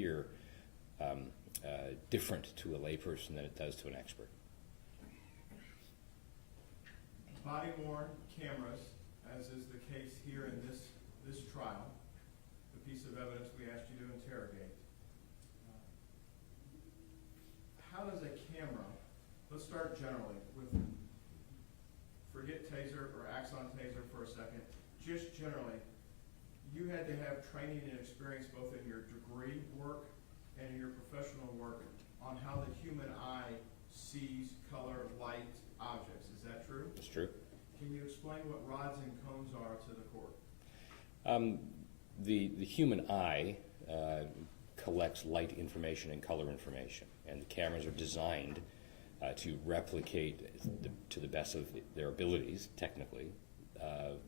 appear different to a layperson than it does to an expert. Body-worn cameras, as is the case here in this trial, the piece of evidence we asked you to interrogate. How does a camera, let's start generally with, forget taser or axon taser for a second, just generally, you had to have training and experience both in your degree work and in your professional work on how the human eye sees color, light, objects. Is that true? It's true. Can you explain what rods and cones are to the court? The human eye collects light information and color information, and the cameras are designed to replicate, to the best of their abilities, technically,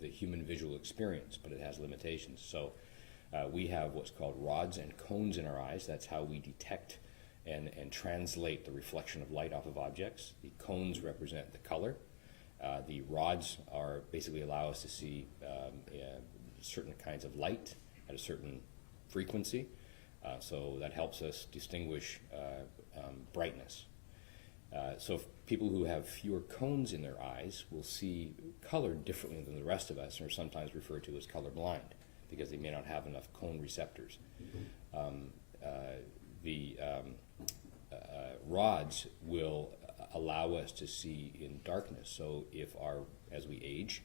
the human visual experience, but it has limitations. So we have what's called rods and cones in our eyes. That's how we detect and translate the reflection of light off of objects. The cones represent the color. The rods are basically allow us to see certain kinds of light at a certain frequency. So that helps us distinguish brightness. So people who have fewer cones in their eyes will see color differently than the rest of us, and are sometimes referred to as colorblind because they may not have enough cone receptors. The rods will allow us to see in darkness. So if as we age,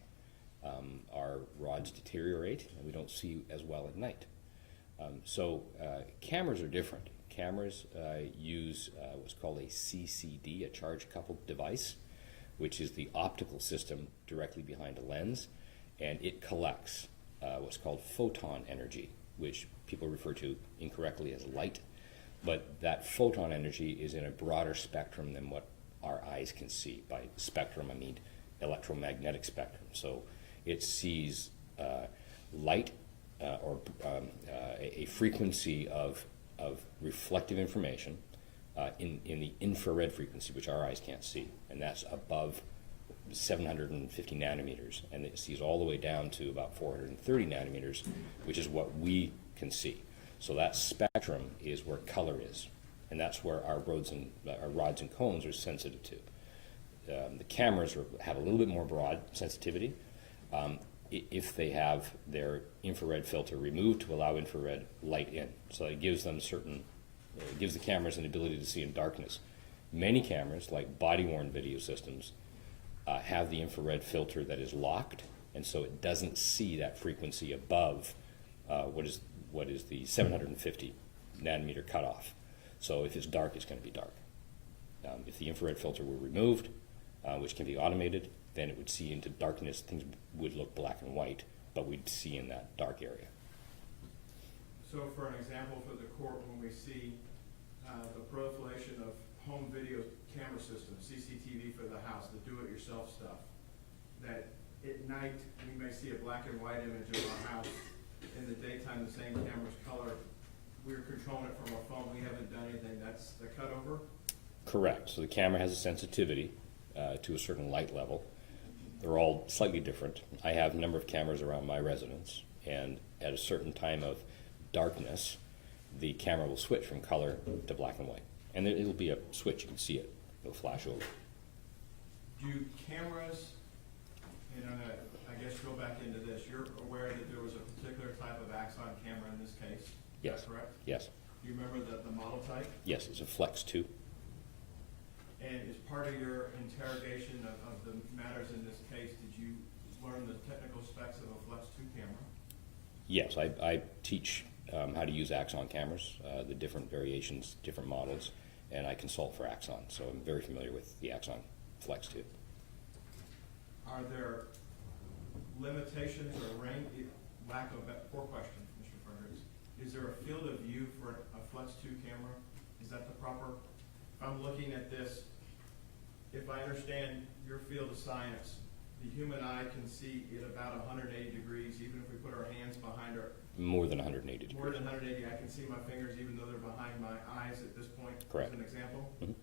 our rods deteriorate and we don't see as well at night. So cameras are different. Cameras use what's called a CCD, a charge-coupled device, which is the optical system directly behind a lens, and it collects what's called photon energy, which people refer to incorrectly as light. But that photon energy is in a broader spectrum than what our eyes can see. By spectrum, I mean electromagnetic spectrum. So it sees light or a frequency of reflective information in the infrared frequency, which our eyes can't see, and that's above 750 nanometers, and it sees all the way down to about 430 nanometers, which is what we can see. So that spectrum is where color is, and that's where our rods and cones are sensitive to. The cameras have a little bit more broad sensitivity if they have their infrared filter removed to allow infrared light in. So it gives them it gives the cameras an ability to see in darkness. Many cameras, like body-worn video systems, have the infrared filter that is locked, and so it doesn't see that frequency above what is the 750 nanometer cutoff. So if it's dark, it's going to be dark. If the infrared filter were removed, which can be automated, then it would see into darkness. Things would look black and white, but we'd see in that dark area. So for an example for the court, when we see the proliferation of home video camera systems, CCTV for the house, the do-it-yourself stuff, that at night we may see a black and white image of our house. In the daytime, the same camera's color. We're controlling it from our phone. We haven't done anything. That's the cutover? Correct. So the camera has a sensitivity to a certain light level. They're all slightly different. I have a number of cameras around my residence, and at a certain time of darkness, the camera will switch from color to black and white. And it'll be a switch, you can see it. It'll flash over. Do cameras, and I guess go back into this, you're aware that there was a particular type of axon camera in this case? Yes. Is that correct? Yes. Do you remember the model type? Yes, it's a Flex 2. And as part of your interrogation of the matters in this case, did you learn the technical specs of a Flex 2 camera? Yes, I teach how to use Axon cameras, the different variations, different models, and I consult for Axon, so I'm very familiar with the Axon Flex 2. Are there limitations or range, lack of, poor question, Mr. Fredericks, is there a field of view for a Flex 2 camera? Is that the proper, if I'm looking at this, if I understand your field of science, the human eye can see it about 180 degrees, even if we put our hands behind our... More than 180 degrees. More than 180, I can see my fingers even though they're behind my eyes at this point. Correct. As an example. Mm-hmm.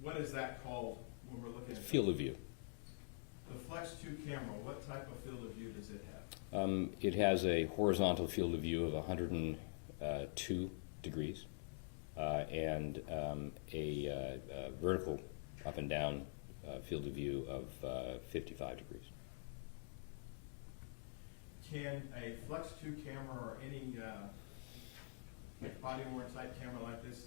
What is that called when we're looking at Field of view. The Flex 2 camera, what type of field of view does it have? It has a horizontal field of view of 102 degrees, vertical up and down field of view of 55 degrees. Can a Flex 2 camera or any body-worn type camera like this,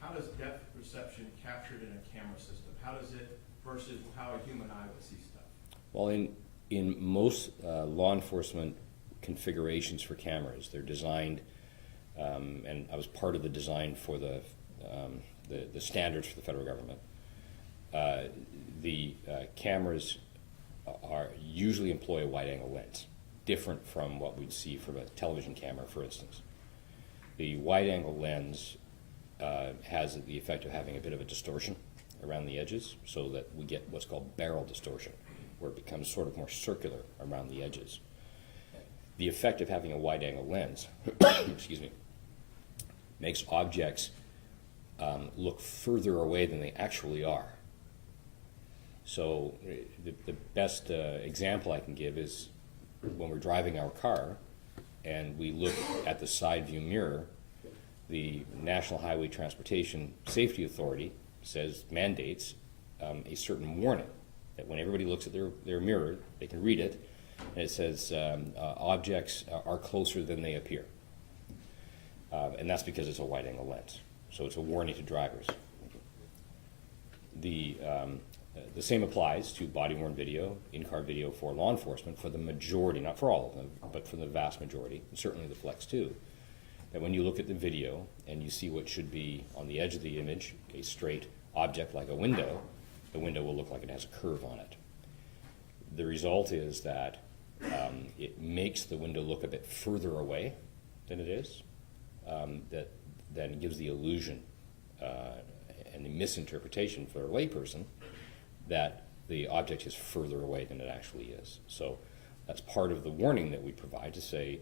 how does depth perception captured in a camera system? How does it versus how a human eye would see stuff? Well, in most law enforcement configurations for cameras, they're designed, and I was part of the design for the standards for the federal government. The cameras usually employ a wide-angle lens, different from what we'd see from a television camera, for instance. The wide-angle lens has the effect of having a bit of a distortion around the edges, so that we get what's called barrel distortion, where it becomes sort of more circular around the edges. The effect of having a wide-angle lens, excuse me, makes objects look further away than they actually are. So the best example I can give is when we're driving our car and we look at the side view mirror, the National Highway Transportation Safety Authority mandates a certain warning that when everybody looks at their mirror, they can read it, and it says objects are closer than they appear. And that's because it's a wide-angle lens. So it's a warning to drivers. The same applies to body-worn video, in-car video for law enforcement, for the majority, not for all of them, but for the vast majority, and certainly the Flex 2, that when you look at the video and you see what should be on the edge of the image, a straight object like a window, the window will look like it has a curve on it. The result is that it makes the window look a bit further away than it is, that then gives the illusion and the misinterpretation for a layperson that the object is further away than it actually is. So that's part of the warning that we provide to say,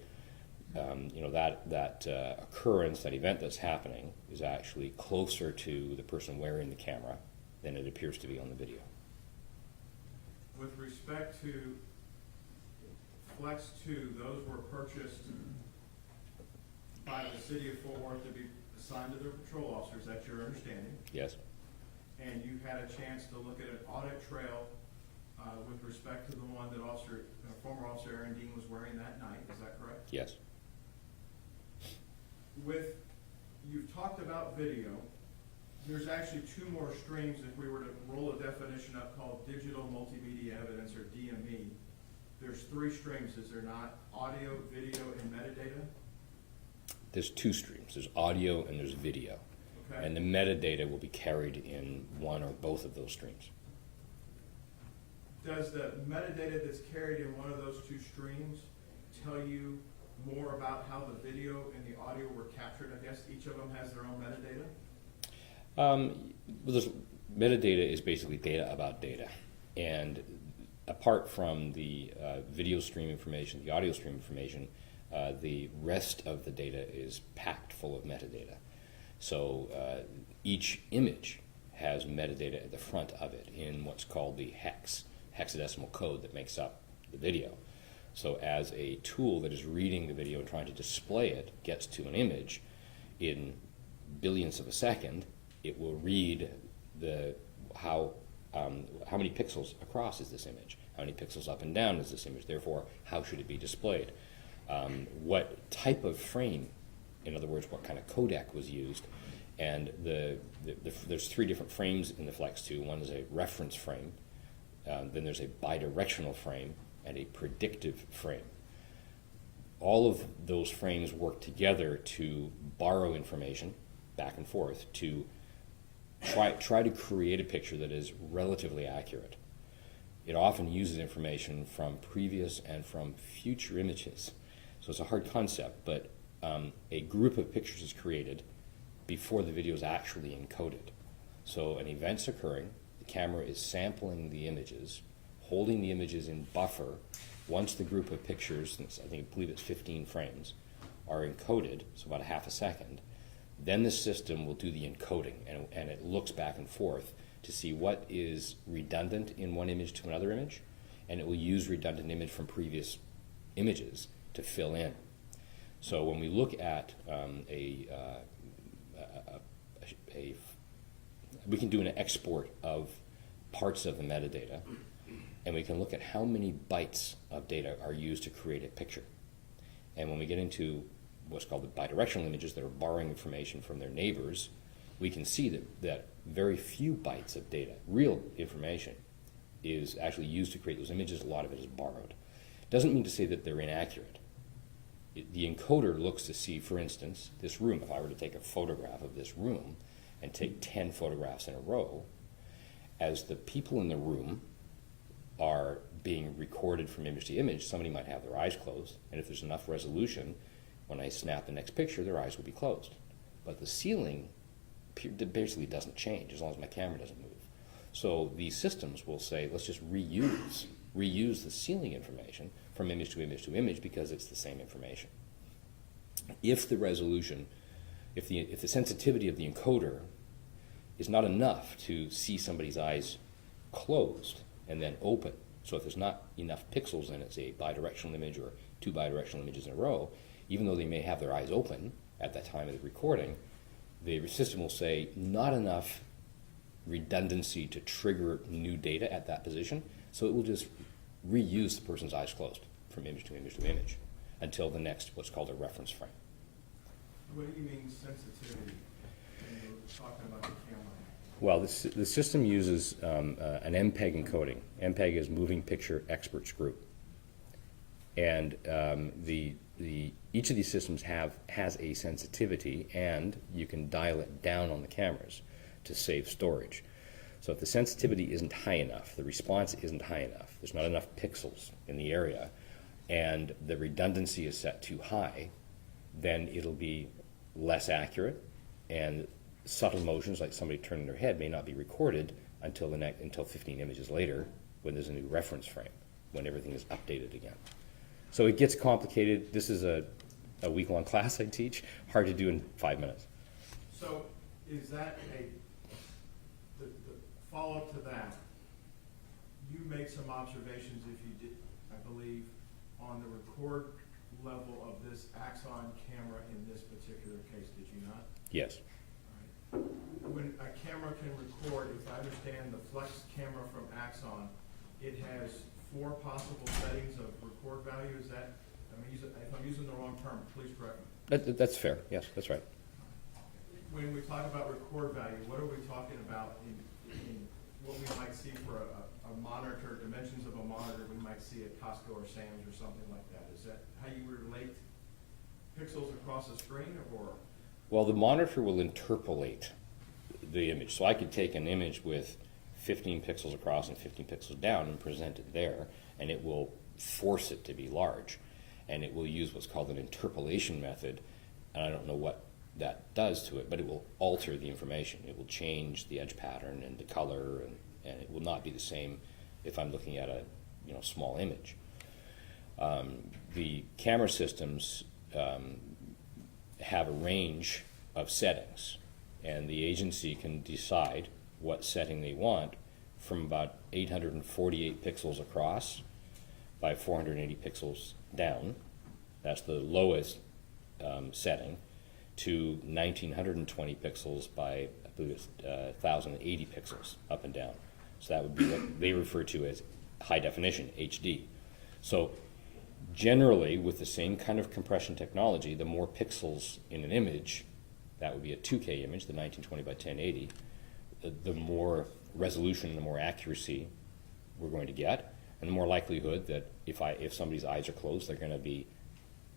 that occurrence, that event that's happening, is actually closer to the person wearing the camera than it appears to be on the video. With respect to Flex 2, those were purchased by the city of Fort Worth to be assigned to their patrol officers, that's your understanding? Yes. And you had a chance to look at an audit trail with respect to the one that former Officer Aaron Dean was wearing that night, is that correct? Yes. You've talked about video. There's actually two more streams if we were to roll a definition up called digital multimedia evidence, or DME. There's three streams, is there not? Audio, video, and metadata? There's two streams. There's audio and there's video. Okay. And the metadata will be carried in one or both of those streams. Does the metadata that's carried in one of those two streams tell you more about how the video and the audio were captured? I guess each of them has their own metadata? Metadata is basically data about data. And apart from the video stream information, the audio stream information, the rest of the data is packed full of metadata. So each image has metadata at the front of it in what's called the hexadecimal code that makes up the video. So as a tool that is reading the video and trying to display it gets to an image in billionths of a second, it will read how many pixels across is this image, how many pixels up and down is this image, therefore how should it be displayed, what type of frame, in other words, what kind of codec was used, and there's three different frames in the Flex 2. One is a reference frame, then there's a bidirectional frame, and a predictive frame. All of those frames work together to borrow information back and forth to try to create a picture that is relatively accurate. It often uses information from previous and from future images. So it's a hard concept, but a group of pictures is created before the video is actually encoded. So an event's occurring, the camera is sampling the images, holding the images in buffer. Once the group of pictures, I believe it's 15 frames, are encoded, so about a half a second, then the system will do the encoding, and it looks back and forth to see what is redundant in one image to another image, and it will use redundant image from previous images to fill in. So when we look at we can do an export of parts of the metadata, and we can look at how many bytes of data are used to create a picture. And when we get into what's called the bidirectional images that are borrowing information from their neighbors, we can see that very few bytes of data, real information, is actually used to create those images. A lot of it is borrowed. Doesn't mean to say that they're inaccurate. The encoder looks to see, for instance, this room. If I were to take a photograph of this room and take 10 photographs in a row, as the people in the room are being recorded from image to image, somebody might have their eyes closed, and if there's enough resolution, when I snap the next picture, their eyes will be closed. But the ceiling basically doesn't change as long as my camera doesn't move. So these systems will say, let's just reuse the ceiling information from image to image to image because it's the same information. If the resolution, if the sensitivity of the encoder is not enough to see somebody's eyes closed and then open, so if there's not enough pixels and it's a bidirectional image or two bidirectional images in a row, even though they may have their eyes open at that time of the recording, the system will say not enough redundancy to trigger new data at that position, so it will just reuse the person's eyes closed from image to image to image until the next what's called a reference frame. What do you mean sensitivity when you're talking about the camera? Well, the system uses an MPEG encoding. MPEG is Moving Picture Experts Group. And each of these systems has a sensitivity, and you can dial it down on the cameras to save storage. So if the sensitivity isn't high enough, the response isn't high enough, there's not enough pixels in the area, and the redundancy is set too high, then it'll be less accurate, and subtle motions like somebody turning their head may not be recorded until 15 images later when there's a new reference frame, when everything is updated again. So it gets complicated. This is a week-long class I teach, hard to do in 5 minutes. So is that the follow-up to that, you made some observations, if you did, I believe, on the record level of this Axon camera in this particular case, did you not? Yes. All right. When a camera can record, if I understand the Flex camera from Axon, it has 4 possible settings of record value. Is that, if I'm using the wrong term, please correct me. That's fair. Yes, that's right. When we talk about record value, what are we talking about in what we might see for a monitor, dimensions of a monitor we might see at Costco or Sam's or something like that? Is that how you relate pixels across a screen, or? Well, the monitor will interpolate the image. So I could take an image with 15 pixels across and 15 pixels down and present it there, and it will force it to be large. And it will use what's called an interpolation method, and I don't know what that does to it, but it will alter the information. It will change the edge pattern and the color, and it will not be the same if I'm looking at a small image. The camera systems have a range of settings, and the agency can decide what setting they want from about 848 pixels across by 480 pixels down. That's the lowest setting, to 1920 pixels by, I believe it's 1080 pixels up and down. So that would be what they refer to as high definition, HD. So generally, with the same kind of compression technology, the more pixels in an image, that would be a 2K image, the 1920 by 1080, the more resolution, the more accuracy we're going to get, and the more likelihood that if somebody's eyes are closed, they're going to be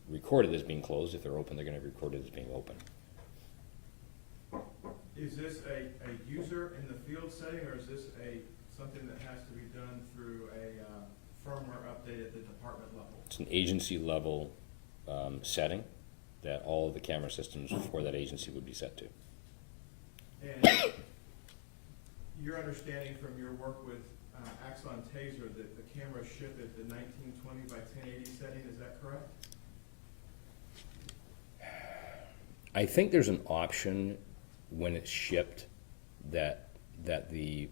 recorded as being closed. If they're open, they're going to be recorded as being open. Is this a user in the field setting, or is this something that has to be done through a firmware update at the department level? It's an agency level setting that all of the camera systems for that agency would be set to. And your understanding from your work with Axon Taser that the cameras ship at the 1920 by 1080 setting, is that correct? I think there's an option when it's shipped that the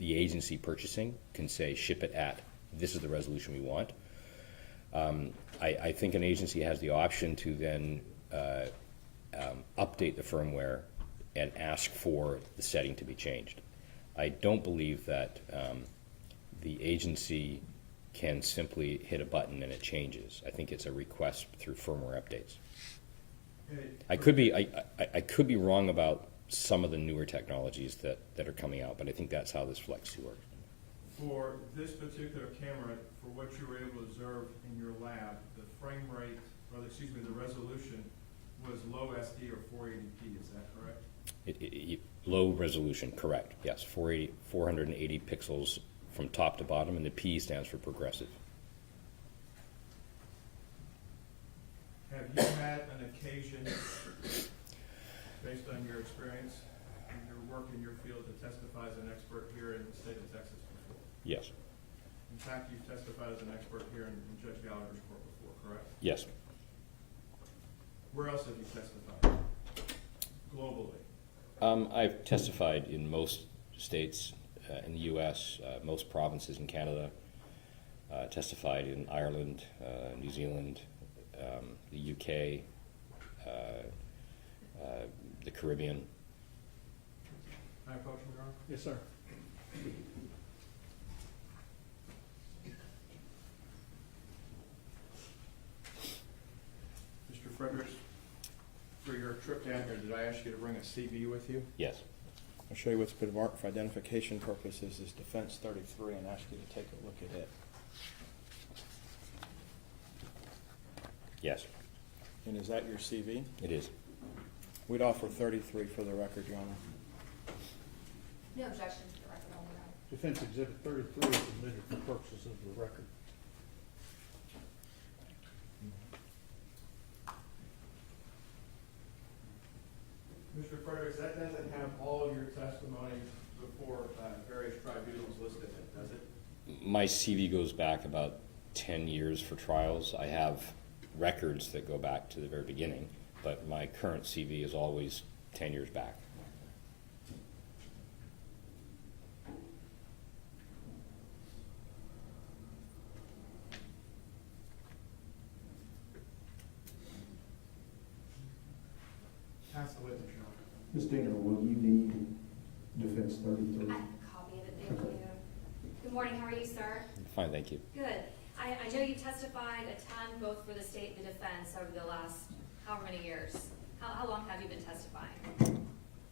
agency purchasing can say ship it at this is the resolution we want. I think an agency has the option to then update the firmware and ask for the setting to be changed. I don't believe that the agency can simply hit a button and it changes. I think it's a request through firmware updates. I could be wrong about some of the newer technologies that are coming out, but I think that's how this Flexi works. For this particular camera, for what you were able to observe in your lab, the frame rate, or excuse me, the resolution was low SD or 480p, is that correct? Low resolution, correct, yes. 480 pixels from top to bottom, and the P stands for progressive. Have you had an occasion, based on your experience and your work in your field, to testify as an expert here in the state of Texas before? Yes. In fact, you've testified as an expert here in Judge Gallagher's court before, correct? Yes. Where else have you testified? Globally? I've testified in most states in the U.S., most provinces in Canada, testified in Ireland, New Zealand, the U.K., the Caribbean. May I approach him, Your Honor? Yes, sir. Mr. Fredericks, for your trip down here, did I ask you to bring a CV with you? Yes. I'll show you what's been marked for identification purposes is Defense 33 and ask you to take a look at it. Yes, And is that your CV? it is. We'd offer 33 for the record, Your Honor. No objection to the record on that. Defense Exhibit 33 is submitted for purposes of the record. Mr. Fredericks, that doesn't have all your testimony before various tribunals listed in it, does it? My CV goes back about 10 years for trials. I have records that go back to the very beginning, but my current CV is always 10 years back. Pass the witness, Your Honor. Ms. Dinger, will you need Defense 33? I have a copy of it, thank you. Good morning, how are you, sir? Fine, thank you. Good. I know you testified a ton both for the state and the defense over the last however many years. How long have you been testifying?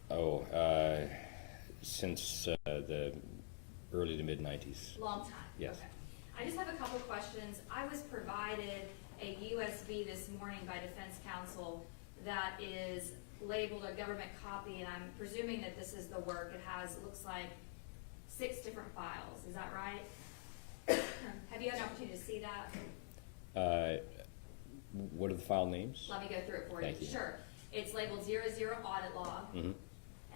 Oh, since the early to mid-90s. Long time? Yes. Okay. I just have a couple questions. I was provided a USB this morning by defense counsel that is labeled a government copy, and I'm presuming that this is the work. It looks like 6 different files. Is that right? Have you had an opportunity to see that? What are the file names? Let me go through it for Thank you. Sure. It's labeled 00 audit log, Mm-hmm.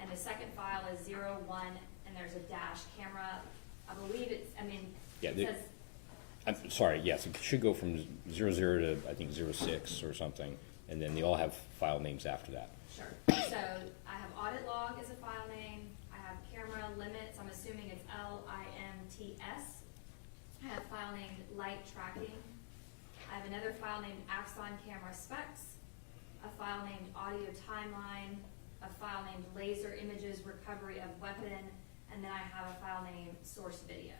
and the second file is 01, and there's a dash camera. I believe it's, Yeah, it says, I'm sorry, yes, it should go from 00 to, I think, 06 or something, and then they all have file names after that. sure. So I have audit log as a file name. I have camera limits. I'm assuming it's LIMTS. I have file named light tracking. I have another file named Axon camera specs, a file named audio timeline, a file named laser images recovery of weapon, and then I have a file named source video.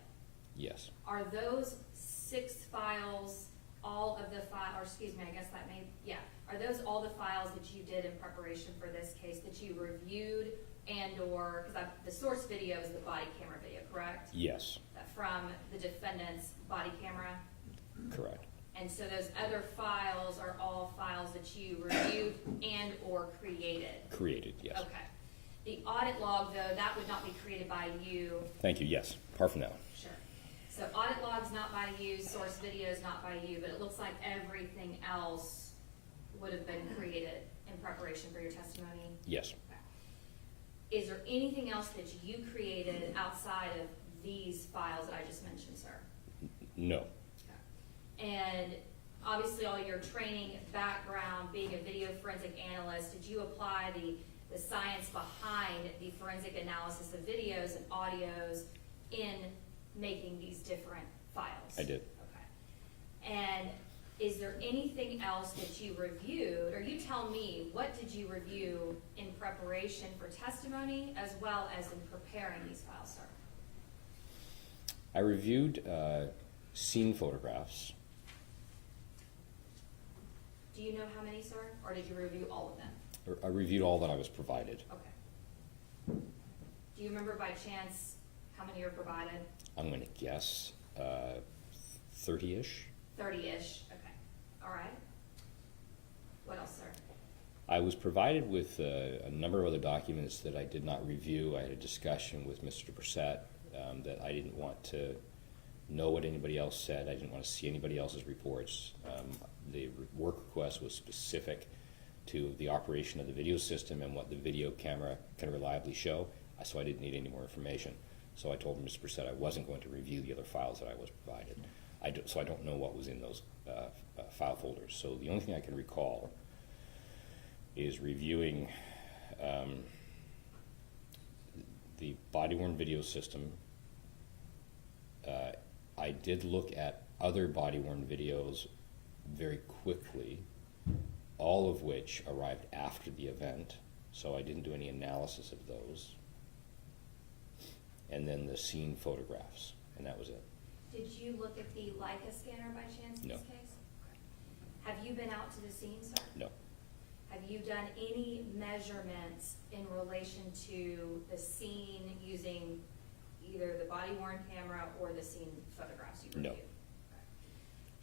Yes. Are those 6 files all of the file, or excuse me, I guess that may, yeah. Are those all the files that you did in preparation for this case that you reviewed and or, because the source video is the body camera video, correct? Yes, From the defendant's body camera? correct. And so those other files are all files that you reviewed and or created? Created, yes. Okay. The audit log, though, that would not be created by you. Thank you, yes. Par for now. Sure. So audit log's not by you, source video is not by you, but it looks like everything else would have been created in preparation for your testimony? Yes. Okay. Is there anything else that you created outside of these files that I just mentioned, sir? No. And obviously all your training background, being a video forensic analyst, did you apply the science behind the forensic analysis of videos and audios in making these different files? I did. Okay. And is there anything else that you reviewed, or you tell me, what did you review in preparation for testimony as well as in preparing these files, sir? I reviewed scene photographs. Do you know how many, sir? Or did you review all of them? I reviewed all that I was provided. Okay. Do you remember by chance how many were provided? I'm going to guess 30-ish. 30-ish, okay. All right. What else, sir? I was provided with a number of other documents that I did not review. I had a discussion with Mr. Brissett that I didn't want to know what anybody else said. I didn't want to see anybody else's reports. The work request was specific to the operation of the video system and what the video camera can reliably show, so I didn't need any more information. So I told Mr. Brissett I wasn't going to review the other files that I was provided. So I don't know what was in those file folders. So the only thing I can recall is reviewing the body-worn video system. I did look at other body-worn videos very quickly, all of which arrived after the event, so I didn't do any analysis of those. And then the scene photographs, and that was it. Did you look at the Leica scanner by chance in No. this case? Have you been out to the scene, sir? No. Have you done any measurements in relation to the scene using either the body-worn camera or the scene photographs you No. reviewed?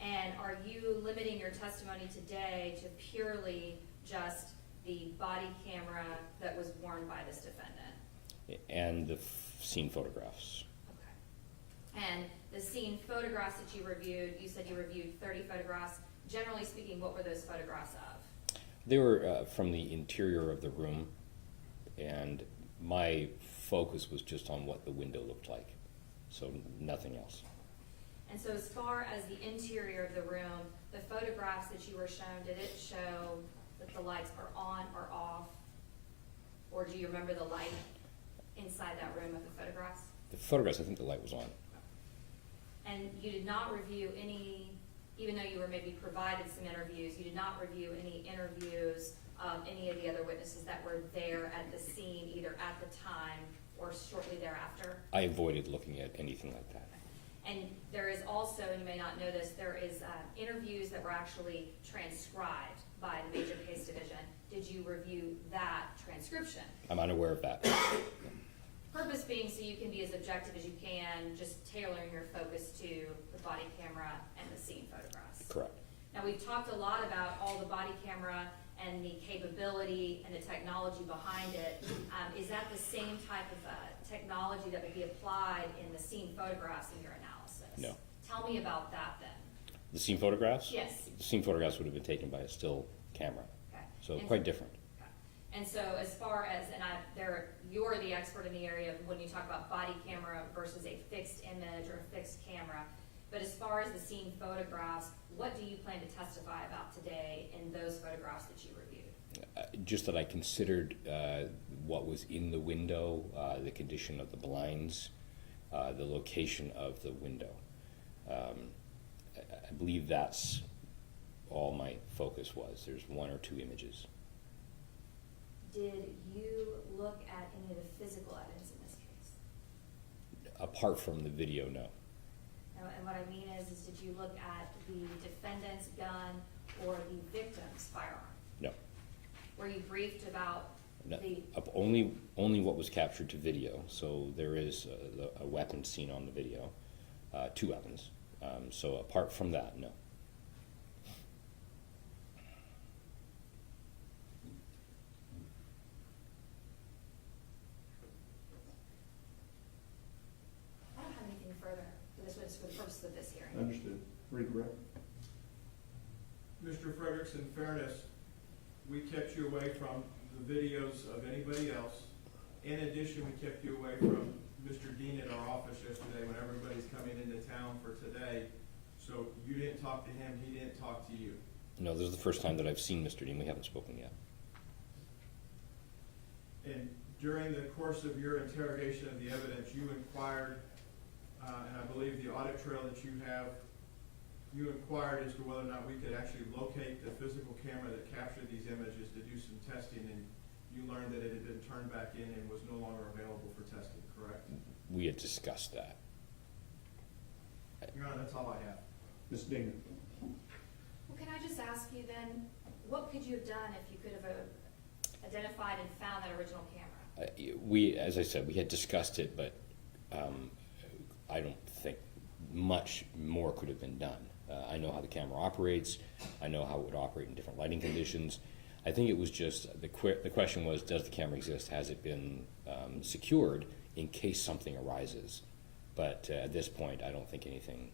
And are you limiting your testimony today to purely just the body camera that was worn by this defendant? And the scene photographs. Okay. And the scene photographs that you reviewed, you said you reviewed 30 photographs. Generally speaking, what were those photographs of? They were from the interior of the room, and my focus was just on what the window looked like, so nothing else. And so as far as the interior of the room, the photographs that you were shown, did it show that the lights are on or off? Or do you remember the light inside that room of the photographs? The photographs, I think the light was on. And you did not review any, even though you were maybe provided some interviews, you did not review any interviews of any of the other witnesses that were there at the scene, either at the time or shortly thereafter? I avoided looking at anything like that. And there is also, and you may not know this, there is interviews that were actually transcribed by the Major Case Division. Did you review that transcription? I'm unaware of that. Purpose being so you can be as objective as you can, just tailoring your focus to the body camera and the scene photographs. Correct. Now, we've talked a lot about all the body camera and the capability and the technology behind it. Is that the same type of technology that would be applied in the scene photographs in your analysis? No. Tell me about that then. The scene photographs? Yes. The scene photographs would have been taken by a still camera, Okay. so And quite different. Okay. And so as far as, you're the expert in the area of when you talk about body camera versus a fixed image or a fixed camera, but as far as the scene photographs, what do you plan to testify about today in those photographs that you reviewed? Just that I considered what was in the window, the condition of the blinds, the location of the window. I believe that's all my focus was. There's one or two images. Did you look at any of the physical evidence in this case? Apart from the video, no. No, and what I mean is did you look at the defendant's gun or the victim's firearm? No. Were you briefed about No. the... Only what was captured to video. So there is a weapon seen on the video, two weapons. So apart from that, no. I don't have anything further for this witness for the purposes of this hearing. Understood. Redirect. Mr. Fredericks, in fairness, we kept you away from the videos of anybody else. In addition, we kept you away from Mr. Dean at our office yesterday when everybody's coming into town for today. So you didn't talk to him, he didn't talk to you. No, this is the first time that I've seen Mr. Dean. We haven't spoken yet. And during the course of your interrogation of the evidence, you inquired, and I believe the audit trail that you have, you inquired as to whether or not we could actually locate the physical camera that captured these images to do some testing, and you learned that it had been turned back in and was no longer available for testing, correct? We had discussed that. Your Honor, that's all I have. Ms. Dinger? Well, can I just ask you then, what could you have done if you could have identified and found that original camera? We, as I said, we had discussed it, but I don't think much more could have been done. I know how the camera operates. I know how it would operate in different lighting conditions. I think it was just, the question was, does the camera exist? Has it been secured in case something arises? But at this point, I don't think anything,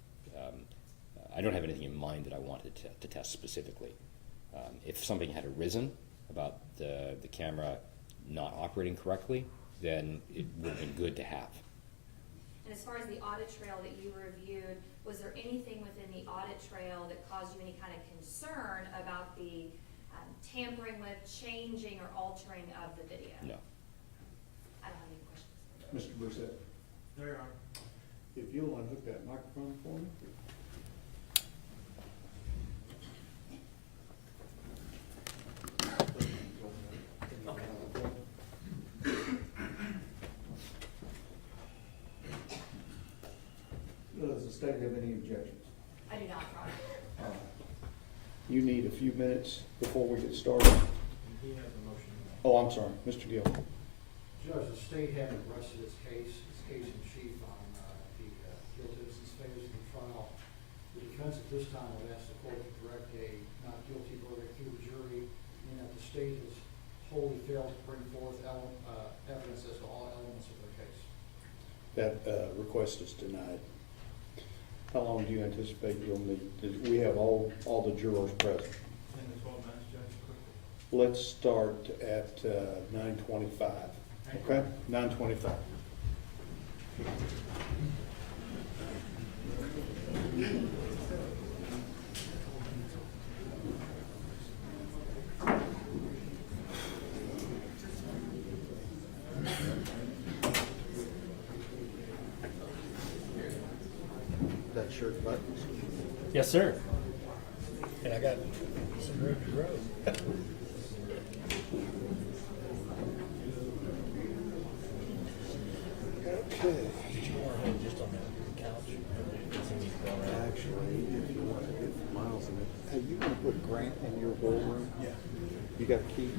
I don't have anything in mind that I wanted to test specifically. If something had arisen about the camera not operating correctly, then it would have been good to have. And as far as the audit trail that you reviewed, was there anything within the audit trail that caused you any kind of concern about the tampering with, changing, or altering of the video? No. I don't have any questions. Mr. Brissette? No, Your Honor. If you'll unhook that microphone for me. Does the state have any objections? I do not, Your Honor. All right. You need a few minutes before we get started. He has a motion. Oh, I'm sorry, Mr. Gill. Judge, the state having rested its case in chief on the guilt innocence phase of the trial. The defense at this time would ask the court to direct a not guilty verdict through the jury, and that the state has wholly failed to bring forth evidence as to all elements of their case. That request is denied. How long do you anticipate you'll need? We have all the jurors present. 10 to 12 minutes, Judge, quickly. Let's start at 9:25. Okay, 9:25. That shirt buttons. Yes, sir. And I got some room to grow. Okay. Did you want to just on the couch? Actually, if you want to get Miles in it, hey, you want to put Grant in your war room? Yeah. You got a key?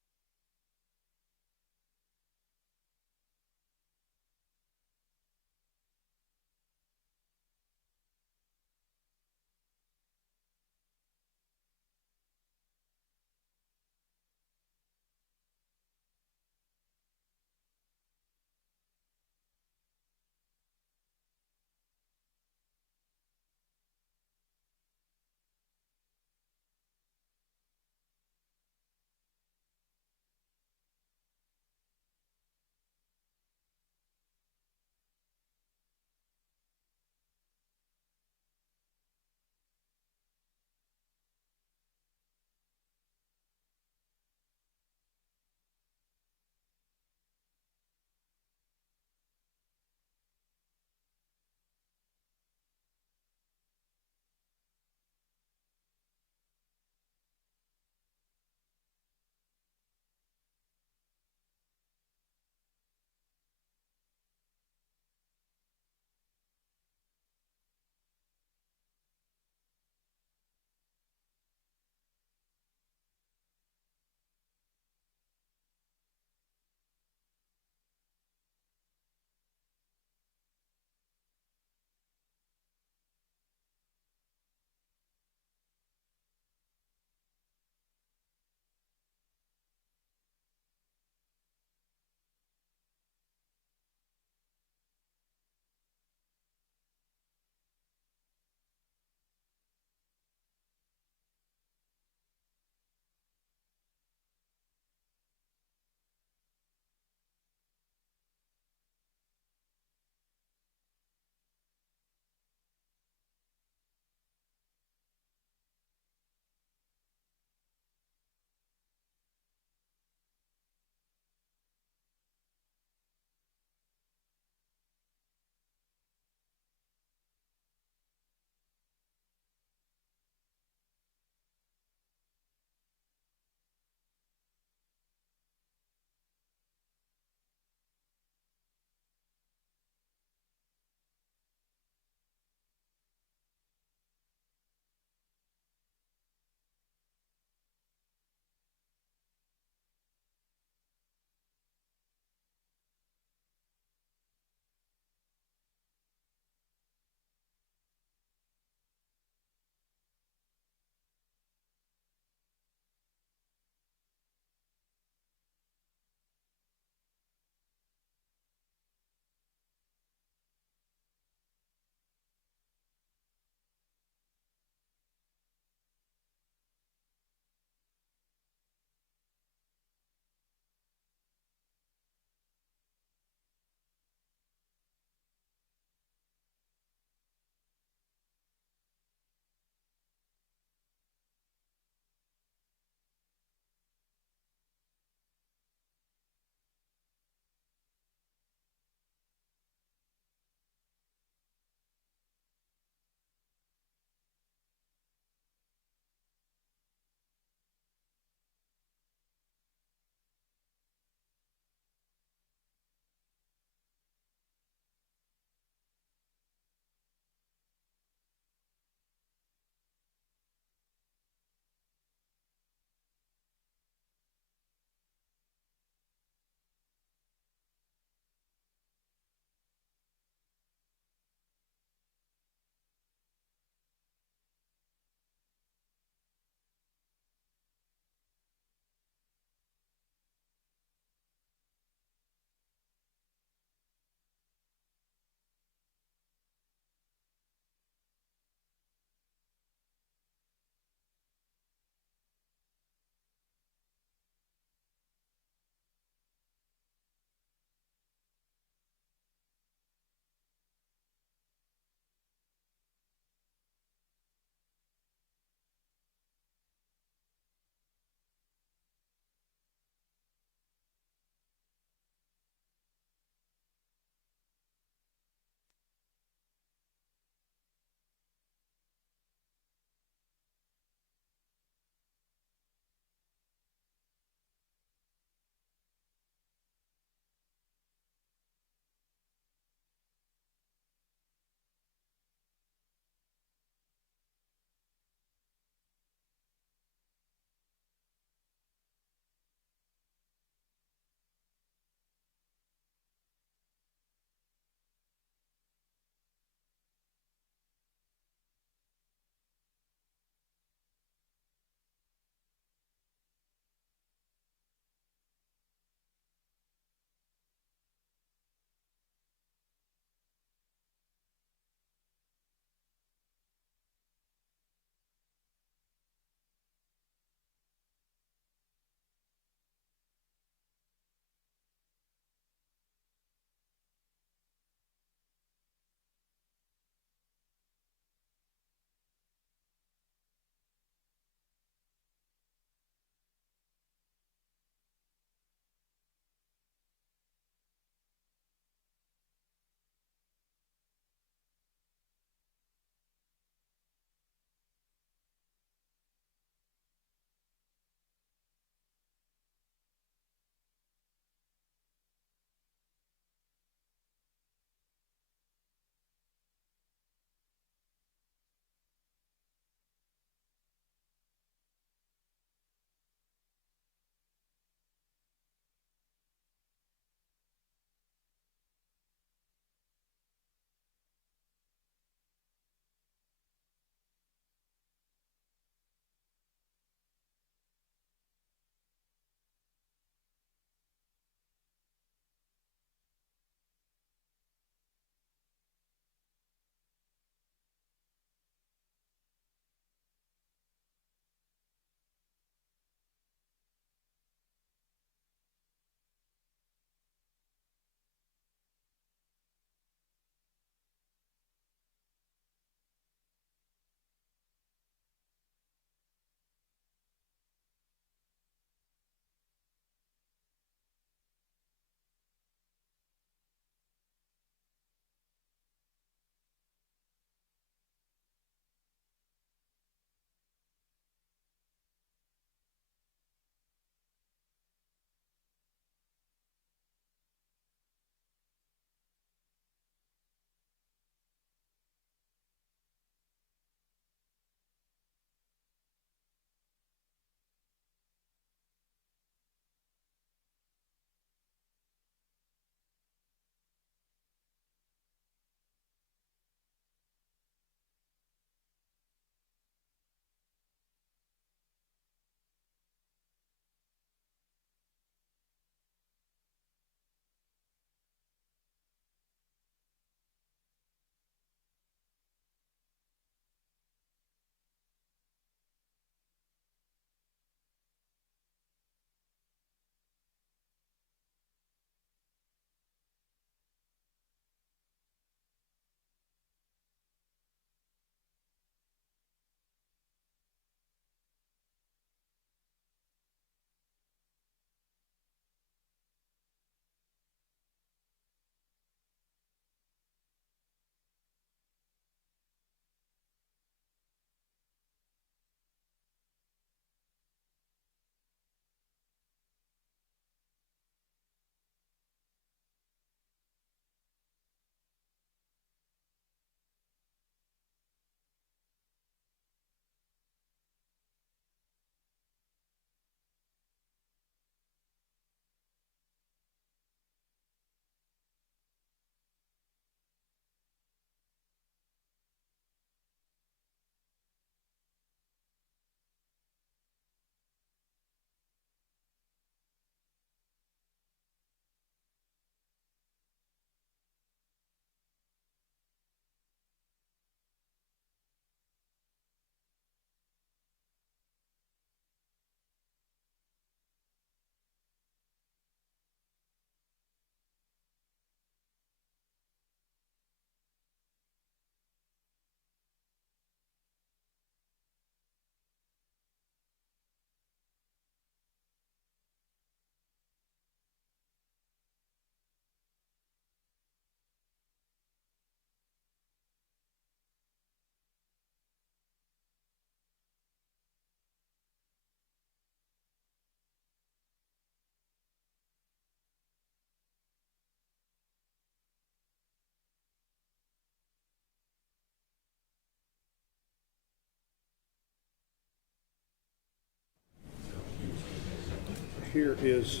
here is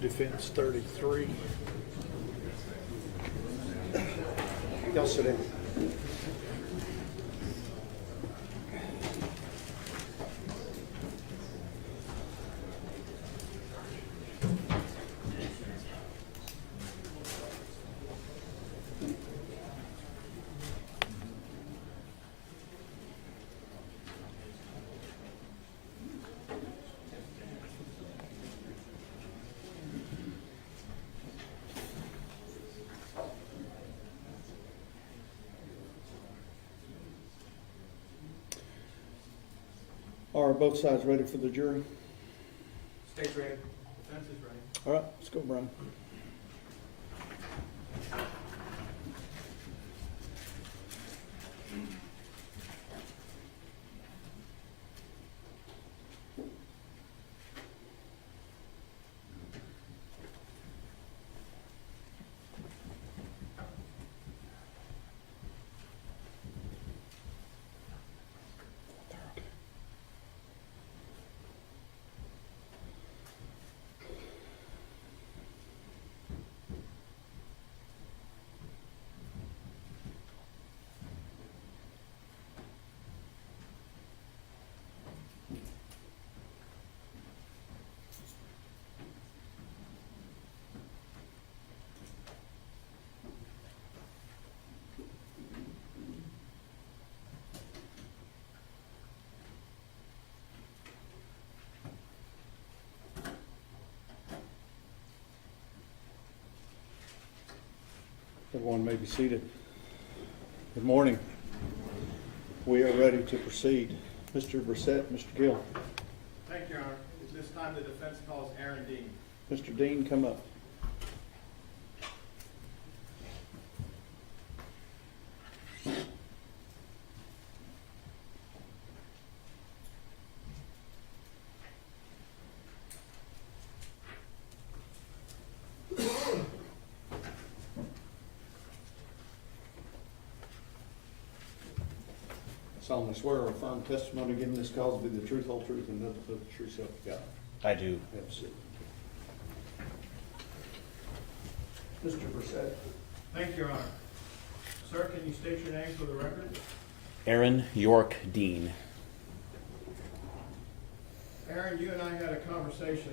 defense 33. Y'all sit down. Are both sides ready for the jury? State's ready, defense is ready. All right, let's go, Brian. Everyone may be seated. Good morning. We are ready to proceed. Mr. Brissett, Mr. Gill. Thank you, Your Honor. At this time, the defense calls Aaron Dean. Mr. Dean, come up. Solemnly swear or affirm testimony given this cause to be the truth, whole truth, and nothing but the true self of God. I do. Have a seat. Mr. Brissett. Thank you, Your Honor. Sir, can you state your name for the record? Aaron York Dean. Aaron, you and I had a conversation,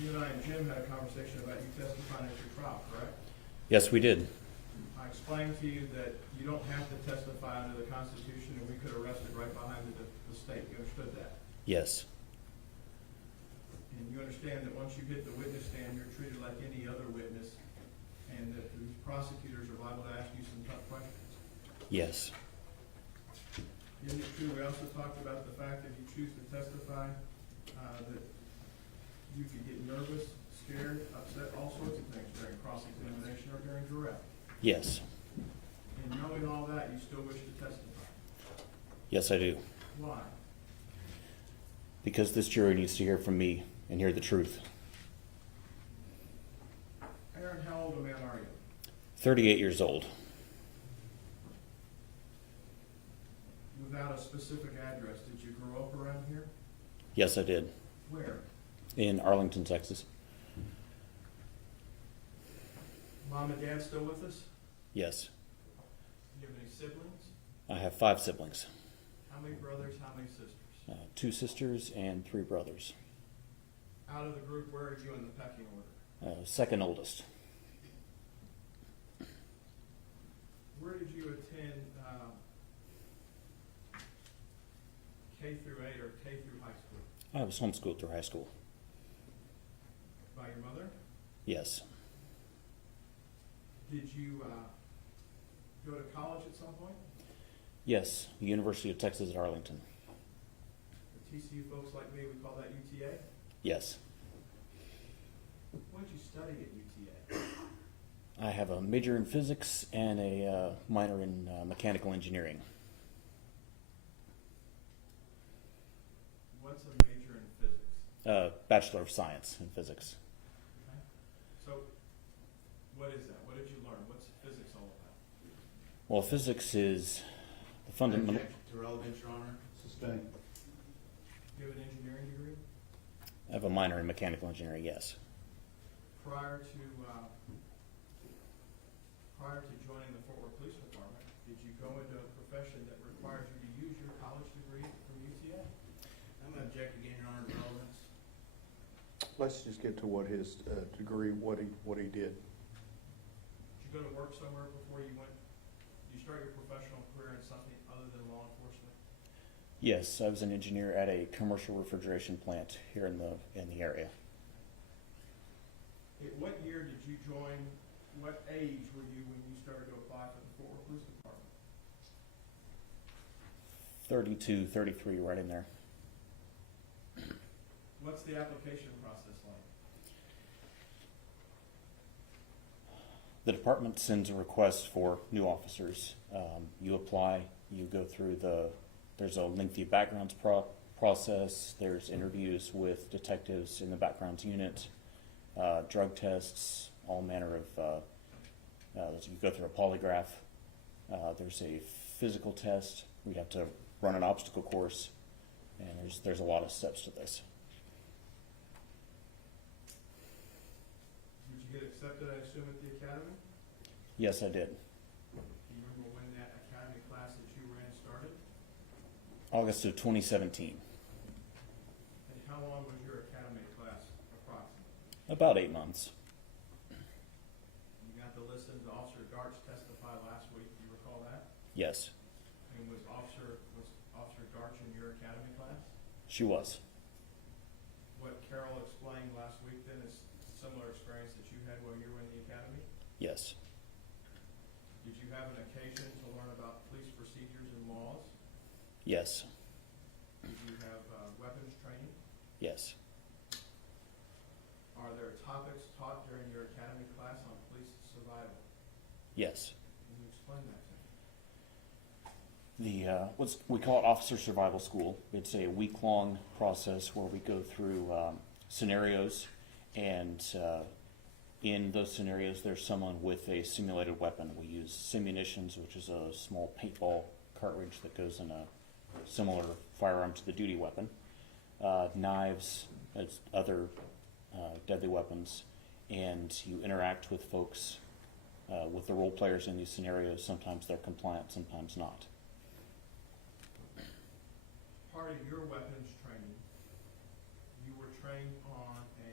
you and I and Jim had a conversation about you testifying at your trial, correct? Yes, we did. I explained to you that you don't have to testify under the Constitution, and we could arrest it right behind the state. You understood that? Yes. And you understand that once you hit the witness stand, you're treated like any other witness, and that these prosecutors are liable to ask you some tough questions. Yes. Isn't it true, we also talked about the fact that if you choose to testify, that you could get nervous, scared, upset, all sorts of things during cross-examination or during direct. Yes. And knowing all that, you still wish to testify. Yes, I do. Why? Because this jury needs to hear from me and hear the truth. Aaron, how old a man are you? 38 years old. Without a specific address, did you grow up around here? Yes, I did. Where? In Arlington, Texas. Mom and dad still with us? Yes. Do you have any siblings? I have 5 siblings. How many brothers, how many sisters? 2 sisters and 3 brothers. Out of the group, where are you in the pecking order? Second oldest. Where did you attend K through 8 or K through high school? I was homeschooled through high school. By your mother? Yes. Did you go to college at some point? Yes. The University of Texas at Arlington. The TCU folks like me, we call that UTA. Yes. What did you study at UTA? I have a major in physics and a minor in mechanical engineering. What's a major in physics? Bachelor of Science in Physics. Okay. So, what is that? What did you learn? What's physics all about? Well, physics is the fundamental. To relevance, Your Honor. Sustained. Do you have an engineering degree? I have a minor in mechanical engineering, yes. Prior to joining the Fort Worth Police Department, did you go into a profession that required you to use your college degree from UTA? I'm gonna object again, Your Honor, to relevance. Let's just get to what his degree, what he did. Did you go to work somewhere before you went, did you start your professional career in something other than law enforcement? Yes, I was an engineer at a commercial refrigeration plant here in the area. At what year did you join, what age were you when you started to apply for the Fort Worth Police Department? 32, 33, right in there. What's the application process like? The department sends a request for new officers. You apply, you go through there's a lengthy backgrounds process, there's interviews with detectives in the backgrounds unit, drug tests, all manner of, you go through a polygraph, there's a physical test, we have to run an obstacle course, and there's a lot of steps to this. Did you get accepted, I assume, at the academy? Yes, I did. Do you remember when that academy class that you ran started? August of 2017. And how long was your academy class approximately? About 8 months. You got to listen to Officer Darts testify last week, do you recall that? Yes, And was Officer Darts in your academy class? she was. What Carol explained last week then is similar experience that you had while you were in the academy? Yes. Did you have an occasion to learn about police procedures and laws? Yes. Did you have weapons training? Yes. Are there topics taught during your academy class on police survival? Yes. Can you explain that to me? We call it Officer Survival School. It's a week-long process where we go through scenarios, and in those scenarios, there's someone with a simulated weapon. We use simunitions, which is a small paintball cartridge that goes in a similar firearm to the duty weapon, knives, as other deadly weapons, and you interact with folks, with the role players in these scenarios. Sometimes they're compliant, sometimes not. Part of your weapons training, you were trained on a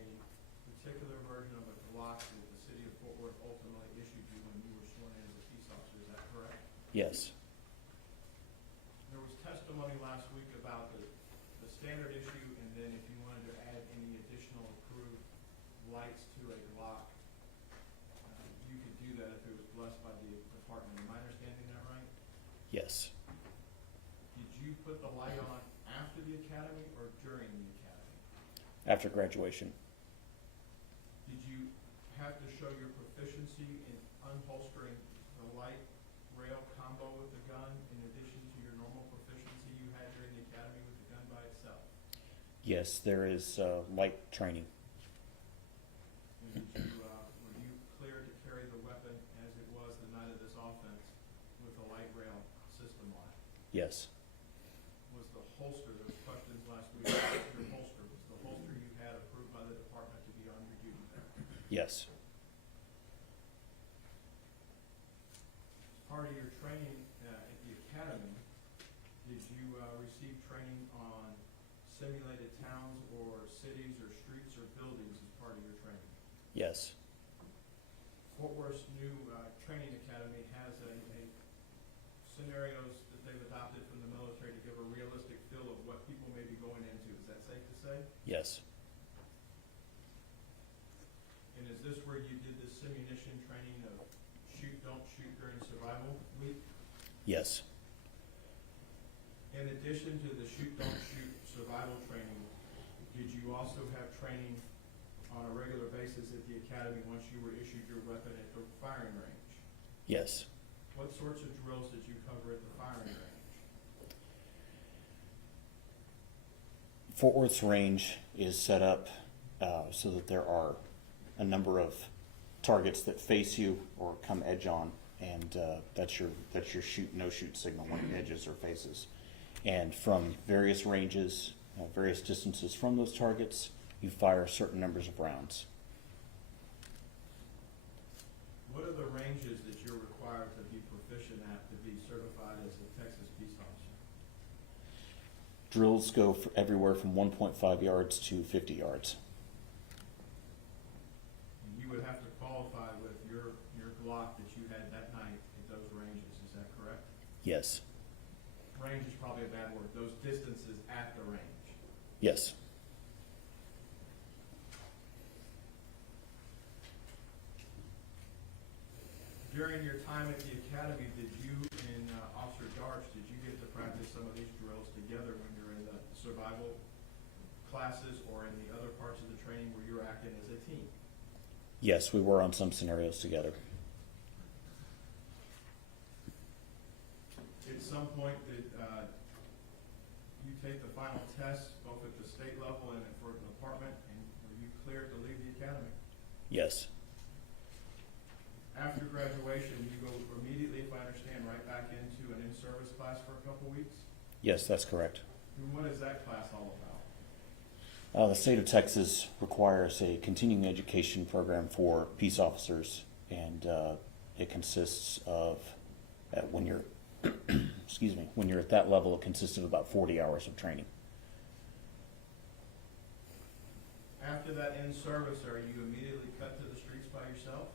particular version of a Glock that the city of Fort Worth ultimately issued you when you were sworn in as a peace officer, is that correct? Yes. There was testimony last week about the standard issue, and then if you wanted to add any additional approved lights to a Glock, you could do that if it was blessed by the department. Am I understanding that right? Yes. Did you put the light on after the academy or during the academy? After graduation. Did you have to show your proficiency in unholstering the light rail combo with the gun in addition to your normal proficiency you had during the academy with the gun by itself? Yes, there is light training. And were you cleared to carry the weapon as it was the night of this offense with the light rail system on it? Yes. Was the holster, there was questions last week about your holster, was the holster you had approved by the department to be on your duty belt? Yes. Part of your training at the academy, did you receive training on simulated towns or cities or streets or buildings as part of your training? Yes. Fort Worth's new training academy has a scenarios that they've adopted from the military to give a realistic feel of what people may be going into. Is that safe to say? Yes. And is this where you did the simunition training of shoot, don't shoot during survival week? Yes. In addition to the shoot, don't shoot survival training, did you also have training on a regular basis at the academy once you were issued your weapon at the firing range? Yes. What sorts of drills did you cover at the firing range? Fort Worth's range is set up so that there are a number of targets that face you or come edge on, and that's your shoot, no shoot signal when it edges or faces. And from various ranges, various distances from those targets, you fire certain numbers of rounds. What are the ranges that you're required to be proficient at to be certified as a Texas peace officer? Drills go for everywhere from 1.5 yards to 50 yards. And you would have to qualify with your Glock that you had that night at those ranges, is that correct? Yes. Range is probably a bad word, those distances at the range. Yes. During your time at the academy, did you and Officer Darch, did you get to practice some of these drills together when you're in the survival classes or in the other parts of the training where you're acting as a team? Yes, we were on some scenarios together. At some point, did you take the final test both at the state level and for an department, and were you cleared to leave the academy? Yes. After graduation, you go immediately, if I understand, right back into an in-service class for a couple weeks? Yes, that's correct. And what is that class all about? The state of Texas requires a continuing education program for peace officers, and it consists of, when you're, excuse me, when you're at that level, it consists of about 40 hours of training. After that in-service, are you immediately cut to the streets by yourself?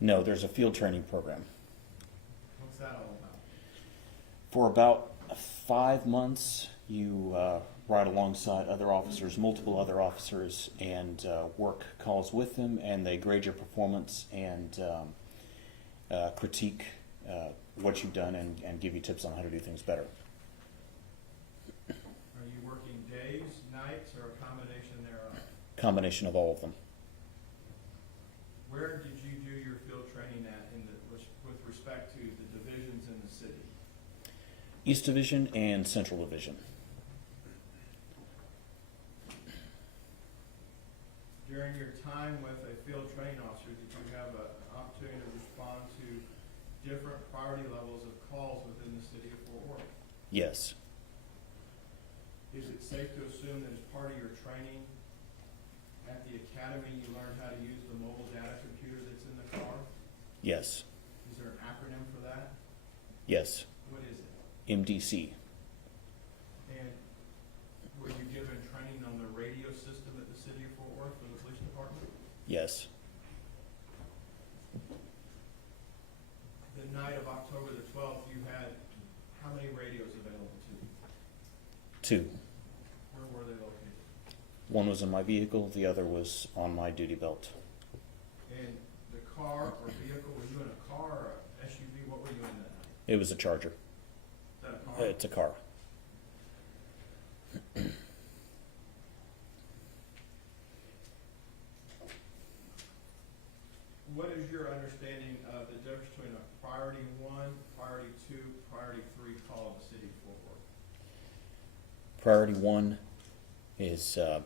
No, there's a field training program. What's that all about? For about 5 months, you ride alongside other officers, multiple other officers, and work calls with them, and they grade your performance and critique what you've done and give you tips on how to do things better. Are you working days, nights, or a combination thereof? Combination of all of them. Where did you do your field training at with respect to the divisions in the city? East Division and Central Division. During your time with a field training officer, did you have an opportunity to respond to different priority levels of calls within the city of Fort Worth? Yes. Is it safe to assume that as part of your training at the academy, you learned how to use the mobile data computer that's in the car? Yes. Is there an acronym for that? Yes. What is it? MDC. And were you given training on the radio system at the city of Fort Worth for the police department? Yes. The night of October the 12th, you had how many radios available to you? 2. Where were they located? One was in my vehicle, the other was on my duty belt. And the car or vehicle, were you in a car or a SUV? What were you in that night? It was a Charger. Is that a car? It's a car. What is your understanding of the difference between a priority 1, priority 2, priority 3 call of the city of Fort Worth? Priority 1 is a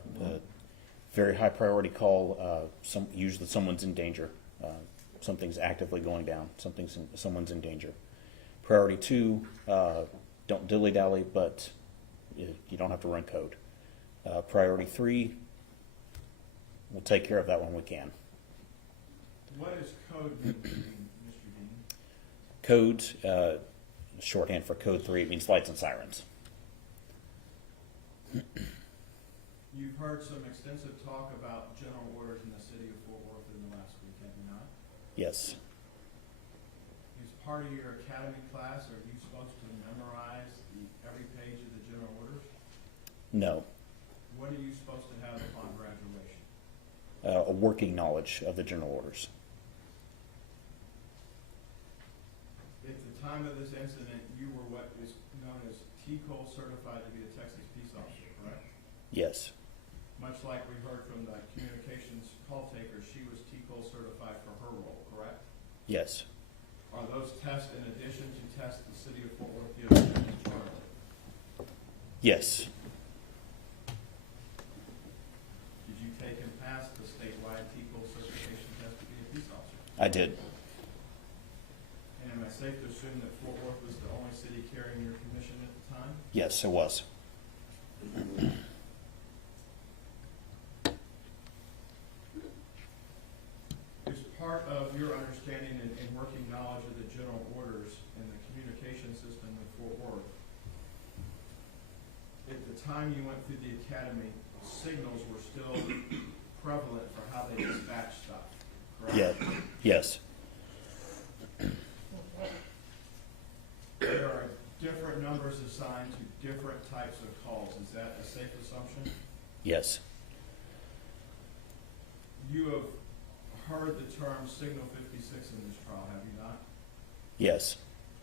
very high priority call. Usually someone's in danger. Something's actively going down. Someone's in danger. Priority 2, don't dilly-dally, but you don't have to run code. Priority 3, we'll take care of that when we can. What does code mean, Mr. Dean? Code, shorthand for code 3, it means lights and sirens. You've heard some extensive talk about general orders in the city of Fort Worth in the last week, have you not? Yes. As part of your academy class, are you supposed to memorize every page of the general orders? No. What are you supposed to have upon graduation? A working knowledge of the general orders. At the time of this incident, you were what is known as TCOL certified to be a Texas peace officer, correct? Yes. Much like we heard from the communications call taker, she was TCOL certified for her role, correct? Yes. Are those tests in addition to tests the city of Fort Worth gives in charge? Yes. Did you take and pass the statewide TCOL certification test to be a peace officer? I did. And am I safe to assume that Fort Worth was the only city carrying your commission at the time? Yes, it was. working knowledge of the general orders and the communication system in Fort Worth, at the time you went through the academy, signals were still prevalent for how they dispatch stuff, correct? Yeah, yes, There are different numbers assigned to different types of calls. Is that a safe assumption? yes, You have heard the term Signal 56 in this trial, have you not? yes.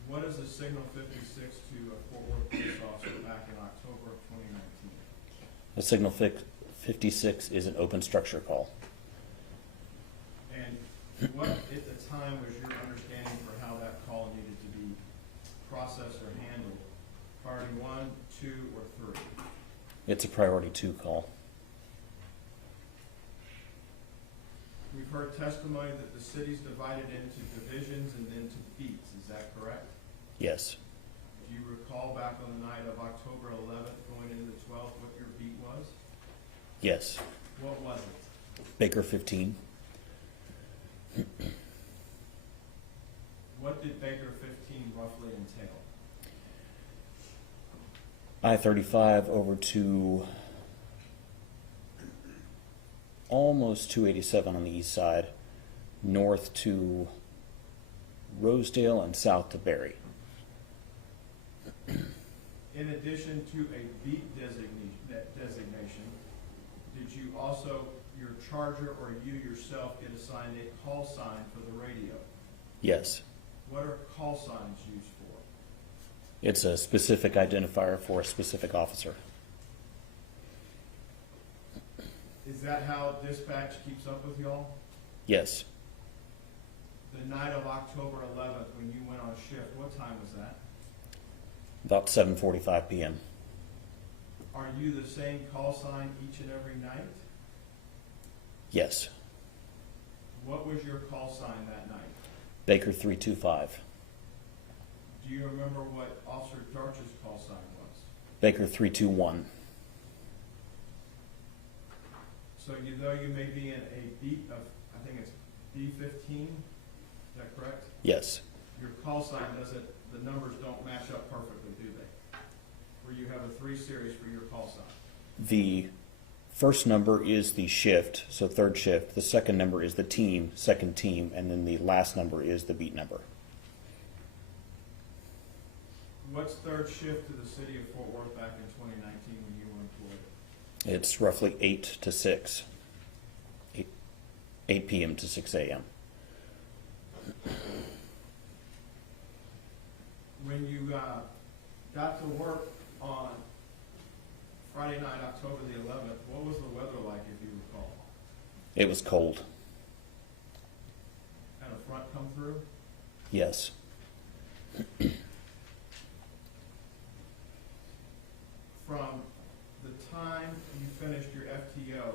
What is a Signal 56 to a Fort Worth police officer back in October of 2019? A signal 56 is an open structure call. And what at the time was your understanding for how that call needed to be processed or handled? Priority 1, 2, or 3? It's a priority 2 call. We've heard testimony that the city's divided into divisions and then to beats. Is that correct? Yes, Do you recall back on the night of October 11th going into the 12th what your beat was? yes. What was it? Baker 15, What did Baker 15 roughly entail? I-35 over to almost 287 on the east side, north to Rosedale and south to Berry. In addition to a beat designation, did you also, your charger or you yourself, get assigned a call sign for the radio? Yes, What are call signs used for? it's a specific identifier for a specific officer. Is that how dispatch keeps up with y'all? Yes, The night of October 11th when you went on shift, what time was that? about 7:45 p.m. Are you the same call sign each and every night? Yes, What was your call sign that night? Baker 325, Do you remember what Officer Darch's call sign was? Baker 321. So though you may be in a beat of, I think it's B15, is that correct? Yes, Your call sign doesn't, the numbers don't match up perfectly, do they? Where you have a 3 series for your call sign. the first number is the shift, so third shift. The second number is the team, second team, and then the last number is the beat number. What's third shift to the city of Fort Worth back in 2019 when you were employed? It's roughly 8 to 6, 8 p.m. to 6 a.m. When you got to work on Friday night, October the 11th, what was the weather like, if you recall? It was cold. Had a front come through? Yes, From the time you finished your FTO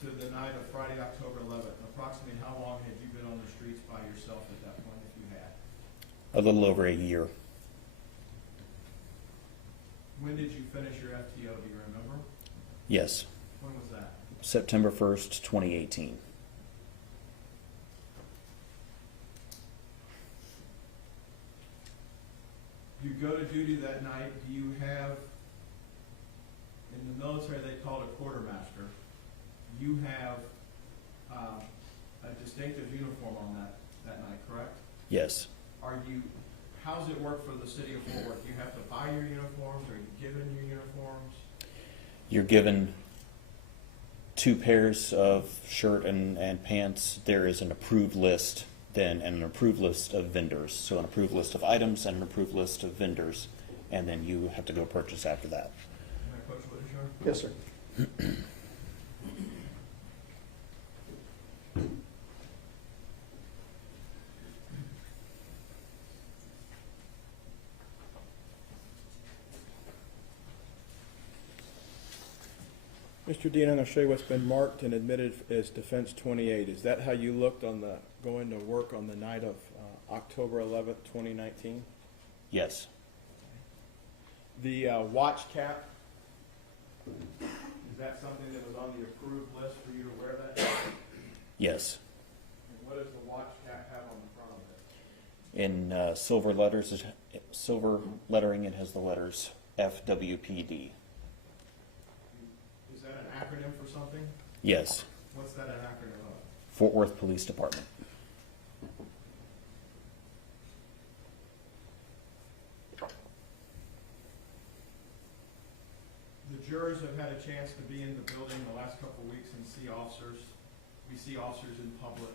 to the night of Friday, October 11th, approximately how long had you been on the streets by yourself at that point, if you had? a little over a year. When did you finish your FTO, do you remember? Yes, When was that? September 1st, 2018. You go to duty that night, do you have, in the military they call it a quartermaster, you have a distinctive uniform on that night, correct? Yes, Are you, how does it work for the city of Fort Worth? Do you have to buy your uniforms? Are you given your uniforms? you're given 2 pairs of shirt and pants. There is an approved list, then an approved list of vendors. So an approved list of items and an approved list of vendors, and then you have to go purchase after that. Am I Coach Whittier? Yes, sir. Mr. Dean, I'm going to show you what's been marked and admitted as defense 28. Is that how you looked on the going to work on the night of October 11th, 2019? Yes, The watch cap, is that something that was on the approved list for you to wear that day? yes. And what does the watch cap have on the front of it? In silver lettering, it has the letters FWPD. Is that an acronym for something? Yes, What's that an acronym of? Fort Worth Police Department. The jurors have had a chance to be in the building the last couple of weeks and see officers. We see officers in public.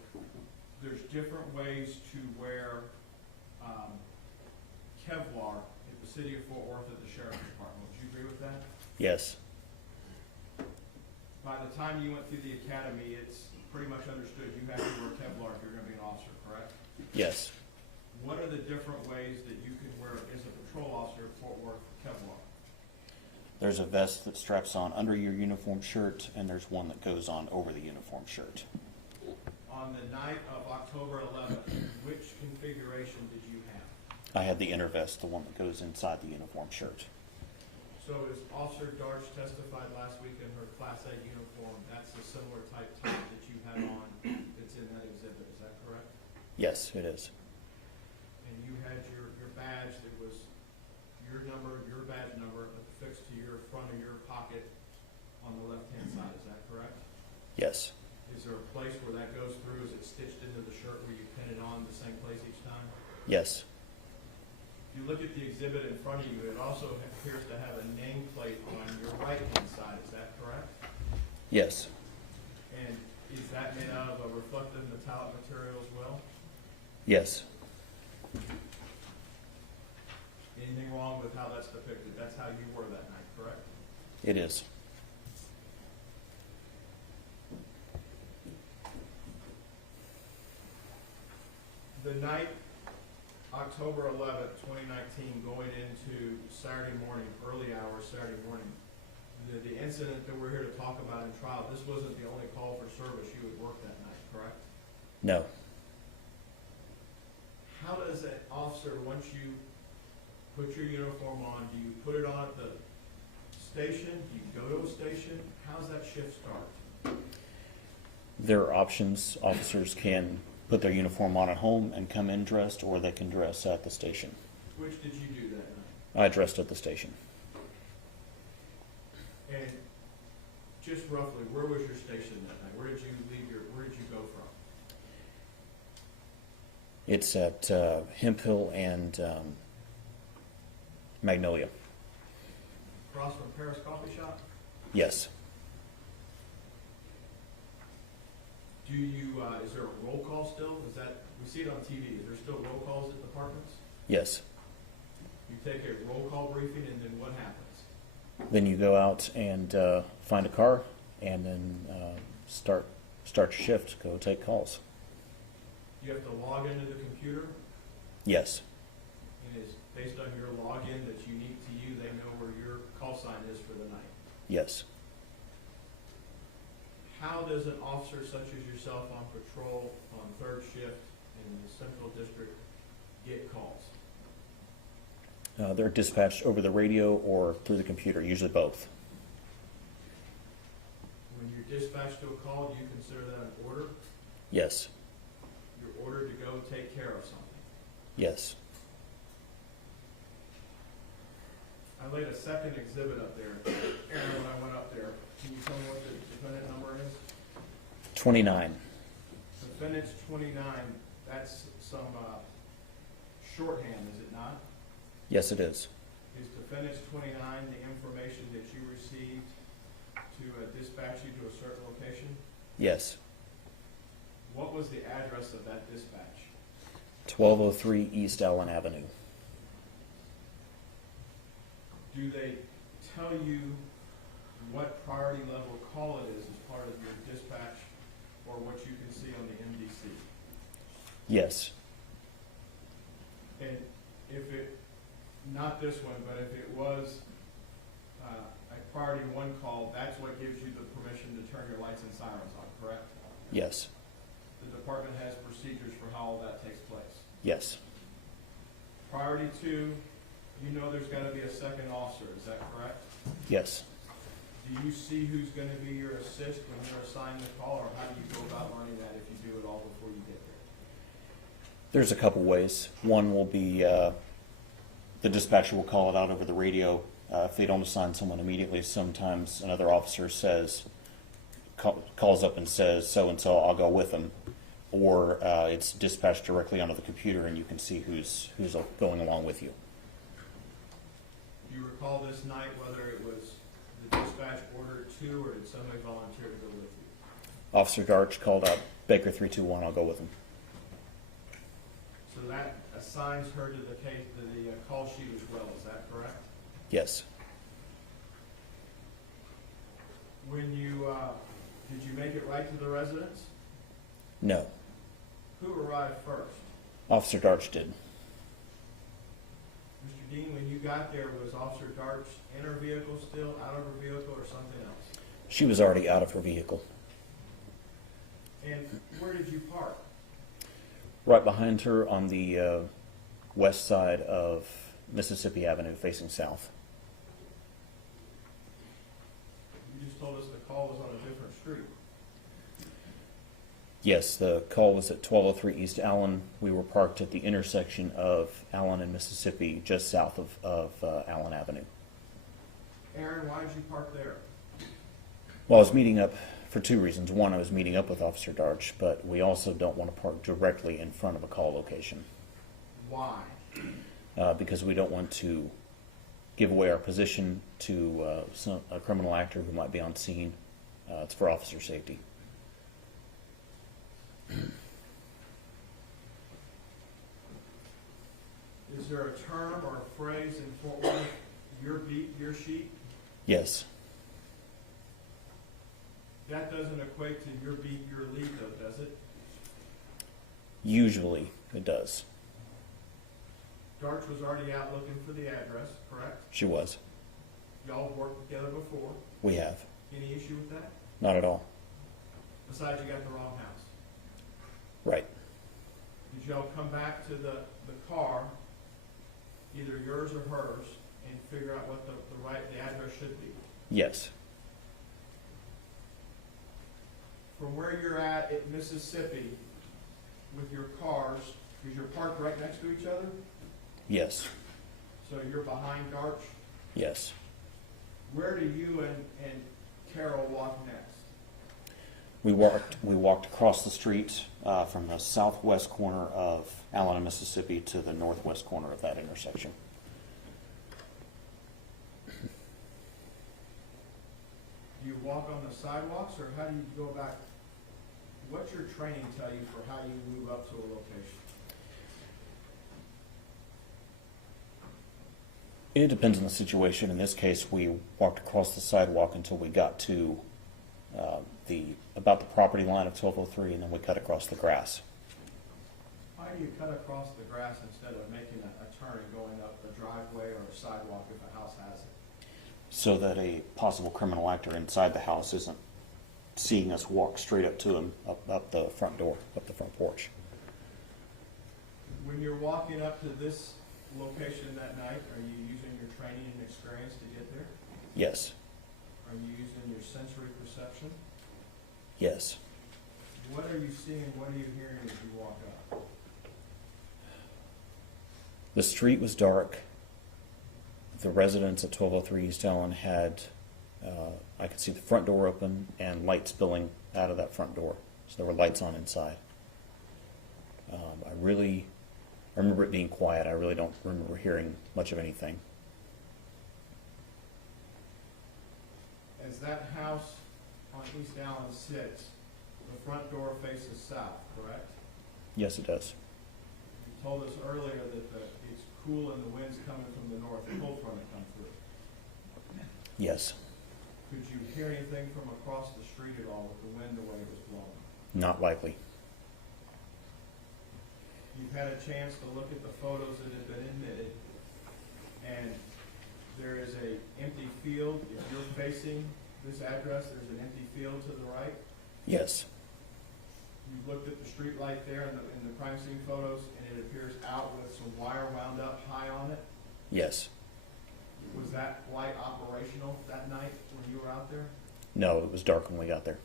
There's different ways to wear Kevlar in the city of Fort Worth at the sheriff's department. Would you agree with that? Yes, By the time you went through the academy, it's pretty much understood you have to wear Kevlar if you're going to be an officer, correct? yes. What are the different ways that you can wear as a patrol officer at Fort Worth Kevlar? There's a vest that straps on under your uniform shirt, and there's one that goes on over the uniform shirt. On the night of October 11th, which configuration did you have? I had the inner vest, the one that goes inside the uniform shirt. So as Officer Darch testified last week in her Class A uniform, that's a similar type top that you had on that's in that exhibit, is that correct? Yes, it is. And you had your badge that was your number, your badge number affixed to your front of your pocket on the left-hand side, is that correct? Yes, Is there a place where that goes through? Is it stitched into the shirt where you pin it on the same place each time? yes, If you look at the exhibit in front of you, it also appears to have a nameplate on your right-hand side, is that correct? yes, And is that made out of a reflective metallic material as well? yes, Anything wrong with how that's depicted? That's how you wore that night, correct? it is. The night, October 11th, 2019, going into Saturday morning, early hours Saturday morning, the incident that we're here to talk about in trial, this wasn't the only call for service you had worked that night, correct? No. How does an officer, once you put your uniform on, do you put it on at the station? Do you go to a station? How's that shift start? There are options. Officers can put their uniform on at home and come in dressed, or they can dress at the station. Which did you do that night? I dressed at the station. And just roughly, where was your station that night? Where did you go from? It's at Hemp Hill and Magnolia. Across from Paris Coffee Shop? Yes, Do you, is there a roll call still? Is that, we see it on TV, is there still roll calls at departments? yes. You take a roll call briefing and then what happens? Then you go out and find a car, and then start your shift. Go take calls. You have to log into the computer, Yes, and it's based on your login that's unique to you, they know where your call sign is for the night. yes. How does an officer such as yourself on patrol on third shift in the Central District get calls? They're dispatched over the radio or through the computer, usually both. When you're dispatched to a call, do you consider that an order? Yes, You're ordered to go take care of something. yes. I laid a second exhibit up there, Aaron, when I went up there. Can you tell me what the defendant number is? 29. Defendant's 29, that's some shorthand, is it not? Yes, it is. Is defendant's 29 the information that you received to dispatch you to a certain location? Yes. What was the address of that dispatch? 1203 East Allen Avenue. Do they tell you what priority level call it is as part of your dispatch or what you can see on the MDC? Yes, And if it, not this one, but if it was a priority one call, that's what gives you the permission to turn your lights and sirens on, correct? yes, The department has procedures for how all that takes place. yes, Priority two, you know there's got to be a second officer, is that correct? yes. Do you see who's going to be your assist when you're assigned the call, or how do you go about learning that if you do it all before you get there? There's a couple ways. One will be the dispatcher will call it out over the radio. If they don't assign someone immediately, sometimes another officer calls up and says, so and so, I'll go with them. Or it's dispatched directly onto the computer and you can see who's going along with you. Do you recall this night whether it was the dispatch ordered to, or did somebody volunteer to go with you? Officer Darch called out, Baker 321, I'll go with him. So that assigns her to the case, to the call sheet as well, is that correct? Yes. When you, did you make it right to the residence? No. Who arrived first? Officer Darch did. Mr. Dean, when you got there, was Officer Darch in her vehicle still, out of her vehicle, or something else? She was already out of her vehicle. And where did you park? Right behind her on the west side of Mississippi Avenue facing south. You just told us the call was on a different street. Yes, the call was at 1203 East Allen. We were parked at the intersection of Allen and Mississippi, just south of Allen Avenue. Aaron, why did you park there? Well, I was meeting up for two reasons. One, I was meeting up with Officer Darch, but we also don't want to park directly in front of a call location. Why? Because we don't want to give away our position to a criminal actor who might be on scene. It's for officer safety. Is there a term or a phrase in Fort Worth, your beat, your sheet? Yes. That doesn't equate to your beat, your lead though, does it? Usually it does. Darch was already out looking for the address, correct? She was. Y'all worked together before. We have. Any issue with that? Not at all. Besides, you got the wrong house. Right. Did y'all come back to the car, either yours or hers, and figure out what the address should be? Yes. From where you're at Mississippi with your cars, because you're parked right next to each other, Yes. so you're behind Darch, Yes. where do you and Carol walk next? We walked across the street from the southwest corner of Allen, Mississippi to the northwest corner of that intersection. Do you walk on the sidewalks, or how do you go back? What's your training tell you for how you move up to a location? It depends on the situation. In this case, we walked across the sidewalk until we got to about the property line of 1203, and then we cut across the grass. Why do you cut across the grass instead of making a turn and going up a driveway or a sidewalk if a house has it? So that a possible criminal actor inside the house isn't seeing us walk straight up to him, up the front door, up the front porch. When you're walking up to this location that night, are you using your training and experience to get there? Yes. Are you using your sensory perception? Yes. What are you seeing, what are you hearing as you walk up? The street was dark. The residents at 1203 East Allen had, I could see the front door open and light spilling out of that front door. So there were lights on inside. I remember it being quiet. I really don't remember hearing much of anything. As that house on East Allen sits, the front door faces south, correct? Yes, it does. You told us earlier that it's cool and the wind's coming from the north, the cold front had come through. Yes. Could you hear anything from across the street at all with the wind the way it was blowing? Not likely. You've had a chance to look at the photos that have been admitted, and there is a empty field. If you're facing this address, there's an empty field to the right. Yes. You've looked at the street light there in the crime scene photos, and it appears out with some wire wound up high on it. Yes. Was that light operational that night when you were out there? No, it was dark when we got there.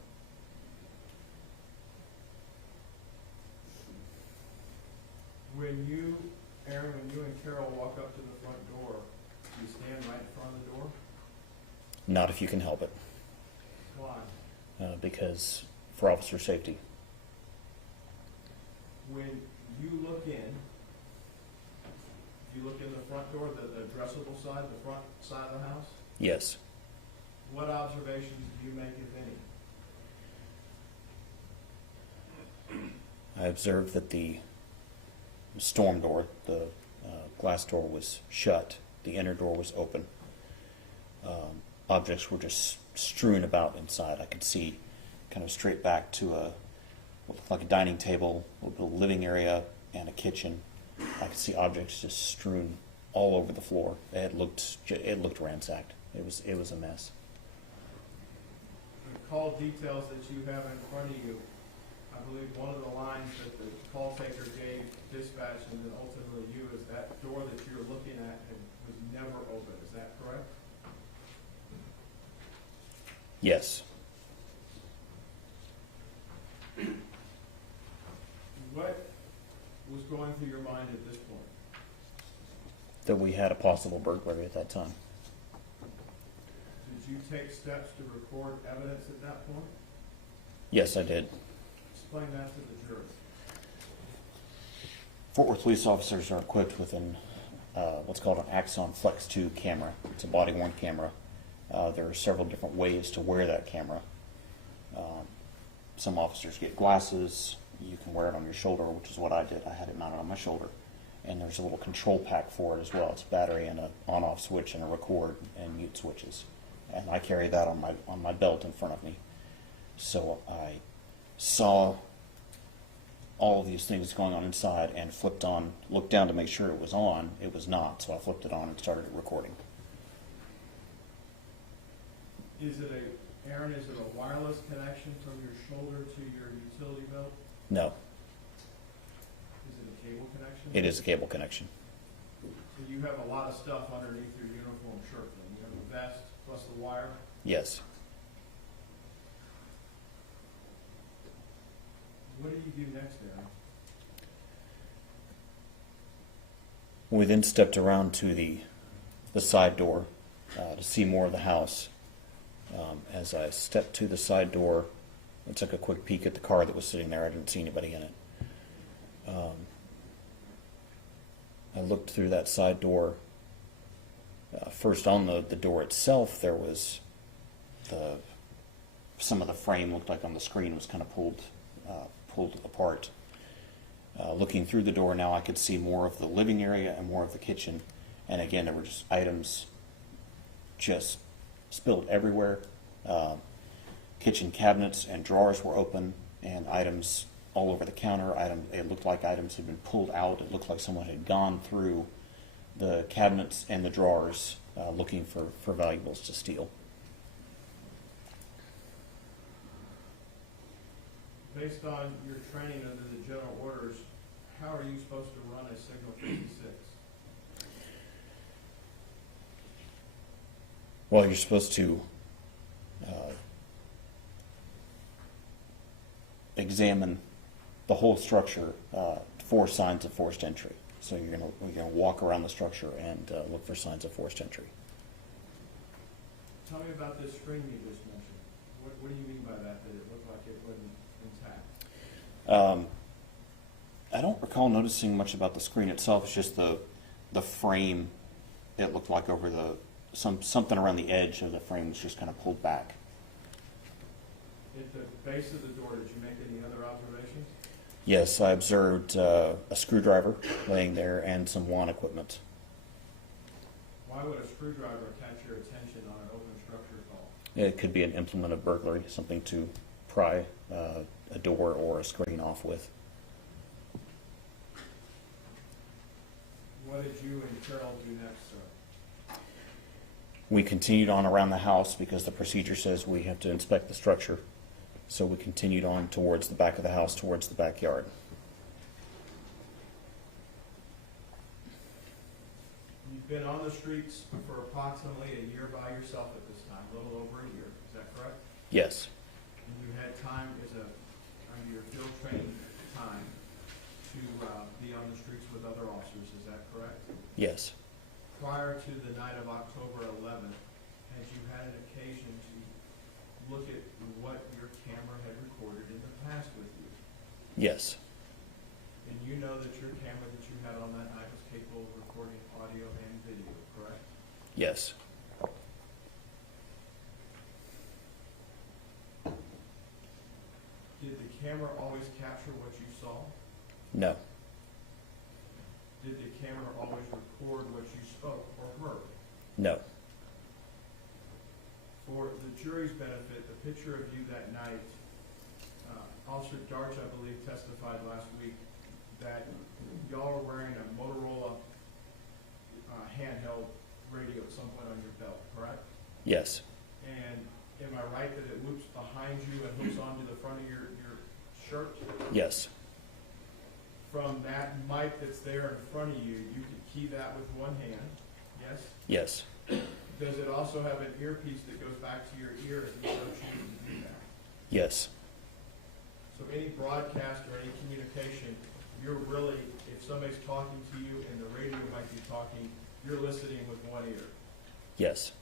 Aaron, when you and Carol walk up to the front door, you stand right in front of the door? Not if you can help it, Why? because for officer safety. When you look in the front door, the addressable side, the front side of the house, Yes. what observations do you make, if any? I observed that the storm door, the glass door was shut, the inner door was open. Objects were just strewn about inside. I could see kind of straight back to what looked like a dining table, a little bit of living area, and a kitchen. I could see objects just strewn all over the floor. It looked ransacked. It was a mess. The call details that you have in front of you, I believe one of the lines that the call taker gave dispatch and then ultimately you is that door that you're looking at was never open. Is that correct? Yes. What was going through your mind at this point? That we had a possible burglary at that time. Did you take steps to record evidence at that point? Yes, I did. Explain that to the jurors. Fort Worth police officers are equipped with what's called an Axon Flex 2 camera. It's a body-worn camera. There are several different ways to wear that camera. Some officers get glasses. You can wear it on your shoulder, which is what I did. I had it mounted on my shoulder. And there's a little control pack for it as well. It's a battery and an on-off switch and a record and mute switches. And I carry that on my belt in front of me. So I saw all of these things going on inside and looked down to make sure it was on. It was not, so I flipped it on and started recording. Aaron, is it a wireless connection from your shoulder to your utility belt? No, Is it a cable connection? it is a cable connection. So you have a lot of stuff underneath your uniform shirt then. You have a vest plus the wire. Yes. What do you do next, Aaron? We then stepped around to the side door to see more of the house. As I stepped to the side door, I took a quick peek at the car that was sitting there. I didn't see anybody in it. I looked through that side door. First, on the door itself, there was some of the frame looked like on the screen was kind of pulled apart. Looking through the door now, I could see more of the living area and more of the kitchen. And again, there were just items just spilled everywhere. Kitchen cabinets and drawers were open, and items all over the counter. It looked like items had been pulled out. It looked like someone had gone through the cabinets and the drawers looking for valuables to steal. Based on your training under the general orders, how are you supposed to run a Signal 56? Well, you're supposed to examine the whole structure for signs of forced entry. So you're gonna walk around the structure and look for signs of forced entry. Tell me about this screen you just mentioned. What do you mean by that it looked like it wasn't intact? I don't recall noticing much about the screen itself. It's just the frame. It looked like over something around the edge of the frame was just kind of pulled back. At the base of the door, did you make any other observations? Yes, I observed a screwdriver laying there and some lawn equipment. Why would a screwdriver catch your attention on an open structure call? It could be an implement of burglary, something to pry a door or a screen off with. What did you and Carol do next, sir? We continued on around the house because the procedure says we have to inspect the structure. So we continued on towards the back of the house, towards the backyard. You've been on the streets for approximately a year by yourself at this time, a little over a year. Is that correct? Yes. And you had time under your field training time to be on the streets with other officers, is that correct? Yes. Prior to the night of October 11th, had you had an occasion to look at what your camera had recorded in the past with you? Yes. And you know that your camera that you had on that night was capable of recording audio and video, correct? Yes. Did the camera always capture what you saw? No. Did the camera always record what you spoke or heard? No. For the jury's benefit, the picture of you that night, Officer Darch, I believe, testified last week that y'all were wearing a Motorola handheld radio at some point on your belt, correct? Yes. And am I right that it loops behind you and hooks onto the front of your shirt? Yes. From that mic that's there in front of you, you can key that with one hand, yes? Yes. Does it also have an earpiece that goes back to your ear if you so choose to do that? Yes. So any broadcast or any communication, you're really, if somebody's talking to you and the radio might be talking, you're listening with one ear. Yes.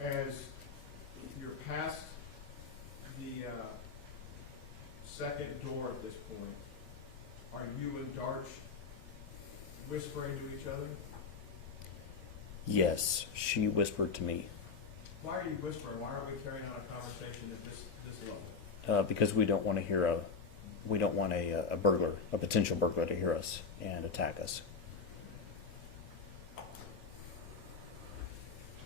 As you're past the second door at this point, are you and Darch whispering to each other? Yes. She whispered to me. Why are you whispering? Why aren't we carrying on a conversation at this level? Because we don't want to hear we don't want a burglar, a potential burglar, to hear us and attack us.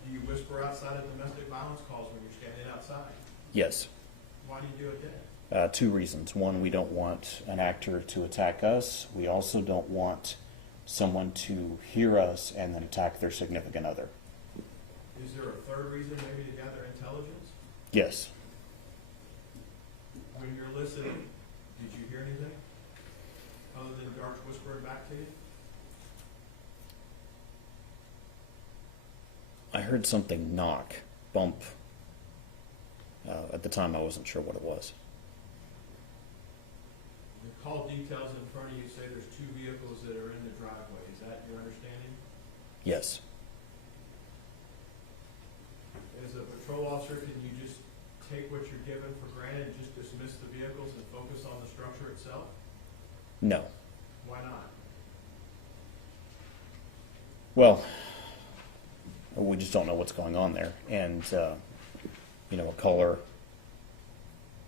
Do you whisper outside of domestic violence calls when you're standing outside? Yes. Why do you do it then? 2 reasons. One, we don't want an actor to attack us. We also don't want someone to hear us and then attack their significant other. Is there a third reason, maybe to gather intelligence? Yes. When you're listening, did you hear anything other than Darch whispering back to you? I heard something knock, bump. At the time, I wasn't sure what it was. The call details in front of you say there's 2 vehicles that are in the driveway. Is that your understanding? Yes. As a patrol officer, can you just take what you're given for granted and just dismiss the vehicles and focus on the structure itself? No. Why not? Well, we just don't know what's going on there. And, a caller,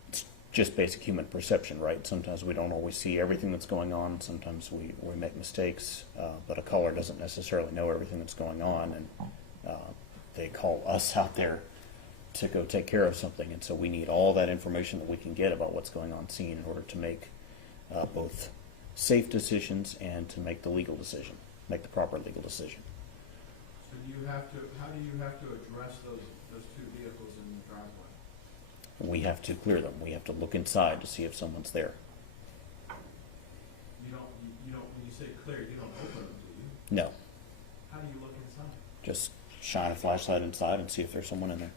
it's just basic human perception, right? Sometimes we don't always see everything that's going on. Sometimes we make mistakes, but a caller doesn't necessarily know everything that's going on. And they call us out there to go take care of something. And so we need all that information that we can get about what's going on scene in order to make both safe decisions and to make the legal decision, make the proper legal decision. So how do you have to address those 2 vehicles in the driveway? We have to clear them. We have to look inside to see if someone's there. You don't, when you say clear, you don't open them, do you? No. How do you look inside? Just shine a flashlight inside and see if there's someone in there.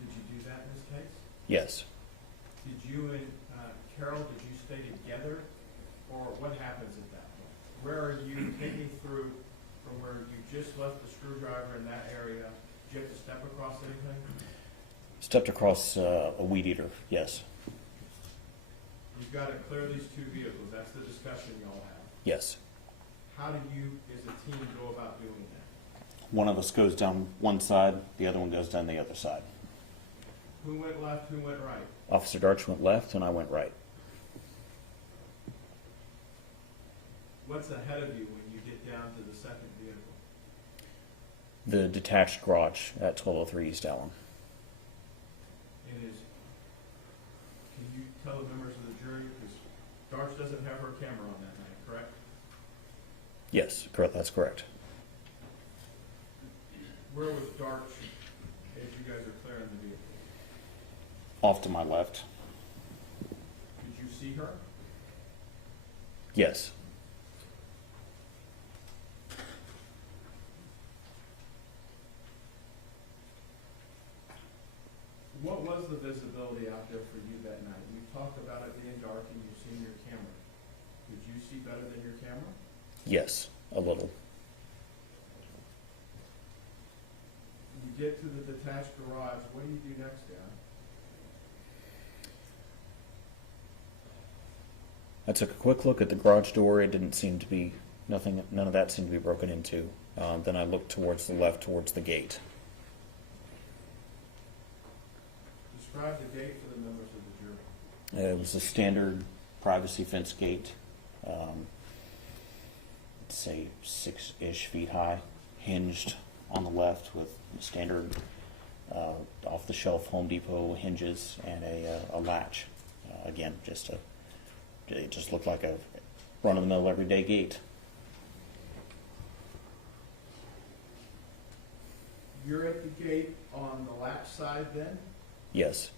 Did you do that in this case? Yes. Did you and Carol, did you stay together, or what happens at that point? Where are you taking through from where you just left the screwdriver in that area? Did you have to step across anything? Stepped across a weed eater, yes. You've got to clear these 2 vehicles. That's the discussion y'all have. Yes. How do you, as a team, go about doing that? One of us goes down one side, the other one goes down the other side. Who went left, who went right? Officer Darch went left and I went right. What's ahead of you when you get down to the second vehicle? The detached garage at 1203 East Allen. And can you tell the members of the jury, because Darch doesn't have her camera on that night, correct? Yes, correct. That's correct. Where was Darch as you guys are clearing the vehicle? Off to my left. Did you see her? Yes. What was the visibility out there for you that night? You've talked about it being dark and you've seen your camera. Did you see better than your camera? Yes, a little. You get to the detached garage, what do you do next, Dan? I took a quick look at the garage door. It didn't seem to be, none of that seemed to be broken into. Then I looked towards the left, towards the gate. Describe the gate for the members of the jury. It was a standard privacy fence gate, say 6-ish feet high, hinged on the left with standard off-the-shelf Home Depot hinges and a latch. Again, it just looked like a run-of-the-mill everyday gate. You're at the gate on the latch side then? Yes,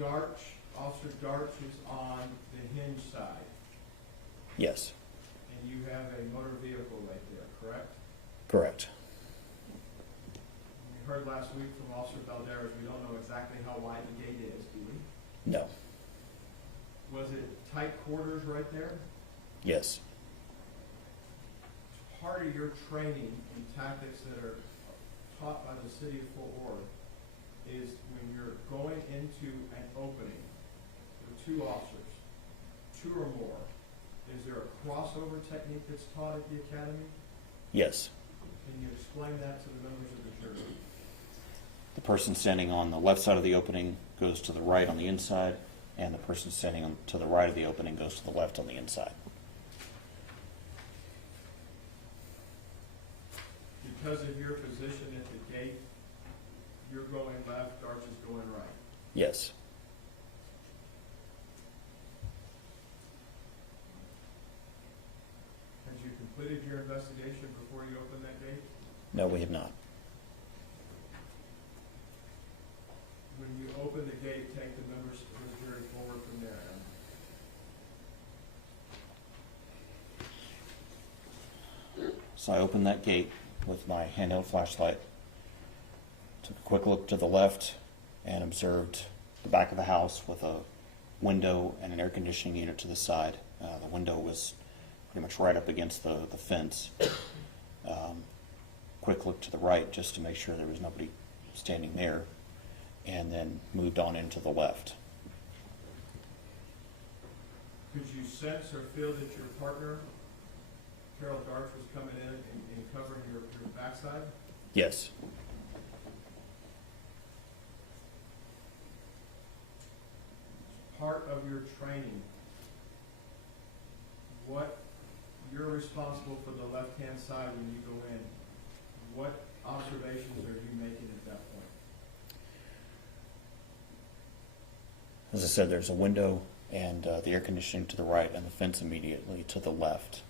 Officer Darch is on the hinge side, yes, and you have a motor vehicle right there, correct? correct. We heard last week from Officer Valderas, we don't know exactly how wide the gate is, do we? No, Was it tight quarters right there? yes, Part of your training in tactics that are taught by the city of Fort Worth is when you're going into an opening with two officers, two or more, is there a crossover technique that's taught at the academy? yes. Can you explain that to the members of the jury? The person standing on the left side of the opening goes to the right on the inside, and the person standing to the right of the opening goes to the left on the inside. Because of your position at the gate, you're going left, Darch is going right. Yes, Had you completed your investigation before you opened that gate? no, we have not. When you open the gate, take the members of the jury forward from there. So I opened that gate with my handheld flashlight, took a quick look to the left, and observed the back of the house with a window and an air conditioning unit to the side. The window was pretty much right up against the fence. Quick look to the right just to make sure there was nobody standing there, and then moved on into the left. Could you sense or feel that your partner, Carol Darch, was coming in and covering your backside? Yes, Part of your training, what, you're responsible for the left-hand side when you go in. What observations are you making at that point? as I said, there's a window and the air conditioning to the right, and the fence immediately to the left.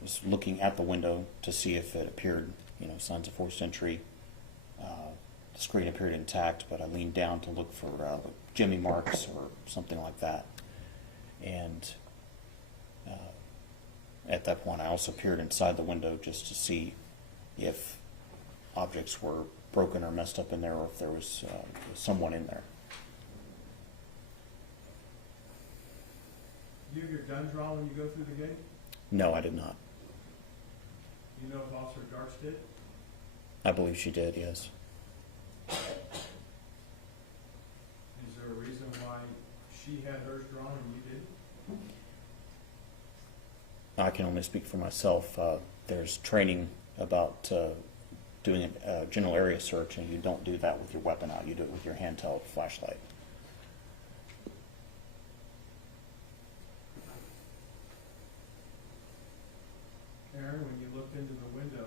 Was looking at the window to see if it appeared, signs of forced entry. The screen appeared intact, but I leaned down to look for jimmy marks or something like that. And at that point, I also peered inside the window just to see if objects were broken or messed up in there, or if there was someone in there. Do you have your gun drawn when you go through the gate? No, I did not. Do you know if Officer Darch did? I believe she did, yes. Is there a reason why she had hers drawn and you didn't? I can only speak for myself. There's training about doing a general area search, and you don't do that with your weapon out. You do it with your handheld flashlight. Aaron, when you looked into the window,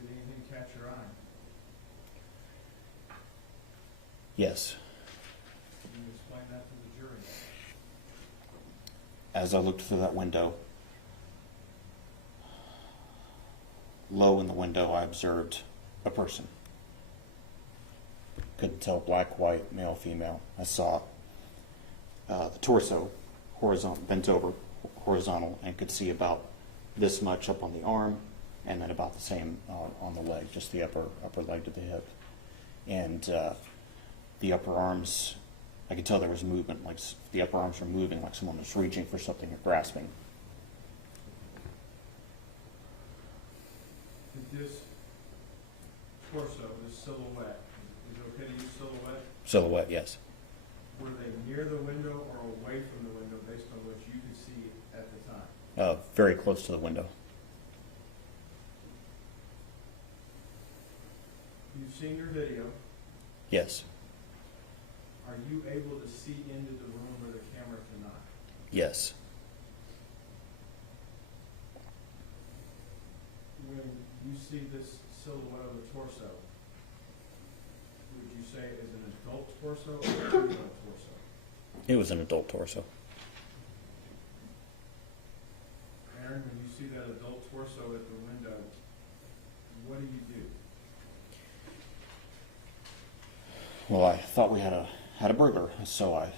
did anything catch your eye? Yes. Can you explain that to the jury? As I looked through that window, low in the window, I observed a person. Couldn't tell black, white, male, female. I saw the torso bent over, horizontal, and could see about this much up on the arm, and then about the same on the leg, just the upper leg to the hip. And the upper arms, I could tell there was movement, like the upper arms were moving, like someone was reaching for something or grasping. Did this torso, this silhouette, is it okay to use silhouette? Silhouette, yes. Were they near the window or away from the window based on what you could see at the time? Very close to the window. You've seen your video. Yes. Are you able to see into the room where the camera cannot? Yes. When you see this silhouette of the torso, would you say it is an adult torso or a juvenile torso? It was an adult torso. Aaron, when you see that adult torso at the window, what do you do? Well, I thought we had a burglar, so I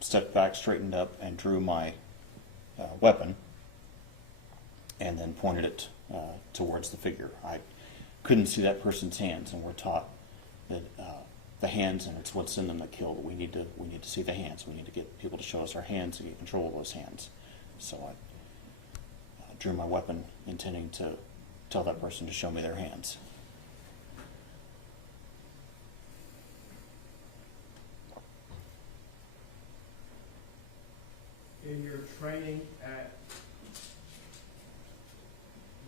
stepped back, straightened up, and drew my weapon, and then pointed it towards the figure. I couldn't see that person's hands, and we're taught that the hands, and it's what's in them that kill. But we need to see the hands. We need to get people to show us our hands and get control of those hands. So I drew my weapon, intending to tell that person to show me their hands. In your training at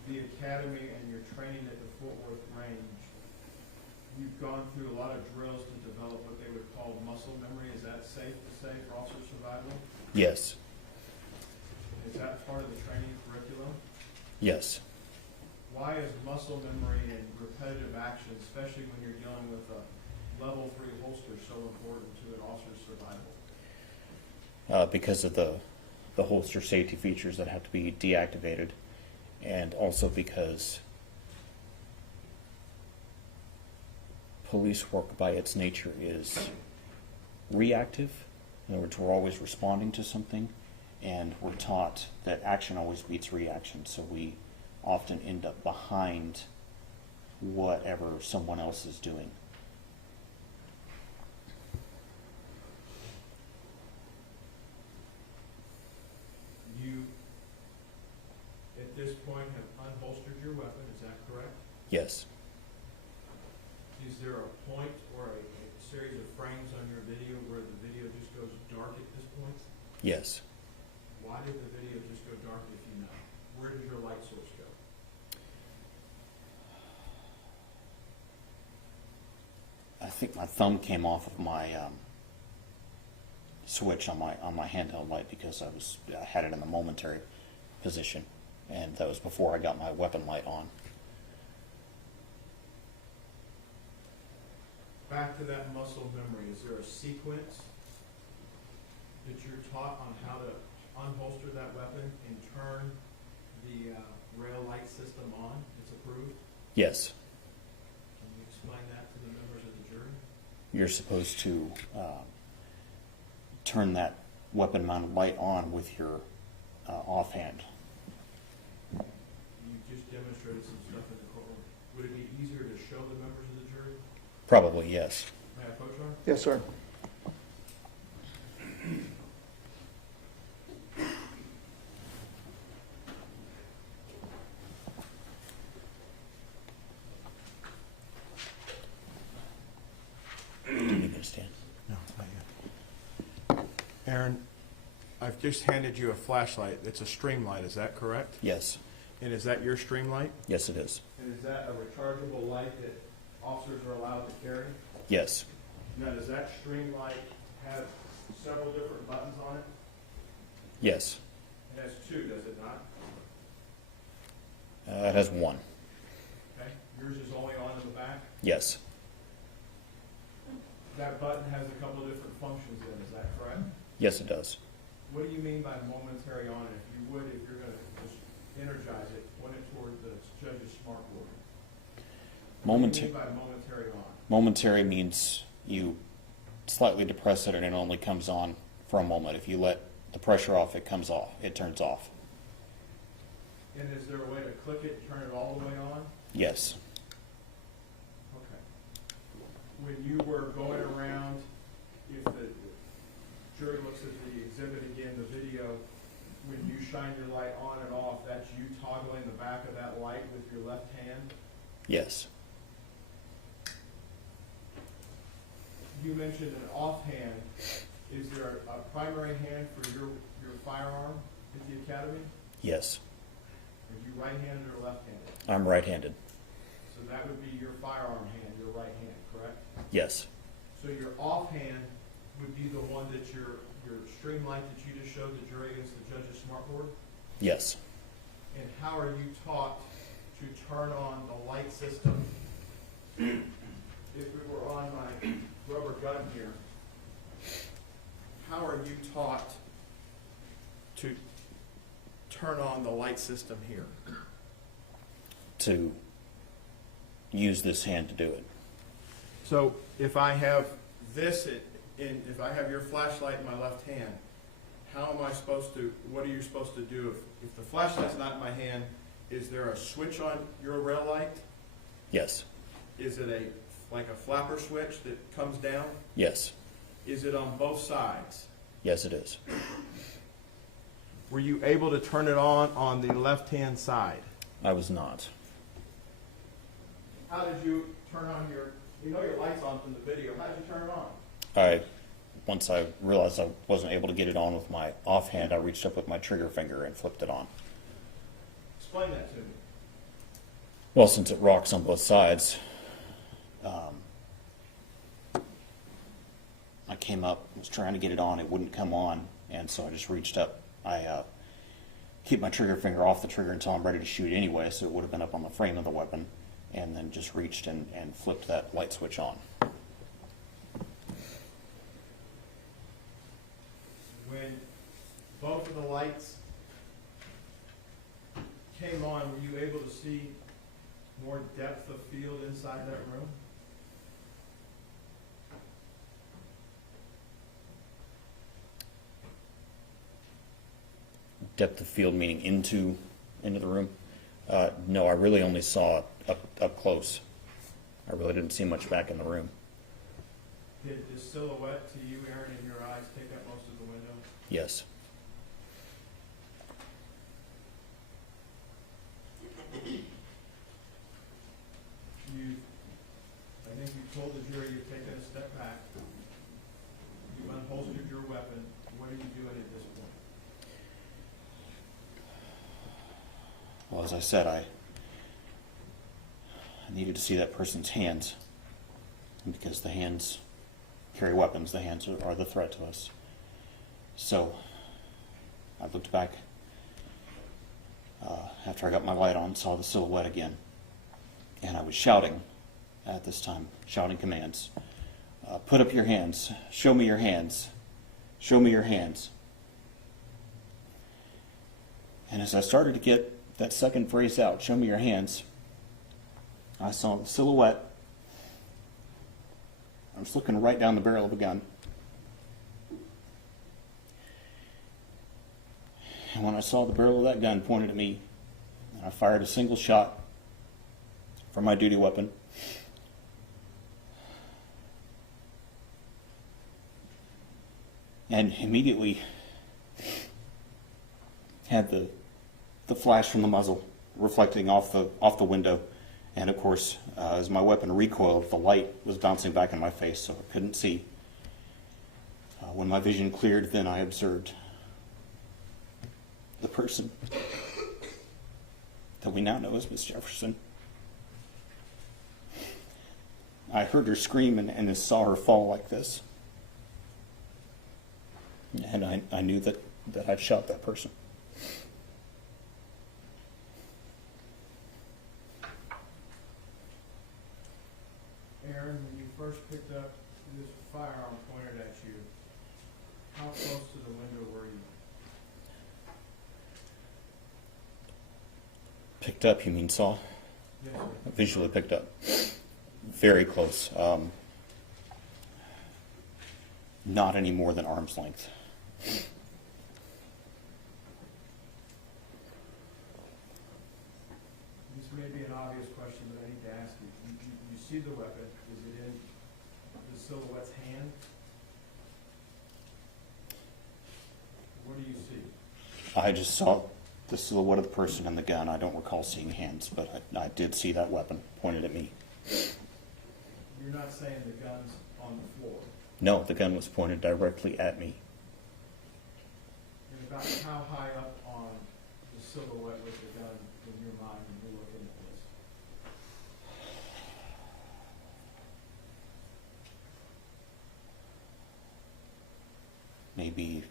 the academy and your training at the Fort Worth range, you've gone through a lot of drills to develop what they would call muscle memory. Is that safe to say for officer survival? Yes. Is that part of the training curriculum? Yes. Why is muscle memory and repetitive action, especially when you're dealing with a level 3 holster, so important to an officer's survival? Because of the holster safety features that have to be deactivated, and also because police work by its nature is reactive. In other words, we're always responding to something, and we're taught that action always beats reaction, so we often end up behind whatever someone else is doing. You, at this point, have unholstered your weapon, is that correct? Yes. Is there a point or a series of frames on your video where the video just goes dark at this point? Yes. Why did the video just go dark if you know? Where did your light source go? I think my thumb came off of my switch on my handheld light because I had it in the momentary position, and that was before I got my weapon light on. Back to that muscle memory, is there a sequence that you're taught on how to unholster that weapon and turn the rail light system on? It's approved? Yes. Can you explain that to the members of the jury? You're supposed to turn that weapon mounted light on with your offhand. You just demonstrated some stuff in the courtroom. Would it be easier to show the members of the jury? Probably yes. May I approach her? Yes, sir. Do you need me to stand? No, not yet. Aaron, I've just handed you a flashlight. It's a stream light, is that correct? Yes. And is that your stream light? Yes, it is. And is that a rechargeable light that officers are allowed to carry? Yes. Now, does that stream light have several different buttons on it? Yes. It has two, does it not? It has one. Okay, yours is only on in the back? Yes. That button has a couple of different functions in, is that correct? Yes, it does. What do you mean by momentary on? If you would, if you're gonna just energize it, point it toward the judge's smart board. What do you mean by momentary on? Momentary means you slightly depress it and it only comes on for a moment. If you let the pressure off, it comes off. It turns off. And is there a way to click it and turn it all the way on? Yes. Okay. When you were going around, if the jury looks at the exhibit again, the video, when you shine your light on and off, that's you toggling the back of that light with your left hand? Yes. You mentioned an offhand. Is there a primary hand for your firearm at the academy? Yes. Are you right-handed or left-handed? I'm right-handed. So that would be your firearm hand, your right hand, correct? Yes. So your offhand would be the one that your string light that you just showed the jury against the judge's smartboard? Yes. And how are you taught to turn on the light system? If we were on my rubber gun here, how are you taught to turn on the light system here? To use this hand to do it. So if I have this, if I have your flashlight in my left hand, how am I supposed to, what are you supposed to do? If the flashlight's not in my hand, is there a switch on your rail light? Yes. Is it like a flapper switch that comes down? Yes. Is it on both sides? Yes, it is. Were you able to turn it on the left-hand side? I was not. How did you turn on your light's on from the video, how did you turn it on? Once I realized I wasn't able to get it on with my offhand, I reached up with my trigger finger and flipped it on. Explain that to me. Well, since it rocks on both sides, I came up, was trying to get it on, it wouldn't come on, and so I just reached up. I keep my trigger finger off the trigger until I'm ready to shoot anyway, so it would have been up on the frame of the weapon, and then just reached and flipped that light switch on. When both of the lights came on, were you able to see more depth of field inside that room? Depth of field meaning into the room? No, I really only saw up close. I really didn't see much back in the room. Did the silhouette to you, Aaron, in your eyes take up most of the window? Yes. I think you told the jury you've taken a step back. You unholstered your weapon. What are you doing at this point? Well, as I said, I needed to see that person's hands, because the hands carry weapons. The hands are the threat to us. So I looked back after I got my light on, saw the silhouette again, and I was shouting at this time, shouting commands. Put up your hands. Show me your hands. Show me your hands. And as I started to get that second phrase out, show me your hands, I saw the silhouette. I was looking right down the barrel of a gun. And when I saw the barrel of that gun pointed at me, I fired a single shot from my duty weapon. And immediately had the flash from the muzzle reflecting off the window, and of course, as my weapon recoiled, the light was bouncing back in my face, so I couldn't see. When my vision cleared, then I observed the person that we now know as Miss Jefferson. I heard her scream and saw her fall like this. And I knew that I'd shot that person. Aaron, when you first picked up this firearm pointed at you, how close to the window were you? Picked up, you mean saw? Yes, sir. Visually picked up. Very close. Not any more than arm's length. see the weapon, is it in the silhouette's hand? What do you see? I just saw the silhouette of the person and the gun. I don't recall seeing hands, but I did see that weapon pointed at me. You're not saying the gun's on the floor. No, the gun was pointed directly at me. And about how high up on the silhouette was the gun in your mind when you're looking at this? Maybe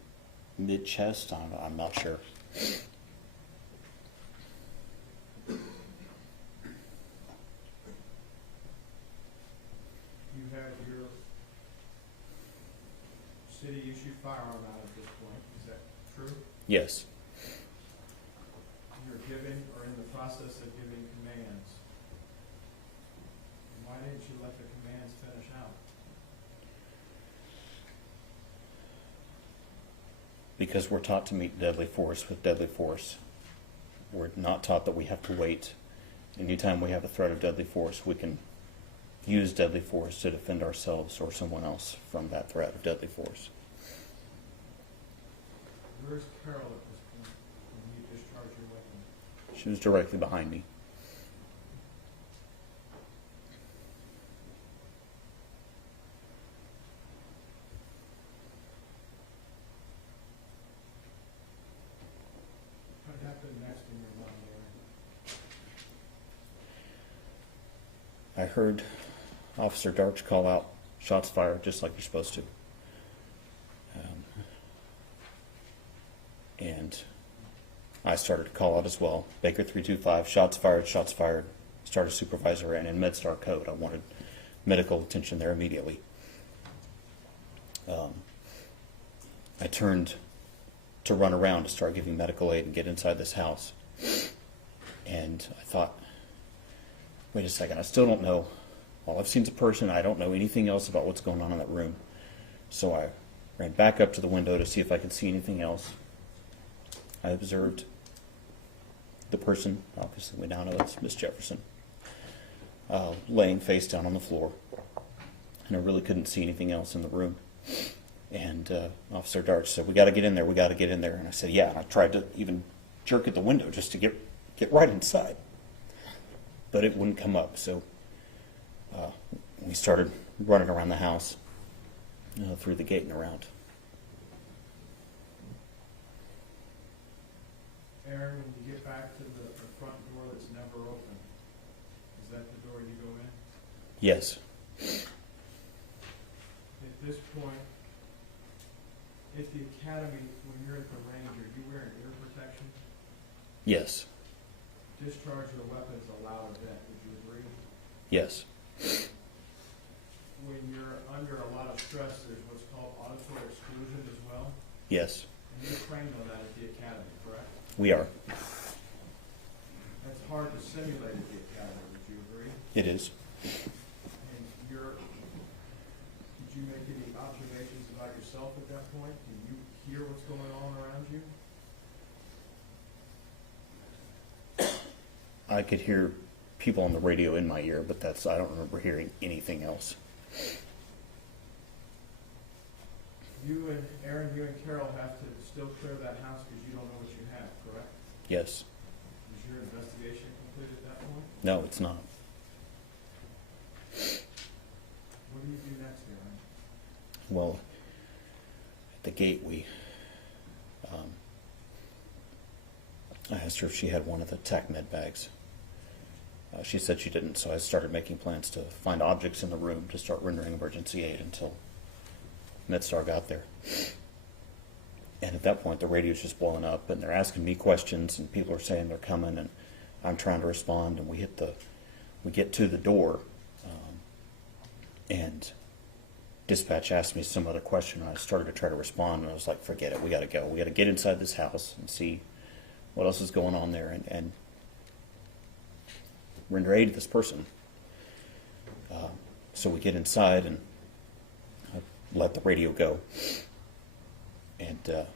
mid-chest, I'm not sure. You have your city-issued firearm out at this point, is that true? Yes. You're giving, or in the process of giving commands. And why didn't you let the commands finish out? Because we're taught to meet deadly force with deadly force. We're not taught that we have to wait. Anytime we have a threat of deadly force, we can use deadly force to defend ourselves or someone else from that threat of deadly force. Where's Carol at this point when you discharge your weapon? She was directly behind me. What happened next in your mind, Aaron? I heard Officer Darch call out, "Shots fired," just like you're supposed to. And I started to call out as well. Baker 325, shots fired, shots fired. Started supervisor and in MedStar code, I wanted medical attention there immediately. I turned to run around to start giving medical aid and get inside this house. And I thought, wait a second, I still don't know. All I've seen is a person. I don't know anything else about what's going on in that room. So I ran back up to the window to see if I could see anything else. I observed the person, obviously we now know it's Miss Jefferson, laying face down on the floor. And I really couldn't see anything else in the room. And Officer Darch said, "We got to get in there, we got to get in there." And I said, "Yeah." And I tried to even jerk at the window just to get right inside. But it wouldn't come up, so we started running around the house, through the gate and around. Aaron, when you get back to the front door that's never open, is that the door you go in? Yes. At this point, at the academy, when you're at the range, are you wearing ear protection? Yes. Discharge your weapons a loud event, would you agree? Yes. When you're under a lot of stress, there's what's called auditory exclusion as well, Yes. and you're trained on that at the academy, correct? We are. That's hard to simulate at the academy, would you agree? It is. And did you make any observations about yourself at that point? Can you hear what's going on around you? I could hear people on the radio in my ear, but I don't remember hearing anything else. You and Aaron, you and Carol have to still clear that house because you don't know what you have, correct? Yes. Is your investigation complete at that point? No, it's not. What do you do next, Aaron? Well, at the gate, I asked her if she had one of the TAC med bags. She said she didn't, so I started making plans to find objects in the room to start rendering emergency aid until MedStar got there. And at that point, the radio's just blowing up, and they're asking me questions, and people are saying they're coming, and I'm trying to respond, and we get to the door, and dispatch asked me some other question, and I started to try to respond, and I was like, forget it, we got to go. We got to get inside this house and see what else is going on there, and render aid to this person. So we get inside, and I let the radio go, and then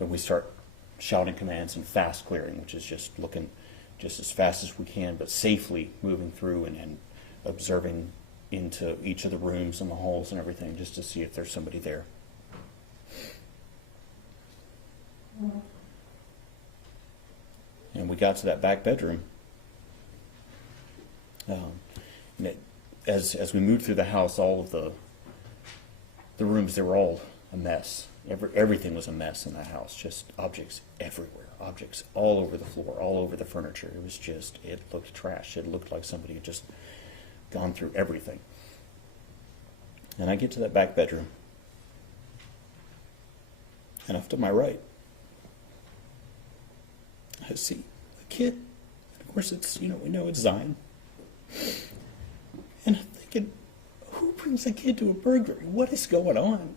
we start shouting commands and fast clearing, which is just looking just as fast as we can, but safely moving through and observing into each of the rooms and the halls and everything, just to see if there's somebody there. And we got to that back bedroom. And as we moved through the house, all of the rooms, they were all a mess. Everything was a mess in the house, just objects everywhere, objects all over the floor, all over the furniture. It was just, it looked trash. It looked like somebody had just gone through everything. And I get to that back bedroom, and off to my right, I see a kid. Of course, it's, we know it's Zion. And I'm thinking, who brings a kid to a burglary? What is going on?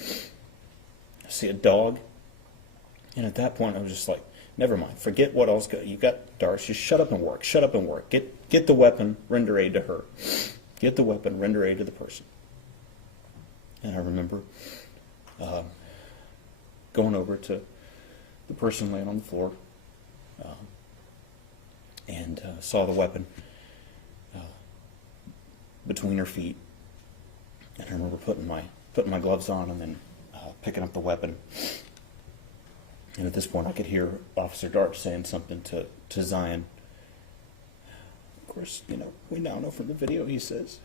I see a dog. And at that point, I was just like, never mind. Forget what else. You got Doris. Just shut up and work. Shut up and work. Get the weapon. Render aid to her. Get the weapon. Render aid to the person. And I remember going over to the person laying on the floor and saw the weapon between her feet. And I remember putting my gloves on and then picking up the weapon. And at this point, I could hear Officer Dart saying something to Zion. Of course, we now know from the video, he says,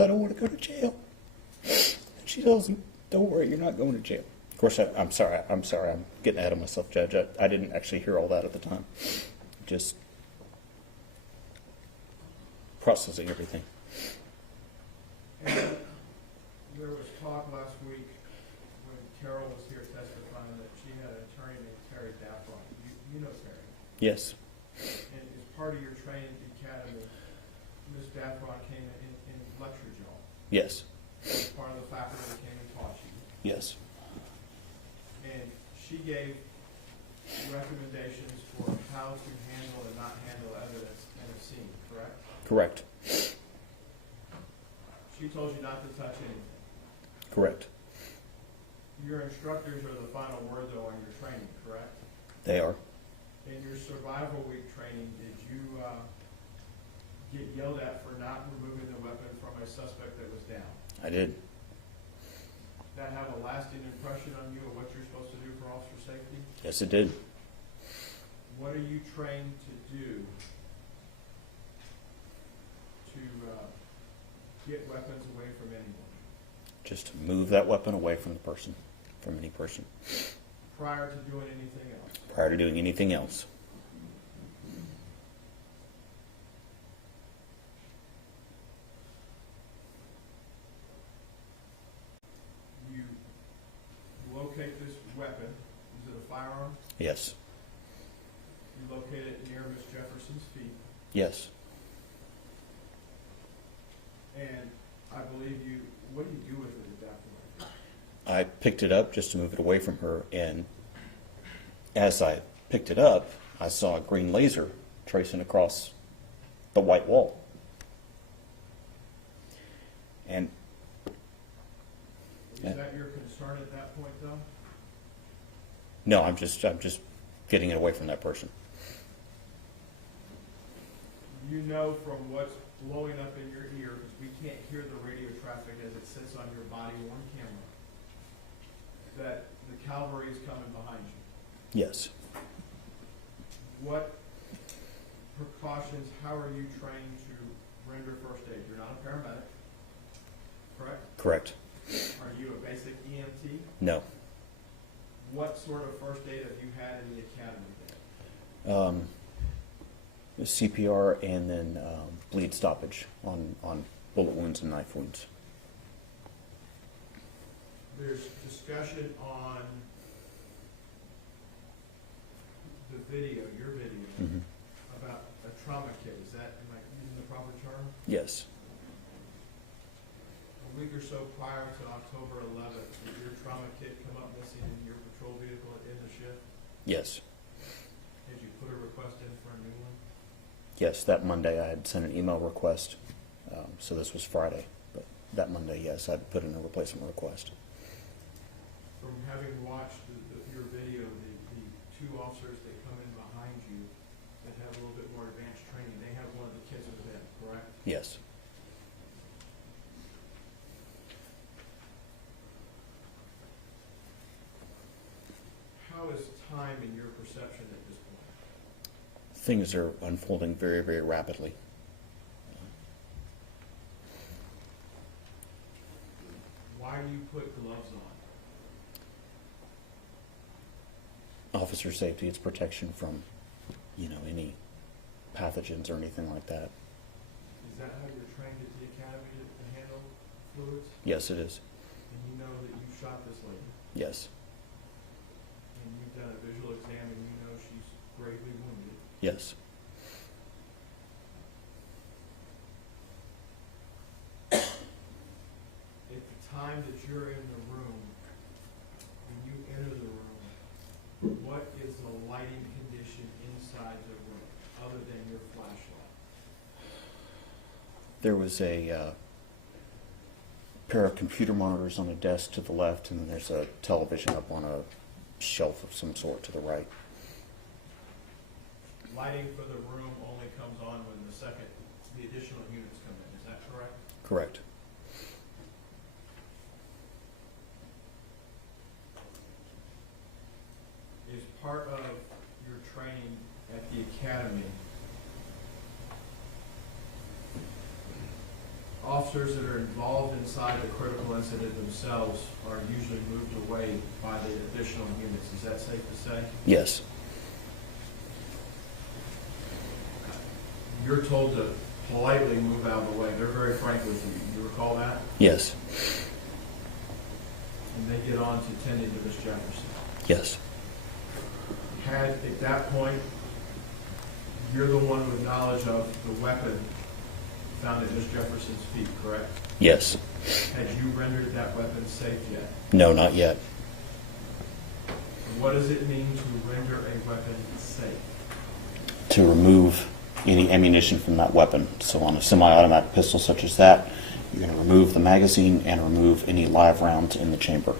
I don't want to go to jail. And she tells him, don't worry, you're not going to jail. Of course, I'm sorry, I'm getting ahead of myself, Judge. I didn't actually hear all that at the time. Just processing everything. And there was talk last week when Carol was here testifying that she had an attorney named Terry Daffron. You know Terry. Yes. And as part of your training at the academy, Ms. Daffron came in lectured y'all. Yes. As part of the faculty that came and taught you. Yes. And she gave recommendations for how to handle and not handle evidence in a scene, correct? Correct. She told you not to touch anything. Correct. Your instructors are the final word, though, on your training, correct? They are. In your survival week training, did you get yelled at for not removing the weapon from a suspect that was down? I did. That have a lasting impression on you of what you're supposed to do for officer safety? Yes, it did. What are you trained to do to get weapons away from anyone? Just to move that weapon away from the person, from any person, Prior to doing anything else? prior to doing anything else. You locate this weapon. Is it a firearm? Yes. You locate it near Ms. Jefferson's feet. Yes. And I believe what do you do with it at that point? I picked it up just to move it away from her, and as I picked it up, I saw a green laser tracing across the white wall. And Is that your concern at that point, though? no, I'm just getting it away from that person. You know from what's blowing up in your ear, because we can't hear the radio traffic as it sits on your body-worn camera, that the cavalry is coming behind you. Yes. What precautions, how are you trained to render first aid? You're not a paramedic, correct? Correct. Are you a basic EMT? No. What sort of first aid have you had in the academy then? CPR and then bleed stoppage on bullet wounds and knife wounds. There's discussion on the video, your video, Mm-hmm. about a trauma kit. Is that, am I using the proper term? Yes. A week or so prior to October 11th, did your trauma kit come up missing in your patrol vehicle in the shift? Yes. Did you put a request in for a new one? Yes, that Monday I had sent an email request, so this was Friday, but that Monday, yes, I'd put in a replacement request. From having watched your video, the two officers that come in behind you that have a little bit more advanced training, they have one of the kits with them, correct? Yes. How is time in your perception at this point? Things are unfolding very, very rapidly. Why do you put gloves on? Officer safety, it's protection from, any pathogens or anything like that. Is that how you're trained at the academy to handle fluids? Yes, it is. And you know that you shot this lady, Yes. and you've done a visual exam, and you know she's gravely wounded. Yes. At the time that you're in the room, when you enter the room, what is the lighting condition inside the room, other than your flashlight? There was a pair of computer monitors on a desk to the left, and then there's a television up on a shelf of some sort to the right. Lighting for the room only comes on when the additional units come in, is that correct? Correct. Is part of your training at the academy, officers that are involved inside the critical incident themselves are usually moved away by the additional units, is that safe to say? Yes. You're told to politely move out of the way, they're very frank with you, you recall that? Yes. And they get on to tending to Miss Jefferson. Yes. Had, at that point, you're the one with knowledge of the weapon found at Miss Jefferson's feet, correct? Yes. Had you rendered that weapon safe yet? No, not yet. What does it mean to render a weapon safe? To remove any ammunition from that weapon. So on a semi-automatic pistol such as that, you're going to remove the magazine and remove any live rounds in the chamber.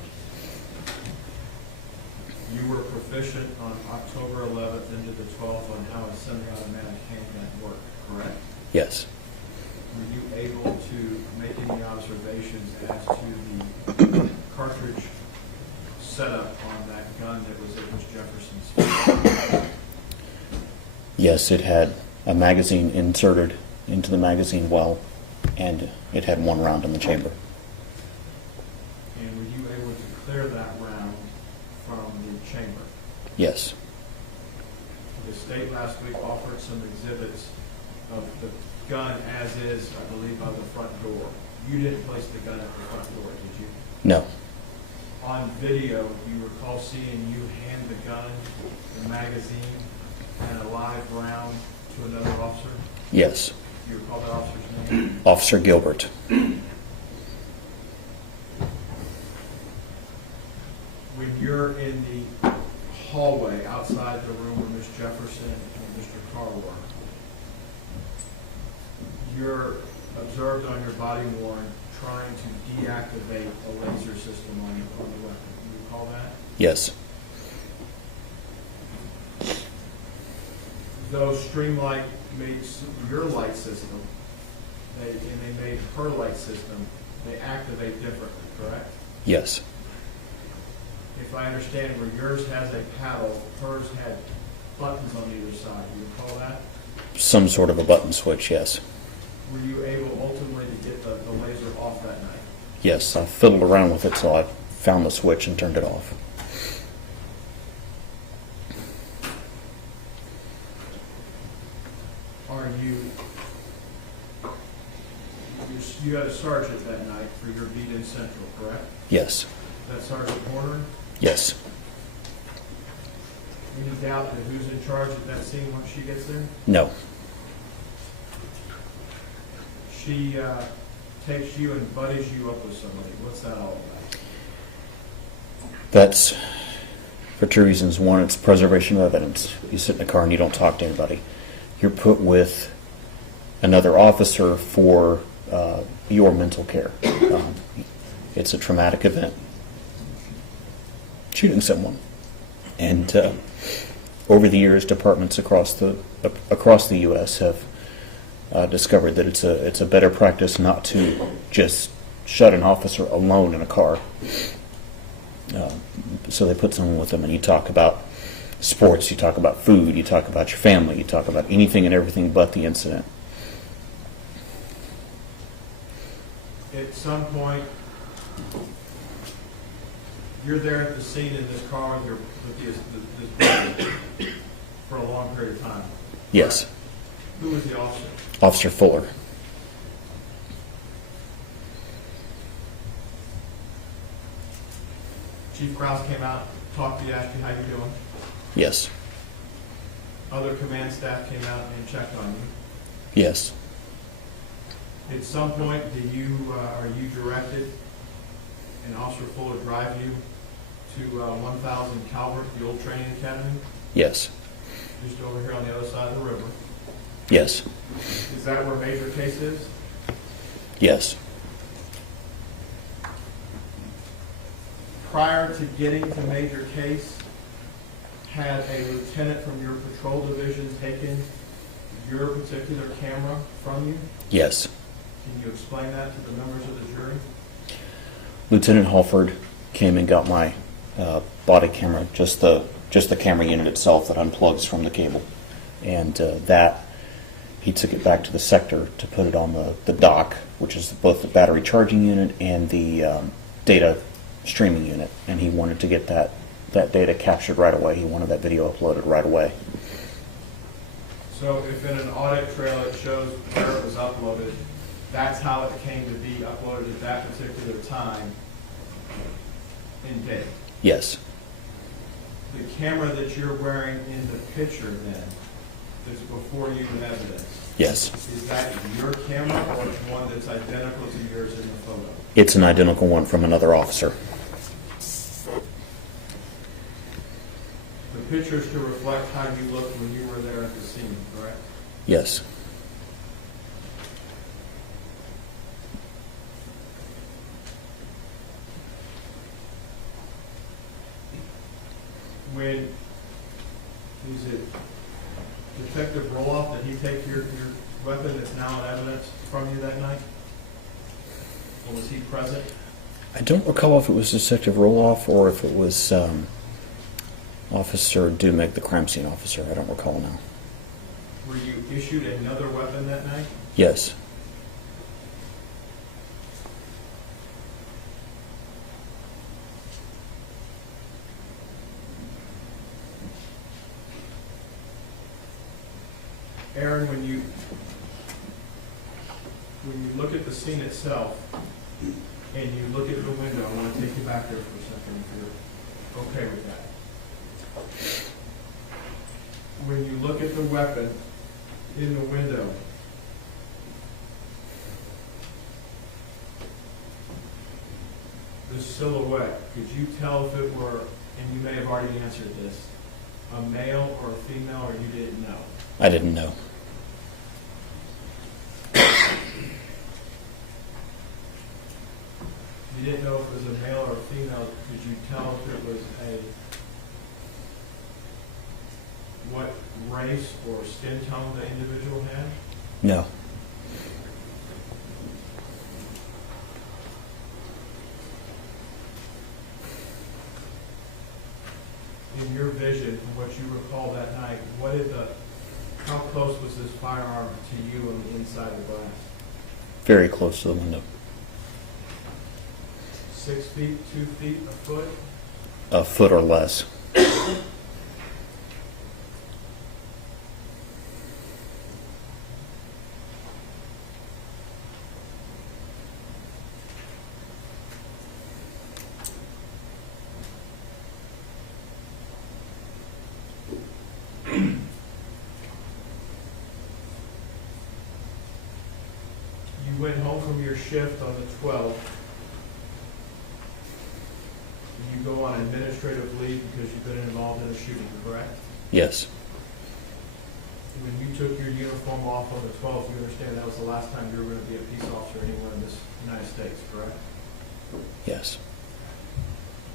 You were proficient on October 11th into the 12th on how a semi-automatic handgun worked, correct? Yes. Were you able to make any observations as to the cartridge setup on that gun that was at Miss Jefferson's feet? Yes, it had a magazine inserted into the magazine well, and it had one round in the chamber. And were you able to clear that round from the chamber? Yes. The state last week offered some exhibits of the gun as is, I believe, by the front door. You didn't place the gun at the front door, did you? No. On video, you recall seeing you hand the gun, the magazine, and a live round to another officer? Yes. You recall that officer's name? Officer Gilbert. When you're in the hallway outside the room where Miss Jefferson and Mr. Carr were, you're observed on your body worn trying to deactivate a laser system on the weapon. You recall that? Yes. Though Streamlight made your light system, and they made her light system, they activate differently, correct? Yes. If I understand, where yours has a paddle, hers had buttons on either side. You recall that? Some sort of a button switch, yes. Were you able ultimately to get the laser off that night? Yes, I fiddled around with it till I found the switch and turned it off. Are you had a sergeant that night for your beat in Central, correct? Yes. That Sergeant Horner? Yes. Any doubt that who's in charge at that scene once she gets there? No. She takes you and buddies you up with somebody. What's that all about? That's for two reasons. One, it's preservation of evidence. You sit in a car and you don't talk to anybody. You're put with another officer for your mental care. It's a traumatic event. Shooting someone. And over the years, departments across the U.S. have discovered that it's a better practice not to just shut an officer alone in a car. So they put someone with them, and you talk about sports, you talk about food, you talk about your family, you talk about anything and everything but the incident. At some point, you're there at the scene in this car with this person for a long period of time. Yes. Who was the officer? Officer Fuller. Chief Krause came out, talked to you, asked you how you're doing. Yes. Other command staff came out and checked on you. Yes. At some point, are you directed, and Officer Fuller drive you to 1000 Calvert, the old training academy, Yes. just over here on the other side of the river? Yes. Is that where Major Case is? Yes. Prior to getting to Major Case, had a lieutenant from your patrol division taken your particular camera from you? Yes. Can you explain that to the members of the jury? Lieutenant Halford came and got my body camera, just the camera unit itself that unplugs from the cable, and that he took it back to the sector to put it on the dock, which is both the battery charging unit and the data streaming unit, and he wanted to get that data captured right away. He wanted that video uploaded right away. So if in an audit trail it shows where it was uploaded, that's how it came to be uploaded at that particular time in day? Yes. The camera that you're wearing in the picture then, that's before you in evidence, Yes. is that your camera or one that's identical to yours in the photo? It's an identical one from another officer. The picture's to reflect how you looked when you were there at the scene, correct? Yes. When, is it Detective Roloff, did he take your weapon that's now in evidence from you that night? Or was he present? I don't recall if it was Detective Roloff or if it was Officer Dumick, the crime scene officer. I don't recall now. Were you issued another weapon that night? Yes. Aaron, when you look at the scene itself and you look at the window, I want to take you back there for a second if you're okay with that. When you look at the weapon in the window, the silhouette, could you tell if it were, and you may have already answered this, a male or a female, or you didn't know? I didn't know. You didn't know if it was a male or a female. Could you tell if it was what race or skin tone the individual had? No. In your vision, from what you recall that night, how close was this firearm to you on the inside of the glass? Very close to the window. 6 feet, 2 feet, a foot? A foot or less. You went home from your shift on the 12th. And you go on administrative leave because you've been involved in a shooting, correct? Yes. When you took your uniform off on the 12th, you understand that was the last time you were going to be a peace officer anywhere in this United States, correct? Yes.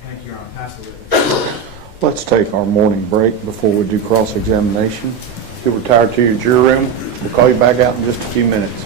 Thank you, Your Honor. Pass the witness. Let's take our morning break before we do cross-examination. You'll retire to your jury room. We'll call you back out in just a few minutes.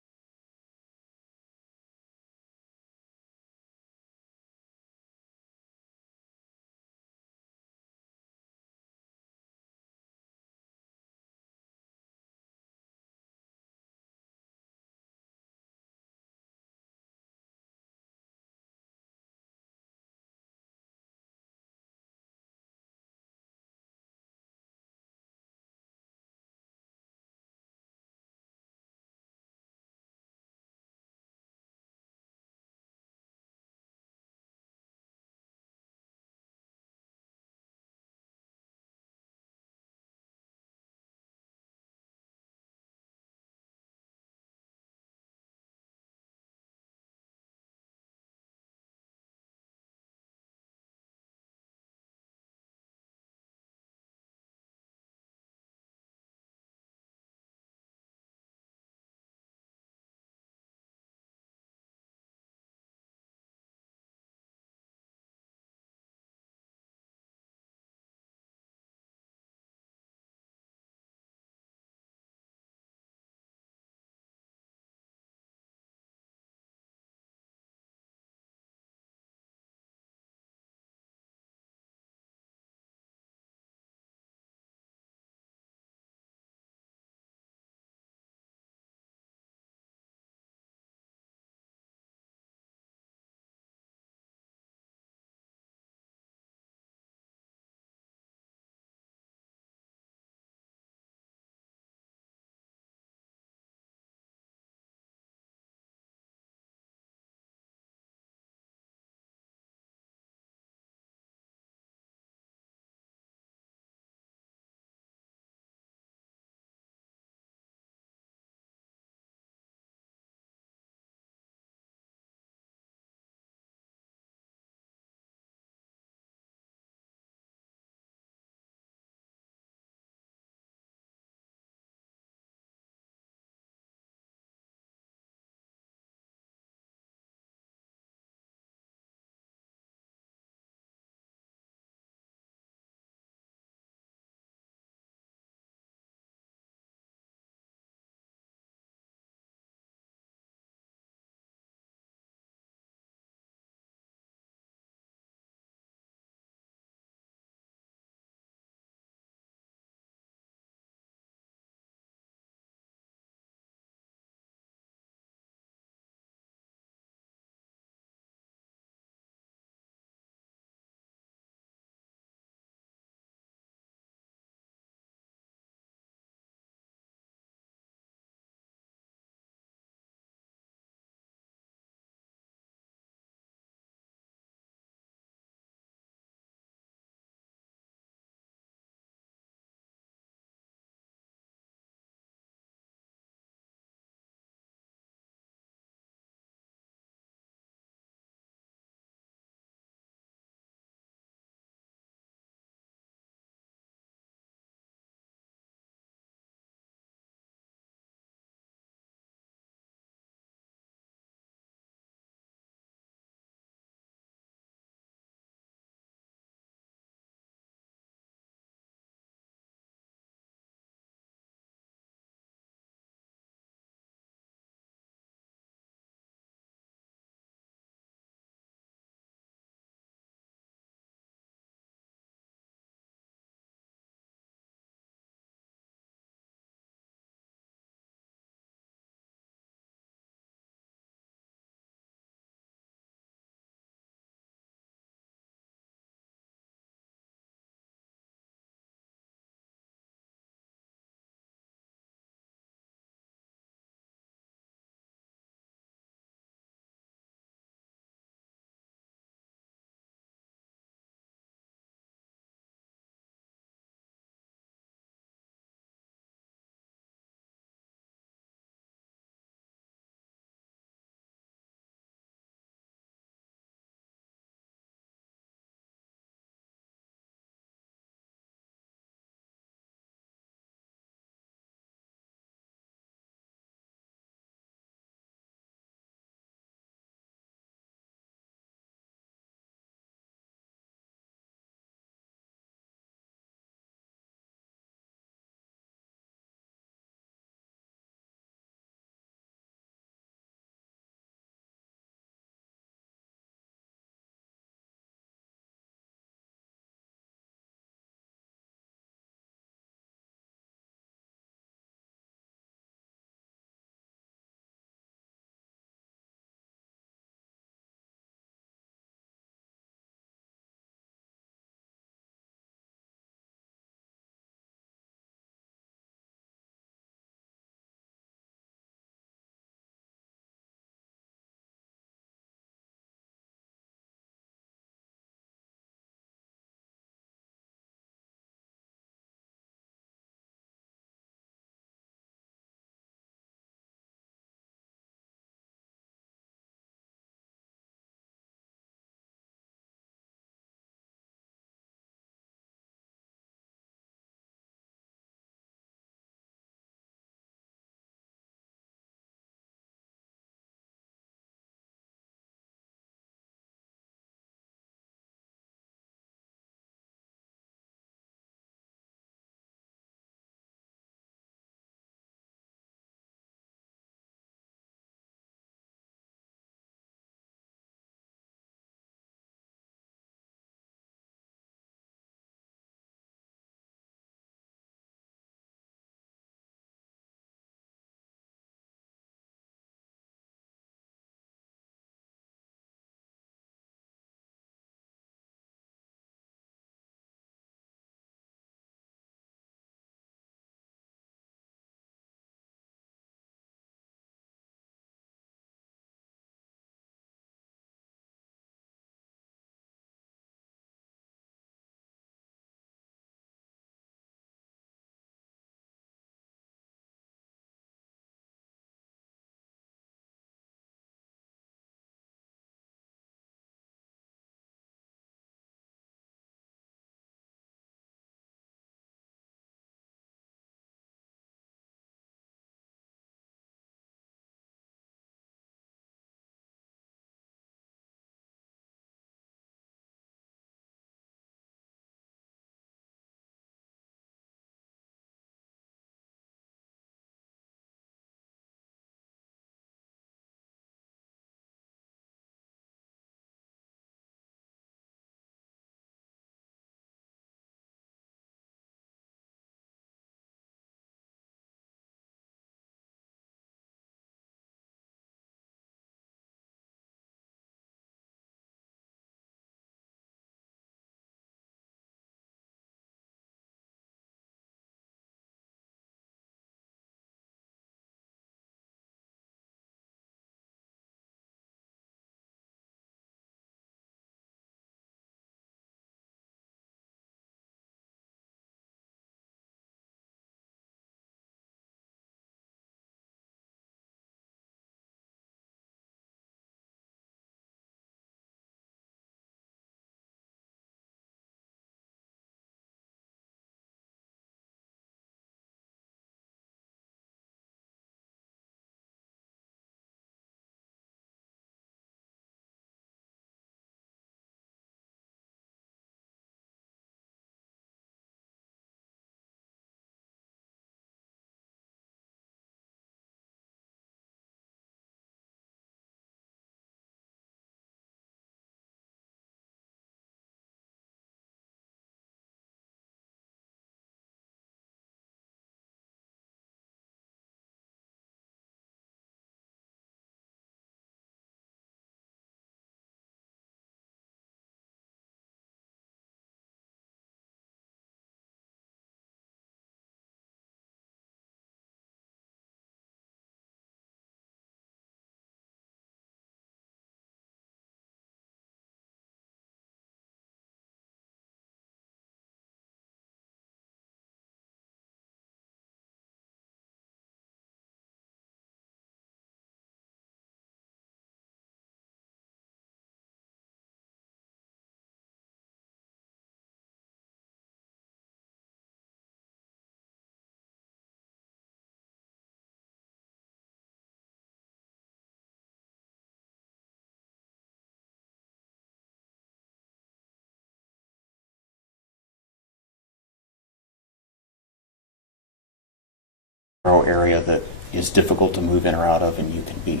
narrow area that is difficult to move in or out of, and you can be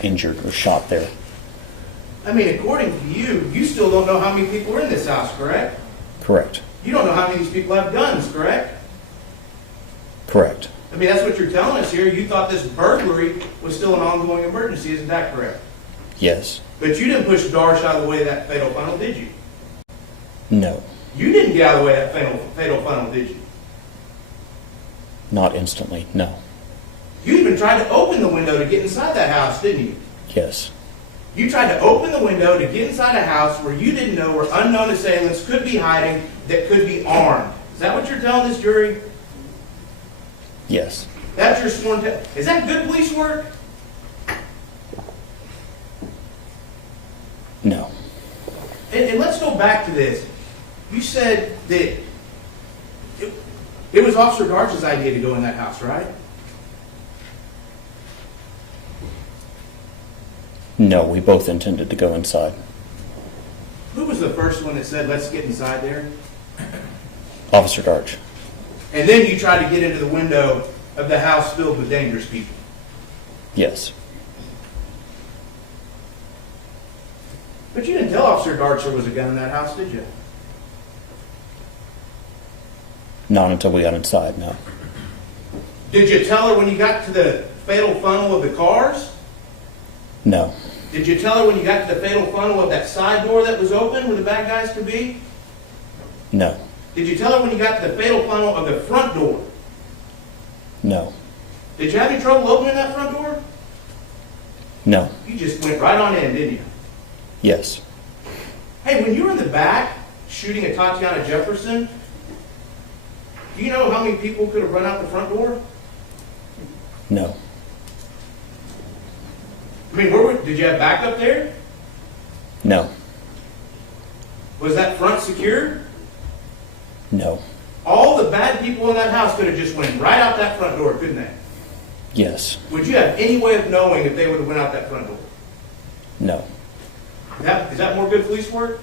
injured or shot there. I mean, according to you, you still don't know how many people are in this house, correct? Correct. You don't know how many of these people have guns, correct? Correct. I mean, that's what you're telling us here. You thought this burglary was still an ongoing emergency, isn't that correct? Yes. But you didn't push Darsh out of the way of that fatal funnel, did you? No. You didn't get out of the way of that fatal funnel, did you? Not instantly. No. You even tried to open the window to get inside that house, didn't you? Yes. You tried to open the window to get inside a house where you didn't know where unknown assailants could be hiding that could be armed. Is that what you're telling this jury? Yes. That's your sworn Is that good police work? No. And let's go back to this. You said that it was Officer Darch's idea to go in that house, right? No, we both intended to go inside. Who was the first one that said, let's get inside there? Officer Darch. And then you tried to get into the window of the house filled with dangerous people. Yes. But you didn't tell Officer Darch there was a gun in that house, did you? Not until we got inside, no. Did you tell her when you got to the fatal funnel of the cars? No. Did you tell her when you got to the fatal funnel of that side door that was open where the bad guys could be? No. Did you tell her when you got to the fatal funnel of the front door? No. Did you have any trouble opening that front door? No. You just went right on in, didn't you? Yes. Hey, when you were in the back shooting at Atatiana Jefferson, do you know how many people could have run out the front door? No. I mean, did you have backup there? No. Was that front secure? No. All the bad people in that house could have just went right out that front door, couldn't they? Yes. Would you have any way of knowing if they would have went out that front door? No. Is that more good police work?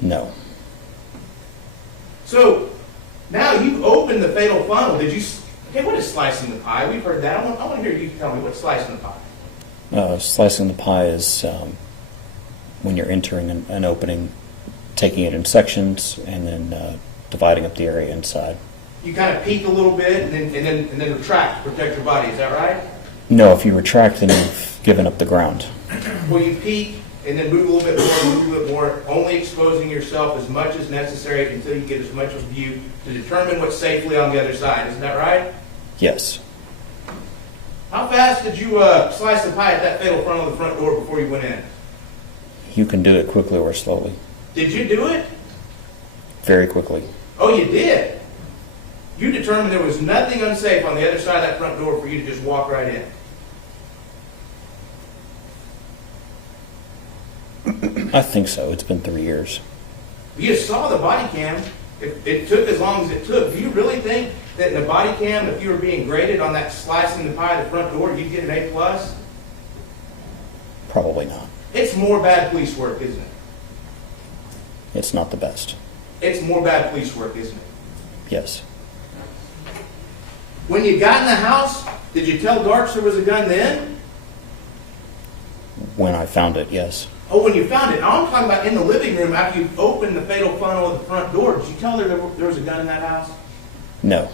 No. So, now you've opened the fatal funnel. Hey, what is slicing the pie? We've heard that. I want to hear you tell me what's slicing the pie. Slicing the pie is when you're entering an opening, taking it in sections, and then dividing up the area inside. You kind of peek a little bit and then retract to protect your body. Is that right? No, if you retract, then you've given up the ground. Well, you peek and then move a little bit more, move a little bit more, only exposing yourself as much as necessary until you get as much of view to determine what's safely on the other side. Isn't that right? Yes. How fast did you slice the pie at that fatal funnel of the front door before you went in? You can do it quickly or slowly. Did you do it? Very quickly. Oh, you did? You determined there was nothing unsafe on the other side of that front door for you to just walk right in. I think so. It's been 3 years. You saw the body cam. It took as long as it took. Do you really think that in the body cam, if you were being graded on that slicing the pie at the front door, you'd get an A+? Probably not. It's more bad police work, isn't it? It's not the best. It's more bad police work, isn't it? Yes. When you got in the house, did you tell Darch there was a gun then? When I found it, yes. Oh, when you found it. Now I'm talking about in the living room after you opened the fatal funnel of the front door. Did you tell her there was a gun in that house? No.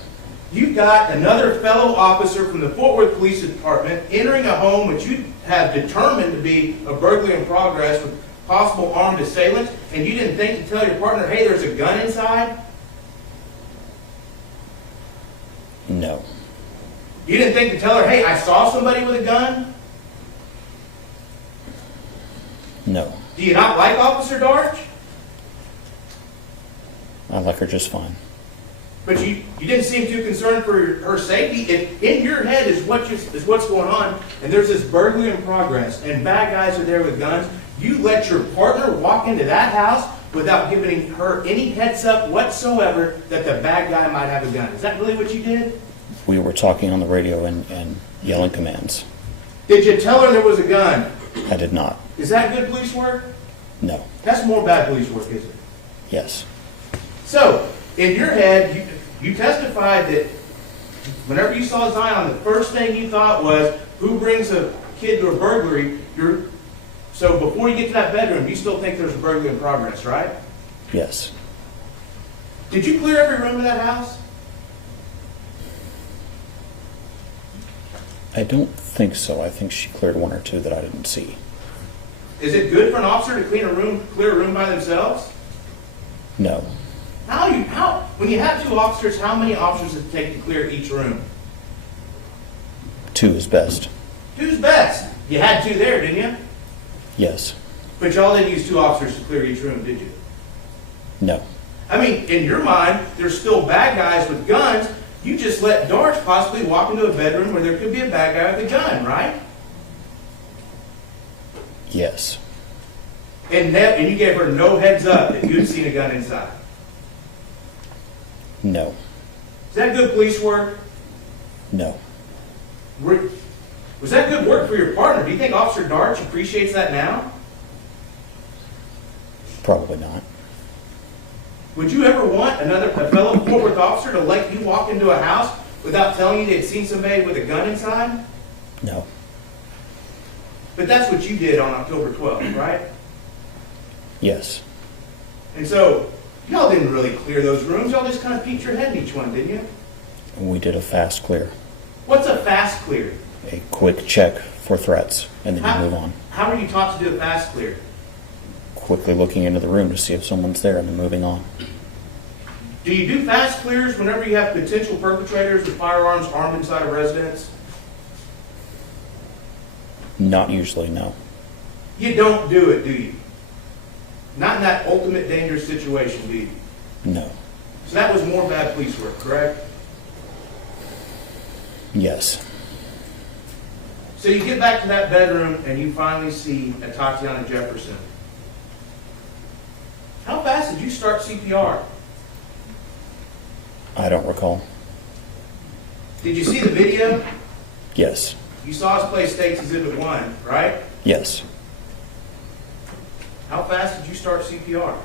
You got another fellow officer from the Fort Worth Police Department entering a home which you have determined to be a burglary in progress with possible armed assailants, and you didn't think to tell your partner, hey, there's a gun inside? No. You didn't think to tell her, hey, I saw somebody with a gun? No. Do you not like Officer Darch? I like her just fine. But you didn't seem too concerned for her safety. If in your head is what's going on, and there's this burglary in progress, and bad guys are there with guns, you let your partner walk into that house without giving her any heads up whatsoever that the bad guy might have a gun. Is that really what you did? We were talking on the radio and yelling commands. Did you tell her there was a gun? I did not. Is that good police work? No. That's more bad police work, isn't it? Yes. So, in your head, You testified that whenever you saw Zion, the first thing you thought was, who brings a kid to a burglary? So before you get to that bedroom, you still think there's a burglary in progress, right? Yes. Did you clear every room of that house? I don't think so. I think she cleared one or two that I didn't see. Is it good for an officer to clear a room by themselves? No. When you have two officers, how many officers does it take to clear each room? 2 is best. Two's best. You had two there, didn't you? Yes. But y'all didn't use 2 officers to clear each room, did you? No. I mean, in your mind, there's still bad guys with guns. You just let darts possibly walk into a bedroom where there could be a bad guy with a gun, right? Yes. And you gave her no heads up that you had seen a gun inside. No. Is that good police work? No. Was that good work for your partner? Do you think Officer Darch appreciates that now? Probably not. Would you ever want a fellow Fort Worth officer to let you walk into a house without telling you they'd seen somebody with a gun inside? No. But that's what you did on October 12th, right? Yes. And so, y'all didn't really clear those rooms. Y'all just kind of peeked your head in each one, didn't you? And we did a fast clear. What's a fast clear? A quick check for threats, and then you move on. How were you taught to do a fast clear? Quickly looking into the room to see if someone's there, and then moving on. Do you do fast clears whenever you have potential perpetrators with firearms armed inside a residence? Not usually, no. You don't do it, do you? Not in that ultimate dangerous situation, do you? No. So that was more bad police work, correct? Yes. So you get back to that bedroom and you finally see Atatiana Jefferson. How fast did you start CPR? I don't recall. Did you see the video? Yes. You saw us play States Exhibit 1, right? Yes. How fast did you start CPR?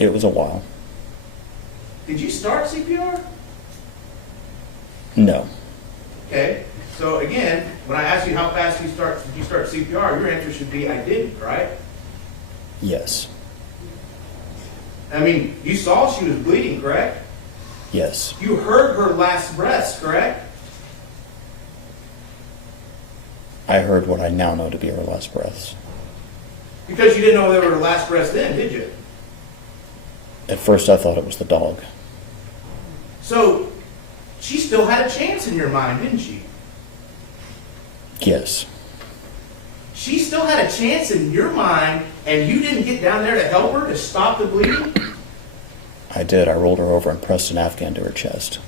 It was a while. Did you start CPR? No. Okay. So again, when I ask you how fast did you start CPR, your answer should be I didn't, right? Yes. I mean, you saw she was bleeding, correct? Yes. You heard her last breaths, correct? I heard what I now know to be her last breaths. Because you didn't know they were her last breaths then, did you? At first I thought it was the dog. So, she still had a chance in your mind, didn't she? Yes. She still had a chance in your mind, and you didn't get down there to help her, to stop the bleeding? I did. I rolled her over and pressed an Afghan to her chest.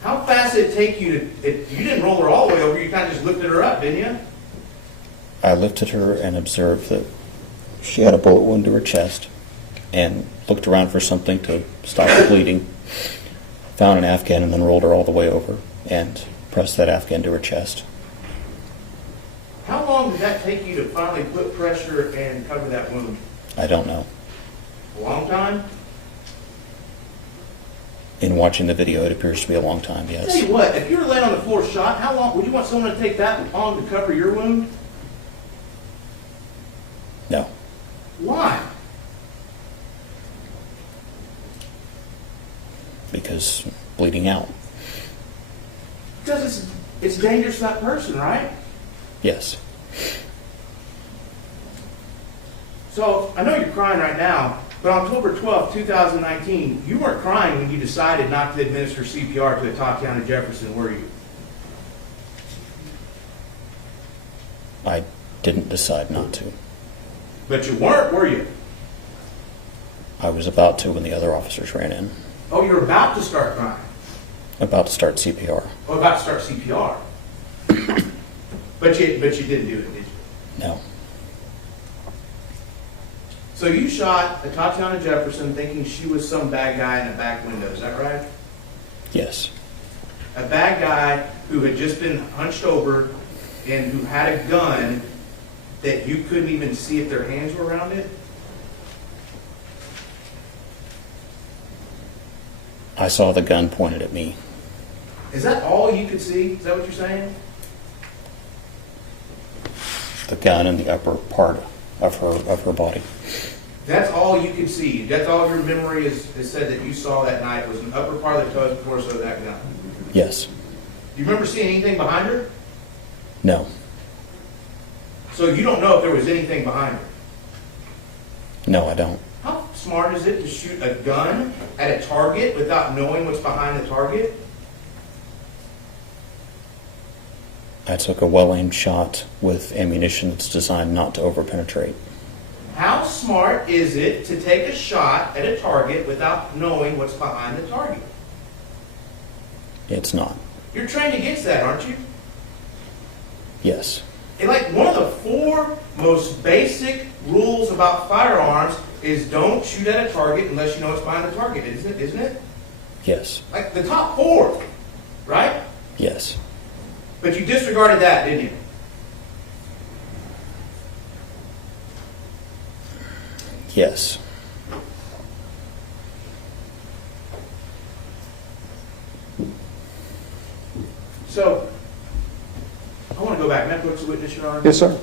How fast did it take you to... you didn't roll her all the way over, you kind of just lifted her up, didn't you? I lifted her and observed that she had a bullet wound to her chest and looked around for something to stop the bleeding, found an Afghan, and then rolled her all the way over and pressed that Afghan to her chest. How long did that take you to finally put pressure and cover that wound? I don't know. A long time? In watching the video, it appears to be a long time, Tell yes. you what, if you were laying on the floor shot, how long would you want someone to take that long to cover your wound? No. Why? Because bleeding out. Because it's dangerous to that person, right? Yes. So, I know you're crying right now, but on October 12, 2019, you weren't crying when you decided not to administer CPR to Atatiana Jefferson, were you? I didn't decide not to. But you weren't, were you? I was about to when the other officers ran in. Oh, you were about to start crying. About to start CPR. Oh, about to start CPR. But you didn't do it, did you? No. So you shot Atatiana Jefferson thinking she was some bad guy in a back window, is that right? Yes. A bad guy who had just been hunched over and who had a gun that you couldn't even see if their hands were around it? I saw the gun pointed at me. Is that all you could see? Is that what you're saying? The gun in the upper part of her body. That's all you could see. That's all your memory is said that you saw that night was an upper part of the torso of that gun. Yes. Do you remember seeing anything behind her? No. So you don't know if there was anything behind her. No, I don't. How smart is it to shoot a gun at a target without knowing what's behind the target? I took a well-aimed shot with ammunition that's designed not to overpenetrate. How smart is it to take a shot at a target without knowing what's behind the target? It's not. You're trained against that, aren't you? Yes. And like one of the 4 most basic rules about firearms is don't shoot at a target unless you know what's behind the target, isn't it? Yes. Like the top 4, right? Yes. But you disregarded that, didn't you? Yes. So, I want to go back. May I approach the witness, Your Honor? Yes, sir.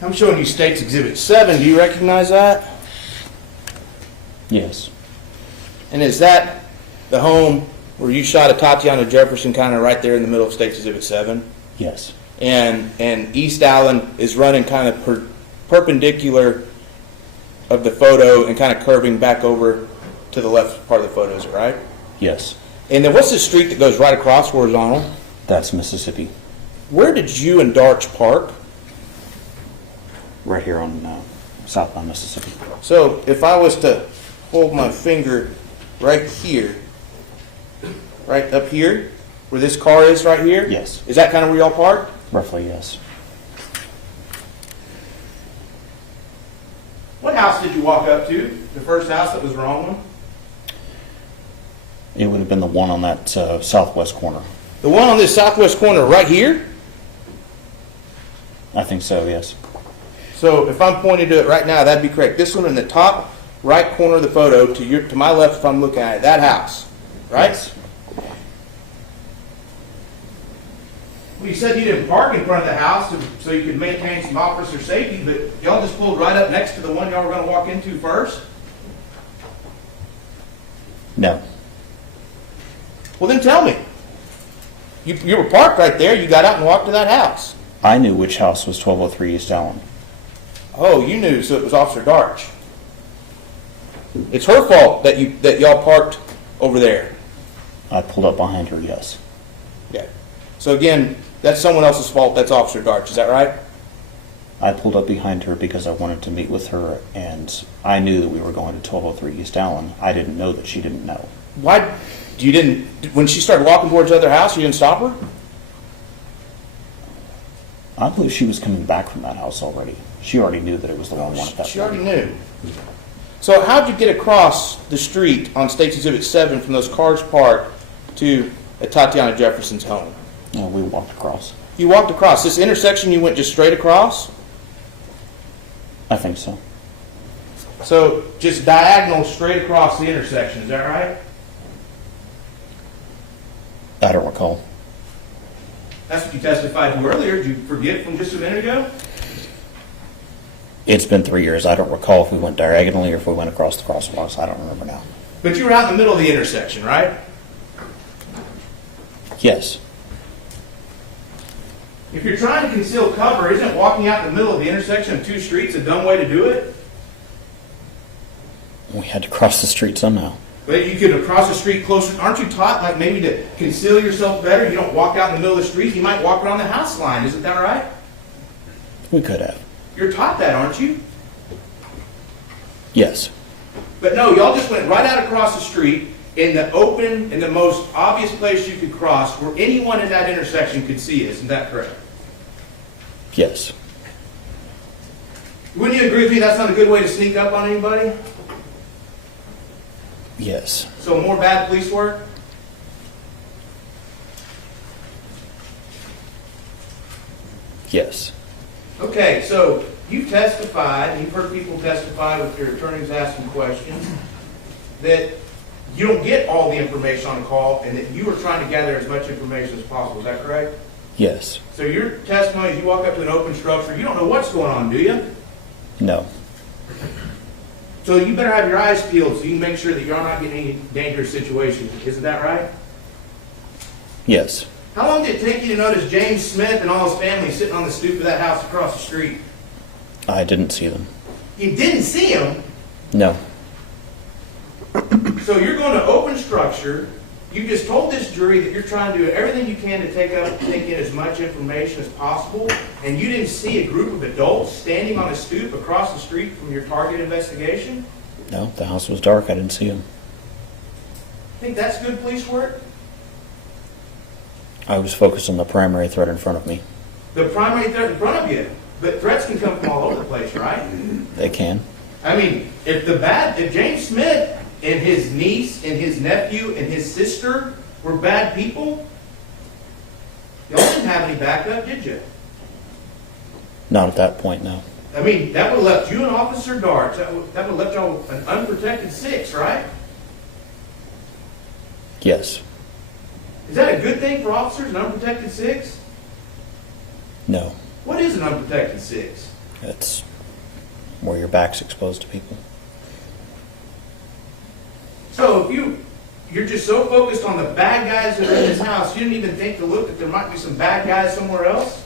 I'm showing you State's Exhibit 7. Do you recognize that? Yes. And is that the home where you shot Atatiana Jefferson kind of right there in the middle of State's Exhibit 7? Yes. And East Allen is running kind of perpendicular of the photo and kind of curving back over to the left part of the photo, is it right? Yes. And then what's the street that goes right across horizontal? That's Mississippi. Where did you and Darch park? Right here on southbound Mississippi. So if I was to hold my finger right here, right up here, where this car is right here? Yes. Is that kind of where y'all parked? Roughly, yes. What house did you walk up to? The first house that was the wrong one? It would have been the one on that southwest corner. The one on this southwest corner right here? I think so, yes. So if I'm pointing to it right now, that'd be correct. This one in the top right corner of the photo, to my left if I'm looking at it, that house, right? Yes. Well, you said you didn't park in front of the house so you could maintain some officer safety, but y'all just pulled right up next to the one y'all were going to walk into first? No. Well, then tell me. You were parked right there. You got out and walked to that house. I knew which house was 1203 East Allen. Oh, you knew, so it was Officer Darch. It's her fault that y'all parked over there. I pulled up behind her, yes. Okay. So again, that's someone else's fault. That's Officer Darch. Is that right? I pulled up behind her because I wanted to meet with her, and I knew that we were going to 1203 East Allen. I didn't know that she didn't know. Why? You didn't. When she started walking towards the other house, you didn't stop her? I believe she was coming back from that house already. She already knew that it was the wrong one at that She point. already knew. So how'd you get across the street on State's Exhibit 7 from those cars parked to Atatiana Jefferson's home? We walked across. You walked across. This intersection, you went just straight across? I think so. So just diagonal straight across the intersection, is that right? I don't recall. That's what you testified to earlier. Did you forget from just a minute ago? It's been 3 years. I don't recall if we went diagonally or if we went across the crosswalks. I don't remember now. But you were out in the middle of the intersection, right? Yes. If you're trying to conceal cover, isn't walking out in the middle of the intersection of two streets a dumb way to do it? We had to cross the street somehow. But you could have crossed the street closer. Aren't you taught, like, maybe to conceal yourself better? You don't walk out in the middle of the street. You might walk around the house line. Isn't that right? We could have. You're taught that, aren't you? Yes. But no, y'all just went right out across the street in the open, in the most obvious place you could cross, where anyone in that intersection could see it. Isn't that correct? Yes. Wouldn't you agree with me that's not a good way to sneak up on anybody? Yes. So more bad police work? Yes. Okay, so you've testified, and you've heard people testify with their attorneys asking questions, that you don't get all the information on a call, and that you are trying to gather as much information as possible. Is that correct? Yes. So your testimony is you walk up to an open structure, you don't know what's going on, do you? No. So you better have your eyes peeled so you can make sure that you're not getting any dangerous situations. Isn't that right? Yes. How long did it take you to notice James Smith and all his family sitting on the stoop of that house across the street? I didn't see them. You didn't see him? No. So you're going to open structure. You just told this jury that you're trying to do everything you can to take in as much information as possible, and you didn't see a group of adults standing on a stoop across the street from your target investigation? No, the house was dark. I didn't see them. Think that's good police work? I was focused on the primary threat in front of me. The primary threat in front of you, but threats can come from all over the place, right? They can. I mean, if James Smith and his niece and his nephew and his sister were bad people, y'all didn't have any backup, did you? Not at that point, no. I mean, that would have left you and Officer Darts. That would have left y'all an unprotected 6, right? Yes. Is that a good thing for officers, an unprotected 6? No. What is an unprotected 6? It's where your back's exposed to people. So if you're just so focused on the bad guys that are in this house, you didn't even think to look that there might be some bad guys somewhere else?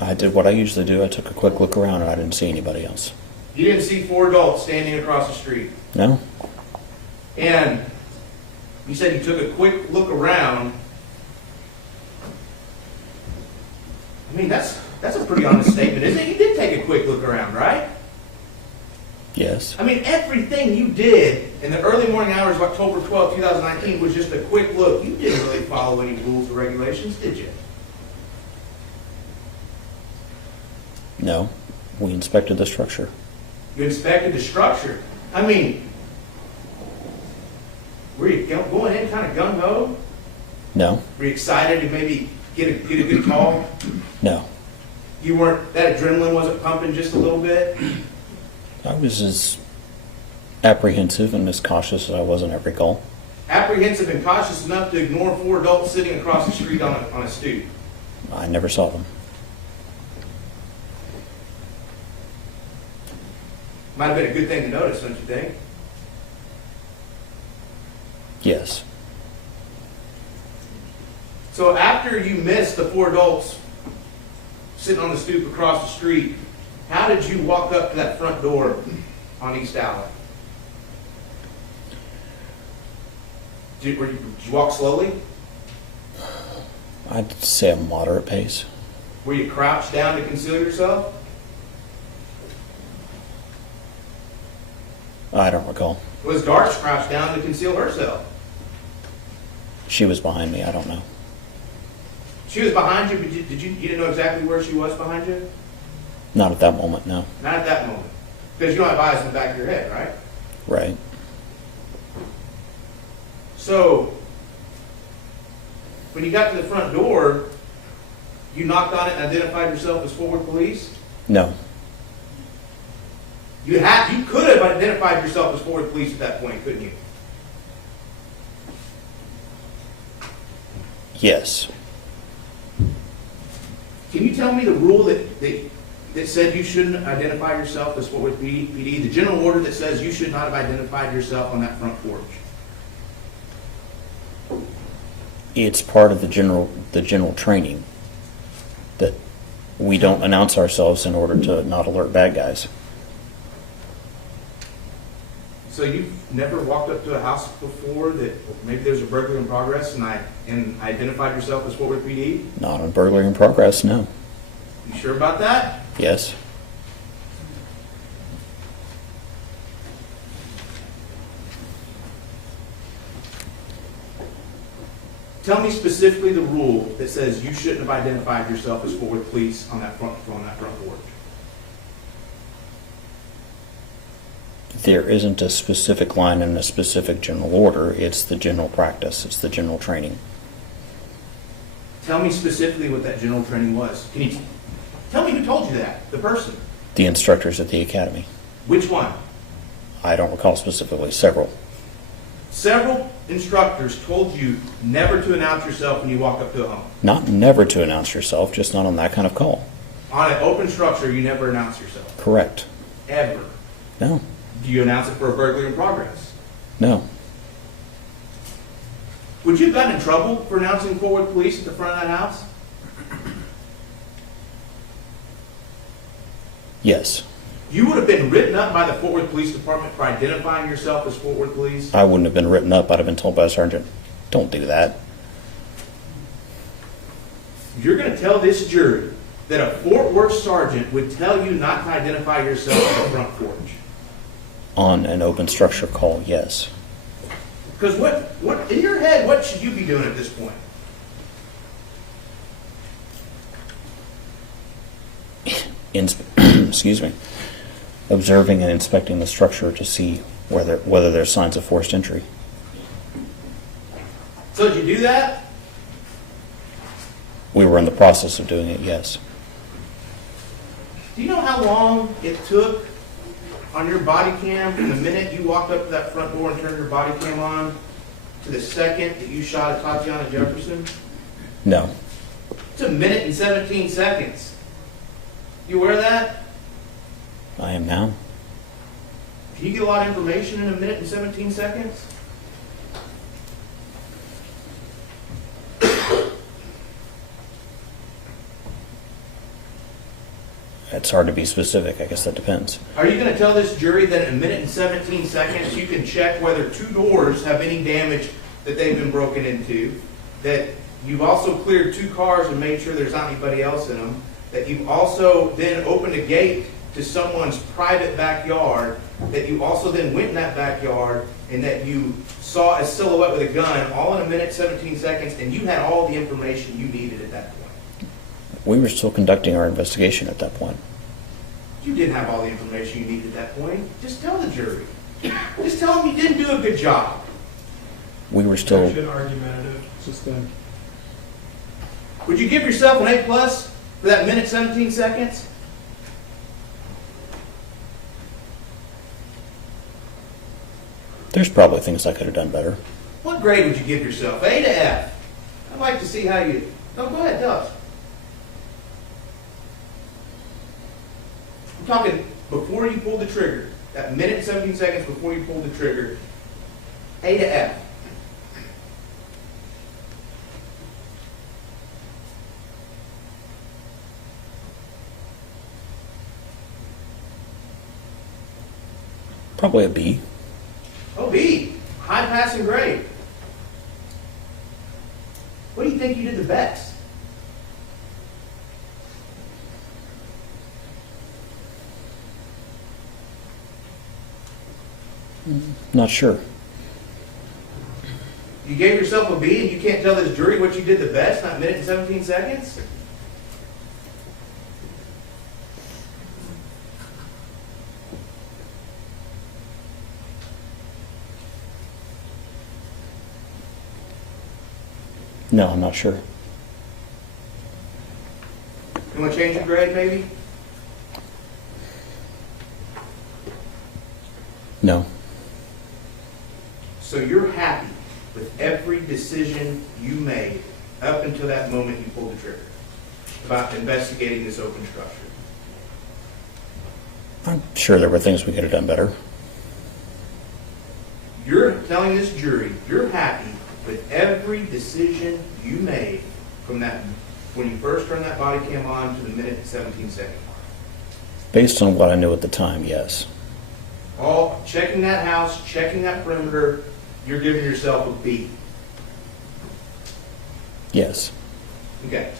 I did what I usually do. I took a quick look around and I didn't see anybody else. You didn't see 4 adults standing across the street. No? And you said you took a quick look around. I mean, that's a pretty honest statement, isn't it? You did take a quick look around, right? Yes. I mean, everything you did in the early morning hours of October 12, 2019 was just a quick look. You didn't really follow any rules or regulations, did you? No. We inspected the structure. You inspected the structure. I mean, were you going in kind of gung-ho? No. Were you excited to maybe get a good call? No. You weren't, that adrenaline wasn't pumping just a little bit? I was as apprehensive and as cautious as I was on every call. Apprehensive and cautious enough to ignore 4 adults sitting across the street on a stoop. I never saw them. Might have been a good thing to notice, don't you think? Yes. So after you missed the 4 adults sitting on the stoop across the street, how did you walk up to that front door on East Alley? Did you walk slowly? I'd say a moderate pace. Were you crouched down to conceal yourself? I don't recall. Was Darts crouched down to conceal herself? She was behind me. I don't know. She was behind you, but you didn't know exactly where she was behind you? Not at that moment, no. Not at that moment. Because you don't have eyes in the back of your head, right? Right. So, when you got to the front door, you knocked on it and identified yourself as forward police? No. You could have identified yourself as forward police at that point, couldn't you? Yes. Can you tell me the rule that said you shouldn't identify yourself as forward PD? The general order that says you should not have identified yourself on that front porch? It's part of the general training that we don't announce ourselves in order to not alert bad guys. So you've never walked up to a house before that maybe there's a burglary in progress and identified yourself as forward PD? Not on burglary in progress, no. You sure about that? Yes. Tell me specifically the rule that says you shouldn't have identified yourself as Fort Worth Police on that front porch. There isn't a specific line and a specific general order. It's the general practice. It's the general training. Tell me specifically what that general training was. Can you tell me who told you that? The person. The instructors at the academy. Which one? I don't recall specifically. Several. Several instructors told you never to announce yourself when you walk up to a home. Not never to announce yourself, just not on that kind of call. On an open structure, you never announce yourself. Correct. Ever. No. Do you announce it for a burglary in progress? No. Would you have gotten in trouble for announcing Fort Worth Police at the front of that house? Yes. You would have been written up by the Fort Worth Police Department for identifying yourself as Fort Worth Police? I wouldn't have been written up. I'd have been told by a sergeant, don't do that. You're going to tell this jury that a Fort Worth sergeant would tell you not to identify yourself on the front porch? On an open structure call, yes. Because what in your head, what should you be doing at this point? Excuse me. Observing and inspecting the structure to see whether there's signs of forced entry. So did you do that? We were in the process of doing it, yes. Do you know how long it took on your body cam from the minute you walked up to that front door and turned your body cam on to the second that you shot at Atatiana Jefferson? No. It's 1 minute and 17 seconds. You aware of that? I am now. Can you get a lot of information in 1 minute and 17 seconds? It's hard to be specific. I guess that depends. Are you going to tell this jury that in 1 minute and 17 seconds you can check whether 2 doors have any damage that they've been broken into, that you've also cleared 2 cars and made sure there's not anybody else in them, that you've also then opened a gate to someone's private backyard, that you also then went in that backyard and that you saw a silhouette with a gun all in 1 minute, 17 seconds, and you had all the information you needed at that point? We were still conducting our investigation at that point. You didn't have all the information you needed at that point. Just tell the jury. Just tell them you didn't do a good job. We were still... Argumentative. Sustained. Would you give yourself an A+ for that minute, 17 seconds? There's probably things I could have done better. What grade would you give yourself? A to F? I'd like to see how you... No, go ahead, tell us. I'm talking before you pulled the trigger. That minute and 17 seconds before you pulled the trigger. A to F. Probably a B. Oh, B. High passing grade. What do you think you did the best? Not sure. You gave yourself a B and you can't tell this jury what you did the best, not minute and 17 seconds? No, I'm not sure. You want to change your grade, maybe? No. So you're happy with every decision you made up until that moment you pulled the trigger about investigating this open structure? I'm sure there were things we could have done better. You're telling this jury you're happy with every decision you made from that, when you first turned that body cam on to the minute and 17 second mark? Based on what I knew at the time, yes. All checking that house, checking that perimeter, you're giving yourself a B. Yes. Okay.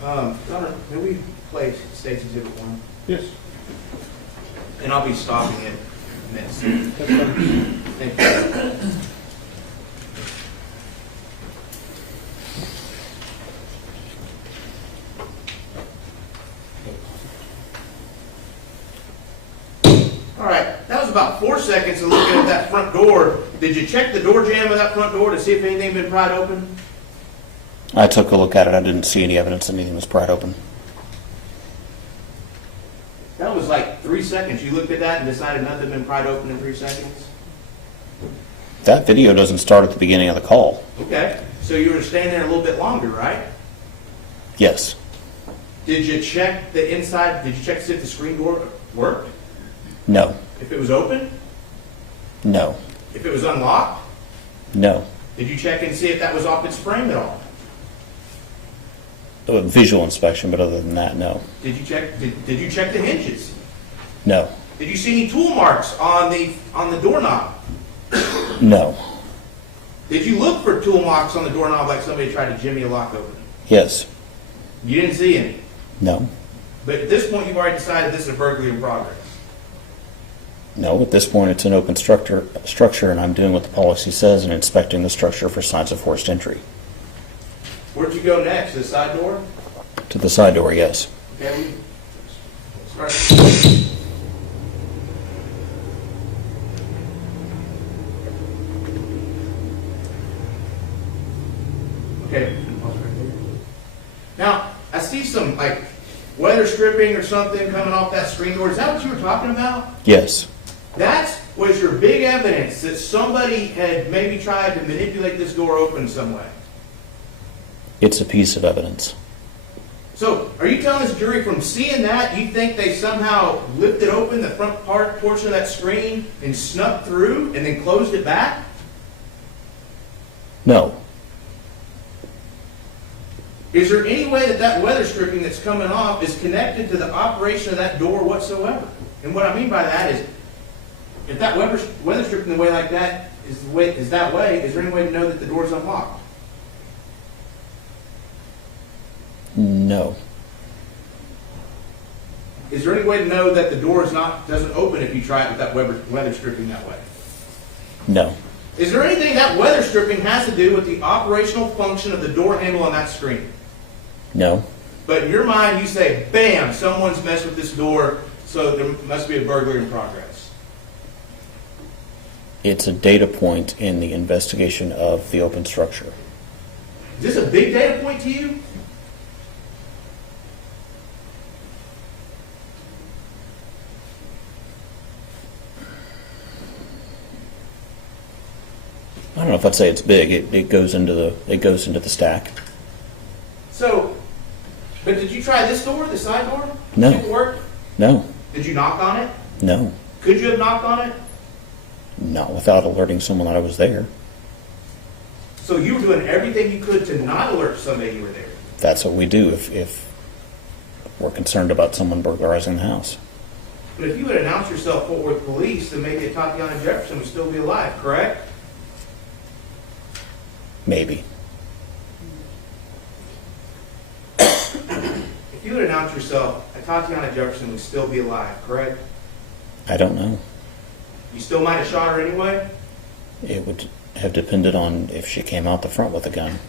Gunnar, may we play State's Exhibit 1? Yes. And I'll be stopping it next. Thank you. about 4 seconds of looking at that front door. Did you check the door jamb of that front door to see if anything had been pried open? I took a look at it. I didn't see any evidence that anything was pried open. That was like 3 seconds. You looked at that and decided nothing had been pried open in 3 seconds? That video doesn't start at the beginning of the call. Okay, so you were standing there a little bit longer, right? Yes. Did you check the inside, did you check to see if the screen door worked? No. If it was open? No. If it was unlocked? No. Did you check and see if that was off its frame at all? A visual inspection, but other than that, no. Did you check the hinges? No. Did you see any tool marks on the doorknob? No. Did you look for tool marks on the doorknob like somebody tried to jimmy a lock open? Yes. You didn't see any. No. But at this point, you've already decided this is a burglary in progress. No, at this point it's an open structure and I'm doing what the policy says and inspecting the structure for signs of forced entry. Where'd you go next? To the side door? To the side door, yes. Okay, start. Okay. Now, I see some like weather stripping or something coming off that screen door. Is that what you were talking about? Yes. That was your big evidence that somebody had maybe tried to manipulate this door open some way. It's a piece of evidence. So, are you telling this jury from seeing that, you think they somehow lifted open the front portion of that screen and snuck through and then closed it back? No. Is there any way that that weather stripping that's coming off is connected to the operation of that door whatsoever? And what I mean by that is, if that weather stripping the way like that is that way, is there any way to know that the door is unlocked? No. Is there any way to know that the door doesn't open if you try it with that weather stripping that way? No. Is there anything that weather stripping has to do with the operational function of the door handle on that screen? No. But in your mind, you say, bam, someone's messed with this door, so there must be a burglary in progress. It's a data point in the investigation of the open structure. Is this a big data point to you? I don't know if I'd say it's big. It goes into the stack. So, but did you try this door, the side door? No. Did it work? No. Did you knock on it? No. Could you have knocked on it? Not without alerting someone that I was there. So you were doing everything you could to not alert somebody you were there. That's what we do if we're concerned about someone burglarizing the house. But if you would announce yourself Fort Worth Police, then maybe Atatiana Jefferson would still be alive, correct? Maybe. If you would announce yourself, Atatiana Jefferson would still be alive, correct? I don't know. You still might have shot her anyway? It would have depended on if she came out the front with a gun.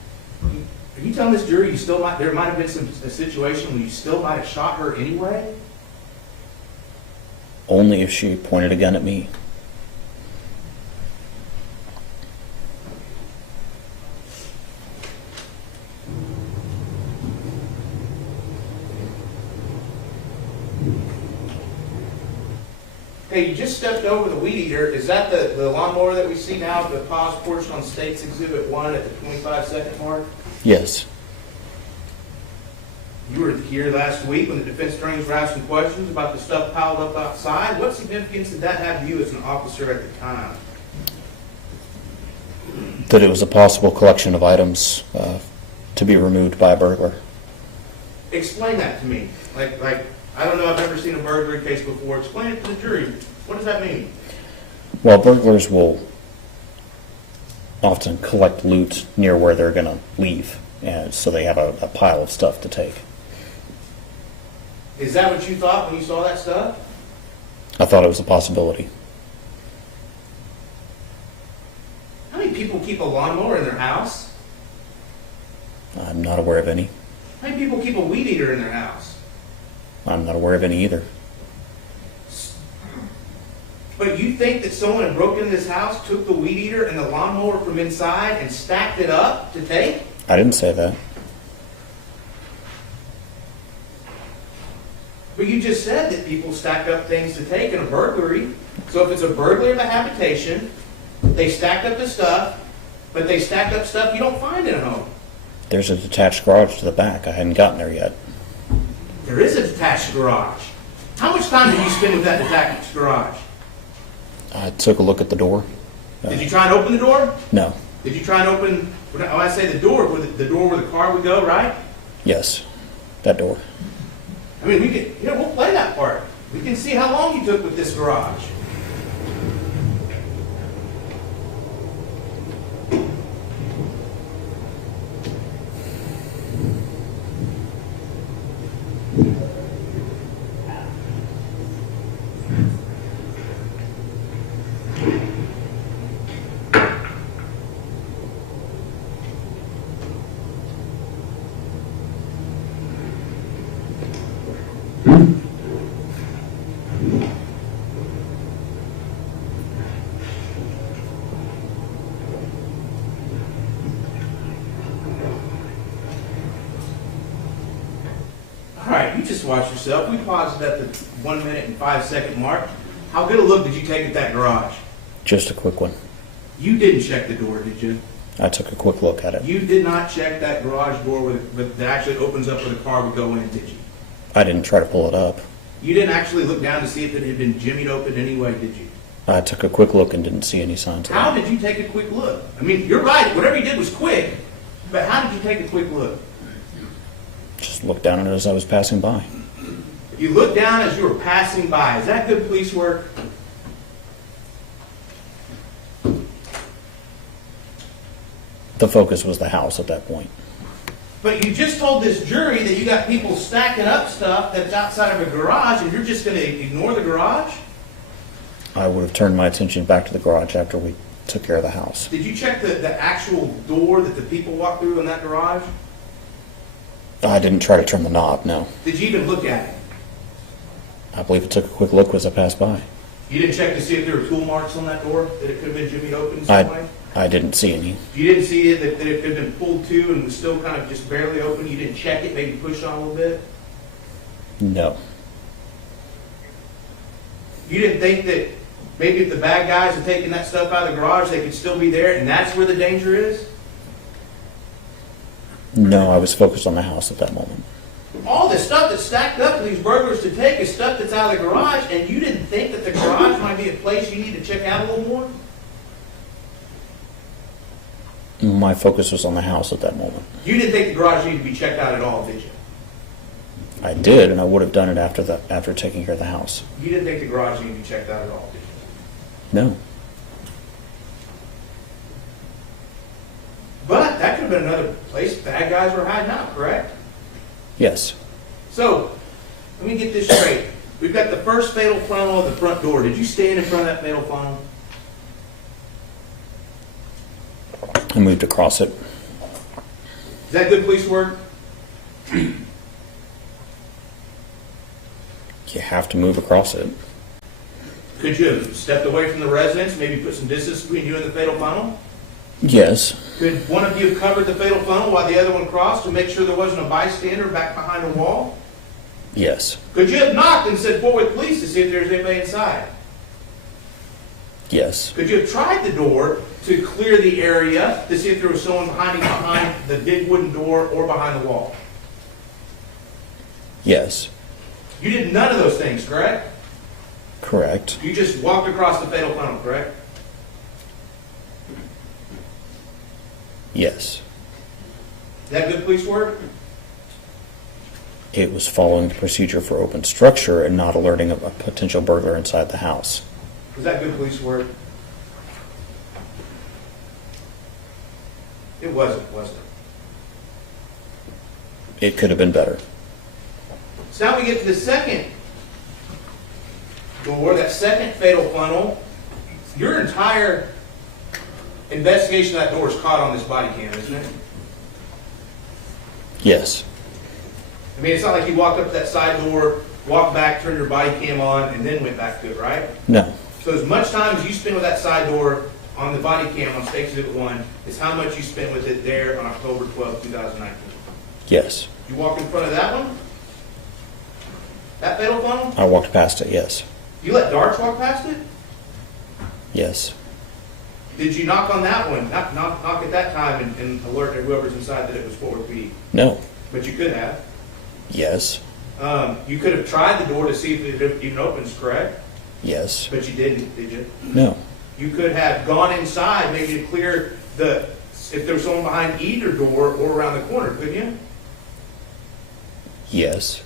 Are you telling this jury there might have been a situation where you still might have shot her anyway? Only if she pointed a gun at me. Okay, you just stepped over the weed eater. Is that the lawnmower that we see now, the paused portion on State's Exhibit 1 at the 25-second mark? Yes. You were here last week when the defense attorneys were asking questions about the stuff piled up outside. What significance did that have to you as an officer at the time? That it was a possible collection of items to be removed by a burglar. Explain that to me. Like I don't know, I've never seen a burglary case before. Explain it to the jury. What does that mean? Well, burglars will often collect loot near where they're going to leave, and so they have a pile of stuff to take. Is that what you thought when you saw that stuff? I thought it was a possibility. How many people keep a lawnmower in their house? I'm not aware of any. How many people keep a weed eater in their house? I'm not aware of any either. But you think that someone had broken into this house, took the weed eater and the lawnmower from inside and stacked it up to take? I didn't say that. But you just said that people stack up things to take in a burglary. So if it's a burglary of a habitation, they stacked up the stuff, but they stacked up stuff you don't find in a home. There's a detached garage to the back. I hadn't gotten there yet. There is a detached garage. How much time did you spend with that detached garage? I took a look at the door. Did you try and open the door? No. Did you try and open, when I say the door, the door where the car would go, right? Yes. That door. I mean, we could, we'll play that part. We can see how long you took with this garage. All right, you just watch yourself. We paused it at the 1 minute and 5 second mark. How good a look did you take at that garage? Just a quick one. You didn't check the door, did you? I took a quick look at it. You did not check that garage door that actually opens up where the car would go in, did you? I didn't try to pull it up. You didn't actually look down to see if it had been jimmied open anyway, did you? I took a quick look and didn't see any signs of How it. did you take a quick look? I mean, you're right. Whatever you did was quick. But how did you take a quick look? Just looked down at it as I was passing by. You looked down as you were passing by. Is that good police work? The focus was the house at that point. But you just told this jury that you got people stacking up stuff that's outside of a garage, and you're just going to ignore the garage? I would have turned my attention back to the garage after we took care of the house. Did you check the actual door that the people walked through in that garage? I didn't try to turn the knob, no. Did you even look at it? I believe I took a quick look as I passed by. You didn't check to see if there were tool marks on that door, that it could have been jimmied open some way? I didn't see any. You didn't see it, that it could have been pulled to and was still kind of just barely open? You didn't check it, maybe push on a little bit? No. You didn't think that maybe if the bad guys had taken that stuff out of the garage, they could still be there, and that's where the danger is? No, I was focused on the house at that moment. All this stuff that's stacked up for these burglars to take is stuff that's out of the garage, and you didn't think that the garage might be a place you need to check out a little more? My focus was on the house at that moment. You didn't think the garage needed to be checked out at all, did you? I did, and I would have done it after taking care of the house. You didn't think the garage needed to be checked out at all, did you? No. But that could have been another place bad guys were hiding out, correct? Yes. So, let me get this straight. We've got the first fatal funnel of the front door. Did you stand in front of that fatal funnel? I moved across it. Is that good police work? You have to move across it. Could you have stepped away from the residence, maybe put some distance between you and the fatal funnel? Yes. Could one of you have covered the fatal funnel while the other one crossed to make sure there wasn't a bystander back behind the wall? Yes. Could you have knocked and said, "Forward, police," to see if there's anybody inside? Yes. Could you have tried the door to clear the area to see if there was someone hiding behind the big wooden door or behind the wall? Yes. You did none of those things, correct? Correct. You just walked across the fatal funnel, correct? Yes. Is that good police work? It was following the procedure for open structure and not alerting a potential burglar inside the house. Was that good police work? It wasn't it? It could have been better. So now we get to the second door, that second fatal funnel. Your entire investigation of that door is caught on this body cam, isn't it? Yes. I mean, it's not like you walked up to that side door, walked back, turned your body cam on, and then went back to it, right? No. So as much time as you spent with that side door on the body cam on State Exhibit 1 is how much you spent with it there on October 12, 2019. Yes. You walk in front of that one? That fatal funnel? I walked past it, yes. You let darts walk past it? Yes. Did you knock on that one? Knock at that time and alert whoever's inside that it was Fort Worth PD? No. But you could have. Yes. You could have tried the door to see if it even opens, correct? Yes. But you didn't, did you? No. You could have gone inside maybe to clear if there was someone behind either door or around the corner, couldn't you? Yes.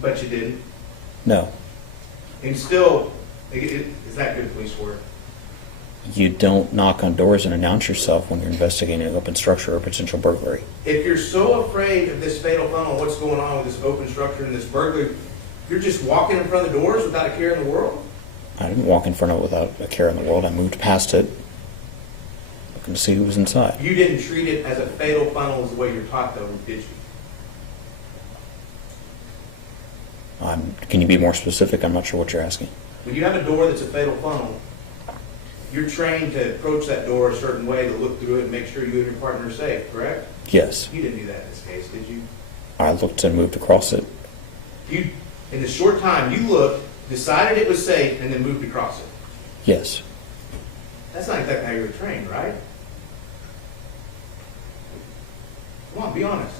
But you didn't. No. And still, is that good police work? You don't knock on doors and announce yourself when you're investigating an open structure or potential burglary. If you're so afraid of this fatal funnel, what's going on with this open structure and this burglary, you're just walking in front of the doors without a care in the world? I didn't walk in front of it without a care in the world. I moved past it, looking to see who was inside. You didn't treat it as a fatal funnel as the way you're taught, though, did you? Can you be more specific? I'm not sure what you're asking. When you have a door that's a fatal funnel, you're trained to approach that door a certain way to look through it and make sure you and your partner are safe, correct? Yes. You didn't do that in this case, did you? I looked and moved across it. You, in the short time you looked, decided it was safe, and then moved across it. Yes. That's not exactly how you were trained, right? Come on, be honest.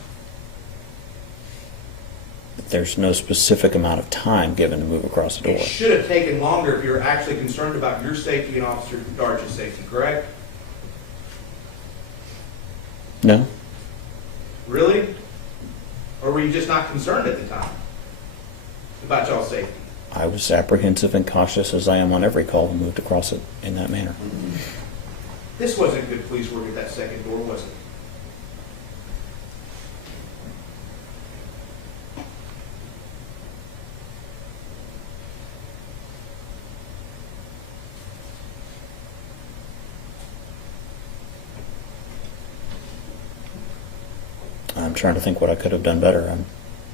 There's no specific amount of time given to move across the door. It should have taken longer if you're actually concerned about your safety and Officer Darch's safety, correct? No. Really? Or were you just not concerned at the time about y'all's safety? I was apprehensive and cautious as I am on every call and moved across it in that manner. This wasn't good police work at that second door, was it? I'm trying to think what I could have done better. I'm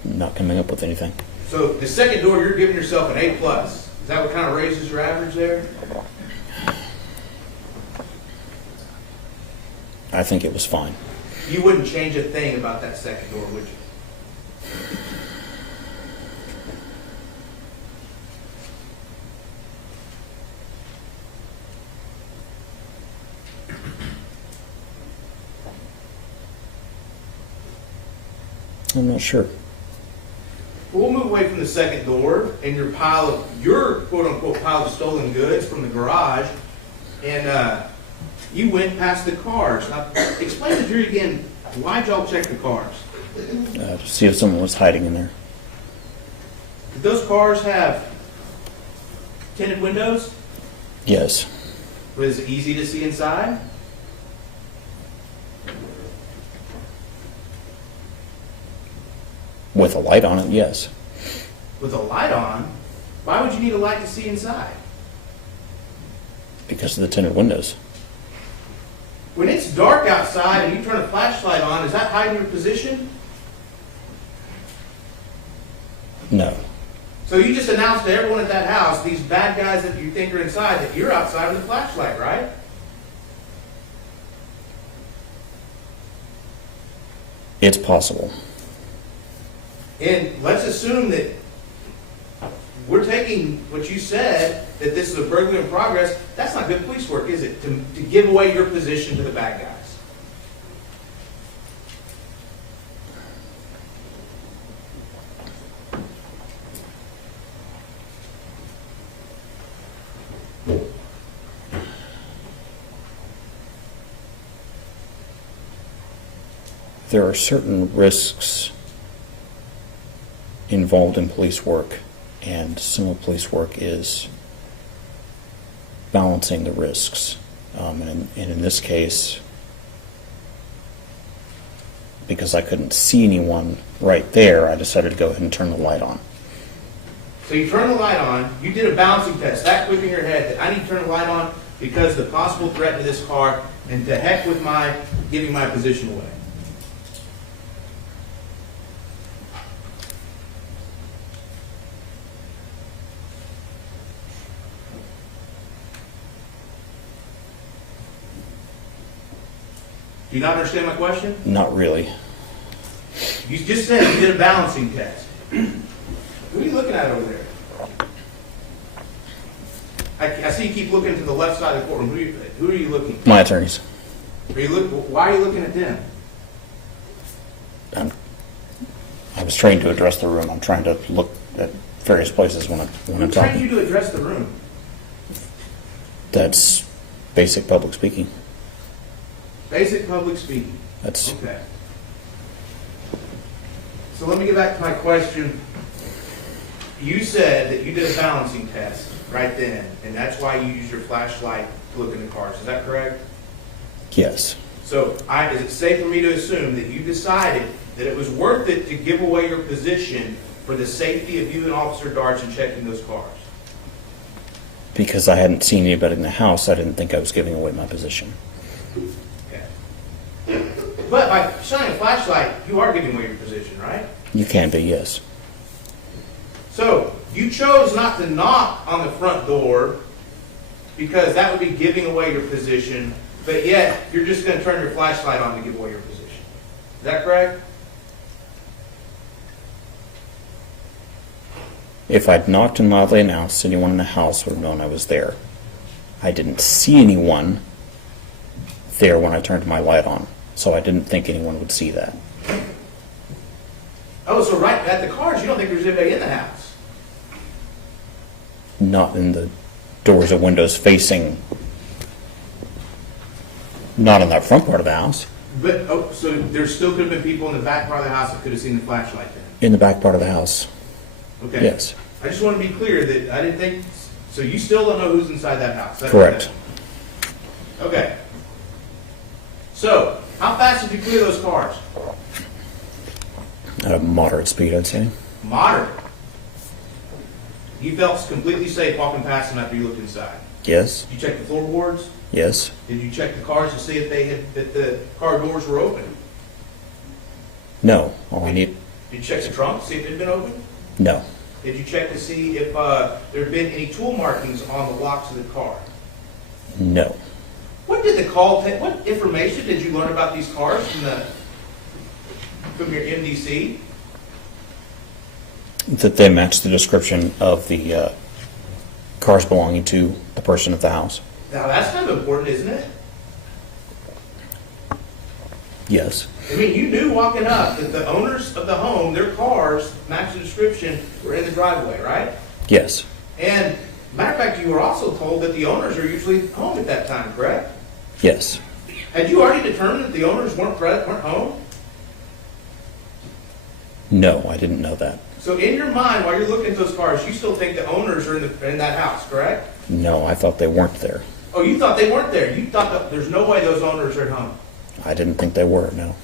not coming up with anything. So the second door, you're giving yourself an A+. Is that what kind of raises your average there? I think it was fine. You wouldn't change a thing about that second door, would you? I'm not sure. We'll move away from the second door and your quote-unquote pile of stolen goods from the garage, and you went past the cars. Now, explain to the jury again, why'd y'all check the cars? To see if someone was hiding in there. Did those cars have tinted windows? Yes. Was it easy to see inside? With a light on it, yes. With a light on? Why would you need a light to see inside? Because of the tinted windows. When it's dark outside and you turn a flashlight on, is that hiding your position? No. So you just announced to everyone at that house, these bad guys that you think are inside, that you're outside with a flashlight, right? It's possible. And let's assume that we're taking what you said, that this is a burglary in progress. That's not good police work, is it? To give away your position to the bad guys. There are certain risks involved in police work, and some of police work is balancing the risks. And in this case, because I couldn't see anyone right there, I decided to go ahead and turn the light on. So you turn the light on, you did a balancing test, that quick in your head, that I need to turn the light on because the possible threat to this car, and to heck with my giving my position away. Do you not understand my question? Not really. You just said you did a balancing test. Who are you looking at over there? I see you keep looking to the left side of the courtroom. Who are you looking at? My attorneys. Why are you looking at them? I was trained to address the room. I'm trying to look at various places when I'm Who trained talking. you to address the room? That's basic public speaking. Basic public speaking. That's Okay. So let me get back to my question. You said that you did a balancing test right then, and that's why you used your flashlight to look in the cars. Is that correct? yes. So is it safe for me to assume that you decided that it was worth it to give away your position for the safety of you and Officer Darch in checking those cars? Because I hadn't seen anybody in the house, I didn't think I was giving away my position. Okay. But by shining a flashlight, you are giving away your position, right? You can be, yes. So you chose not to knock on the front door because that would be giving away your position, but yet you're just going to turn your flashlight on to give away your position. Is that correct? If I'd knocked and loudly announced, anyone in the house would have known I was there. I didn't see anyone there when I turned my light on, so I didn't think anyone would see that. Oh, so right at the cars, you don't think there's anybody in the house? Not in the doors or windows facing, not in that front part of the house, But, so there still could have been people in the back part of the house that could have seen the flashlight then? in the back part of the house, Okay. yes. I just want to be clear that I didn't think, so you still don't know who's inside that house? Is that Correct. Okay. So, how fast did you clear those cars? At a moderate speed, I'd say. Moderate. You felt completely safe walking past them after you looked inside. Yes, Did you check the floorboards? yes, Did you check the cars to see if that the car doors were open? no, all I need, Did you check the trunk, see if it had been open? no, Did you check to see if there had been any tool markings on the locks of the car? no. What did the what information did you learn about these cars from your MDC? That they match the description of the cars belonging to the person at the house. Now that's kind of important, isn't it? Yes, I mean, you knew walking up that the owners of the home, their cars, match the description, were in the driveway, right? yes, And matter of fact, you were also told that the owners are usually home at that time, correct? yes, Had you already determined that the owners weren't home? no, I didn't know that. So in your mind, while you're looking at those cars, you still think the owners are in that house, correct? No, I thought they weren't there. Oh, you thought they weren't there. You thought that there's no way those owners are at home. I didn't think they were, no.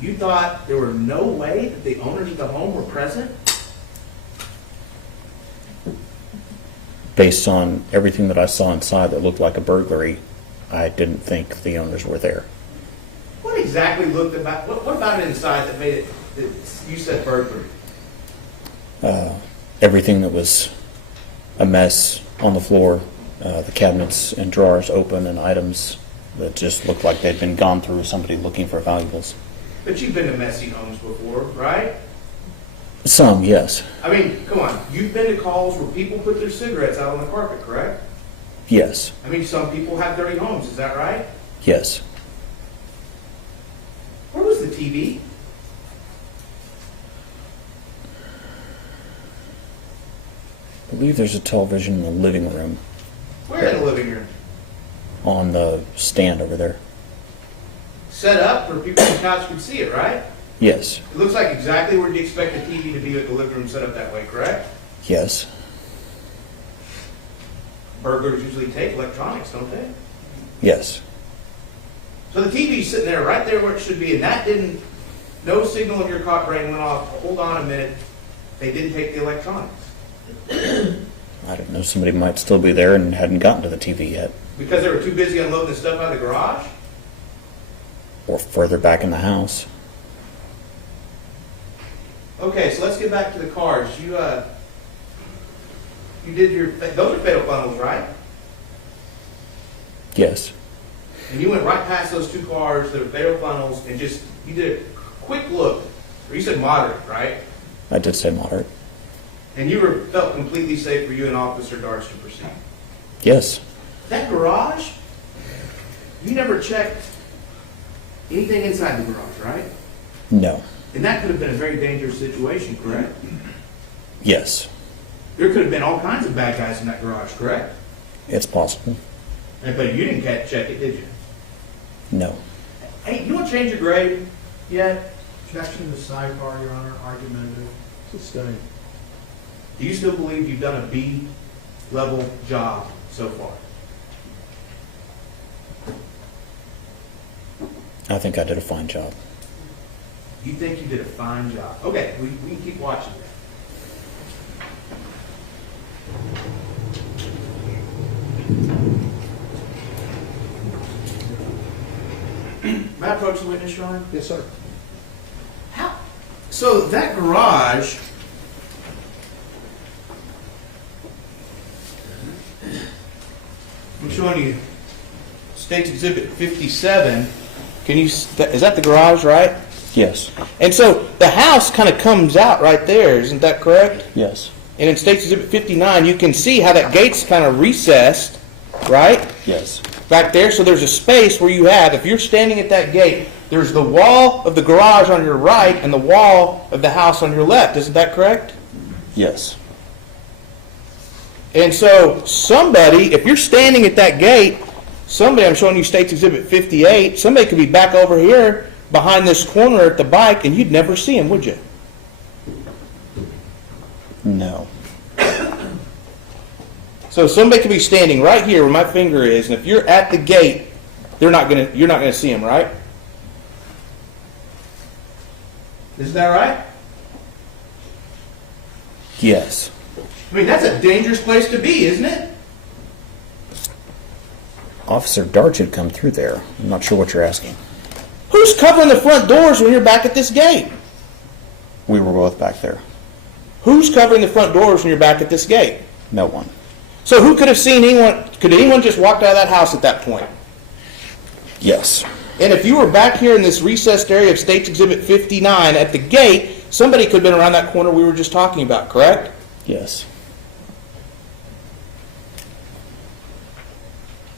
You thought there were no way that the owners of the home were present? Based on everything that I saw inside that looked like a burglary, I didn't think the owners were there. What exactly what about it inside that made it, that you said burglary? Everything that was a mess on the floor, the cabinets and drawers open, and items that just looked like they'd been gone through somebody looking for valuables. But you've been to messy homes before, right? Some, yes, I mean, come on. You've been to calls where people put their cigarettes out on the carpet, correct? yes, I mean, some people have dirty homes. Is that right? yes. Where was the TV? I believe there's a television in the living room Where in the living room? on the stand over there. Set up where people on the couch could see it, right? Yes, It looks like exactly where you expect a TV to be at the living room set up that way, correct? yes, Burglars usually take electronics, don't they? yes, So the TV's sitting there, right there where it should be, and that didn't, no signal in your cop brain went off. Hold on a minute, they didn't take the electronics. I don't know, somebody might still be there and hadn't gotten to the TV yet, Because they were too busy unloading the stuff out of the garage? or further back in the house. Okay, so let's get back to the cars. You did those are fatal funnels, right? Yes, and you went right past those two cars that are fatal funnels and just, you did a quick look, or you said moderate, right? I did say moderate. And you felt completely safe for you and Officer Darts to proceed. Yes. That garage, you never checked anything inside the garage, right? No. And that could have been a very dangerous situation, correct? Yes. There could have been all kinds of bad guys in that garage, correct? It's possible. But you didn't check it, did you? No. Hey, you want to change your grade yet? Objection to sidebar, Your Honor, argumentative. Sustained. Do you still believe you've done a B-level job so far? I think I did a fine job. You think you did a fine job? Okay, we can keep watching that. May I approach the witness, Your Honor? Yes, sir. How? So that garage, I'm showing you State's Exhibit 57. Is that the garage, right? Yes. And so the house kind of comes out right there, isn't that correct? Yes. And in State's Exhibit 59, you can see how that gate's kind of recessed, right? Yes. Back there, so there's a space where you have, if you're standing at that gate, there's the wall of the garage on your right and the wall of the house on your left. Isn't that correct? Yes. And so somebody, if you're standing at that gate, somebody, I'm showing you State's Exhibit 58, somebody could be back over here behind this corner at the bike and you'd never see him, would you? No. So somebody could be standing right here where my finger is, and if you're at the gate, you're not gonna see him, right? Isn't that right? Yes. I mean, that's a dangerous place to be, isn't it? Officer Darch had come through there. I'm not sure what you're asking. Who's covering the front doors when you're back at this gate? We were both back there. Who's covering the front doors when you're back at this gate? No one. So who could have seen anyone? Could anyone just walked out of that house at that point? Yes. And if you were back here in this recessed area of State's Exhibit 59 at the gate, somebody could have been around that corner we were just talking about, correct? Yes.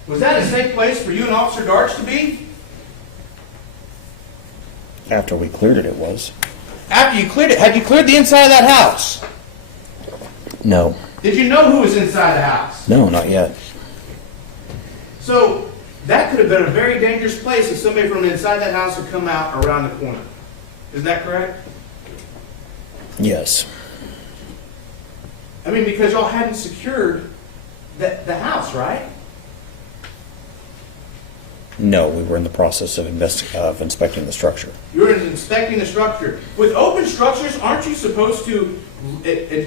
Was that a safe place for you and Officer Darch to be? After we cleared it, it was. After you cleared it, had you cleared the inside of that house? No. Did you know who was inside the house? No, not yet. So that could have been a very dangerous place if somebody from inside that house had come out around the corner. Is that correct? Yes. I mean, because y'all hadn't secured the house, right? No, we were in the process of inspecting the structure. You were inspecting the structure. With open structures, aren't you supposed to,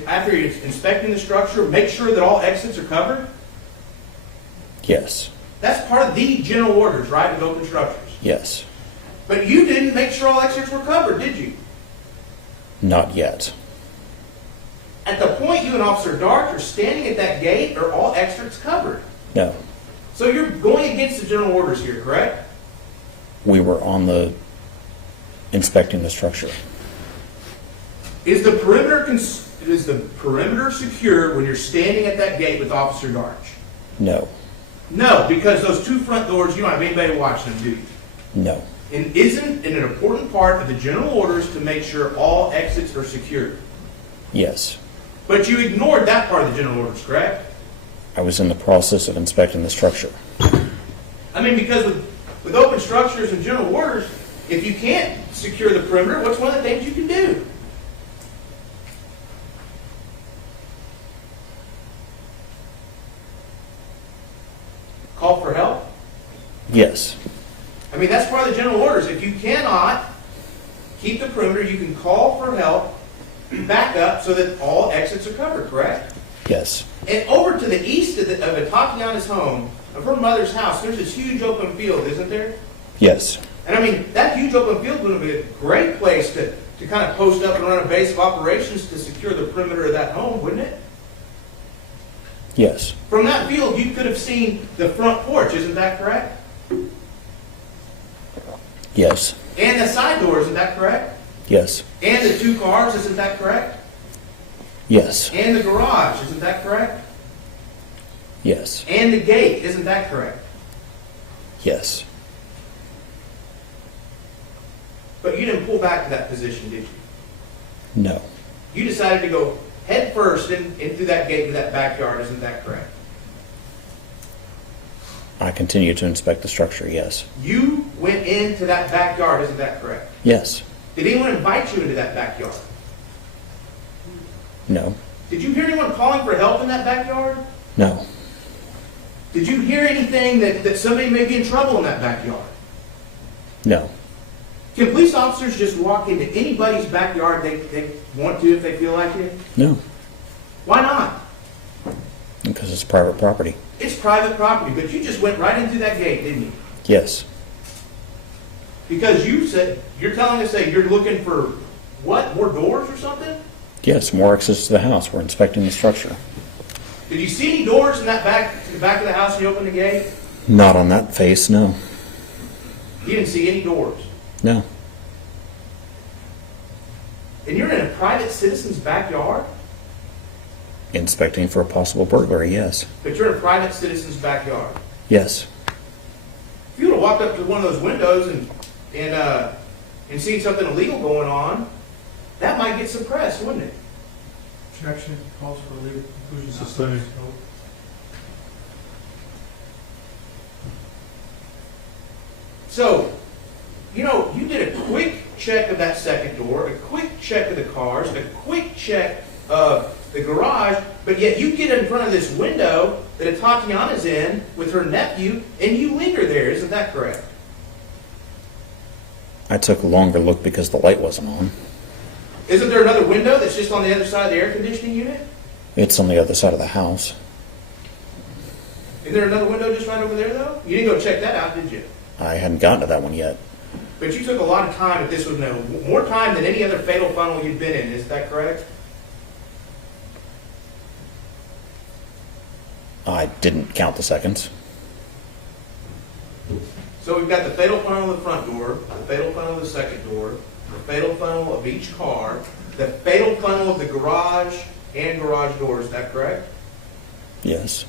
after you're inspecting the structure, make sure that all exits are covered? Yes. That's part of the general orders, right, with open structures. Yes. But you didn't make sure all exits were covered, did you? Not yet. At the point you and Officer Darch are standing at that gate, are all exits covered? No. So you're going against the general orders here, correct? We were on the inspecting the structure. Is the perimeter secure when you're standing at that gate with Officer Darch? No. No, because those two front doors, you don't have anybody watching them, do you? No. And isn't it an important part of the general orders to make sure all exits are secure? Yes. But you ignored that part of the general orders, correct? I was in the process of inspecting the structure. I mean, because with open structures and general orders, if you can't secure the perimeter, what's one of the things you can do? Call for help? Yes. I mean, that's part of the general orders. If you cannot keep the perimeter, you can call for help, back up so that all exits are covered, correct? Yes. And over to the east of Atatiana's home, of her mother's house, there's this huge open field, isn't there? Yes. And I mean, that huge open field would be a great place to kind of post up and run a base of operations to secure the perimeter of that home, wouldn't it? Yes. From that field, you could have seen the front porch, isn't that correct? Yes. And the side door, isn't that correct? Yes. And the 2 cars, isn't that correct? Yes. And the garage, isn't that correct? Yes. And the gate, isn't that correct? Yes. But you didn't pull back to that position, did you? No. You decided to go head first in through that gate to that backyard, isn't that correct? I continue to inspect the structure, yes. You went into that backyard, isn't that correct? Yes. Did anyone invite you into that backyard? No. Did you hear anyone calling for help in that backyard? No. Did you hear anything that somebody may be in trouble in that backyard? No. Can police officers just walk into anybody's backyard they want to if they feel like it? No. Why not? Because it's private property. It's private property, but you just went right into that gate, didn't you? Yes. Because you said, you're telling us that you're looking for, what, more doors or something? Yes, more access to the house. We're inspecting the structure. Did you see any doors in the back of the house when you opened the gate? Not on that face, no. You didn't see any doors. No. And you're in a private citizen's backyard? Inspecting for a possible burglary, yes. But you're in a private citizen's backyard. Yes. If you would have walked up to one of those windows and seen something illegal going on, that might get suppressed, wouldn't it? Objection, calls for legal conclusion. Sustained. So, you did a quick check of that second door, a quick check of the cars, a quick check of the garage, but yet you get in front of this window that Atatiana's in with her nephew, and you linger there. Isn't that correct? I took a longer look because the light wasn't on. Isn't there another window that's just on the other side of the air conditioning unit? It's on the other side of the house. Is there another window just right over there, though? You didn't go check that out, did you? I hadn't gotten to that one yet. But you took a lot of time at this window, more time than any other fatal funnel you've been in. Is that correct? I didn't count the seconds. So we've got the fatal funnel of the front door, the fatal funnel of the second door, the fatal funnel of each car, the fatal funnel of the garage and garage door. Is that correct? Yes.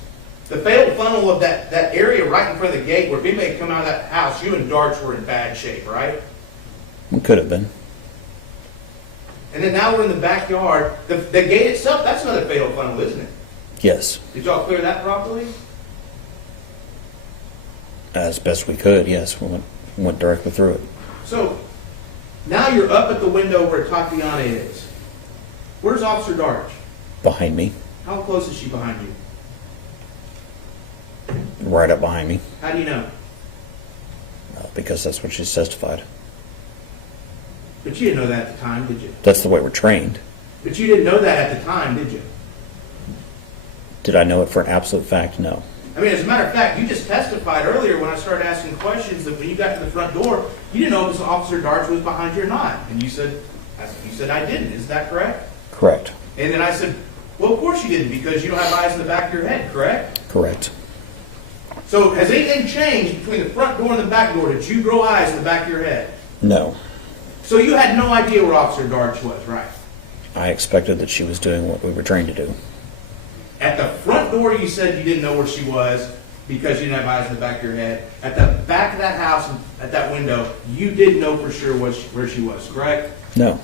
The fatal funnel of that area right in front of the gate where if anybody come out of that house, you and Darts were in bad shape, right? It could have been. And then now we're in the backyard. The gate itself, that's another fatal funnel, isn't it? Yes. Did y'all clear that properly? As best we could, yes. We went directly through it. So now you're up at the window where Atatiana is. Where's Officer Darch? Behind me. How close is she behind you? Right up behind me. How do you know? Because that's what she's testified. But you didn't know that at the time, did you? That's the way we're trained. But you didn't know that at the time, did you? Did I know it for an absolute fact? No. I mean, as a matter of fact, you just testified earlier when I started asking questions that when you got to the front door, you didn't know if Officer Darch was behind you or not. And you said I didn't. Is that correct? Correct. And then I said, well, of course you didn't because you don't have eyes in the back of your head, correct? Correct. So has anything changed between the front door and the back door? Did you grow eyes in the back of your head? No. So you had no idea where Officer Darch was, right? I expected that she was doing what we were trained to do. At the front door, you said you didn't know where she was because you didn't have eyes in the back of your head. At the back of that house, at that window, you didn't know for sure where she was, correct? No.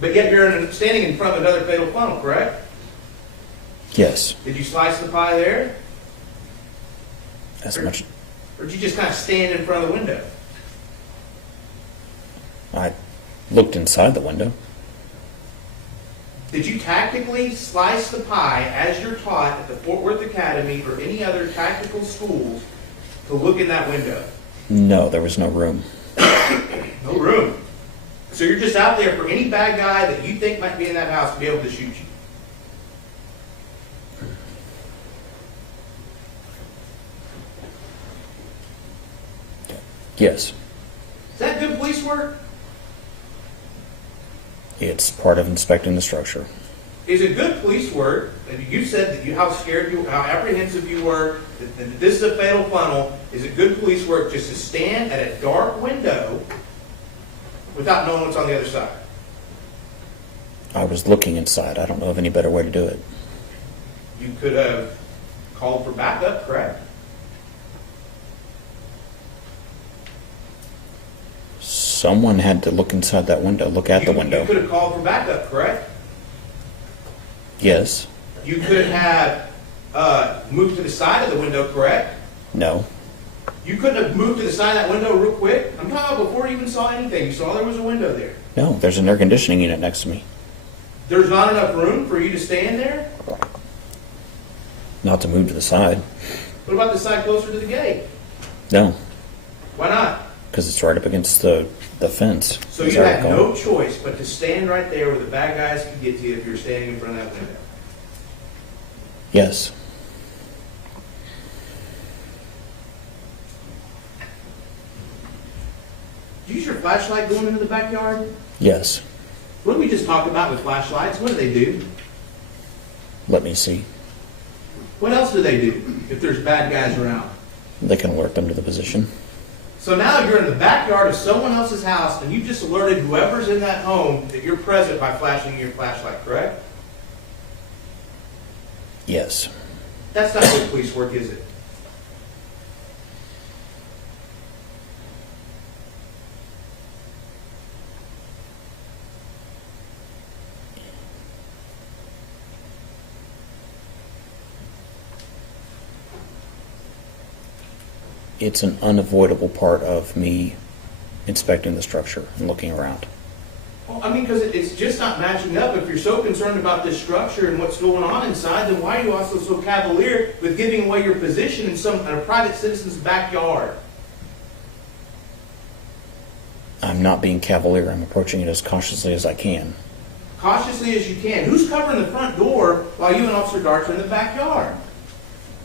But yet you're standing in front of another fatal funnel, correct? Yes. Did you slice the pie there? As much. Or did you just kind of stand in front of the window? I looked inside the window. Did you tactically slice the pie as you're taught at the Fort Worth Academy or any other tactical schools to look in that window? No, there was no room. No room. So you're just out there for any bad guy that you think might be in that house to be able to shoot you. Yes. Is that good police work? It's part of inspecting the structure. Is it good police work? And you said that how scared you, how apprehensive you were, that this is a fatal funnel, is it good police work just to stand at a dark window without knowing what's on the other side? I was looking inside. I don't know of any better way to do it. You could have called for backup, correct? Someone had to look inside that window, look at the window. You could have called for backup, correct? Yes. You could have moved to the side of the window, correct? No. You couldn't have moved to the side of that window real quick? I'm talking about before you even saw anything. You saw there was a window there. No, there's an air conditioning unit next to me. There's not enough room for you to stand there? Not to move to the side. What about the side closer to the gate? No, Why not? because it's right up against the fence. So as you I had recall. no choice but to stand right there where the bad guys could get to you if you were standing in front of that window. Yes. Did you use your flashlight going into the backyard? Yes. What did we just talk about with flashlights? What do they do? Let me see. What else do they do if there's bad guys around? They can alert them to the position. So now you're in the backyard of someone else's house and you just alerted whoever's in that home that you're present by flashing your flashlight, correct? Yes. That's not good police work, is it? It's an unavoidable part of me inspecting the structure and looking around. Well, I mean, because it's just not matching up. If you're so concerned about this structure and what's going on inside, then why are you also so cavalier with giving away your position in a private citizen's backyard? I'm not being cavalier. I'm approaching it as cautiously as I can. Cautiously as you can. Who's covering the front door while you and Officer Darts are in the backyard?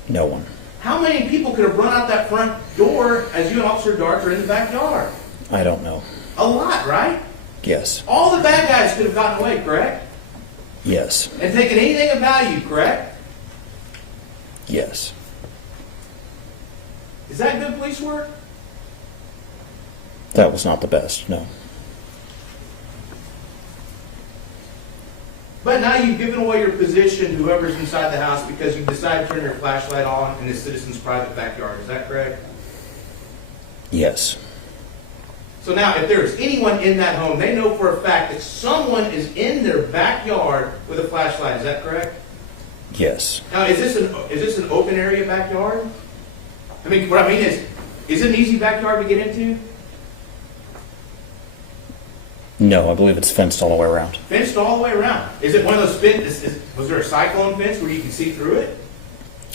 No one. How many people could have run out that front door as you and Officer Darts are in the backyard? I don't know. A lot, right? Yes. All the bad guys could have gotten away, correct? Yes. And taken anything of value, correct? Yes. Is that good police work? That was not the best, no. But now you've given away your position to whoever's inside the house because you decided to turn your flashlight on in the citizen's private backyard. Is that correct? Yes. So now, if there's anyone in that home, they know for a fact that someone is in their backyard with a flashlight. Is that correct? Yes. Now, is this an open area backyard? I mean, what I mean is it an easy backyard to get into? No, I believe it's fenced all the way around. Fenced all the way around. Is it one of those was there a cyclone fence where you can see through it?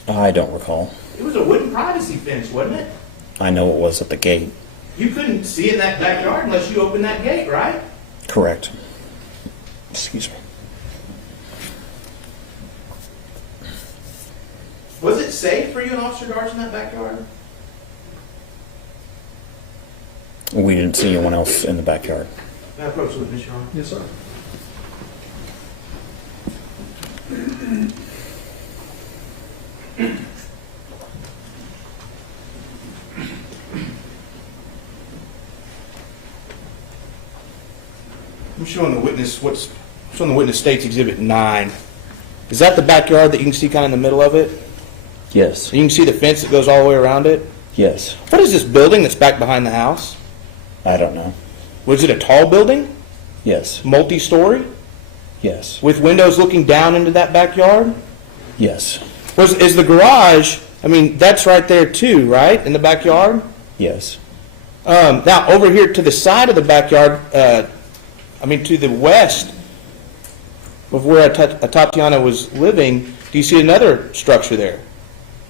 I don't recall. It was a wooden privacy fence, wasn't it? I know it was at the gate. You couldn't see in that backyard unless you opened that gate, right? Correct. Excuse me. Was it safe for you and Officer Darts in that backyard? We didn't see anyone else in the backyard. May I approach the witness, Your Honor? Yes, sir. I'm showing the witness states Exhibit 9. Is that the backyard that you can see kind of in the middle of it? Yes. And you can see the fence that goes all the way around it? Yes. What is this building that's back behind the house? I don't know. Was it a tall building? Yes. Multi-story? Yes. With windows looking down into that backyard? Yes. Is the garage, I mean, that's right there too, right? In the backyard? Yes. Now, over here to the side of the backyard, to the west of where Atatiana was living, do you see another structure there?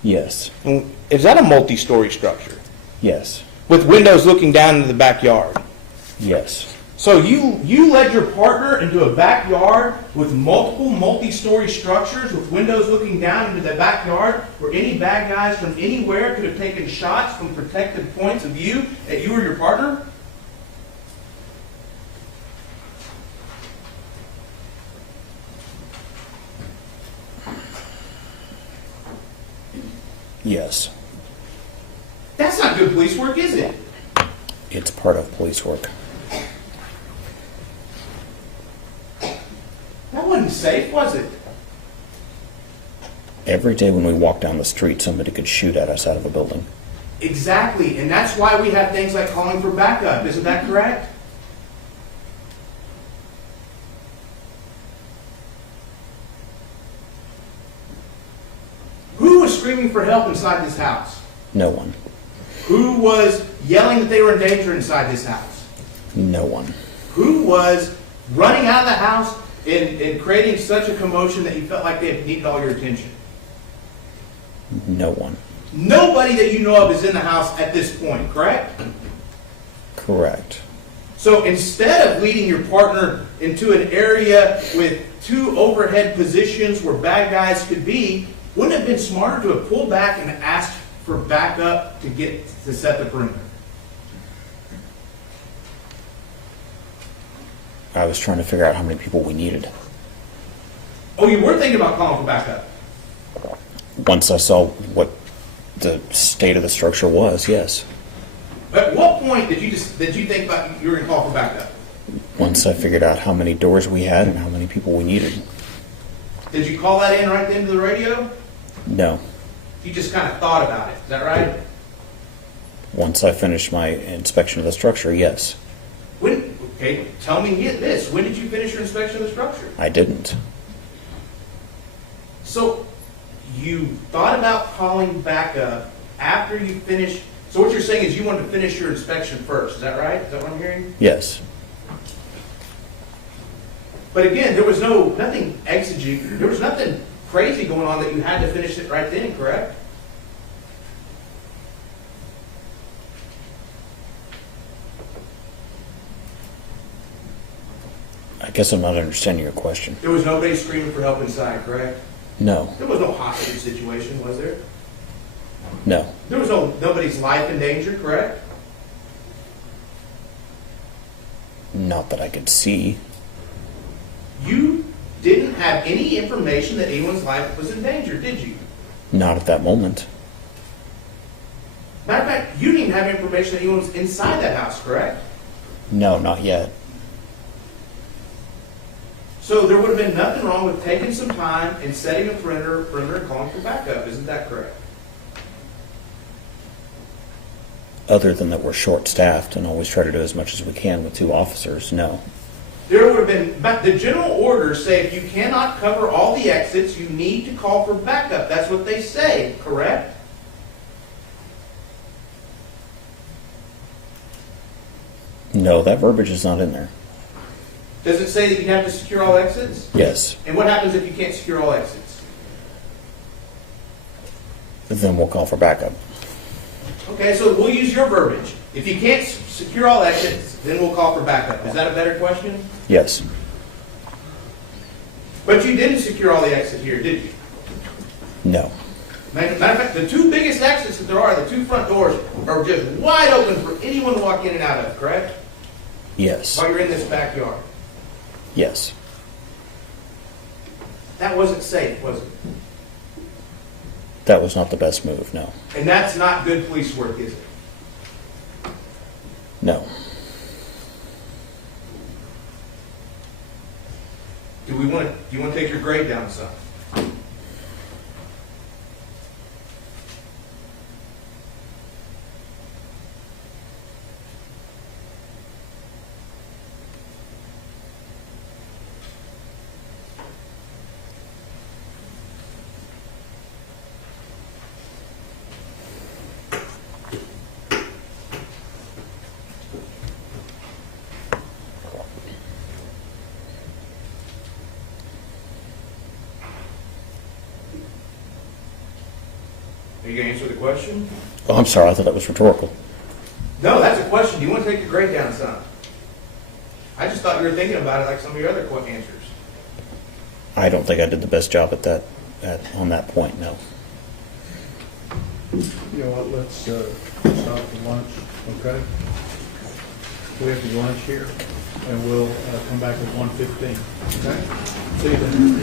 Yes. And is that a multi-story structure? Yes. With windows looking down into the backyard? Yes. So you led your partner into a backyard with multiple multi-story structures with windows looking down into the backyard where any bad guys from anywhere could have taken shots from protected points of view at you or your partner? Yes. That's good police work, is it? It's part of police work. That wasn't safe, was it? Every day when we walk down the street, somebody could shoot at us out of a building. Exactly, and that's why we have things like calling for backup. Isn't that correct? Who was screaming for help inside this house? No one. Who was yelling that they were in danger inside this house? No one. Who was running out of the house and creating such a commotion that you felt like they needed all your attention? No one. Nobody that you know of is in the house at this point, correct? Correct. So instead of leading your partner into an area with 2 overhead positions where bad guys could be, wouldn't it have been smarter to have pulled back and asked for backup to set the perimeter? I was trying to figure out how many people we needed. Oh, you were thinking about calling for backup? Once I saw what the state of the structure was, yes. At what point did you think about you were going to call for backup? Once I figured out how many doors we had and how many people we needed. Did you call that in right then to the radio? No. You just kind of thought about it. Is that right? Once I finished my inspection of the structure, yes. Okay, tell me this. When did you finish your inspection of the structure? I didn't. So you thought about calling backup after you finished. So what you're saying is you wanted to finish your inspection first. Is that right? Is that what I'm hearing? Yes. But again, there was nothing exigent. There was nothing crazy going on that you had to finish it right then, correct? I guess I'm not understanding your question. There was nobody screaming for help inside, correct? No. There was no hostage situation, was there? No. There was nobody's life in danger, correct? Not that I could see. You didn't have any information that anyone's life was in danger, did you? Not at that moment. Matter of fact, you didn't even have information that anyone was inside that house, correct? No, not yet. So there would have been nothing wrong with taking some time and setting a perimeter and calling for backup. Isn't that correct? Other than that we're short-staffed and always try to do as much as we can with 2 officers, no. There would have been, but the general orders say if you cannot cover all the exits, you need to call for backup. That's what they say, correct? No, that verbiage is not in there. Does it say that you have to secure all exits? Yes. And what happens if you can't secure all exits? Then we'll call for backup. Okay, so we'll use your verbiage. If you can't secure all exits, then we'll call for backup. Is that a better question? Yes. But you didn't secure all the exits here, did you? No. Matter of fact, the 2 biggest exits that there are, the 2 front doors, are just wide open for anyone to walk in and out of, correct? Yes. While you're in this backyard. Yes. That wasn't safe, was it? That was not the best move, no. And that's not good police work, is it? No. Do you want to take your grade down some? Are you going to answer the question? Oh, I'm sorry. I thought that was rhetorical. No, that's a question. Do you want to take your grade down some? I just thought you were thinking about it like some of your other answers. I don't think I did the best job at that, on that point, no. You know what, let's stop for lunch, okay? We have to lunch here, and we'll come back at 1:15, okay? See you then.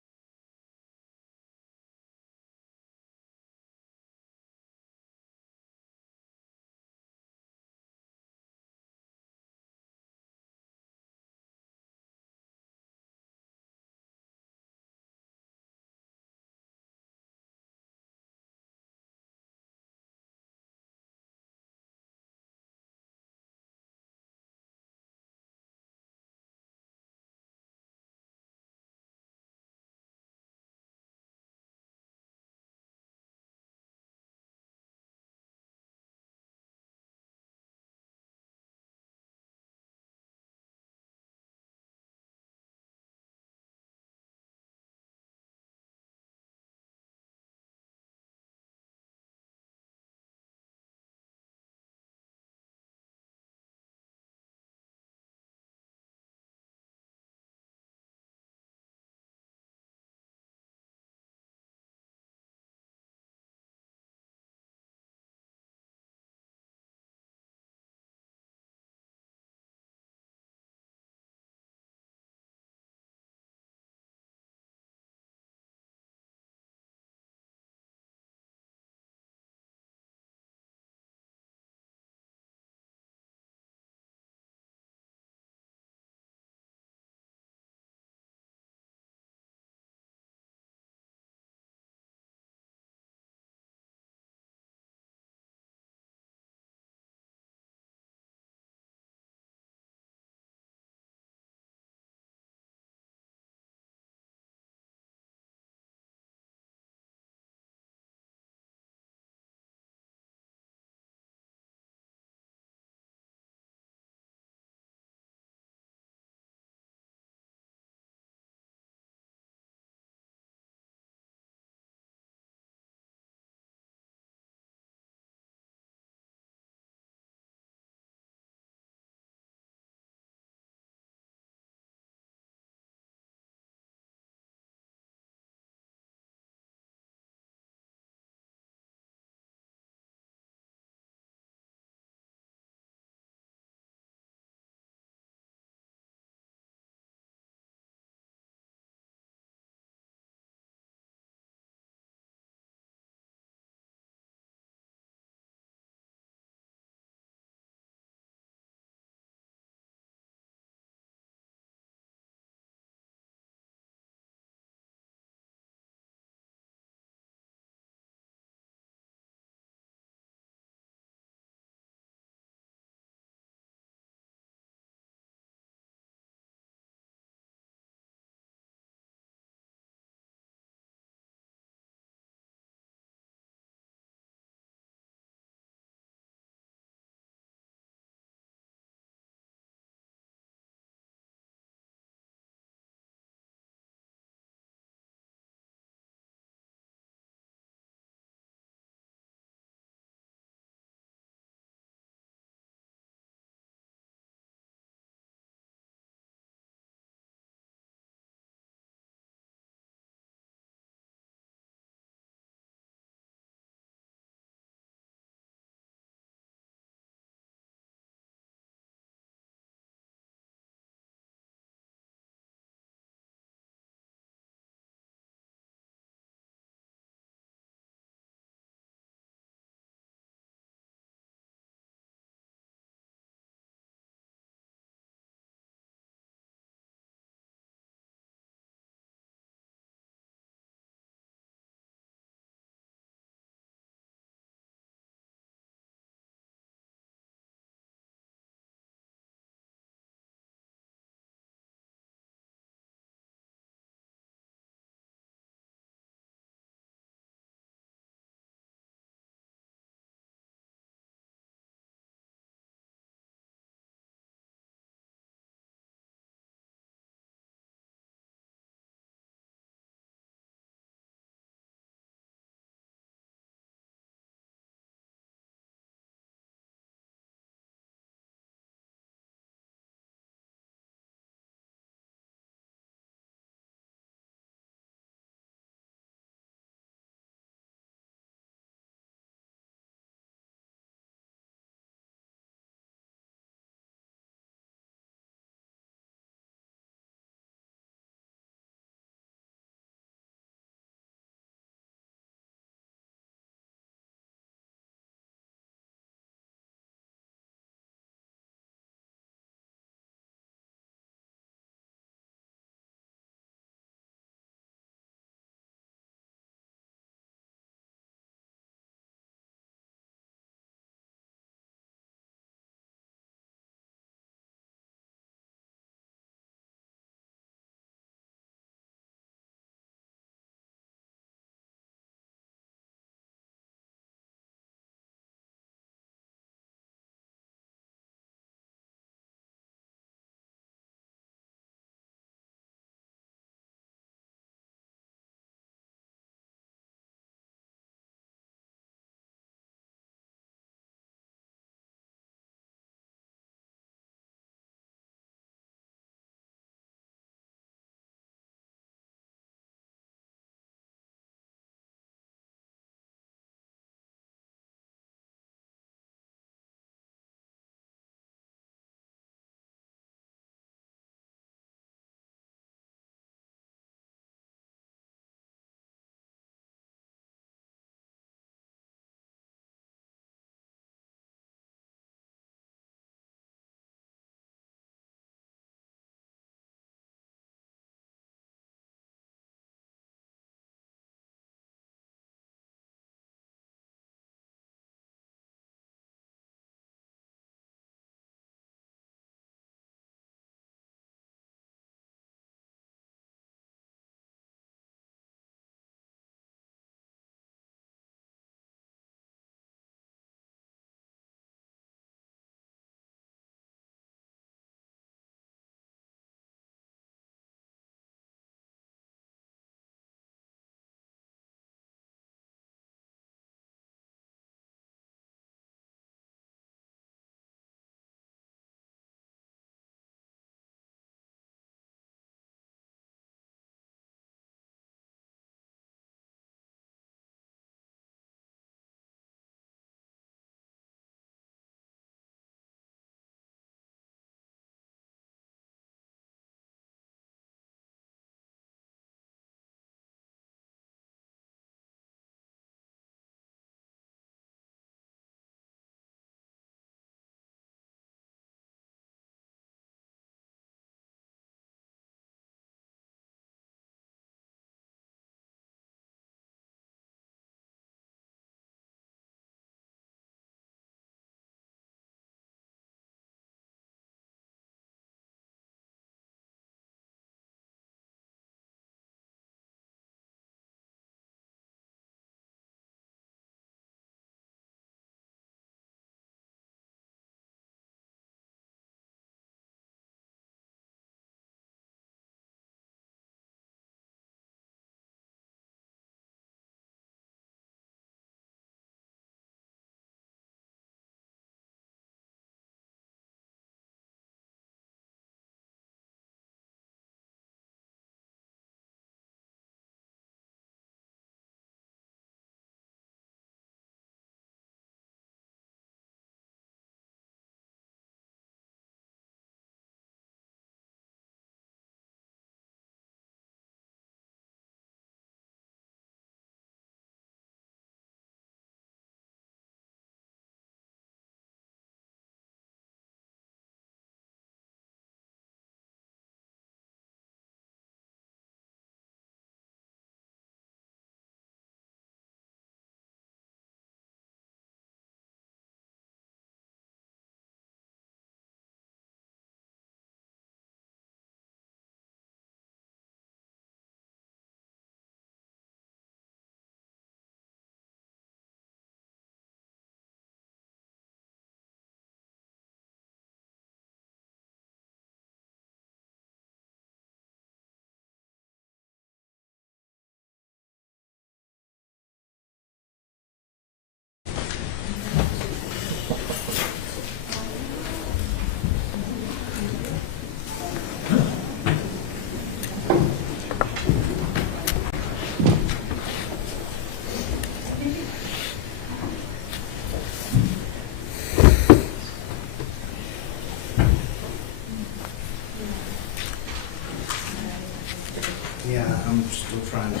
Yeah, I'm still trying to,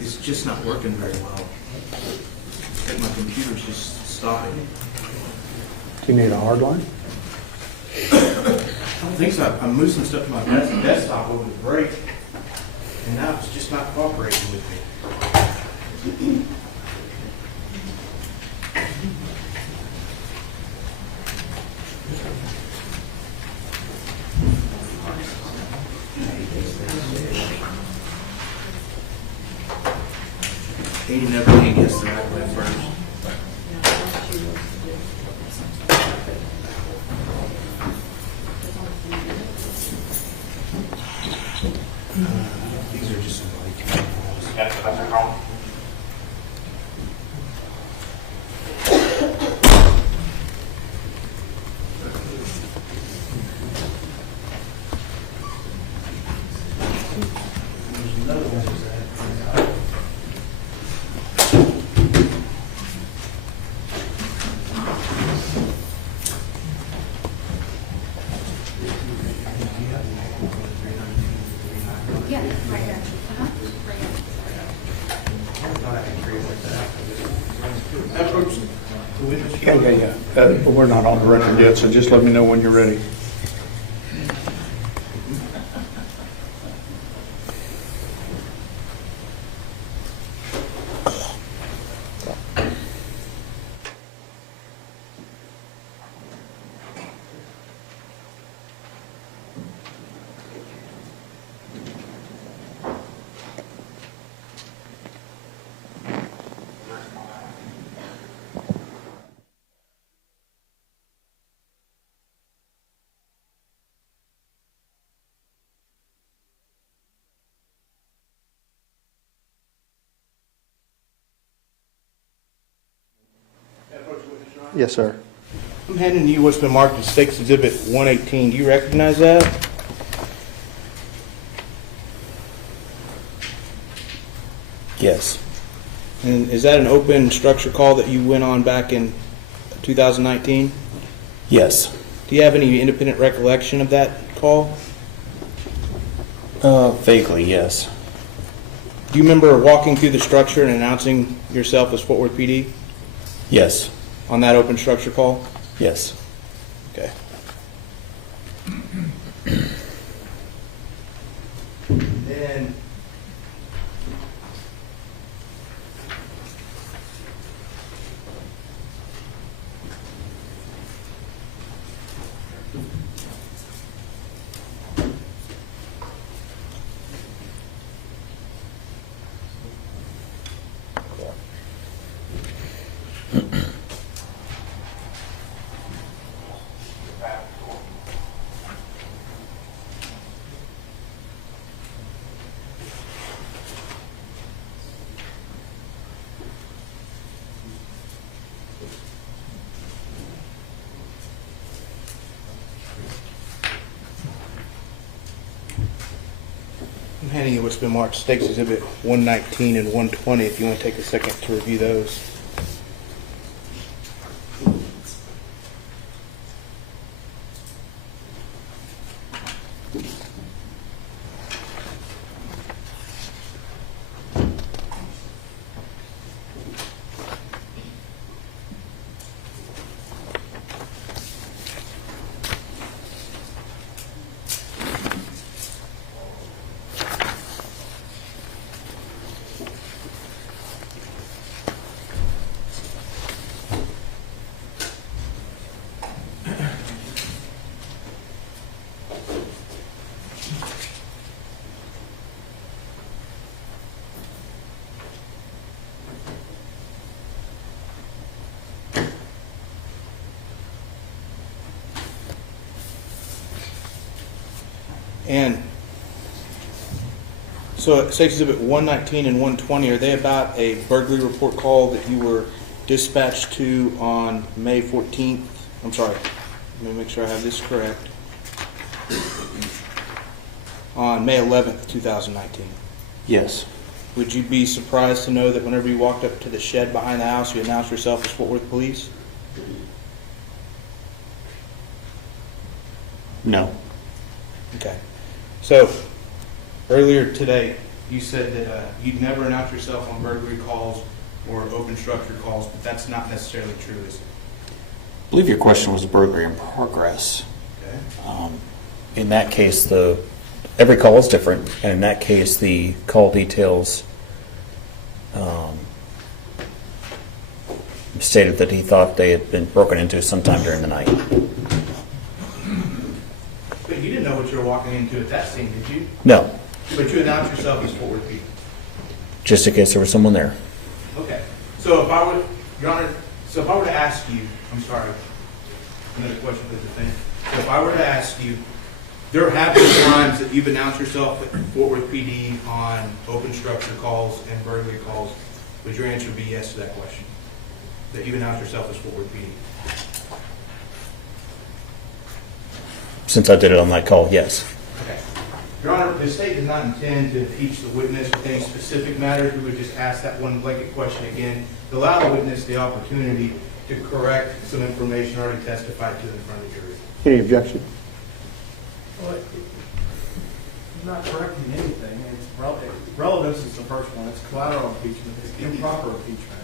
it's just not working very well. My computer's just stopping. Do you need a hard line? I don't think so. I'm moving some stuff to my desktop over the break, and now it's just not cooperating with me. He never gets the right way first. These are just some like. There's another one. Yeah, right here. Yeah. But we're not on the record yet, so just let me know when you're ready. Yes, sir. I'm handing you what's been marked as State's Exhibit 118. Do you recognize that? Yes. And is that an open structure call that you went on back in 2019? Yes. Do you have any independent recollection of that call? Vaguely, yes. Do you remember walking through the structure and announcing yourself as Fort Worth PD Yes. on that open structure call? Yes. Okay. Then I'm handing you what's been marked State's Exhibit 119 and 120 if you want to take a second to review those. And so State's Exhibit 119 and 120, are they about a burglary report call that you were dispatched to on May 14th? I'm sorry, let me make sure I have this correct. On May 11th, 2019. Yes. Would you be surprised to know that whenever you walked up to the shed behind the house, you announced yourself as Fort Worth Police? No. Okay. So, Earlier today, you said that you'd never announce yourself on burglary calls or open structure calls, but that's not necessarily true, is it? I believe your question was burglary in progress. Okay. In that case, every call is different, and in that case, the call details stated that he thought they had been broken into sometime during the night. But you didn't know what you were walking into at that scene, did you? No, But you announced yourself as Fort Worth PD. just in case there was someone there. Okay. So if I would, Your Honor, so if I were to ask you, I'm sorry, another question for the defendant. So if I were to ask you, there have been times that you've announced yourself at Fort Worth PD on open structure calls and burglary calls, would your answer be yes to that question? That you've announced yourself as Fort Worth PD? Since I did it on that call, yes. Okay. Your Honor, the state does not intend to impeach the witness with any specific matters. We would just ask that one blanket question again, to allow the witness the opportunity to correct some information already testified to in front of the jury. Any objection? Well, it's not correcting anything. Relevance is the first one. It's collateral impeachment. It's improper impeachment.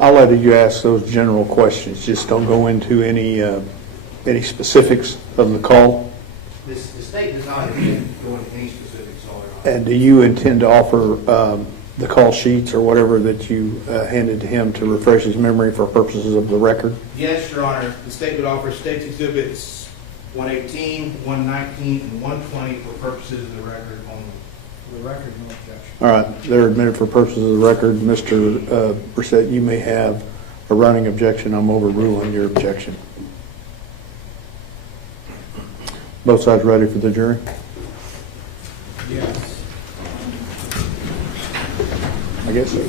I'll let you ask those general questions, just don't go into any specifics of the call. The state does not intend to go into any specifics, Your Honor. And do you intend to offer the call sheets or whatever that you handed to him to refresh his memory for purposes of the record? Yes, Your Honor. The state would offer State's Exhibits 118, 119, and 120 for purposes of the record only. For the record, no objection. All right, they're admitted for purposes of the record. Mr. Brissett, you may have a running objection. I'm overruling your objection. Both sides ready for the jury? Yes. I guess so.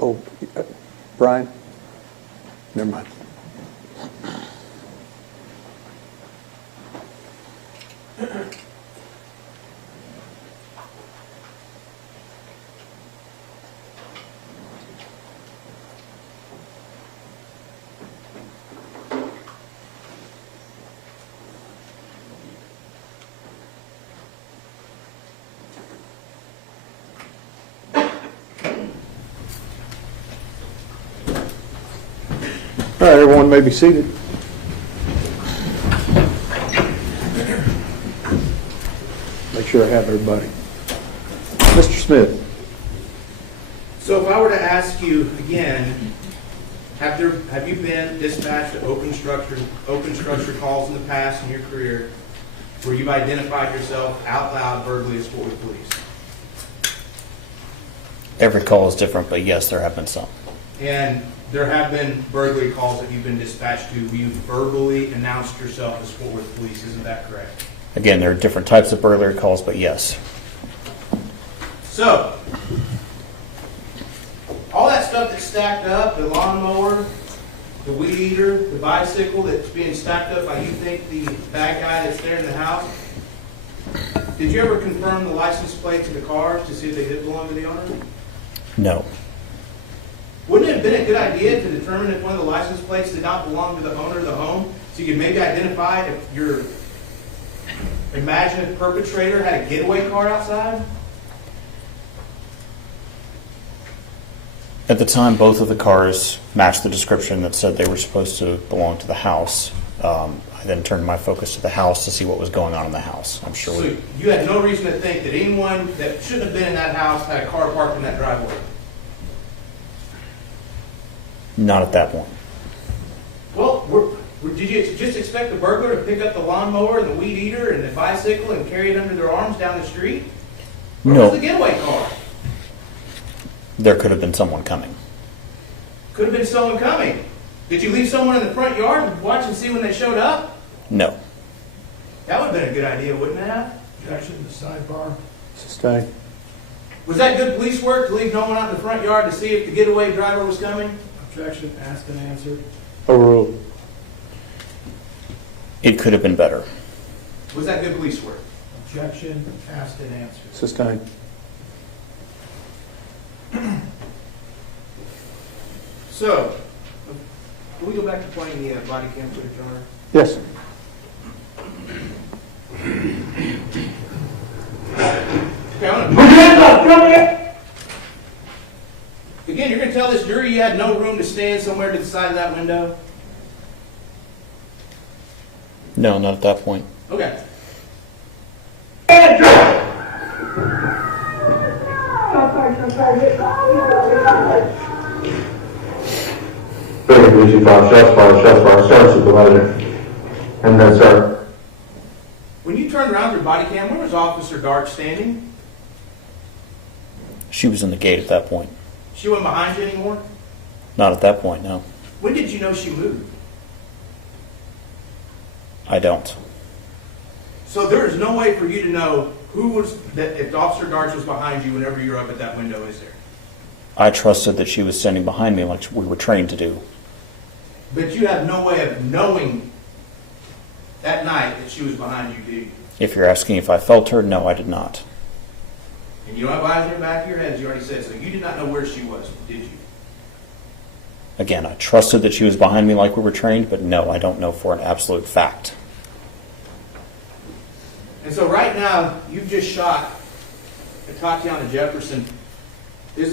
Oh, Brian? Never mind. All right, everyone may be seated. Make sure I have everybody. Mr. Smith. So if I were to ask you again, have you been dispatched to open structure calls in the past in your career where you've identified yourself out loud verbally as Fort Worth Police? Every call is different, but yes, there have been some. And there have been burglary calls that you've been dispatched to where you've verbally announced yourself as Fort Worth Police, isn't that correct? Again, there are different types of burglary calls, but yes. So, all that stuff that's stacked up, the lawnmower, the weed eater, the bicycle that's being stacked up by you think the bad guy that's there in the house, did you ever confirm the license plates of the cars to see if they did belong to the owner? No. Wouldn't it have been a good idea to determine if one of the license plates did not belong to the owner of the home, so you could maybe identify if your imagined perpetrator had a getaway car outside? At the time, both of the cars matched the description that said they were supposed to belong to the house. I then turned my focus to the house to see what was going on in the house. I'm sure So you had no reason to think that anyone that shouldn't have been in that house had a car parked in that driveway? not at that point. Well, did you just expect the burglar to pick up the lawnmower and the weed eater and the bicycle and carry it under their arms down the street? Where No. was the getaway car? There could have been someone coming. Could have been someone coming. Did you leave someone in the front yard and watch and see when they showed up? No. That would have been a good idea, wouldn't it have? Objection to sidebar. Stay. Was that good police work to leave no one out in the front yard to see if the getaway driver was coming? Objection, asked and answered. Overruled. It could have been better. Was that good police work? Objection, asked and answered. Sustained. So, can we go back to playing the body cam footage, Your Honor? Yes. Okay, I'm gonna... Again, you're gonna tell this jury you had no room to stand somewhere to the side of that window? No, not at that point. Okay. Start supervisor. And then sir. When you turned around your body cam, where was Officer Dart standing? She was in the gate at that point. She wasn't behind you anymore? Not at that point, no. When did you know she moved? I don't. So there is no way for you to know who was, that if Officer Dart was behind you whenever you're up at that window, is there? I trusted that she was standing behind me like we were trained to do. But you have no way of knowing that night that she was behind you, do you? If you're asking if I felt her, no, I did not. And you don't have eyes in the back of your head, as you already said, so you did not know where she was, did you? Again, I trusted that she was behind me like we were trained, but no, I don't know for an absolute fact. And so right now, you've just shot Atatiana Jefferson. Is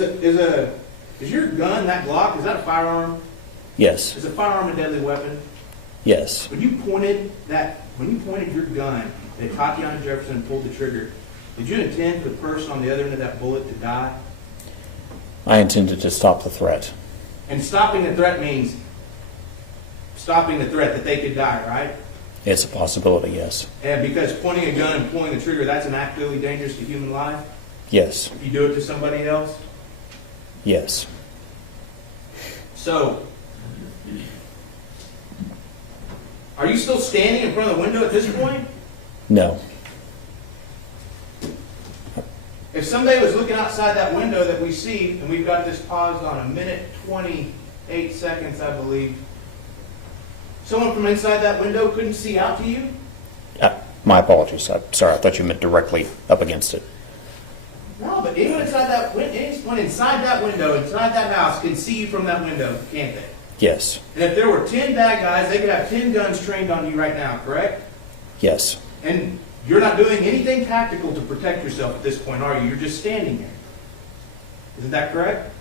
your gun, that Glock, is that a firearm? Yes. Is a firearm a deadly weapon? Yes. When you pointed your gun at Atatiana Jefferson and pulled the trigger, did you intend for the person on the other end of that bullet to die? I intended to stop the threat. And stopping the threat means stopping the threat that they could die, right? It's a possibility, yes. And because pointing a gun and pulling the trigger, that's an act really dangerous to human life? Yes. If you do it to somebody else? Yes. So, are you still standing in front of the window at this point? No. If somebody was looking outside that window that we see, and we've got this paused on 1:28 seconds, I believe, someone from inside that window couldn't see out to you? My apologies. I'm sorry. I thought you meant directly up against it. No, but anyone inside that window, inside that house, can see you from that window, can't they? Yes. And if there were 10 bad guys, they could have 10 guns trained on you right now, correct? Yes. And you're not doing anything tactical to protect yourself at this point, are you? You're just standing there. Isn't that correct?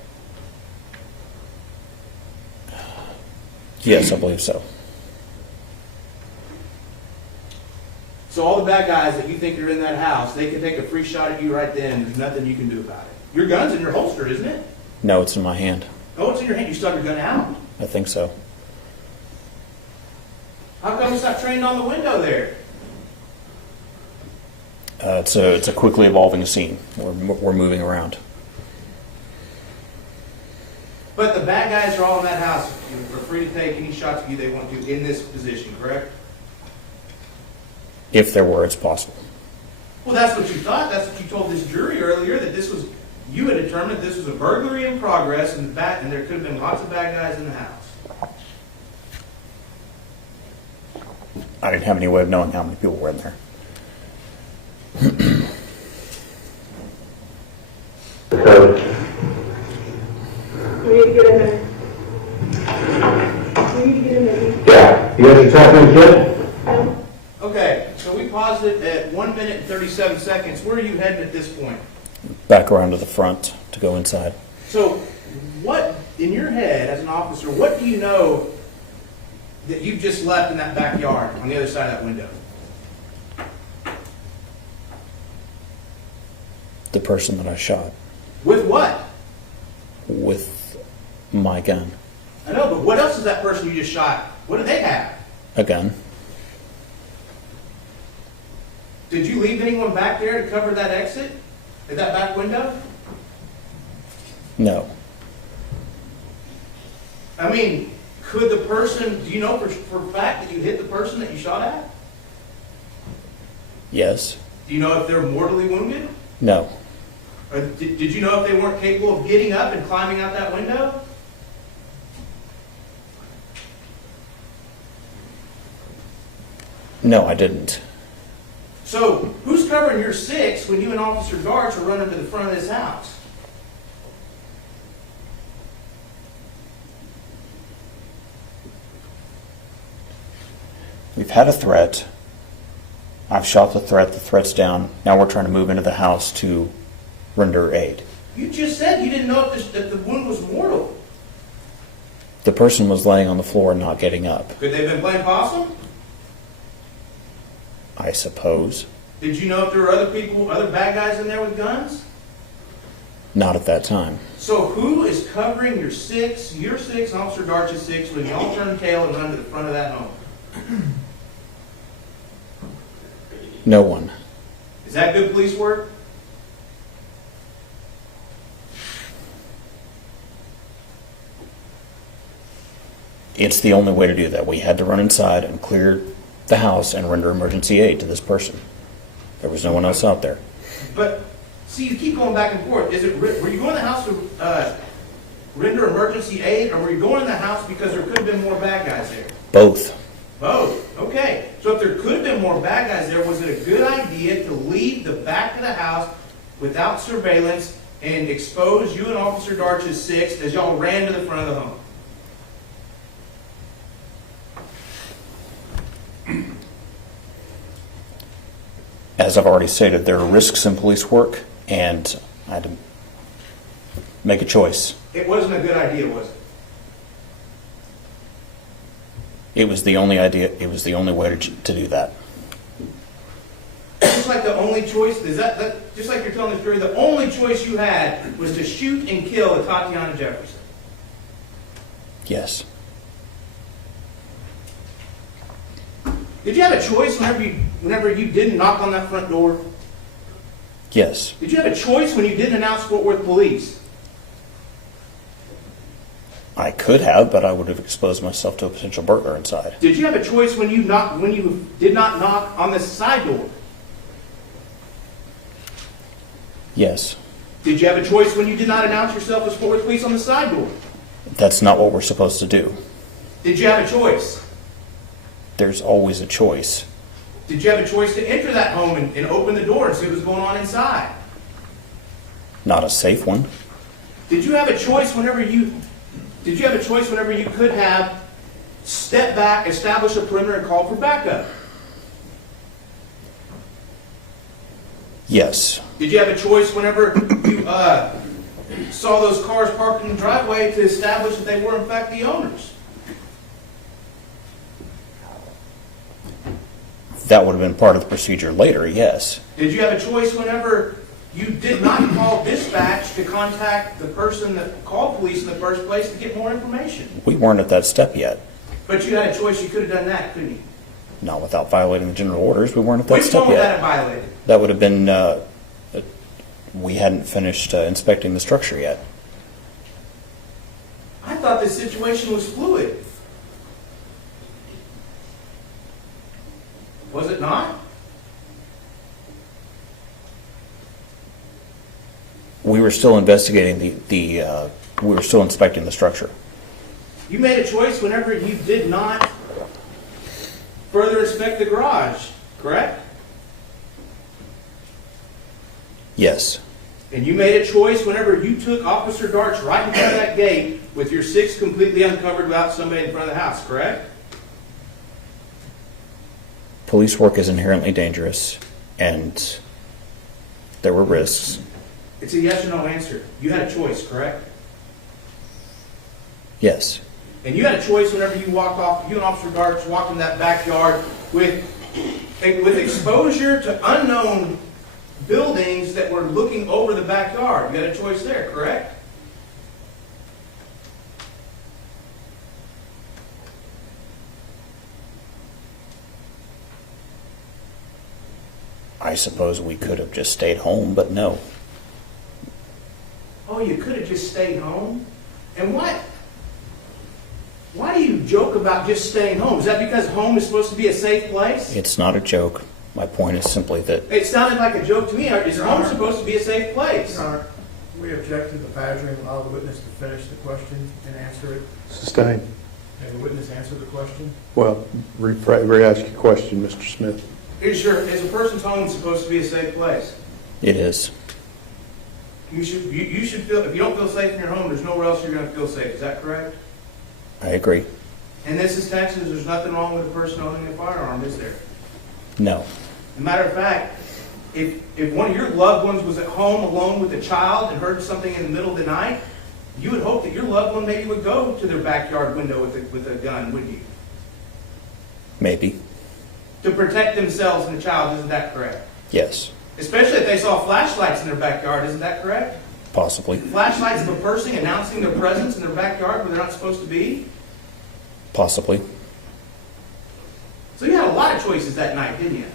Yes, I believe so. So all the bad guys that you think are in that house, they can take a free shot at you right then, and there's nothing you can do about it. Your gun's in your holster, isn't it? No, it's in my hand. Oh, it's in your hand. You still have your gun out. I think so. How come it's not trained on the window there? It's a quickly evolving scene. We're moving around. But the bad guys are all in that house. They're free to take any shots at you they want to in this position, correct? If there were, it's possible. Well, that's what you thought. That's what you told this jury earlier, that this was, you had determined this was a burglary in progress and there could have been lots of bad guys in the house. I didn't have any way of knowing how many people were in there. Code. We need to get in there. Yeah. You guys are talking, kid? Okay, so we paused it at 1 minute and 37 seconds. Where are you heading at this point? Back around to the front to go inside. So what, in your head as an officer, what do you know that you've just left in that backyard on the other side of that window? The person that I shot With what? with my gun. I know, but what else is that person you just shot? What do they have? A gun. Did you leave anyone back there to cover that exit at that back window? No. I mean, could the person, do you know for a fact that you hit the person that you shot at? Yes. Do you know if they're mortally wounded? No. Or did you know if they weren't capable of getting up and climbing out that window? No, I didn't. So who's covering your 6 when you and Officer Darts are running to the front of this house? We've had a threat. I've shot the threat's down. Now we're trying to move into the house to render aid. You just said you didn't know if the wound was mortal. The person was laying on the floor and not getting up, Could they have been playing possum? I suppose. Did you know if there were other people, other bad guys in there with guns? Not at that time. So who is covering your 6, and Officer Darts' 6, when y'all turn tail and run to the front of that home? No one. Is that good police work? It's the only way to do that. We had to run inside and clear the house and render emergency aid to this person. There was no one else out there. But, see, you keep going back and forth. Were you going to the house to render emergency aid, or were you going in the house because there could have been more bad guys there? Both. Both. Okay. So if there could have been more bad guys there, was it a good idea to leave the back of the house without surveillance and expose you and Officer Darts' 6 as y'all ran to the front of the home? As I've already stated, there are risks in police work, and I had to make a choice. It wasn't a good idea, was it? It was the only idea. It was the only way to do that. Just like the only choice, just like you're telling the story, the only choice you had was to shoot and kill Atatiana Jefferson. Yes. Did you have a choice whenever you didn't knock on that front door? Yes. Did you have a choice when you didn't announce Fort Worth police? I could have, but I would have exposed myself to a potential burglar inside. Did you have a choice when you did not knock on the side door? Yes. Did you have a choice when you did not announce yourself as Fort Worth police on the side door? That's not what we're supposed to do. Did you have a choice? There's always a choice. Did you have a choice to enter that home and open the door and see what was going on inside? Not a safe one. Did you have a choice whenever you could have stepped back, established a perimeter, and called for backup? Yes. Did you have a choice whenever you saw those cars parked in the driveway to establish that they were in fact the owners? That would have been part of the procedure later, yes. Did you have a choice whenever you did not call dispatch to contact the person that called police in the first place to get more information? We weren't at that step yet. But you had a choice, you could have done that, couldn't you? Not without violating the general orders. We weren't at that Which step one would that yet. have violated? That would have been, we hadn't finished inspecting the structure yet. I thought this situation was fluid. Was it not? We were still investigating we were still inspecting the structure. You made a choice whenever you did not further inspect the garage, correct? Yes. And you made a choice whenever you took Officer Darts right in front of that gate with your 6 completely uncovered without somebody in front of the house, correct? Police work is inherently dangerous, and there were risks. It's a yes or no answer. You had a choice, correct? Yes. And you had a choice whenever you walked off, you and Officer Darts walked in that backyard with exposure to unknown buildings that were looking over the backyard. You had a choice there, correct? I suppose we could have just stayed home, but no. Oh, you could have just stayed home? And why do you joke about just staying home? Is that because home is supposed to be a safe place? It's not a joke. My point is simply that It sounded like a joke to me. Is home supposed to be a safe place? Your Honor, we object to the badgering, allow the witness to finish the question and answer it. Sustained. Have the witness answer the question? Well, re-ask your question, Mr. Smith. Is a person's home supposed to be a safe place? It is. You should feel, if you don't feel safe in your home, there's nowhere else you're gonna feel safe, is that correct? I agree. And this is Texas, there's nothing wrong with a person owning a firearm, is there? No. As a matter of fact, if one of your loved ones was at home alone with a child and heard something in the middle of the night, you would hope that your loved one maybe would go to their backyard window with a gun, wouldn't you? Maybe. To protect themselves and the child, isn't that correct? Yes. Especially if they saw flashlights in their backyard, isn't that correct? Possibly. Flashlights of a person announcing their presence in their backyard where they're not supposed to be. Possibly. So you had a lot of choices that night, didn't you?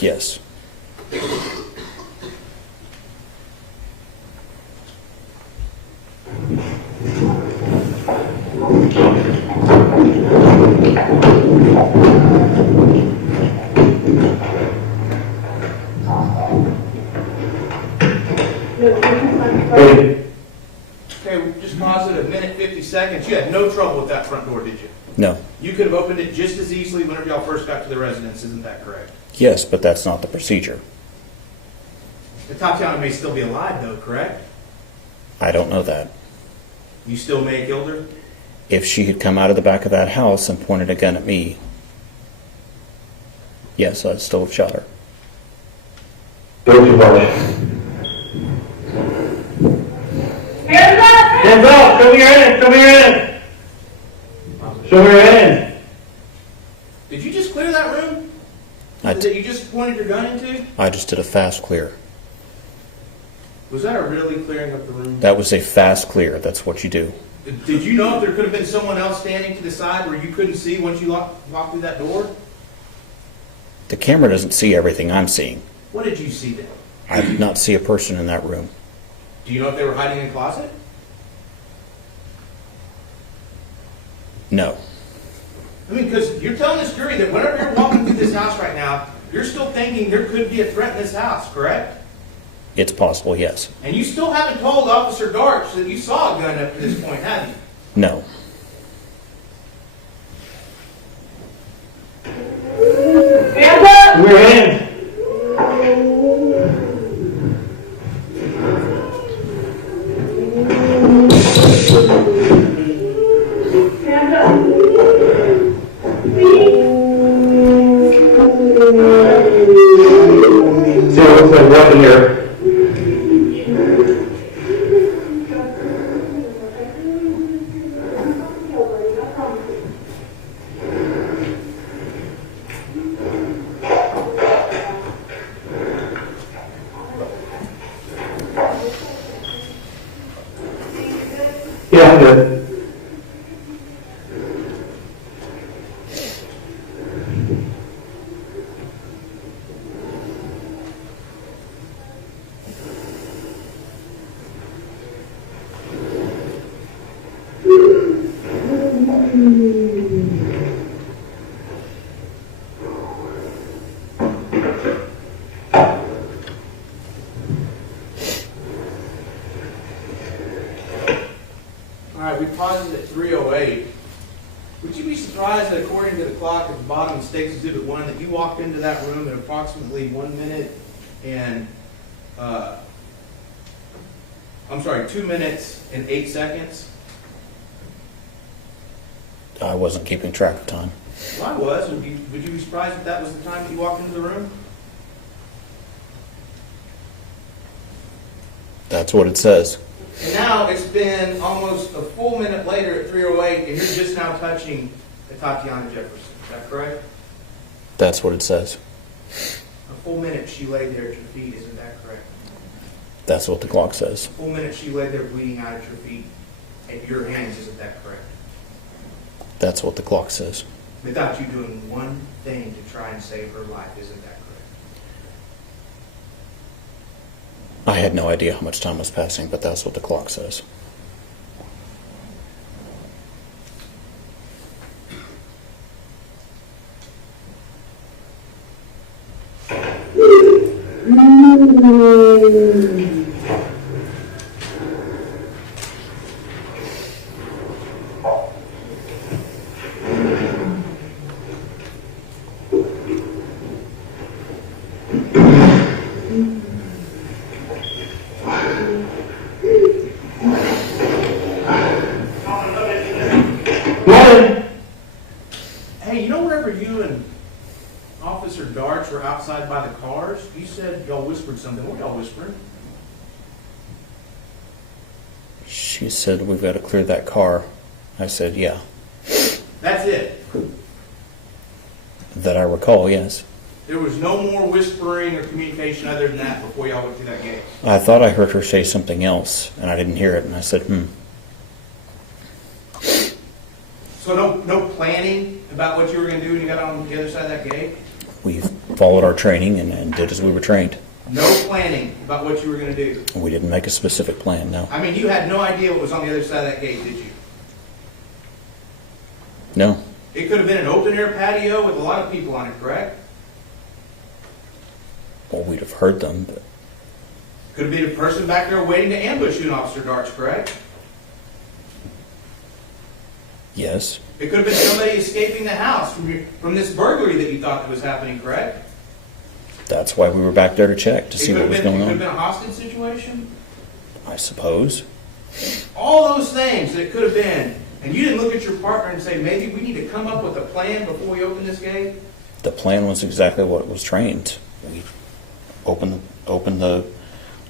Yes. Ready? Okay, just pause it a minute, 50 seconds. You had no trouble with that front door, did you? No. You could have opened it just as easily whenever y'all first got to the residence, isn't that correct? Yes, but that's not the procedure. Atatiana may still be alive, though, correct? I don't know that. You still may have killed her? If she had come out of the back of that house and pointed a gun at me, yes, I'd still have shot her. Guilty pleasure. Hands up! Hands up! Show me your hands! Show me your hands! Show me your hands! Did you just clear that room? That you just pointed your gun into? I just did a fast clear. Was that a really clearing of the room? That was a fast clear. That's what you do. Did you know if there could have been someone else standing to the side where you couldn't see once you walked through that door? The camera doesn't see everything I'm seeing. What did you see then? I did not see a person in that room. Do you know if they were hiding in a closet? No. I mean, because you're telling this jury that whenever you're walking through this house right now, you're still thinking there could be a threat in this house, correct? It's possible, yes. And you still haven't told Officer Darch that you saw a gun up to this point, have you? No. Hands up! Show me your hands! Hands up! See what looks like weapon here. Yeah, I'm good. All right, we paused it at 3:08. Would you be surprised that according to the clock at the bottom of State's Exhibit 1 that you walked into that room in approximately 1 minute and, 2 minutes and 8 seconds? I wasn't keeping track of time. Well, I was. Would you be surprised if that was the time that you walked into the room? That's what it says. And now it's been almost a full minute later at 3:08, and you're just now touching Atatiana Jefferson. Is that correct? That's what it says. A full minute she laid there at your feet. Isn't that correct? That's what the clock says. A full minute she laid there bleeding out at your feet, at your hands. Isn't that correct? That's what the clock says. Without you doing one thing to try and save her life. Isn't that correct? I had no idea how much time was passing, but that's what the clock says. something. What were y'all whispering? She said, we've got to clear that car. I said, yeah. That's it. That I recall, yes. There was no more whispering or communication other than that before y'all went through that gate. I thought I heard her say something else, and I didn't hear it, and I said, So no planning about what you were going to do when you got on the other side of that gate? We followed our training and did as we were trained. No planning about what you were going to do? We didn't make a specific plan, no. I mean, you had no idea what was on the other side of that gate, did you? No. It could have been an open-air patio with a lot of people on it, correct? Well, we'd have heard them, but Could have been a person back there waiting to ambush you in Officer Darts, correct? yes. It could have been somebody escaping the house from this burglary that you thought that was happening, correct? That's why we were back there to check, to see what was going It could have on. been a hostage situation. I suppose. All those things that it could have been, and you didn't look at your partner and say, maybe we need to come up with a plan before we open this gate? The plan was exactly what was trained. We open the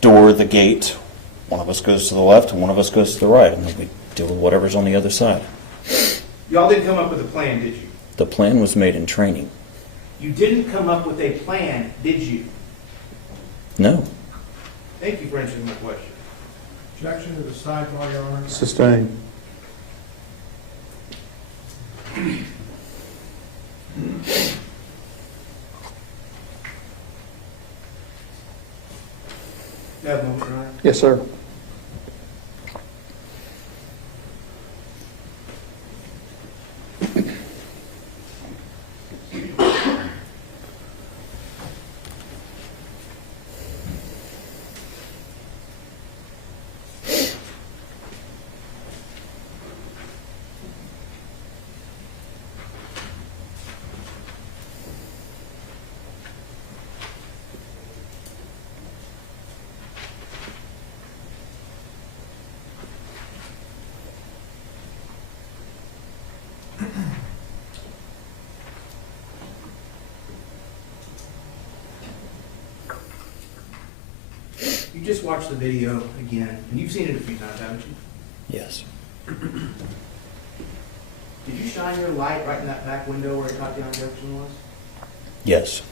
door, the gate. One of us goes to the left and one of us goes to the right, and then we deal with whatever's on the other side. Y'all didn't come up with a plan, did you? The plan was made in training. You didn't come up with a plan, did you? No. Thank you for answering my question. Objection to the sidebar, Your Honor. Sustained. You have a moment, Your Honor? Yes, sir. You just watched the video again, and you've seen it a few times, haven't you? Yes. Did you shine your light right in that back window where Atatiana Jefferson was? Yes.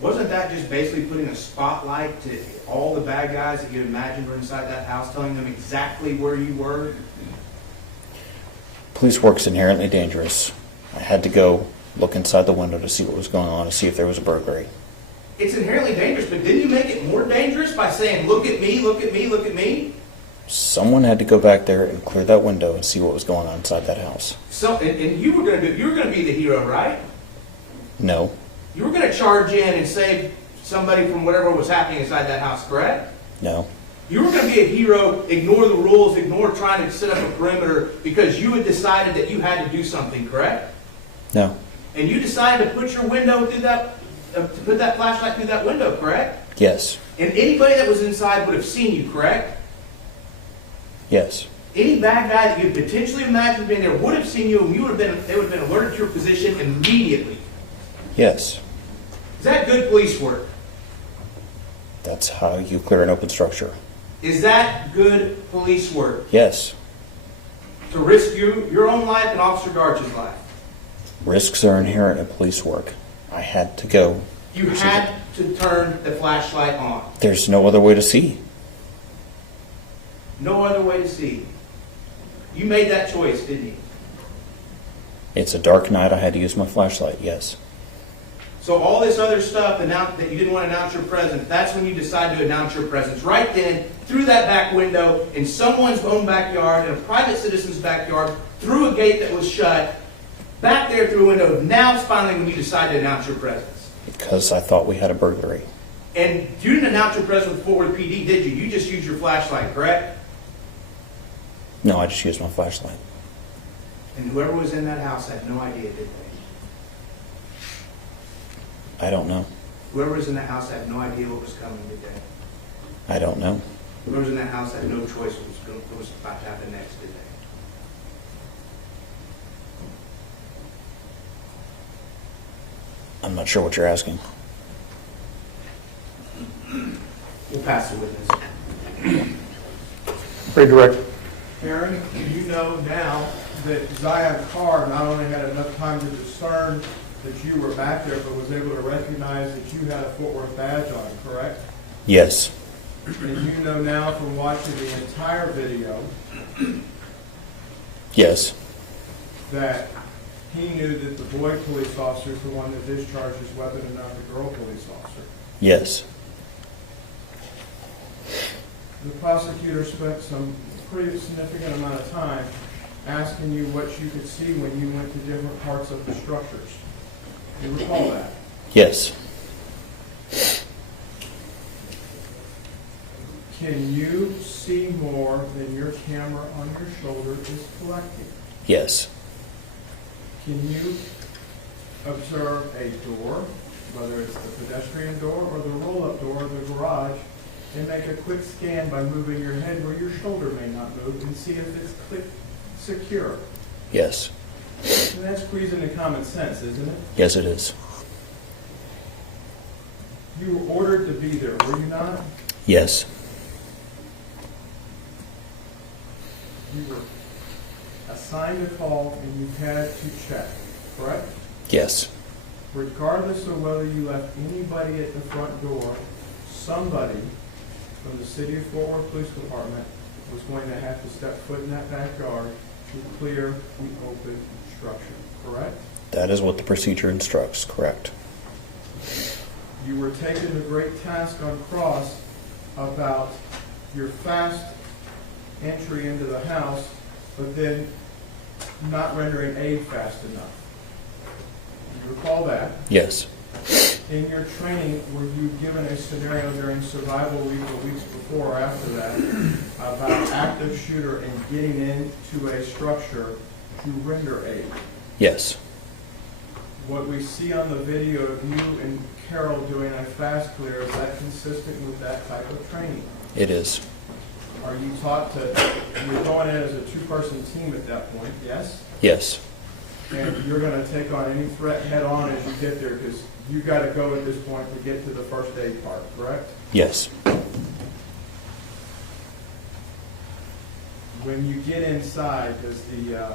Wasn't that just basically putting a spotlight to all the bad guys that you imagined were inside that house, telling them exactly where you were? Police work's inherently dangerous. I had to go look inside the window to see what was going on, to see if there was a burglary. It's inherently dangerous, but didn't you make it more dangerous by saying, look at me, look at me, look at me? Someone had to go back there and clear that window and see what was going on inside that house. So, and you were going to be the hero, right? No. You were going to charge in and save somebody from whatever was happening inside that house, correct? No. You were going to be a hero, ignore the rules, ignore trying to set up a perimeter because you had decided that you had to do something, correct? No. And you decided to put your window through that, to put that flashlight through that window, correct? Yes. And anybody that was inside would have seen you, correct? Yes. Any bad guy that you potentially imagined being there would have seen you, and they would have been alerted to your position immediately. Yes. Is that good police work? That's how you clear an open structure. Is that good police work? Yes. To risk your own life and Officer Darch's life? Risks are inherent in police work. I had to go. You had to turn the flashlight on. There's no other way to see. No other way to see. You made that choice, didn't you? It's a dark night. I had to use my flashlight. Yes. So all this other stuff that you didn't want to announce your presence, that's when you decided to announce your presence. Right then, through that back window, in someone's own backyard, in a private citizen's backyard, through a gate that was shut, back there through a window. Now it's finally when you decided to announce your presence. Because I thought we had a burglary. And you didn't announce your presence with Fort Worth PD, did you? You just used your flashlight, correct? No, I just used my flashlight. And whoever was in that house had no idea, did they? I don't know. Whoever was in that house had no idea what was coming, did they? I don't know. Whoever was in that house had no choice what was about to happen next, did they? I'm not sure what you're asking. We'll pass the witness. Redirect. Aaron, you know now that Zion Carr not only had enough time to discern that you were back there, but was able to recognize that you had a Fort Worth badge on, correct? Yes. And you know now from watching the entire video Yes. that he knew that the boy police officer is the one that discharged his weapon and not the girl police officer. Yes. The prosecutor spent some pretty significant amount of time asking you what you could see when you went to different parts of the structures. You recall that? Yes. Can you see more than your camera on your shoulder is collecting? Yes. Can you observe a door, whether it's the pedestrian door or the roll-up door of the garage, and make a quick scan by moving your head where your shoulder may not move and see if it's secure? Yes. And that's squeezing into common sense, isn't it? Yes, it is. You were ordered to be there, were you not? Yes. You were assigned a call and you had to check, correct? Yes. Regardless of whether you left anybody at the front door, somebody from the City of Fort Worth Police Department was going to have to step foot in that backyard to clear the open structure, correct? That is what the procedure instructs, correct. You were taken to great task on cross about your fast entry into the house, but then not rendering aid fast enough. You recall that? Yes. In your training, were you given a scenario during survival week or weeks before or after that about active shooter and getting into a structure to render aid? Yes. What we see on the video of you and Carol doing a fast clear, is that consistent with that type of training? It is. Are you taught to, you're going in as a two-person team at that point, yes? Yes. And you're going to take on any threat head on as you get there, because you got to go at this point to get to the first aid part, correct? Yes. When you get inside, does the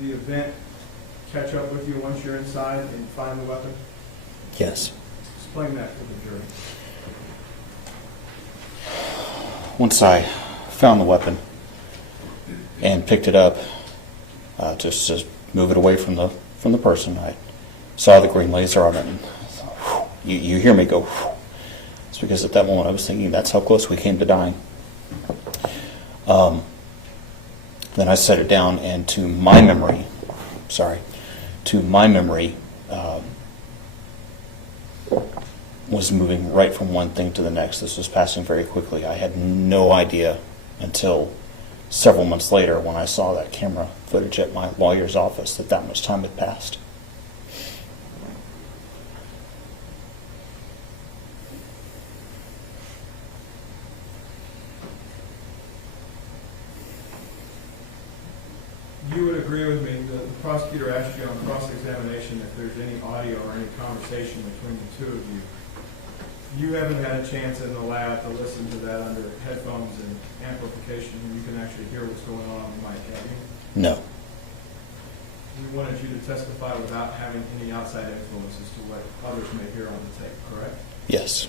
event catch up with you once you're inside and find the weapon? Yes. Explain that to the jury. Once I found the weapon and picked it up, just to move it away from the person, I saw the green laser on it, and you hear me go. It's because at that moment I was thinking that's how close we came to dying. Then I set it down, and to my memory, was moving right from one thing to the next. This was passing very quickly. I had no idea until several months later when I saw that camera footage at my lawyer's office that much time had passed. You would agree with me that the prosecutor asked you on cross-examination if there's any audio or any conversation between the two of you. You haven't had a chance in the lab to listen to that under headphones and amplification, and you can actually hear what's going on the mic, have you? No. We wanted you to testify without having any outside influences to what others may hear on the tape, correct? Yes.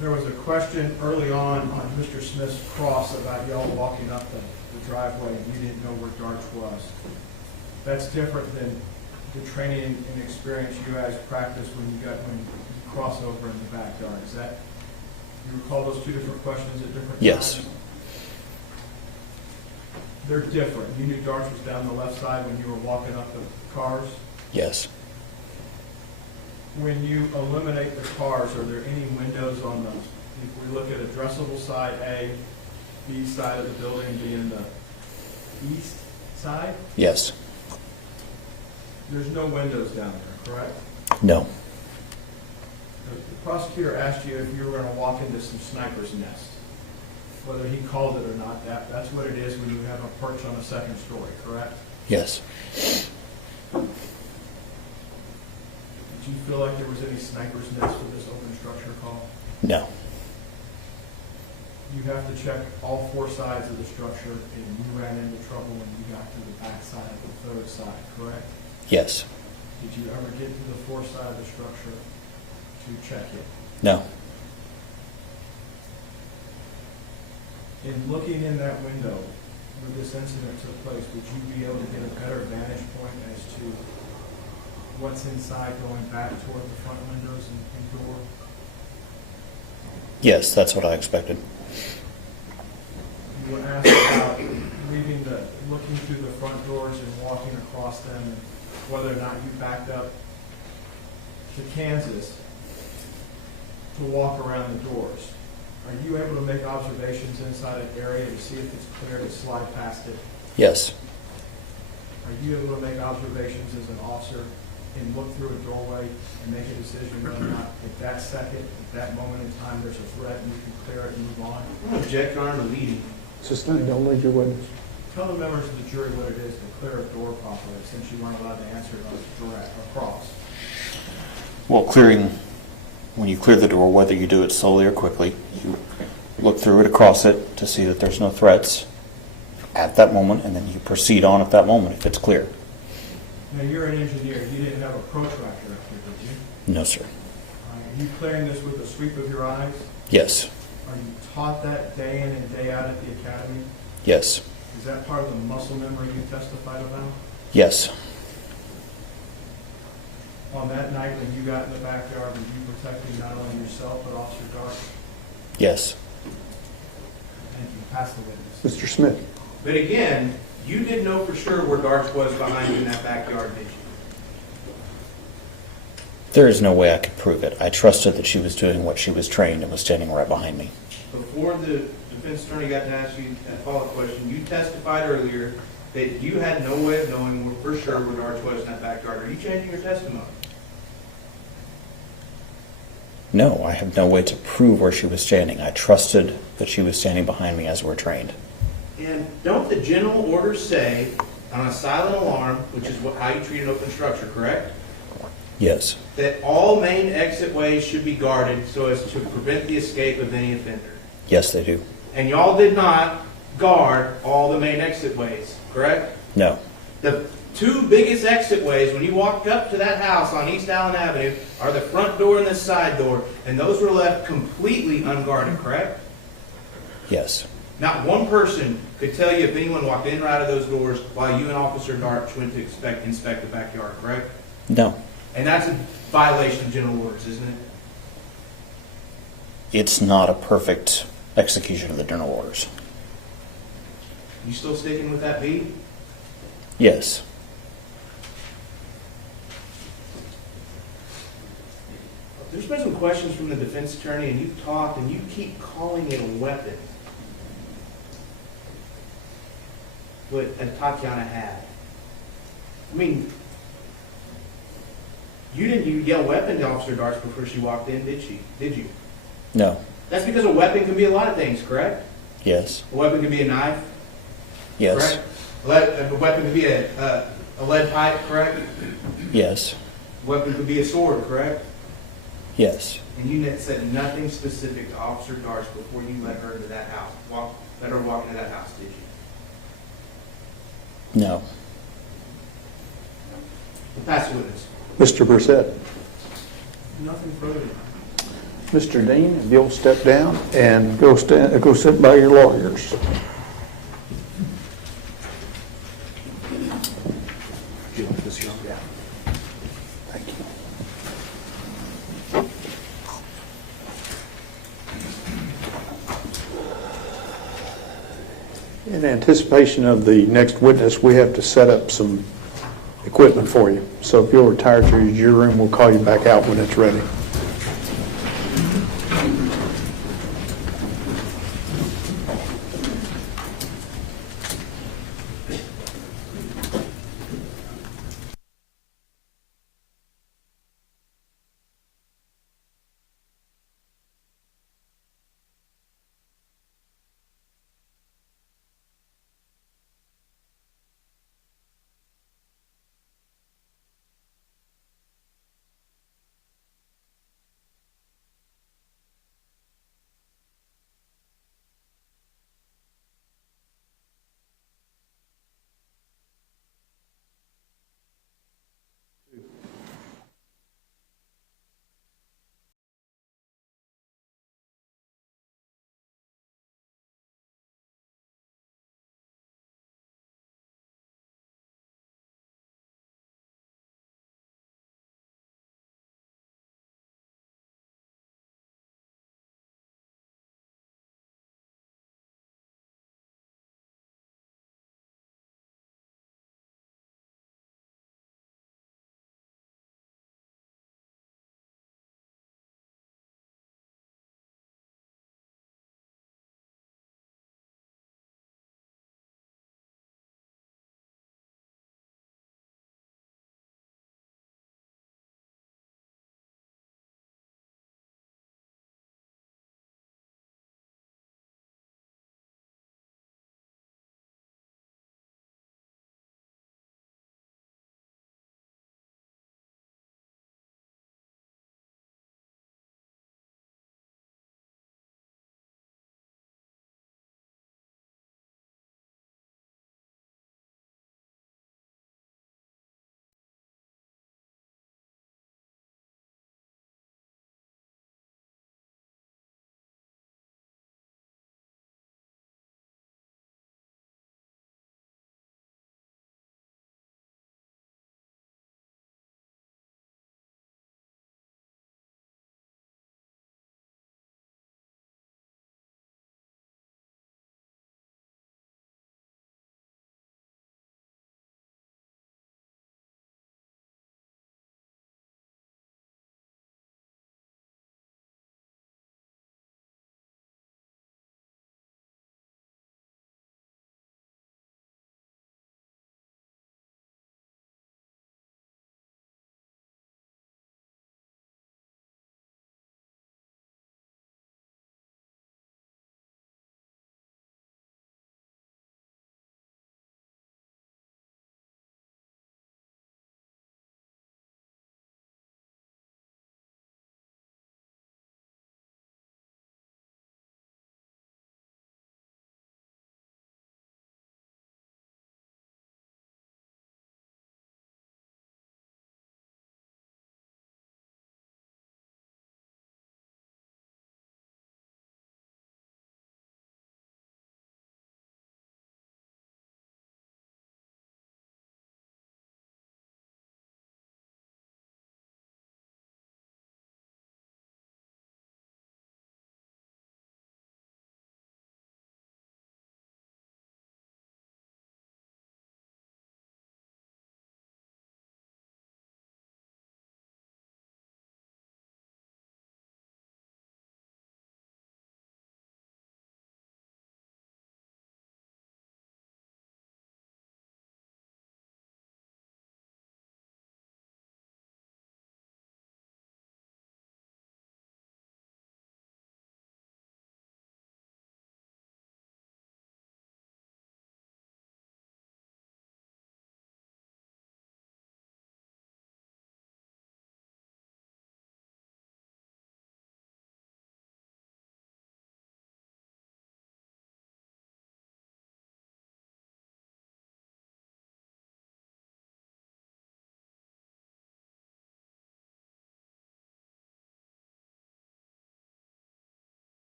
There was a question early on Mr. Smith's cross about y'all walking up the driveway and you didn't know where Darch was. That's different than the training and experience you guys practiced when you cross over in the backyard. Is that, you recall those two different questions at different Yes. times? They're different. You knew Darch was down the left side when you were walking up the cars. Yes. When you eliminate the cars, are there any windows on the, if we look at addressable side A, B side of the building being the east side? Yes. There's no windows down there, correct? No. The prosecutor asked you if you were going to walk into some sniper's nest. whether he calls it or not, that's what it is when you have a perch on a second story, correct? Yes. Did you feel like there was any sniper's nest for this open structure call? No. You have to check all four sides of the structure, and you ran into trouble when you got to the back side of the third side, correct? Yes. Did you ever get to the fourth side of the structure to check it? No. In looking in that window where this incident took place, would you be able to get a better vantage point as to what's inside going back toward the front windows and door? Yes, that's what I expected. You were asked about looking through the front doors and walking across them, and whether or not you backed up to Kansas to walk around the doors. Are you able to make observations inside an area to see if it's clear to slide past it? Yes. Are you able to make observations as an officer and look through a doorway and make a decision whether or not at that second, at that moment in time, there's a threat and you can clear it and move on? I'm gonna object, Your Honor, to leading. Sustain, don't leave your witness. Tell the members of the jury what it is to clear a door properly, since you weren't allowed to answer it on direct across. Well, when you clear the door, whether you do it slowly or quickly, you look through it across it to see that there's no threats at that moment, and then you proceed on at that moment if it's clear. Now, you're an engineer. You didn't have a protractor up here, did you? No, sir. Are you clearing this with a sweep of your eyes? Yes. Are you taught that day in and day out at the academy? Yes. Is that part of the muscle memory you testified about? Yes. On that night when you got in the backyard, were you protecting not only yourself but Officer Dark? Yes. Thank you. Pass the witness. Mr. Smith. But again, you didn't know for sure where Darts was behind you in that backyard, did you? There is no way I could prove it. I trusted that she was doing what she was trained and was standing right behind me. Before the defense attorney got to ask you that follow-up question, you testified earlier that you had no way of knowing for sure where Darts was in that backyard. Are you changing your testimony? No, I have no way to prove where she was standing. I trusted that she was standing behind me as we're trained. And don't the general orders say on a silent alarm, which is how you treat an open structure, correct? Yes. That all main exit ways should be guarded so as to prevent the escape of any offender. Yes, they do. And y'all did not guard all the main exit ways, correct? No. The two biggest exit ways when you walked up to that house on East Allen Avenue are the front door and the side door, and those were left completely unguarded, correct? Yes. Not one person could tell you if anyone walked in or out of those doors while you and Officer Darch went to inspect the backyard, correct? No. And that's a violation of general orders, isn't it? It's not a perfect execution of the general orders. You still sticking with that beat? Yes. There's been some questions from the defense attorney, and you've talked, and you keep calling it a weapon. What Atatiana had. I mean, you didn't yell weapon to Officer Darts before she walked in, did she? Did you? No. That's because a weapon can be a lot of things, correct? Yes. A weapon can be a knife, Yes. correct? A weapon could be a lead pipe, correct? Yes. A weapon could be a sword, correct? Yes. And you said nothing specific to Officer Darts before you let her into that house, let her walk into that house, did you? No. Pass the witness. Mr. Brissett. Nothing further. Mr. Dean, if you'll step down and go sit by your lawyers. Do you like this young guy? Thank you. In anticipation of the next witness, we have to set up some equipment for you. So if you'll retire to your room, we'll call you back out when it's ready.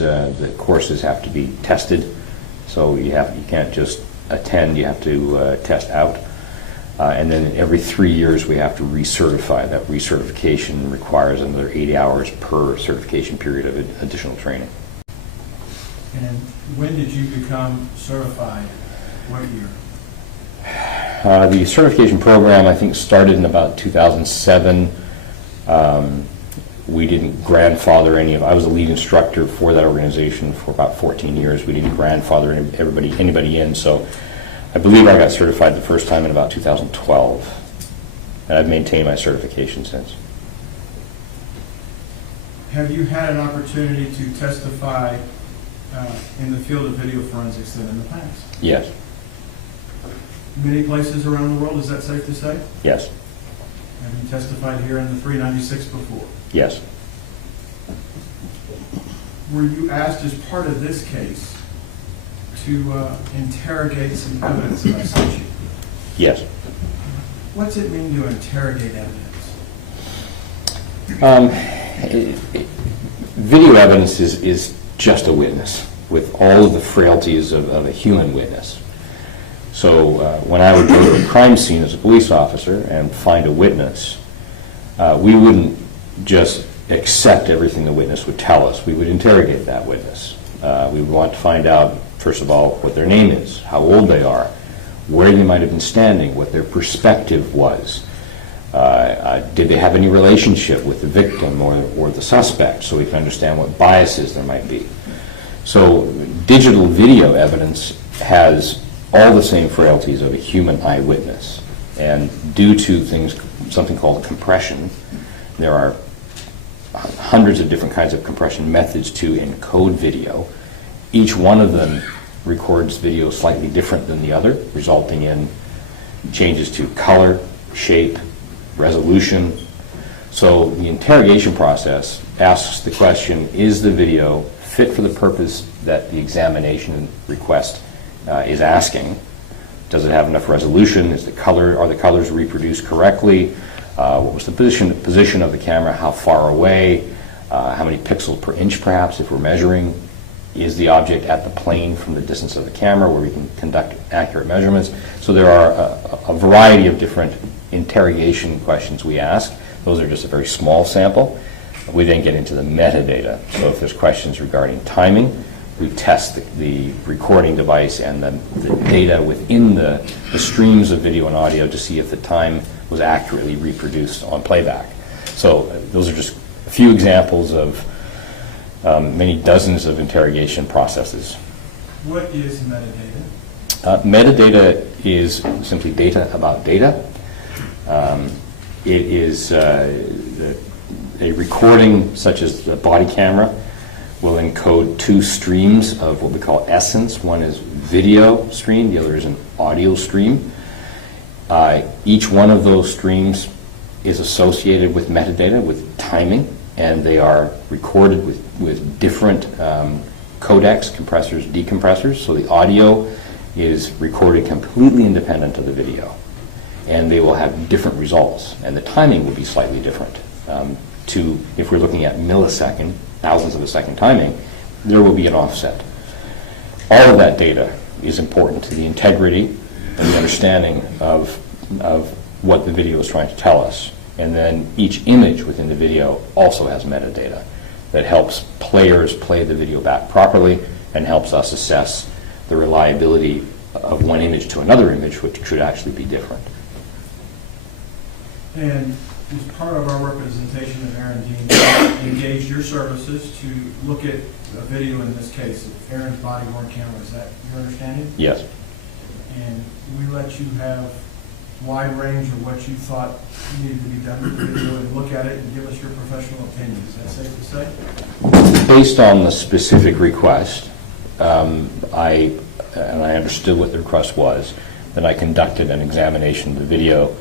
the courses have to be tested. So you can't just attend, you have to test out. And then every 3 years we have to recertify. That recertification requires another 80 hours per certification period of additional training. And when did you become certified? What year? The certification program, I think, started in about 2007. We didn't grandfather I was a lead instructor for that organization for about 14 years. We didn't grandfather anybody in, so I believe I got certified the first time in about 2012. And I've maintained my certification since. Have you had an opportunity to testify in the field of video forensics then in the past? Yes. Many places around the world, is that safe to say? Yes. Have you testified here in the 396 before? Yes. Were you asked as part of this case to interrogate some evidence that I sent you? Yes. What's it mean to interrogate evidence? Video evidence is just a witness with all of the frailties of a human witness. So when I would go to a crime scene as a police officer and find a witness, we wouldn't just accept everything the witness would tell us. We would interrogate that witness. We would want to find out, first of all, what their name is, how old they are, where they might have been standing, what their perspective was. Did they have any relationship with the victim or the suspect, so we can understand what biases there might be. So digital video evidence has all the same frailties of a human eyewitness. And due to something called compression, there are hundreds of different kinds of compression methods to encode video. Each one of them records video slightly different than the other, resulting in changes to color, shape, resolution. So the interrogation process asks the question, is the video fit for the purpose that the examination request is asking? Does it have enough resolution? Are the colors reproduced correctly? What was the position of the camera? How far away? How many pixels per inch, perhaps, if we're measuring? Is the object at the plane from the distance of the camera where we can conduct accurate measurements? So there are a variety of different interrogation questions we ask. Those are just a very small sample. We then get into the metadata. So if there's questions regarding timing, we test the recording device and the data within the streams of video and audio to see if the time was accurately reproduced on playback. So those are just a few examples of many dozens of interrogation processes. What is metadata? Metadata is simply data about data. It is a recording such as the body camera will encode two streams of what we call essence. One is video stream, the other is an audio stream. Each one of those streams is associated with metadata, with timing, and they are recorded with different codecs, compressors, decompressors. So the audio is recorded completely independent of the video, and they will have different results, and the timing will be slightly different. If we're looking at millisecond, thousandths of a second timing, there will be an offset. All of that data is important to the integrity and the understanding of what the video is trying to tell us. And then each image within the video also has metadata that helps players play the video back properly and helps us assess the reliability of one image to another image, which could actually be different. And as part of our representation of Aaron Dean, engaged your services to look at a video in this case of Aaron's body-worn camera. Is that your understanding? Yes. And we let you have wide range of what you thought needed to be done with the video and look at it and give us your professional opinion. Is that safe to say? Based on the specific request, I understood what the request was, then I conducted an examination of the video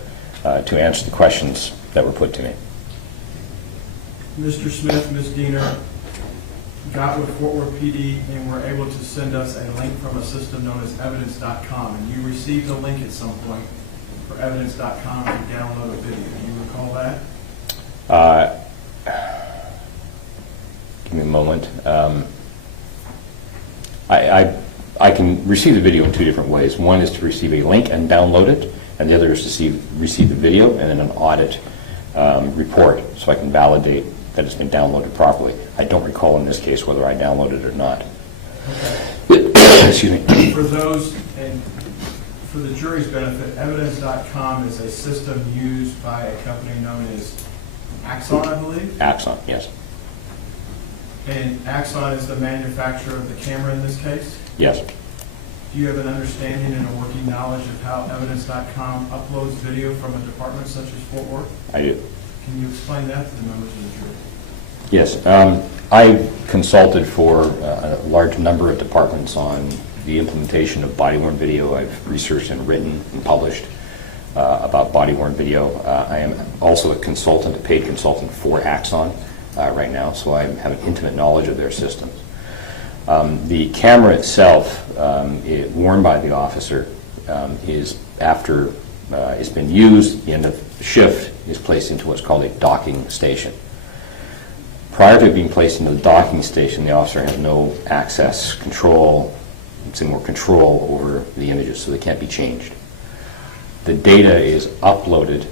to answer the questions that were put to me. Mr. Smith, Ms. Diener got with Fort Worth PD and were able to send us a link from a system known as evidence.com, and you received a link at some point for evidence.com to download a video. Do you recall that? Give me a moment. I can receive the video in two different ways. One is to receive a link and download it, and the other is to receive the video and then an audit report, so I can validate that it's been downloaded properly. I don't recall in this case whether I downloaded it or not. Excuse me. For those, and for the jury's benefit, evidence.com is a system used by a company known as Axon, I believe? Axon, yes. And Axon is the manufacturer of the camera in this case? Yes. Do you have an understanding and a working knowledge of how evidence.com uploads video from a department such as Fort Worth? I do. Can you explain that to the members of the jury? Yes. I consulted for a large number of departments on the implementation of body-worn video. I've researched and written and published about body-worn video. I am also a consultant, a paid consultant for Axon right now, so I have an intimate knowledge of their systems. The camera itself, worn by the officer, is after it's been used, the end of the shift is placed into what's called a docking station. Prior to it being placed into the docking station, the officer has no access, control, more control over the images, so they can't be changed. The data is uploaded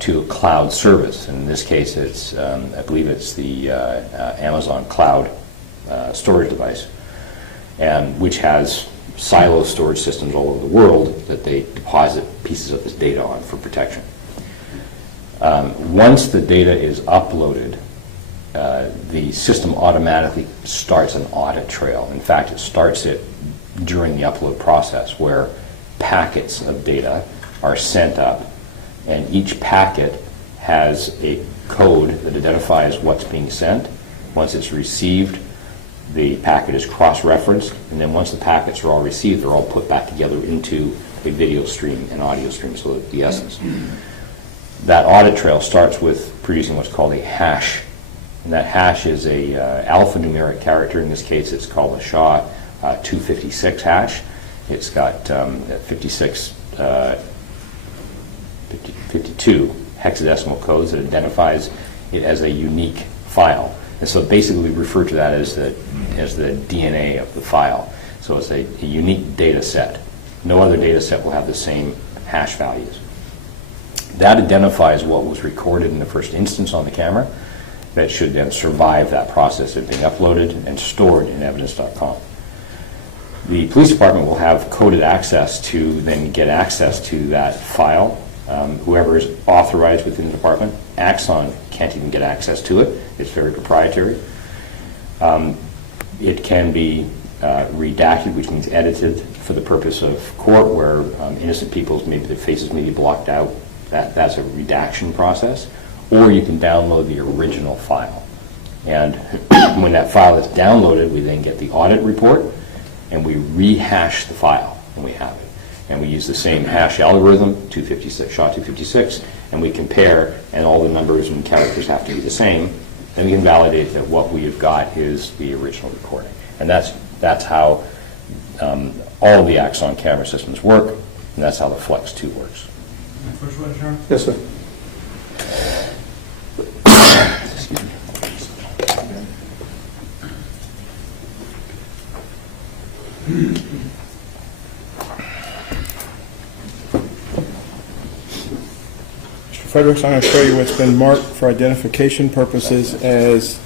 to a cloud service. And in this case, it's I believe it's the Amazon cloud storage device, and which has silo storage systems all over the world that they deposit pieces of this data on for protection. Once the data is uploaded, the system automatically starts an audit trail. In fact, it starts it during the upload process, where packets of data are sent up, and each packet has a code that identifies what's being sent. Once it's received, the packet is cross-referenced, and then once the packets are all received, they're all put back together into a video stream and audio stream, so that the essence. That audit trail starts with producing what's called a hash, and that hash is a alphanumeric character. In this case, it's called a SHA 256 hash. It's got 52 hexadecimal codes that identifies it as a unique file. And so basically we refer to that as the DNA of the file. So it's a unique data set. No other data set will have the same hash values. That identifies what was recorded in the first instance on the camera that should then survive that process of being uploaded and stored in evidence.com. The police department will have coded access to then get access to that file. Whoever is authorized within the department, Axon can't even get access to it. It's very proprietary. It can be redacted, which means edited for the purpose of court, where innocent people's maybe their faces may be blocked out. That's a redaction process. Or you can download the original file. And when that file is downloaded, we then get the audit report, and we rehash the file, and we have it. And we use the same hash algorithm, 256, SHA-256, and we compare, and all the numbers and characters have to be the same, and we can validate that what we have got is the original recording. And that's how all of the Axon camera systems work, and that's how the Flex 2 works. Which one, Sharon? Yes, sir. Mr. Fredericks, I'm going to show you what's been marked for identification purposes as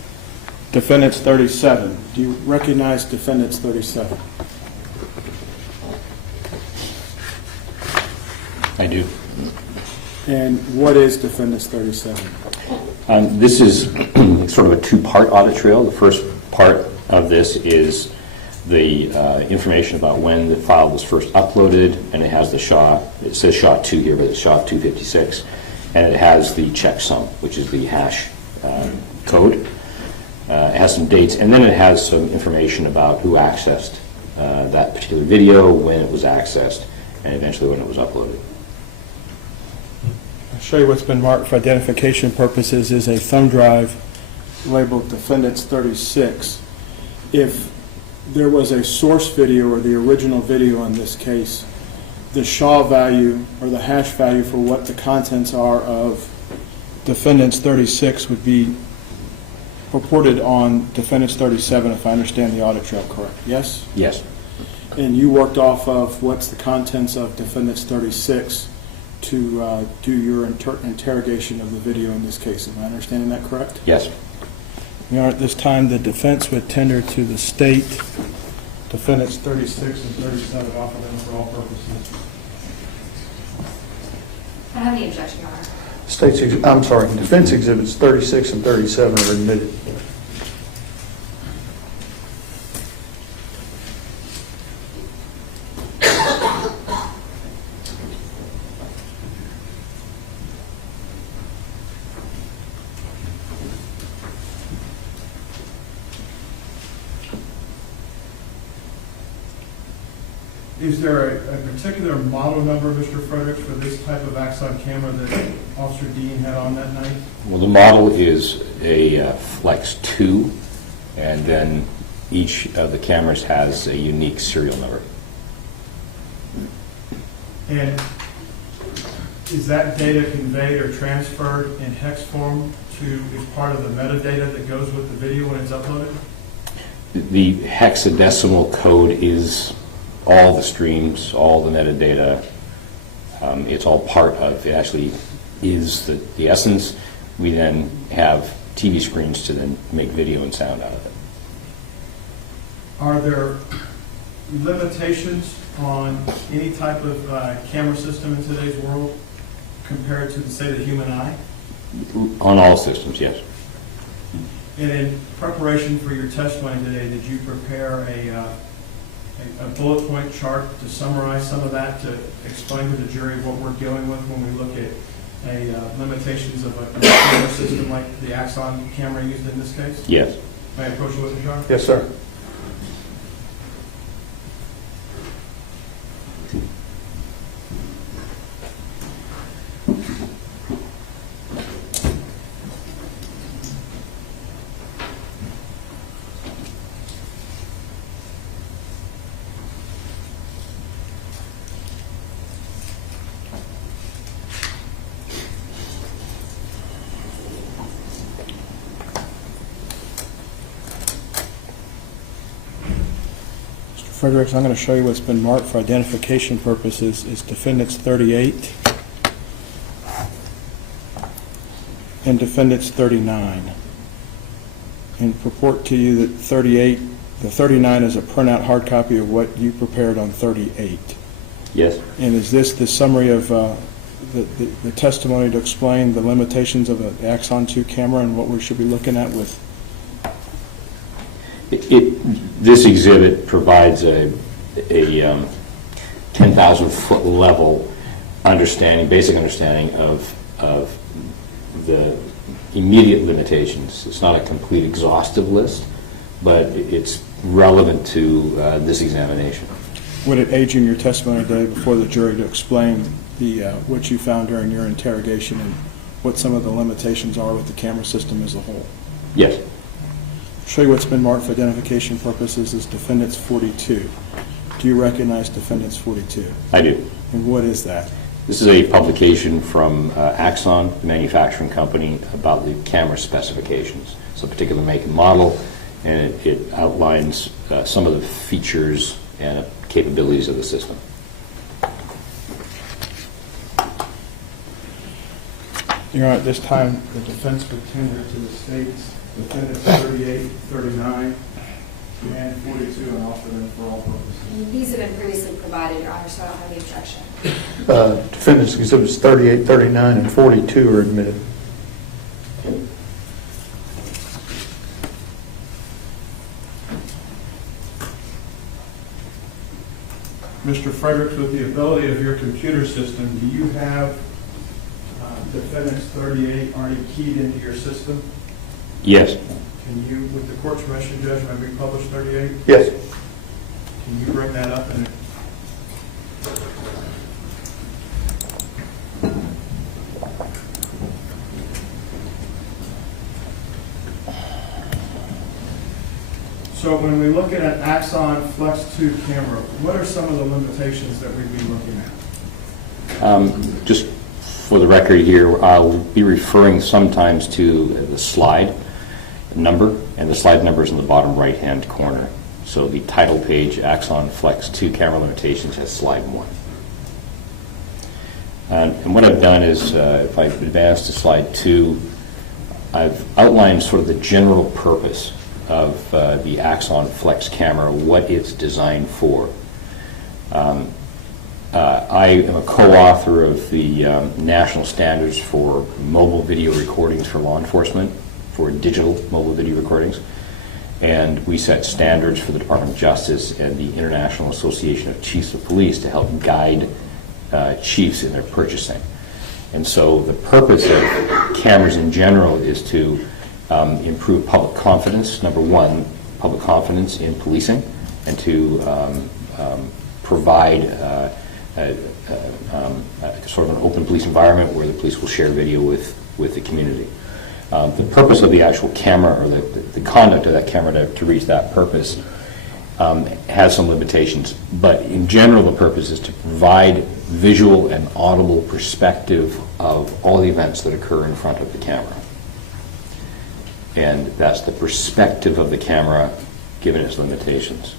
Defendants 37. Do you recognize Defendants 37? I do. And what is Defendants 37? This is sort of a two-part audit trail. The first part of this is the information about when the file was first uploaded, and it has the SHA, it says SHA-2 here, but it's SHA-256, and it has the checksum, which is the hash code. It has some dates, and then it has some information about who accessed that particular video, when it was accessed, and eventually when it was uploaded. I'll show you what's been marked for identification purposes is a thumb drive labeled Defendants 36. If there was a source video or the original video in this case, the SHA value or the hash value for what the contents are of Defendants 36 would be purported on defendant's 37, if I understand the audit trail correct, yes? Yes, And you worked off of what's the contents of defendant's 36 to do your interrogation of the video in this case. Am I understanding that correct? yes. Your Honor, at this time, the defense would tender to the state defendants 36 and 37, offer them for all purposes. I don't have any objection, Your Honor. I'm sorry, defense exhibits 36 and 37 are admitted. Is there a particular model number, Mr. Fredericks, for this type of Axon camera that Officer Dean had on that night? Well, the model is a Flex 2, and then each of the cameras has a unique serial number. And is that data conveyed or transferred in hex form as part of the metadata that goes with the video when it's uploaded? The hexadecimal code is all the streams, all the metadata. It's all part of, it actually is the essence. We then have TV screens to then make video and sound out of it. Are there limitations on any type of camera system in today's world compared to, say, the human eye? On all systems, yes. And in preparation for your testimony today, did you prepare a bullet point chart to summarize some of that, to explain to the jury what we're dealing with when we look at limitations of a camera system like the Axon camera used in this case? Yes. May I approach you with it, Your Honor? Yes, sir. Fredericks, I'm going to show you what's been marked for identification purposes is defendants 38 and defendants 39. And purport to you that the 39 is a printout hard copy of what you prepared on 38. Yes. And is this the summary of the testimony to explain the limitations of an Axon 2 camera and what we should be looking at with? This exhibit provides a 10,000-foot level understanding, basic understanding of the immediate limitations. It's not a complete exhaustive list, but it's relevant to this examination. Would it aid you in your testimony today before the jury to explain what you found during your interrogation and what some of the limitations are with the camera system as a whole? Yes. Show you what's been marked for identification purposes is defendants 42. Do you recognize defendants 42? I do. And what is that? This is a publication from Axon, the manufacturing company, about the camera specifications. It's a particular make and model, and it outlines some of the features and capabilities of the system. Your Honor, at this time, the defense would tender to the states defendants 38, 39, and 42, and offer them for all purposes. These have been previously provided, Your Honor, so I don't have any objection. Defendants exhibits 38, 39, and 42 are admitted. Mr. Fredericks, with the ability of your computer system, do you have defendants 38 already keyed into your system? Yes. Can you, with the court's permission, Judge, may we publish 38? Yes. Can you bring that up? And so when we look at an Axon Flex 2 camera, what are some of the limitations that we'd be looking at? Just for the record here, I'll be referring sometimes to the slide. number, and the slide number is in the bottom right-hand corner. So the title page, Axon Flex 2 Camera Limitations, has slide 1. And what I've done is, if I advance to slide 2, I've outlined sort of the general purpose of the Axon Flex camera, what it's designed for. I am a co-author of the national standards for mobile video recordings for law enforcement, for digital mobile video recordings. And we set standards for the Department of Justice and the International Association of Chiefs of Police to help guide chiefs in their purchasing. And so the purpose of cameras in general is to improve public confidence, number one, public confidence in policing, and to provide sort of an open police environment where the police will share video with the community. The purpose of the actual camera, or the conduct of that camera to reach that purpose, has some limitations. But in general, the purpose is to provide visual and audible perspective of all the events that occur in front of the camera. And that's the perspective of the camera given its limitations.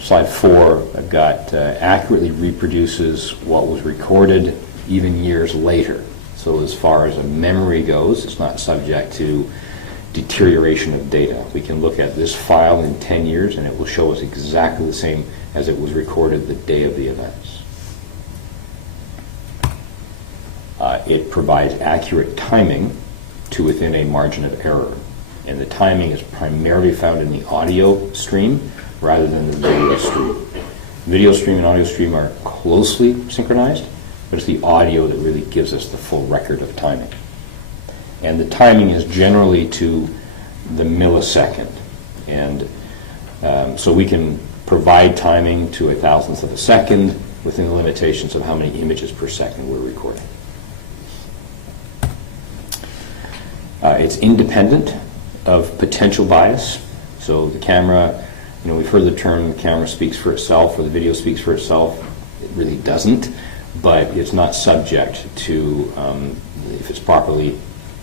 Slide 4, I've got accurately reproduces what was recorded even years later. So as far as a memory goes, it's not subject to deterioration of data. We can look at this file in 10 years and it will show us exactly the same as it was recorded the day of the events. It provides accurate timing to within a margin of error. And the timing is primarily found in the audio stream rather than the video stream. Video stream and audio stream are closely synchronized, but it's the audio that really gives us the full record of timing. And the timing is generally to the millisecond. And so we can provide timing to a thousandth of a second within the limitations of how many images per second we're recording. It's independent of potential bias. So the camera, we've heard the term the camera speaks for itself or the video speaks for itself. It really doesn't, but it's not subject to, if it's properly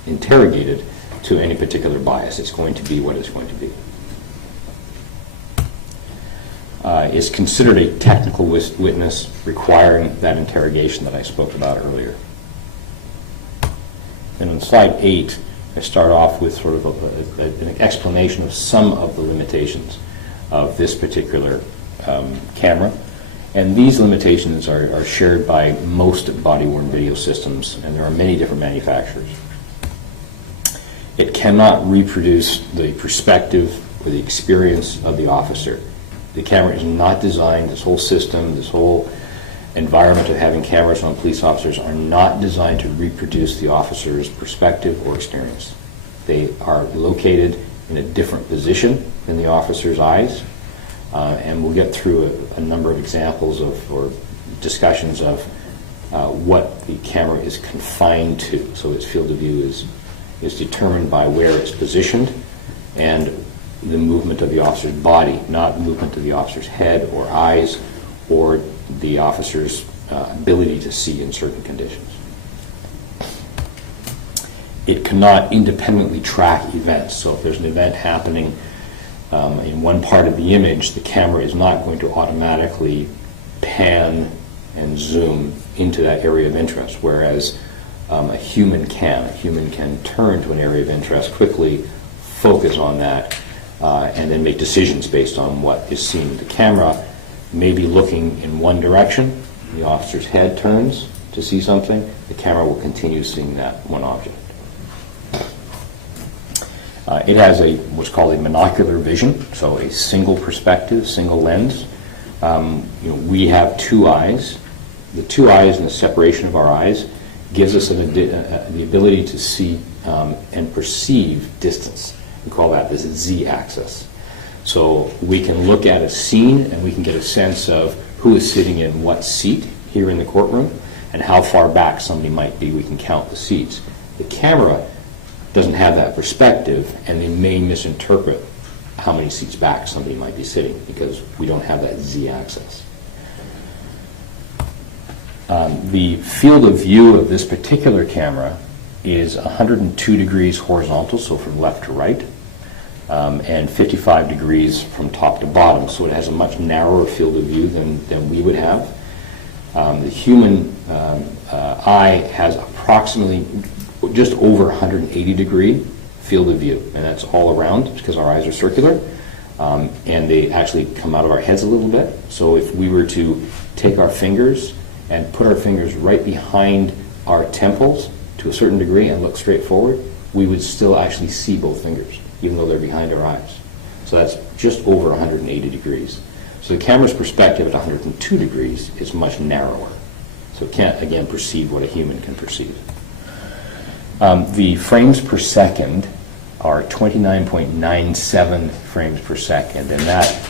interrogated, to any particular bias. It's going to be what it's going to be. Is considered a technical witness requiring that interrogation that I spoke about earlier. And on slide 8, I start off with sort of an explanation of some of the limitations of this particular camera. And these limitations are shared by most body-worn video systems, and there are many different manufacturers. It cannot reproduce the perspective or the experience of the officer. The camera is not designed, this whole system, this whole environment of having cameras on police officers are not designed to reproduce the officer's perspective or experience. They are located in a different position than the officer's eyes, and we'll get through a number of examples of, or discussions of what the camera is confined to. So its field of view is determined by where it's positioned and the movement of the officer's body, not movement of the officer's head or eyes or the officer's ability to see in certain conditions. It cannot independently track events. So if there's an event happening in one part of the image, the camera is not going to automatically pan and zoom into that area of interest, whereas a human can. A human can turn to an area of interest quickly, focus on that, and then make decisions based on what is seen. The camera may be looking in one direction, the officer's head turns to see something, the camera will continue seeing that one object. It has what's called a monocular vision, so a single perspective, single lens. We have two eyes. The two eyes and the separation of our eyes gives us the ability to see and perceive distance. We call that this z-axis. So we can look at a scene and we can get a sense of who is sitting in what seat here in the courtroom and how far back somebody might be. We can count the seats. The camera doesn't have that perspective, and they may misinterpret how many seats back somebody might be sitting because we don't have that z-axis. The field of view of this particular camera is 102 degrees horizontal, so from left to right, and 55 degrees from top to bottom, so it has a much narrower field of view than we would have. The human eye has approximately just over 180 degree field of view, and that's all around because our eyes are circular, and they actually come out of our heads a little bit. So if we were to take our fingers and put our fingers right behind our temples to a certain degree and look straight forward, we would still actually see both fingers, even though they're behind our eyes. So that's just over 180 degrees. So the camera's perspective at 102 degrees is much narrower. So it can't, again, perceive what a human can perceive. The frames per second are 29.97 frames per second, and that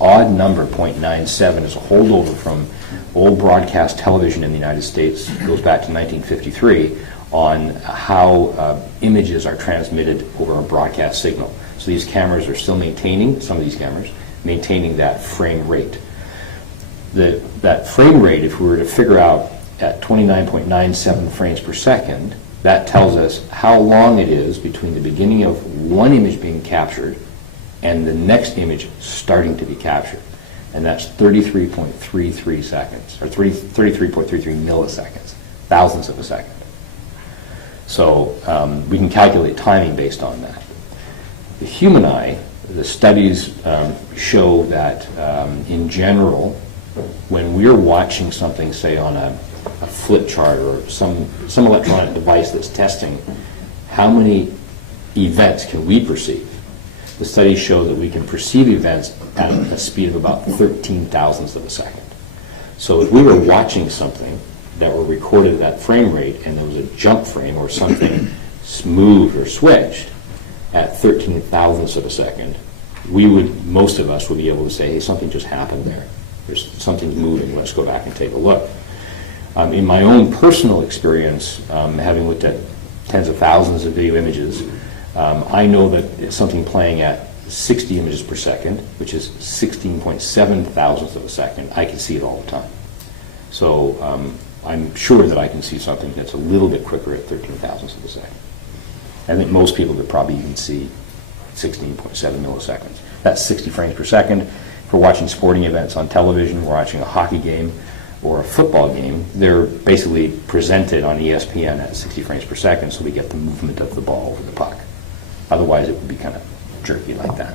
odd number, 0.97, is a holdover from old broadcast television in the United States. It goes back to 1953 on how images are transmitted over a broadcast signal. So these cameras are still maintaining, some of these cameras, maintaining that frame rate. That frame rate, if we were to figure out at 29.97 frames per second, that tells us how long it is between the beginning of one image being captured and the next image starting to be captured. And that's 33.33 seconds, or 33.33 milliseconds, thousandths of a second. So we can calculate timing based on that. The human eye, the studies show that in general, when we're watching something, say on a flip chart or some electronic device that's testing, how many events can we perceive? The studies show that we can perceive events at a speed of about 13 thousandths of a second. So if we were watching something that were recorded at that frame rate and there was a jump frame or something moved or switched at 13 thousandths of a second, most of us would be able to say, hey, something just happened there. There's something moving, let's go back and take a look. In my own personal experience, having looked at tens of thousands of video images, I know that it's something playing at 60 images per second, which is 16.7 thousandths of a second. I can see it all the time. So I'm sure that I can see something that's a little bit quicker at 13 thousandths of a second. I think most people could probably even see 16.7 milliseconds. That's 60 frames per second. If we're watching sporting events on television, we're watching a hockey game or a football game, they're basically presented on ESPN at 60 frames per second, so we get the movement of the ball over the puck. Otherwise, it would be kind of jerky like that.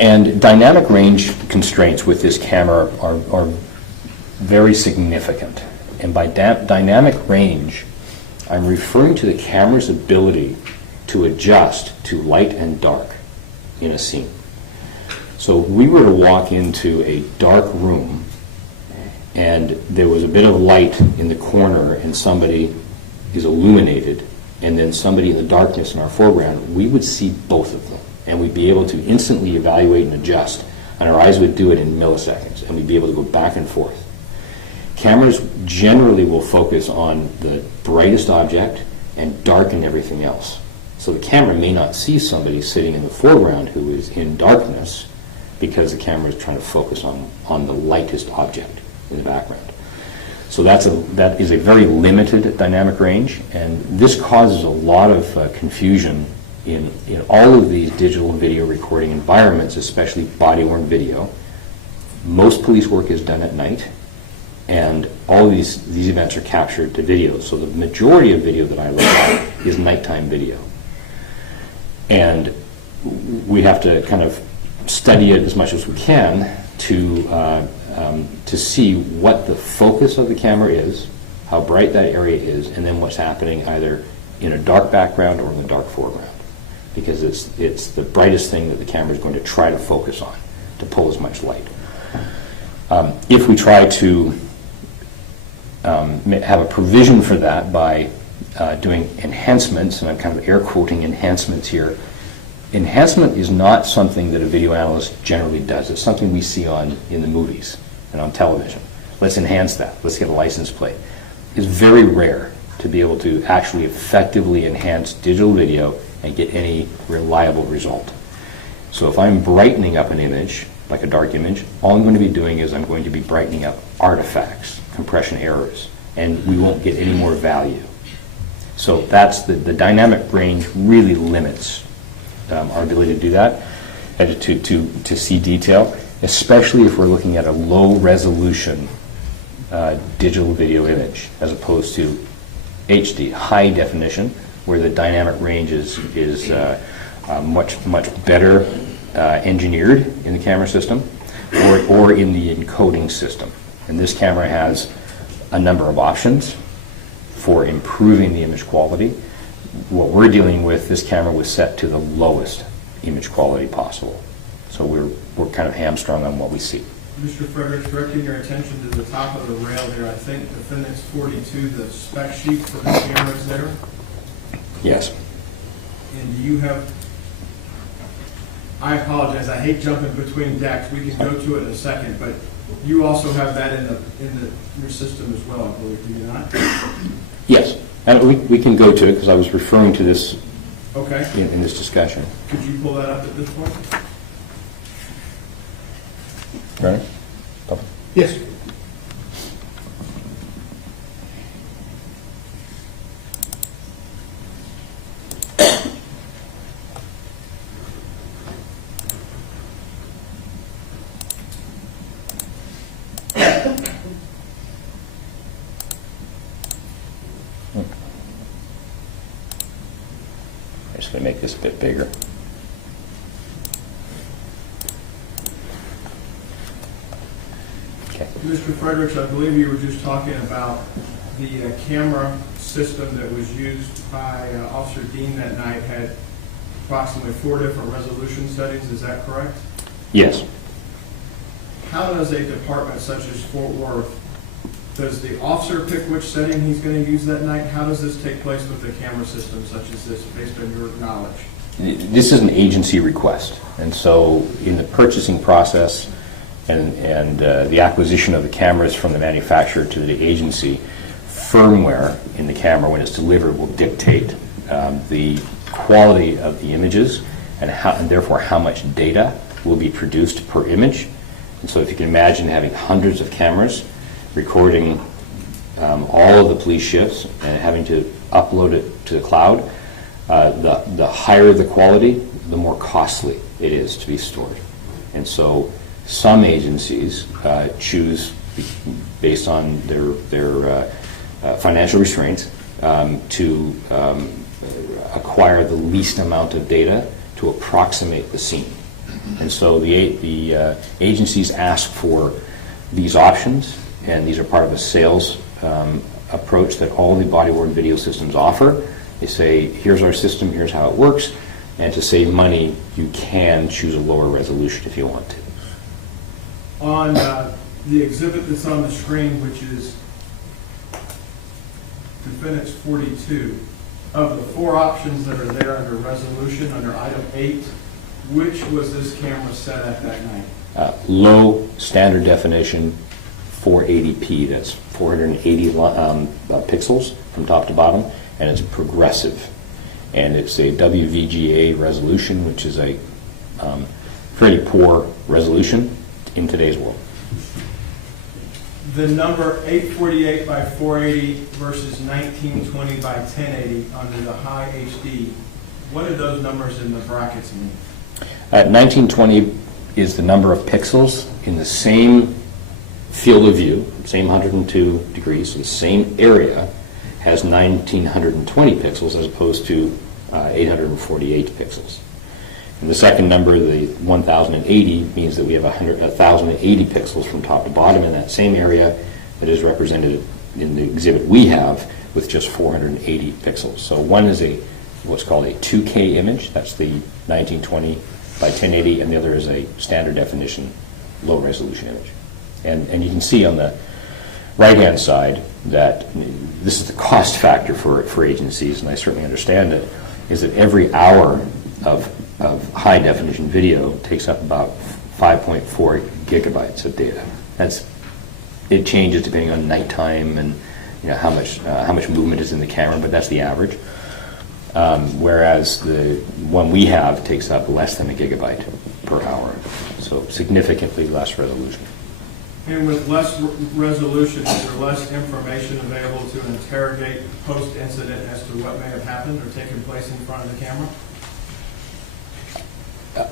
And dynamic range constraints with this camera are very significant. And by dynamic range, I'm referring to the camera's ability to adjust to light and dark in a scene. So if we were to walk into a dark room and there was a bit of light in the corner and somebody is illuminated, and then somebody in the darkness in our foreground, we would see both of them. And we'd be able to instantly evaluate and adjust. And our eyes would do it in milliseconds, and we'd be able to go back and forth. Cameras generally will focus on the brightest object and darken everything else. So the camera may not see somebody sitting in the foreground who is in darkness because the camera is trying to focus on the lightest object in the background. So that is a very limited dynamic range, and this causes a lot of confusion in all of these digital video recording environments, especially body-worn video. Most police work is done at night, and all of these events are captured to video. So the majority of video that I look at is nighttime video. And we have to kind of study it as much as we can to see what the focus of the camera is, how bright that area is, and then what's happening either in a dark background or in the dark foreground. Because it's the brightest thing that the camera is going to try to focus on to pull as much light. If we try to have a provision for that by doing enhancements, and I'm kind of air quoting enhancements here. Enhancement is not something that a video analyst generally does. It's something we see in the movies and on television. Let's enhance that. Let's get a license plate. It's very rare to be able to actually effectively enhance digital video and get any reliable result. So if I'm brightening up an image, like a dark image, all I'm going to be doing is I'm going to be brightening up artifacts, compression errors, and we won't get any more value. So that's the dynamic range really limits our ability to do that, and to see detail, especially if we're looking at a low resolution digital video image as opposed to HD, high definition, where the dynamic range is much better engineered in the camera system or in the encoding system. And this camera has a number of options for improving the image quality. What we're dealing with, this camera was set to the lowest image quality possible. So we're kind of hamstrung on what we see. Mr. Fredericks, directing your attention to the top of the rail there, I think defendant's 42, the spec sheet for the camera is there. Yes. And do you have, I apologize, I hate jumping between decks, we can go to it in a second, but you also have that in your system as well, I believe, do you not? Yes, and we can go to it because I was referring to this Okay. in this discussion. Could you pull that up at this point? Right? Yes. I'm just going to make this a bit bigger. Okay. Mr. Fredericks, I believe you were just talking about the camera system that was used by Officer Dean that night had approximately 4 different resolution settings, is that correct? Yes. How does a department such as Fort Worth, does the officer pick which setting he's going to use that night? How does this take place with a camera system such as this, based on your knowledge? This is an agency request, and so in the purchasing process and the acquisition of the cameras from the manufacturer to the agency, firmware in the camera when it's delivered will dictate the quality of the images and therefore how much data will be produced per image. And so if you can imagine having hundreds of cameras recording all of the police shifts and having to upload it to the cloud, the higher the quality, the more costly it is to be stored. And so some agencies choose, based on their financial restraints, to acquire the least amount of data to approximate the scene. And so the agencies ask for these options, and these are part of a sales approach that all the body-worn video systems offer. They say, here's our system, here's how it works, and to save money, you can choose a lower resolution if you want to. On the exhibit that's on the screen, which is defendant's 42, of the 4 options that are there under resolution, under item 8, which was this camera set at that night? Low standard definition 480p, that's 480 pixels from top to bottom, and it's progressive. And it's a WVGA resolution, which is a pretty poor resolution in today's world. The number 848 by 480 versus 1920 by 1080 under the high HD, what do those numbers in the brackets mean? 1920 is the number of pixels in the same field of view, same 102 degrees, so the same area has 1920 pixels as opposed to 848 pixels. And the second number, the 1080, means that we have 1080 pixels from top to bottom in that same area that is represented in the exhibit we have with just 480 pixels. So one is what's called a 2K image, that's the 1920 by 1080, and the other is a standard definition low resolution image. And you can see on the right-hand side that this is the cost factor for agencies, and I certainly understand it, is that every hour of high definition video takes up about 5.4 gigabytes of data. It changes depending on nighttime and how much movement is in the camera, but that's the average. Whereas the one we have takes up less than a gigabyte per hour, so significantly less resolution. And with less resolution, is there less information available to interrogate post-incident as to what may have happened or taken place in front of the camera?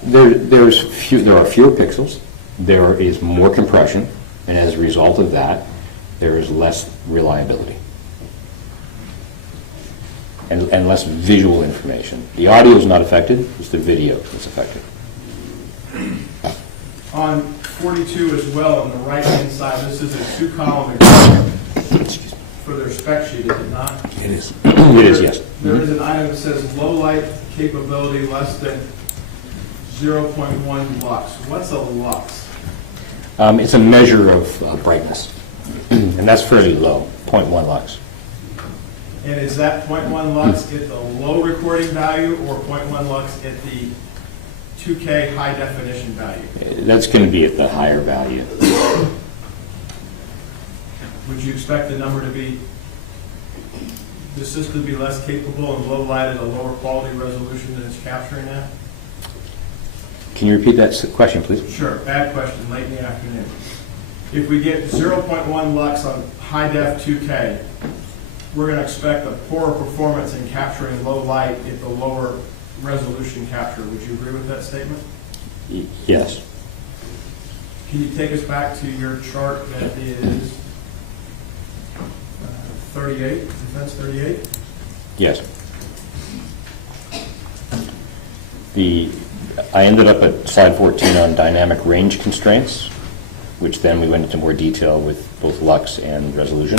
There are fewer pixels, there is more compression, and as a result of that, there is less reliability. And less visual information. The audio is not affected, it's the video that's affected. On 42 as well, on the right-hand side, this is a two-column example for their spec sheet, is it not? It is. It is, yes. There is an item that says low light capability less than 0.1 lux. What's a lux? It's a measure of brightness, and that's fairly low, 0.1 lux. And is that 0.1 lux at the low recording value or 0.1 lux at the 2K high definition value? That's going to be at the higher value. Would you expect the number to be, the system to be less capable and low light at a lower quality resolution than it's capturing at? Can you repeat that question, please? Sure, bad question, late in the afternoon. If we get 0.1 lux on high def 2K, we're going to expect a poorer performance in capturing low light at the lower resolution capture. Would you agree with that statement? Yes. Can you take us back to your chart that is 38, defense 38? Yes. I ended up at slide 14 on dynamic range constraints, which then we went into more detail with both lux and resolution.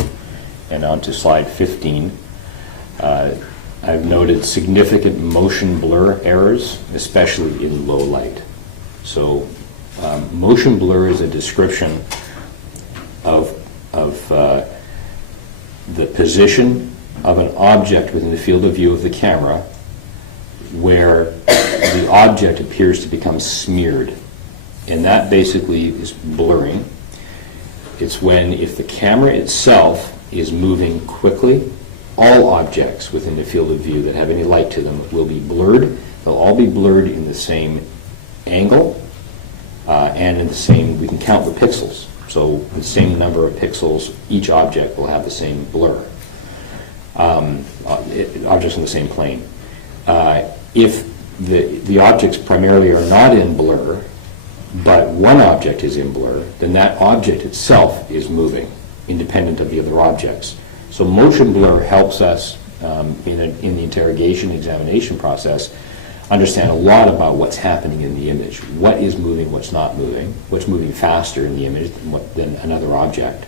And on to slide 15, I've noted significant motion blur errors, especially in low light. So motion blur is a description of the position of an object within the field of view of the camera where the object appears to become smeared. And that basically is blurring. It's when, if the camera itself is moving quickly, all objects within the field of view that have any light to them will be blurred. They'll all be blurred in the same angle and in the same, we can count the pixels. So the same number of pixels, each object will have the same blur. Objects in the same plane. If the objects primarily are not in blur, but one object is in blur, then that object itself is moving, independent of the other objects. So motion blur helps us in the interrogation examination process understand a lot about what's happening in the image. What is moving, what's not moving, what's moving faster in the image than another object.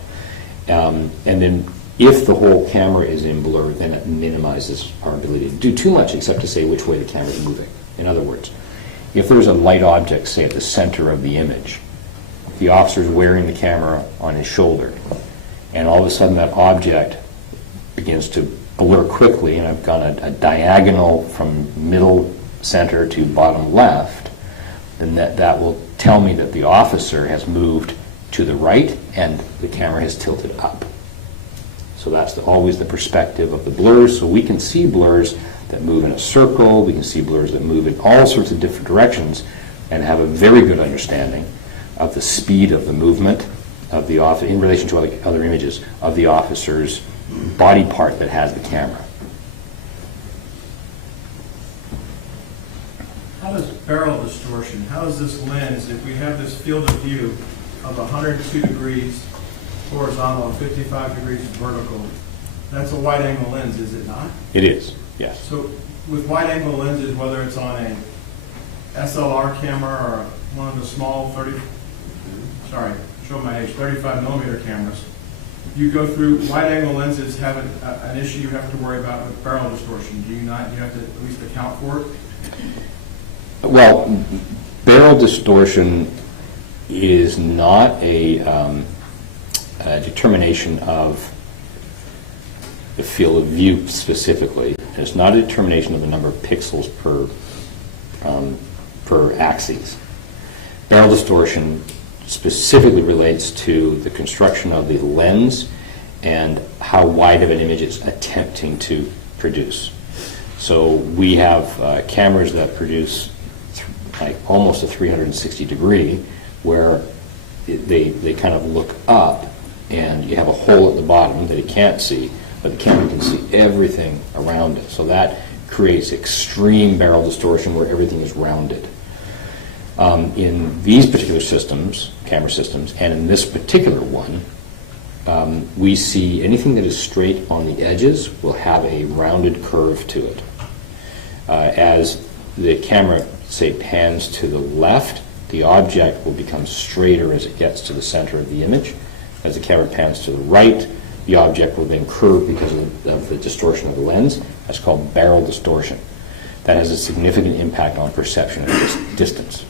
And then if the whole camera is in blur, then it minimizes our ability to do too much except to say which way the camera is moving. In other words, if there's a light object, say at the center of the image, the officer's wearing the camera on his shoulder, and all of a sudden that object begins to blur quickly, and I've got a diagonal from middle center to bottom left, then that will tell me that the officer has moved to the right and the camera has tilted up. So that's always the perspective of the blurs. So we can see blurs that move in a circle, we can see blurs that move in all sorts of different directions, and have a very good understanding of the speed of the movement of the officer in relation to other images of the officer's body part that has the camera. How does barrel distortion, how does this lens, if we have this field of view of 102 degrees horizontal and 55 degrees vertical, that's a wide angle lens, is it not? It is, yes. So with wide angle lenses, whether it's on a SLR camera or one of the small 35 millimeter cameras, you go through, wide angle lenses have an issue you have to worry about with barrel distortion. Do you not? You have to at least account for it? Well, barrel distortion is not a determination of the field of view specifically. It's not a determination of the number of pixels per axis. Barrel distortion specifically relates to the construction of the lens and how wide of an image it's attempting to produce. So we have cameras that produce like almost a 360 degree, where they kind of look up, and you have a hole at the bottom that it can't see, but the camera can see everything around it. So that creates extreme barrel distortion where everything is rounded. In these particular systems, camera systems, and in this particular one, we see anything that is straight on the edges will have a rounded curve to it. As the camera, say, pans to the left, the object will become straighter as it gets to the center of the image. As the camera pans to the right, the object will then curve because of the distortion of the lens. That's called barrel distortion. That has a significant impact on perception at distance.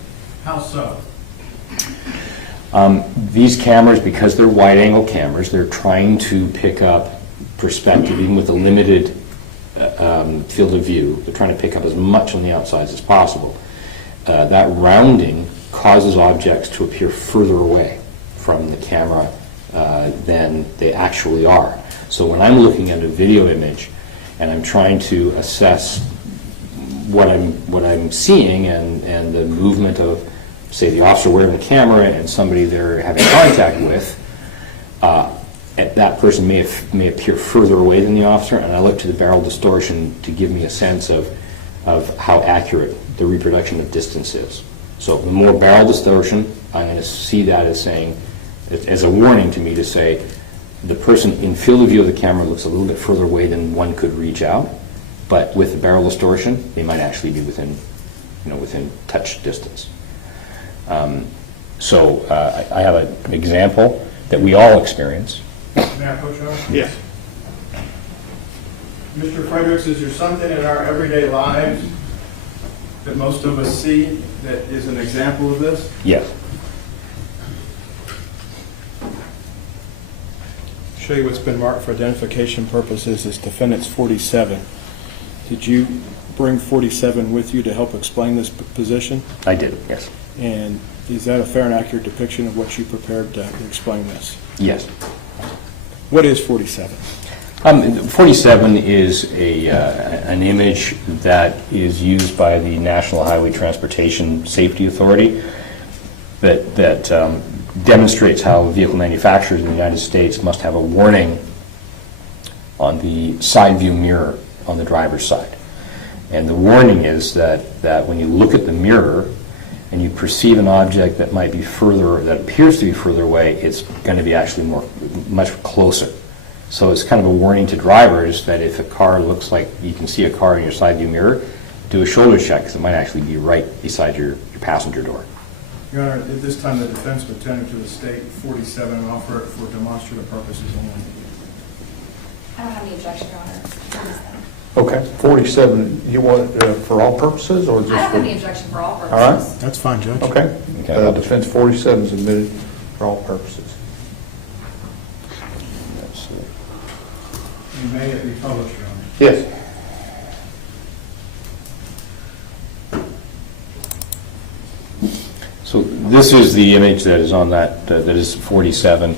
How so? These cameras, because they're wide-angle cameras, they're trying to pick up perspective, even with a limited field of view. They're trying to pick up as much on the outsides as possible. That rounding causes objects to appear further away from the camera than they actually are. So when I'm looking at a video image and I'm trying to assess what I'm seeing and the movement of, say, the officer wearing the camera and somebody they're having contact with, that person may appear further away than the officer, and I look to the barrel distortion to give me a sense of how accurate the reproduction of distance is. So the more barrel distortion, I'm going to see that as saying, as a warning to me to say, the person in field of view of the camera looks a little bit further away than one could reach out, but with the barrel distortion, they might actually be within touch distance. So I have an example that we all experience. May I approach you? Yes. Mr. Fredericks, is there something in our everyday lives that most of us see that is an example of this? Yes. Show you what's been marked for identification purposes is defendant's 47. Did you bring 47 with you to help explain this position? I did, yes. And is that a fair and accurate depiction of what you prepared to explain this? Yes. What is 47? 47 is an image that is used by the National Highway Transportation Safety Authority that demonstrates how vehicle manufacturers in the United States must have a warning on the side view mirror on the driver's side. And the warning is that when you look at the mirror and you perceive an object that might be further, that appears to be further away, it's going to be actually much closer. So it's kind of a warning to drivers that if a car looks like you can see a car in your side view mirror, do a shoulder check because it might actually be right beside your passenger door. Your Honor, at this time, the defense would tender to the state 47 and offer it for demonstrative purposes only. I don't have any objection, Your Honor. Okay, 47, you want for all purposes or just? I don't for- have any objection for all purposes. All right, That's fine, Judge. okay. Okay. Defense 47 is admitted for all purposes. And may it be published, Your Honor. Yes. So this is the image that is on that is 47.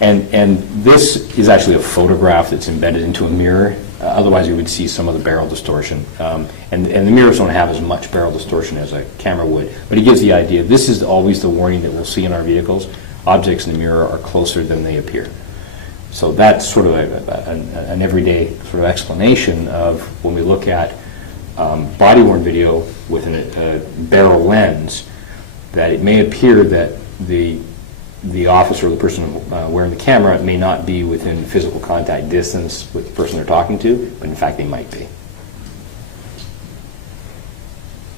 And this is actually a photograph that's embedded into a mirror. Otherwise, you would see some of the barrel distortion. And the mirrors don't have as much barrel distortion as a camera would. But it gives the idea. This is always the warning that we'll see in our vehicles. Objects in the mirror are closer than they appear. So that's sort of an everyday sort of explanation of when we look at body-worn video with a barrel lens, that it may appear that the officer or the person wearing the camera may not be within physical contact distance with the person they're talking to, but in fact they might be.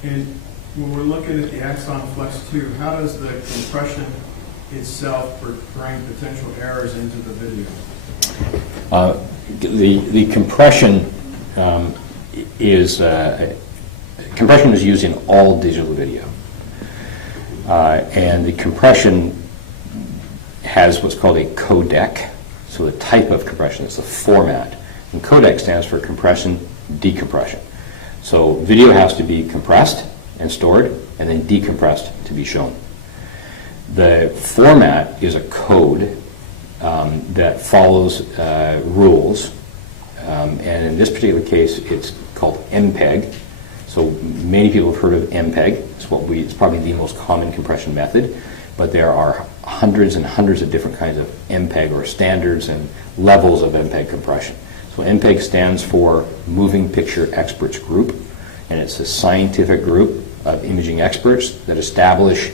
And when we're looking at the Axon Flex 2, how does the compression itself bring potential errors into the video? The compression is used in all digital video, and the compression has what's called a codec. So the type of compression is the format, and codec stands for compression decompression. So video has to be compressed and stored, and then decompressed to be shown. The format is a code that follows rules, and in this particular case, it's called MPEG. So many people have heard of MPEG. It's probably the most common compression method. but there are hundreds and hundreds of different kinds of MPEG or standards and levels of MPEG compression. So MPEG stands for Moving Picture Experts Group, and it's a scientific group of imaging experts that establish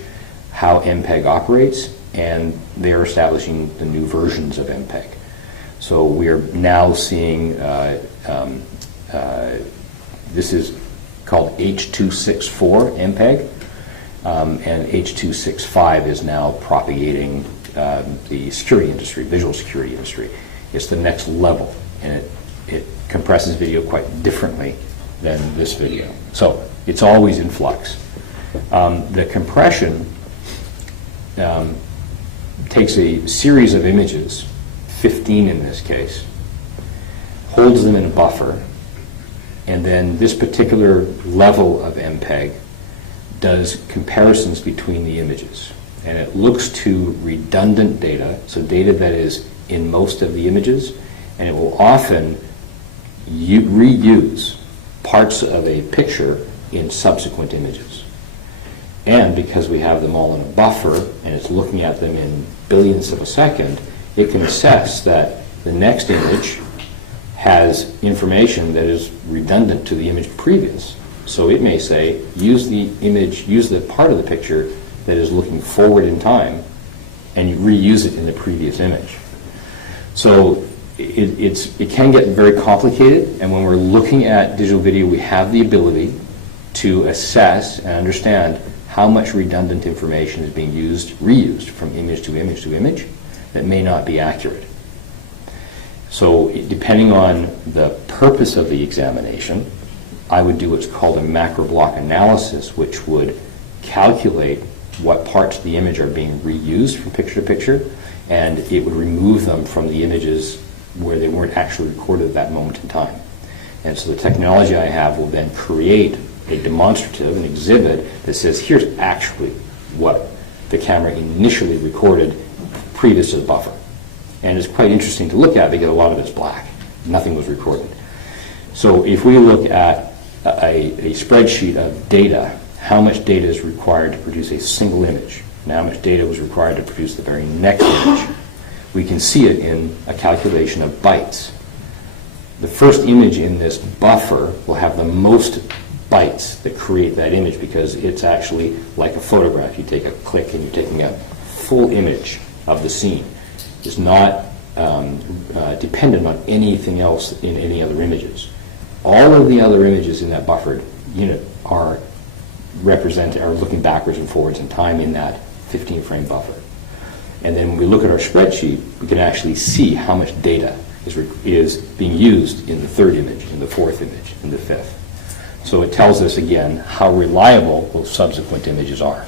how MPEG operates, and they're establishing the new versions of MPEG. So we are now seeing, this is called H.264 MPEG, and H.265 is now propagating the security industry, visual security industry. It's the next level, and it compresses video quite differently than this video. So it's always in flux. The compression takes a series of images, 15 in this case, holds them in a buffer, and then this particular level of MPEG does comparisons between the images. And it looks to redundant data, so data that is in most of the images, and it will often reuse parts of a picture in subsequent images. And because we have them all in a buffer, and it's looking at them in billionths of a second, it can assess that the next image has information that is redundant to the image previous. So it may say, use the image, use the part of the picture that is looking forward in time, and you reuse it in the previous image. So it can get very complicated, and when we're looking at digital video, we have the ability to assess and understand how much redundant information is being reused from image to image to image that may not be accurate. So depending on the purpose of the examination, I would do what's called a macro block analysis, which would calculate what parts of the image are being reused from picture to picture, and it would remove them from the images where they weren't actually recorded at that moment in time. And so the technology I have will then create a demonstrative, an exhibit that says, here's actually what the camera initially recorded previous to the buffer. And it's quite interesting to look at because a lot of it's black. Nothing was recorded. So if we look at a spreadsheet of data, how much data is required to produce a single image, and how much data was required to produce the very next image, we can see it in a calculation of bytes. The first image in this buffer will have the most bytes that create that image because it's actually like a photograph. You take a click and you're taking a full image of the scene. It's not dependent on anything else in any other images. All of the other images in that buffered unit are looking backwards and forwards in time in that 15-frame buffer. And then when we look at our spreadsheet, we can actually see how much data is being used in the third image, in the fourth image, in the fifth. So it tells us, again, how reliable those subsequent images are.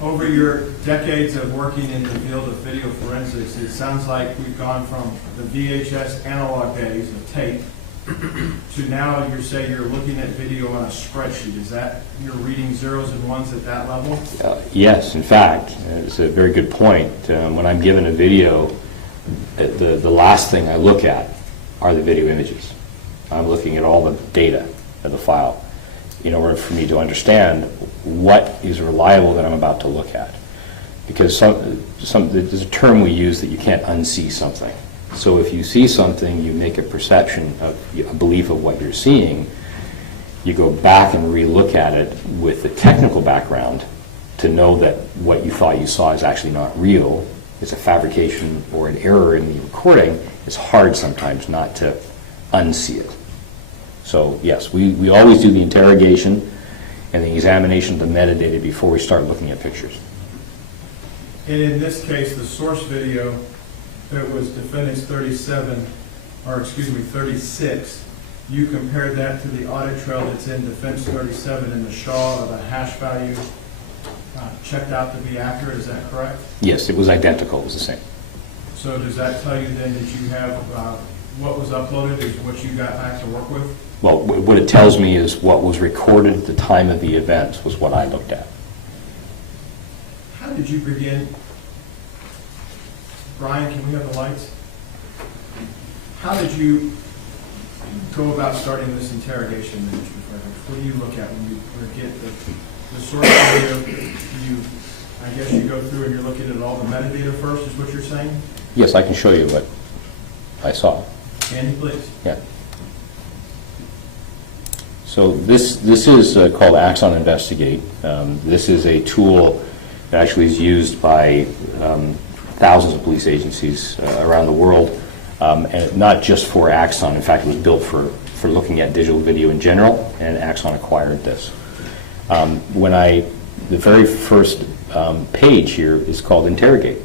Over your decades of working in the field of video forensics, it sounds like we've gone from the VHS analog days of tape to now you say you're looking at video on a spreadsheet. Is that you're reading zeros and ones at that level? Yes, in fact, it's a very good point. When I'm given a video, the last thing I look at are the video images. I'm looking at all the data of the file in order for me to understand what is reliable that I'm about to look at. Because there's a term we use that you can't unsee something. So if you see something, you make a perception of a belief of what you're seeing, you go back and re-look at it with the technical background to know that what you thought you saw is actually not real. It's a fabrication or an error in the recording. It's hard sometimes not to unsee it. So yes, we always do the interrogation and the examination of the metadata before we start looking at pictures. And in this case, the source video, it was defendant's 36. You compared that to the audit trail that's in defense 37 in the Shaw of a hash value checked out to be accurate. Is that correct? Yes, it was identical. It was the same. So does that tell you then that you have what was uploaded is what you got back to work with? Well, what it tells me is what was recorded at the time of the event was what I looked at. How did you begin? Brian, can we have the lights? How did you go about starting this interrogation, Mr. Fredericks? What do you look at when you get the source video? I guess you go through and you're looking at all the metadata first, is what you're saying? Yes, I can show you what I saw. Andy, please. Yeah. So this is called Axon Investigate. This is a tool that actually is used by thousands of police agencies around the world, and not just for Axon. In fact, it was built for looking at digital video in general, and Axon acquired this. The very first page here is called Interrogate.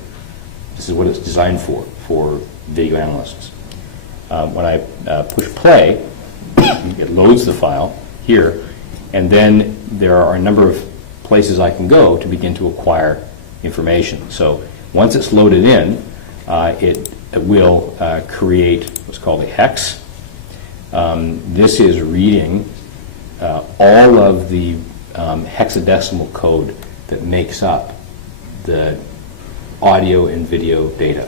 This is what it's designed for video analysts. When I push play, it loads the file here, and then there are a number of places I can go to begin to acquire information. So once it's loaded in, it will create what's called a hex. This is reading all of the hexadecimal code that makes up the audio and video data.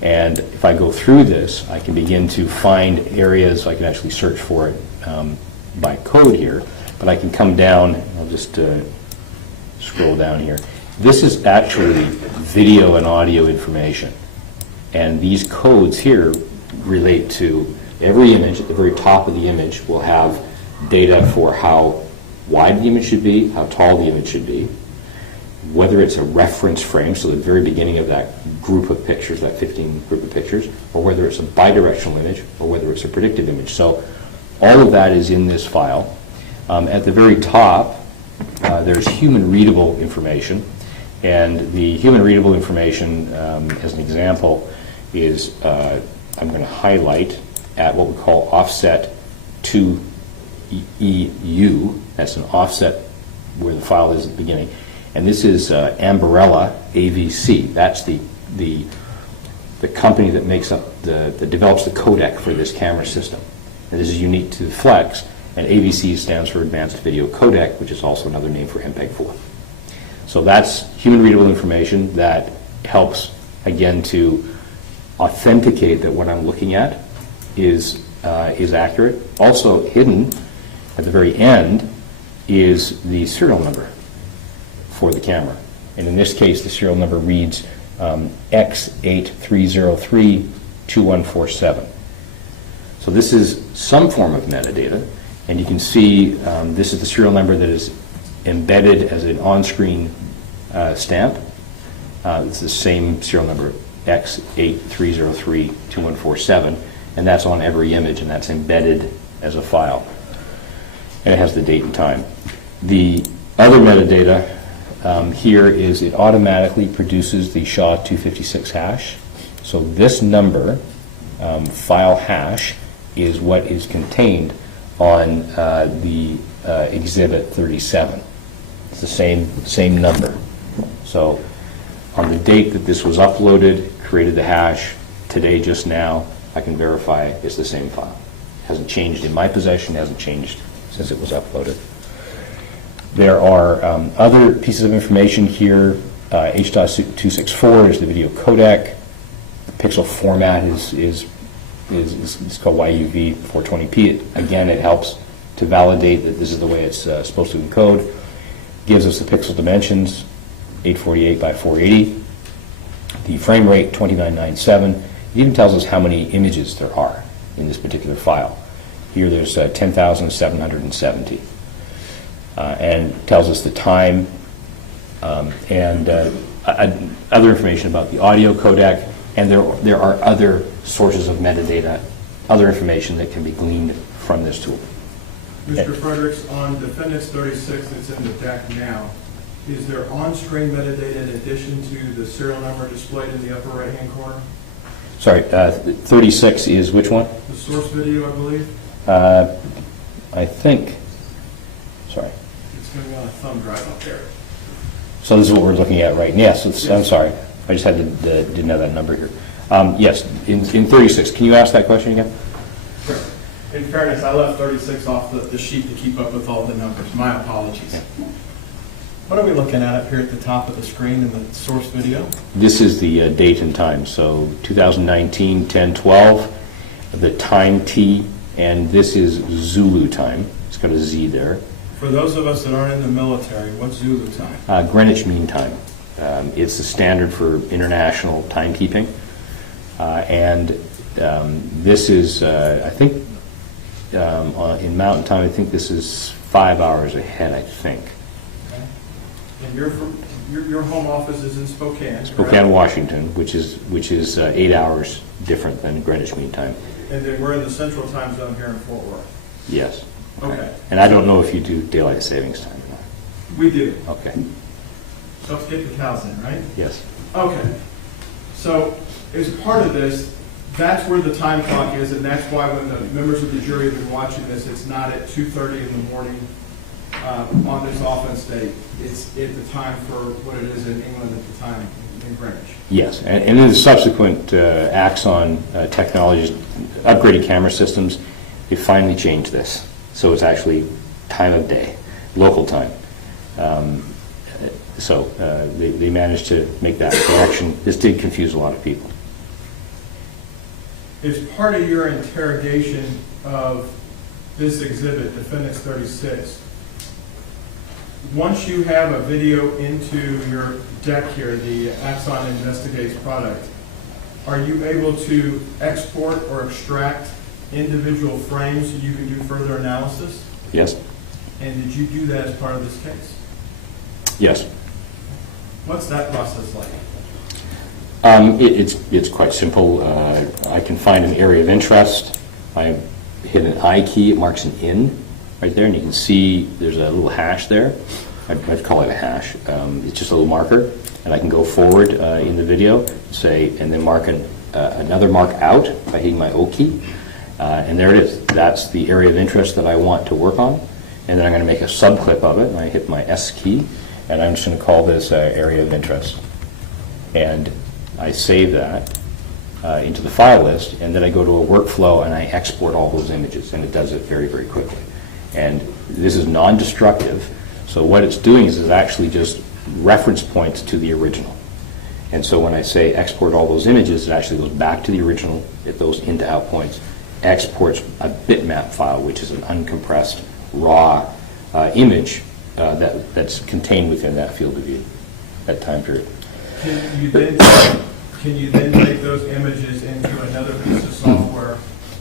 And if I go through this, I can begin to find areas. I can actually search for it by code here, but I can come down. I'll just scroll down here. This is actually video and audio information. And these codes here relate to every image. At the very top of the image will have data for how wide the image should be, how tall the image should be, whether it's a reference frame, so the very beginning of that group of pictures, that 15 group of pictures, or whether it's a bidirectional image, or whether it's a predictive image. So all of that is in this file. At the very top, there's human readable information. And the human readable information, as an example, is I'm going to highlight at what we call offset 2EU. That's an offset where the file is at the beginning. And this is Ambarella AVC. That's the company that makes up that develops the codec for this camera system. And this is unique to Flex, and AVC stands for Advanced Video Codec, which is also another name for MPEG-4. So that's human readable information that helps, again, to authenticate that what I'm looking at is accurate. Also hidden at the very end is the serial number for the camera. And in this case, the serial number reads X83032147. So this is some form of metadata, and you can see this is the serial number that is embedded as an on-screen stamp. It's the same serial number, X83032147, and that's on every image, and that's embedded as a file. And it has the date and time. The other metadata here is it automatically produces the SHA-256 hash. So this number, file hash, is what is contained on the Exhibit 37. It's the same number. So on the date that this was uploaded, created the hash, today, just now, I can verify it's the same file. It hasn't changed in my possession, it hasn't changed since it was uploaded. There are other pieces of information here. H.264 is the video codec. The pixel format is called YUV 420p. Again, it helps to validate that this is the way it's supposed to encode. Gives us the pixel dimensions, 848 by 480. The frame rate, 2997. It even tells us how many images there are in this particular file. Here there's 10,770. And tells us the time and other information about the audio codec. And there are other sources of metadata, other information that can be gleaned from this tool. Mr. Fredericks, on Defendants 36 that's in the deck now, is there on-screen metadata in addition to the serial number displayed in the upper right-hand corner? Sorry, 36 is which one? The source video, I believe? I think, sorry. It's going to be on a thumb drive up there. So this is what we're looking at right now. Yes, I'm sorry. I just didn't have that number here. Yes, in 36. Can you ask that question again? Sure. In fairness, I left 36 off the sheet to keep up with all the numbers. My apologies. Yeah. What are we looking at up here at the top of the screen in the source video? This is the date and time. So 2019, 10/12. The time T and this is Zulu time. It's got a Z there. For those of us that aren't in the military, what's Zulu time? Greenwich Mean Time. It's the standard for international timekeeping. This is, I think, in Mountain Time, I think this is 5 hours ahead, I think. Okay. And your home office is in Spokane, correct? Spokane, Washington, which is 8 hours different than Greenwich Mean Time. And then we're in the central time zone here in Fort Worth. Yes. Okay. And I don't know if you do daylight savings time or not. We do. Okay. So let's get the cows in, right? Yes. Okay. So as part of this, that's where the time clock is, and that's why when the members of the jury have been watching this, it's not at 2:30 in the morning on this offense date. It's at the time for what it is in England at the time in Greenwich. Yes, and in the subsequent Axon technologies, upgraded camera systems, they finally changed this. So it's actually time of day, local time. They managed to make that correction. This did confuse a lot of people. As part of your interrogation of this exhibit, Defendants 36, once you have a video into your deck here, the Axon Investigates product, are you able to export or extract individual frames so you can do further analysis? Yes? And did you do that as part of this case? Yes. What's that process like? It's quite simple. I can find an area of interest. I hit an I key, it marks an in right there, and you can see there's a little hash there. I'd call it a hash. It's just a little marker, and I can go forward in the video, and then mark another mark out by hitting my O key, and there it is. That's the area of interest that I want to work on, and then I'm going to make a subclip of it, and I hit my S key, and I'm just going to call this area of interest. And I save that into the file list, and then I go to a workflow and I export all those images, and it does it very, very quickly. And this is non-destructive, so what it's doing is it's actually just reference points to the original. And so when I say export all those images, it actually goes back to the original, it goes into out points, exports a bitmap file, which is an uncompressed, raw image that's contained within that field of view, that time period. Can you then take those images into another piece of software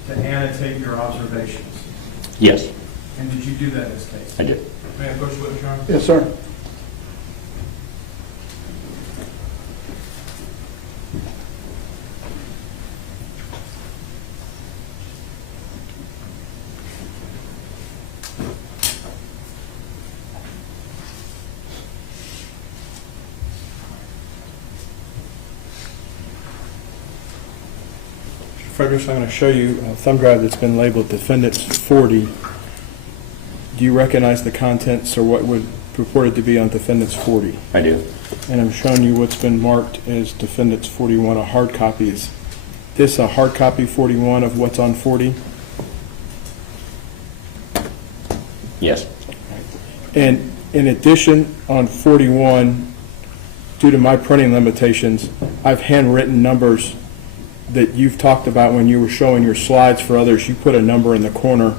to annotate your observations? Yes, And did you do that in this case? I did. May I approach the witness, Your Honor? Yes, sir. Fredericks, I'm going to show you a thumb drive that's been labeled Defendants 40. Do you recognize the contents or what would purported to be on Defendants 40? I do. And I'm showing you what's been marked as Defendants 41, a hard copy. Is this a hard copy 41 of what's on 40? Yes. And in addition, on 41, due to my printing limitations, I've handwritten numbers that you've talked about when you were showing your slides for others. You put a number in the corner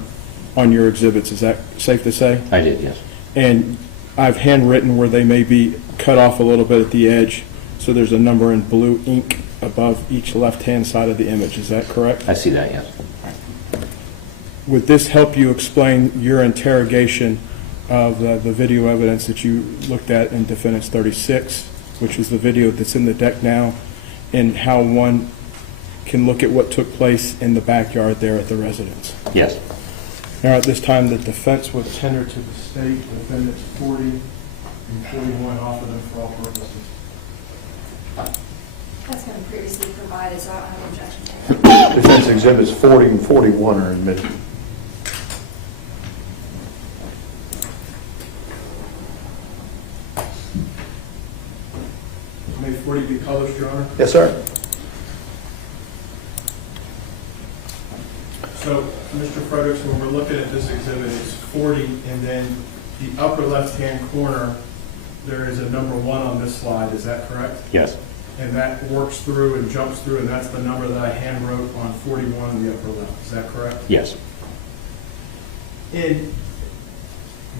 on your exhibits. Is that safe to say? I did, yes. And I've handwritten where they may be cut off a little bit at the edge, so there's a number in blue ink above each left-hand side of the image. Is that correct? I see that, yes. Would this help you explain your interrogation of the video evidence that you looked at in Defendants 36, which is the video that's in the deck now, and how one can look at what took place in the backyard there at the residence? Yes. Now, at this time, the defense would tender to the state Defendants 40 and 41, offer them for all purposes. That's been previously provided, so I don't have an objection to it. Defense exhibits 40 and 41 are admitted. May 40 be published, Your Honor? Yes, sir. So, Mr. Fredericks, when we're looking at this exhibit, it's 40, and then the upper left-hand corner, there is a number 1 on this slide. Is that correct? Yes. And that works through and jumps through, and that's the number that I hand wrote on 41 in the upper left. Is that correct? Yes. Can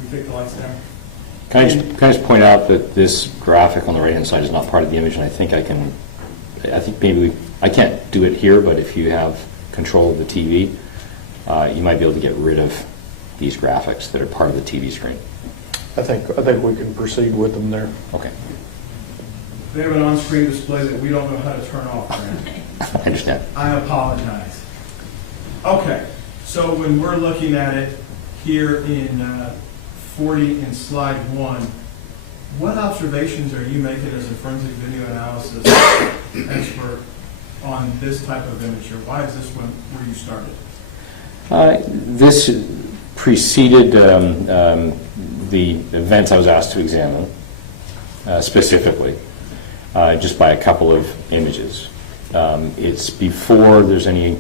we take the lights down? Can I just point out that this graphic on the right-hand side is not part of the image, and I think maybe I can't do it here, but if you have control of the TV, you might be able to get rid of these graphics that are part of the TV screen. I think we can proceed with them there. Okay. They have an on-screen display that we don't know how to turn off, Grant. I understand. I apologize. Okay, so when we're looking at it here in 40 in slide 1, what observations are you making as a forensic video analysis expert on this type of image, or why is this one where you started? This preceded the events I was asked to examine specifically, just by a couple of images. It's before there's any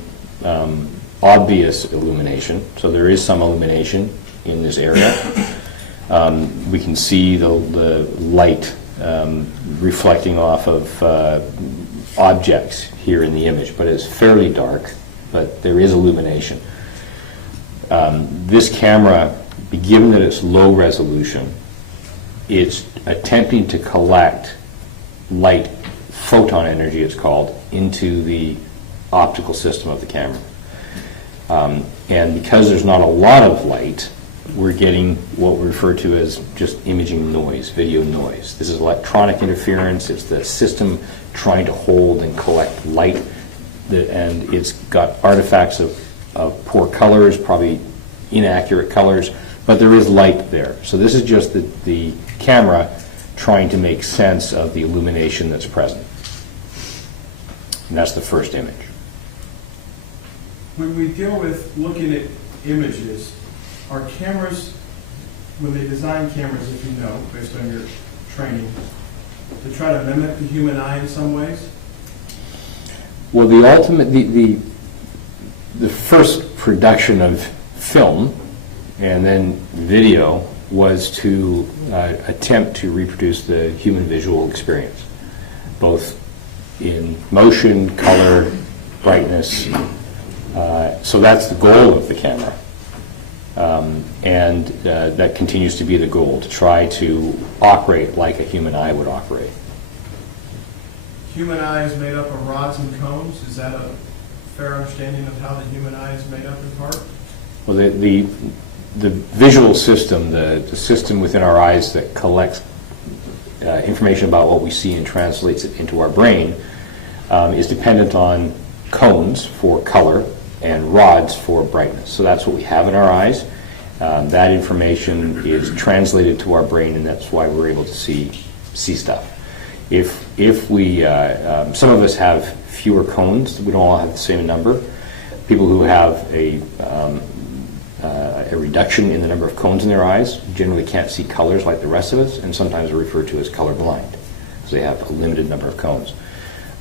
obvious illumination, so there is some illumination in this area. We can see the light reflecting off of objects here in the image, but it's fairly dark, but there is illumination. This camera, given that it's low resolution, it's attempting to collect light, photon energy it's called, into the optical system of the camera. And because there's not a lot of light, we're getting what we refer to as just imaging noise, video noise. This is electronic interference. It's the system trying to hold and collect light, and it's got artifacts of poor colors, probably inaccurate colors, but there is light there. So this is just the camera trying to make sense of the illumination that's present. And that's the first image. When we deal with looking at images, are cameras, when they design cameras, if you know, based on your training, to try to mimic the human eye in some ways? Well, the first production of film and then video was to attempt to reproduce the human visual experience, both in motion, color, brightness. So that's the goal of the camera. And that continues to be the goal, to try to operate like a human eye would operate. Human eye is made up of rods and cones. Is that a fair understanding of how the human eye is made up in part? Well, the visual system, the system within our eyes that collects information about what we see and translates it into our brain, is dependent on cones for color and rods for brightness. So that's what we have in our eyes. That information is translated to our brain, and that's why we're able to see stuff. If we, some of us have fewer cones, we don't all have the same number. People who have a reduction in the number of cones in their eyes generally can't see colors like the rest of us, and sometimes are referred to as colorblind, because they have a limited number of cones.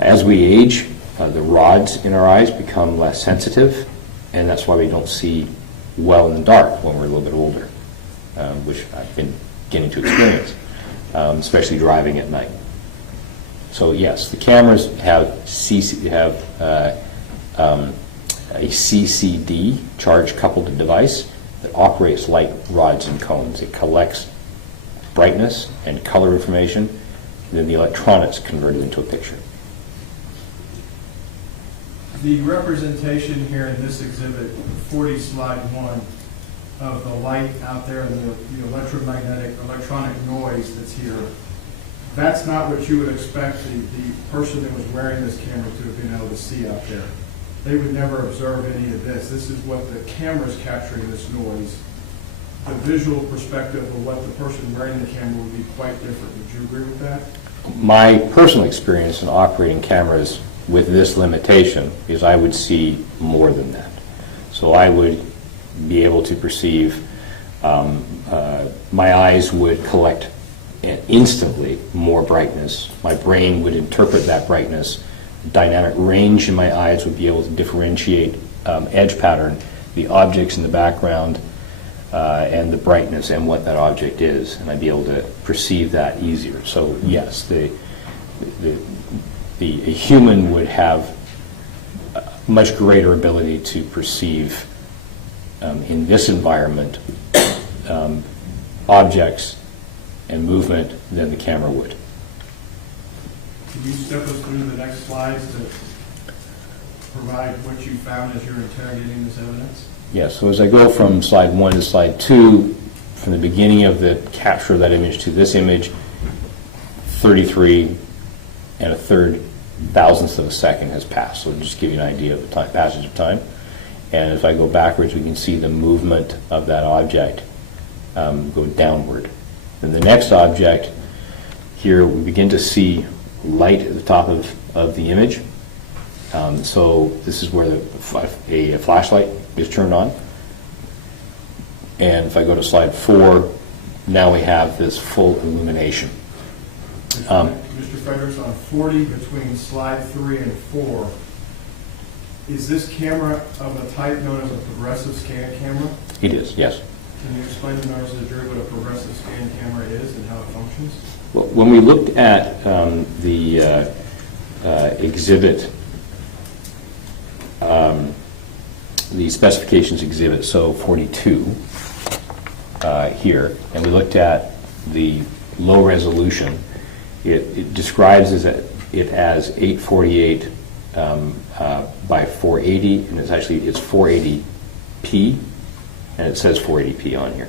As we age, the rods in our eyes become less sensitive, and that's why we don't see well in the dark when we're a little bit older, which I've been getting to experience, especially driving at night. So yes, the cameras have a CCD, charge-coupled device, that operates like rods and cones. It collects brightness and color information, and then the electronics convert it into a picture. The representation here in this exhibit, 40 slide 1, of the light out there and the electronic noise that's here, that's not what you would expect the person that was wearing this camera to have been able to see out there. They would never observe any of this. This is what the camera's capturing, this noise. The visual perspective of what the person wearing the camera would be quite different. Would you agree with that? My personal experience in operating cameras with this limitation is I would see more than that. So I would be able to perceive, my eyes would collect instantly more brightness. My brain would interpret that brightness. Dynamic range in my eyes would be able to differentiate edge pattern, the objects in the background, and the brightness and what that object is, and I'd be able to perceive that easier. So yes, a human would have a much greater ability to perceive in this environment, objects and movement than the camera would. Can you step us through the next slides to provide what you found as you're interrogating this evidence? Yes, so as I go from slide 1 to slide 2, from the beginning of the capture of that image to this image, 33 and a third thousandths of a second has passed. So just give you an idea of the time, passage of time. And if I go backwards, we can see the movement of that object go downward. And the next object, here we begin to see light at the top of the image. So this is where a flashlight is turned on. And if I go to slide 4, now we have this full illumination. Mr. Fredericks, on 40 between slide 3 and 4, is this camera of a type known as a progressive scan camera? It is, yes. Can you explain to members of the jury what a progressive scan camera is and how it functions? Well, when we looked at the exhibit, the specifications exhibit, so 42 here, and we looked at the low resolution, it describes it as 848 by 480, and it's 480p, and it says 480p on here.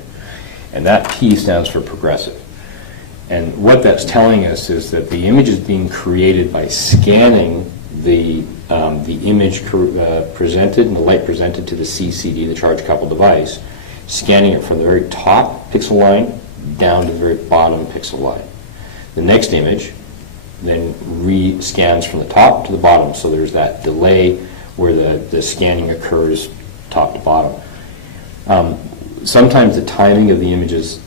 And that P stands for progressive. And what that's telling us is that the image is being created by scanning the image presented and the light presented to the CCD, the charge coupled device, scanning it from the very top pixel line down to the very bottom pixel line. The next image then re-scans from the top to the bottom, so there's that delay where the scanning occurs top to bottom. Sometimes the timing of the images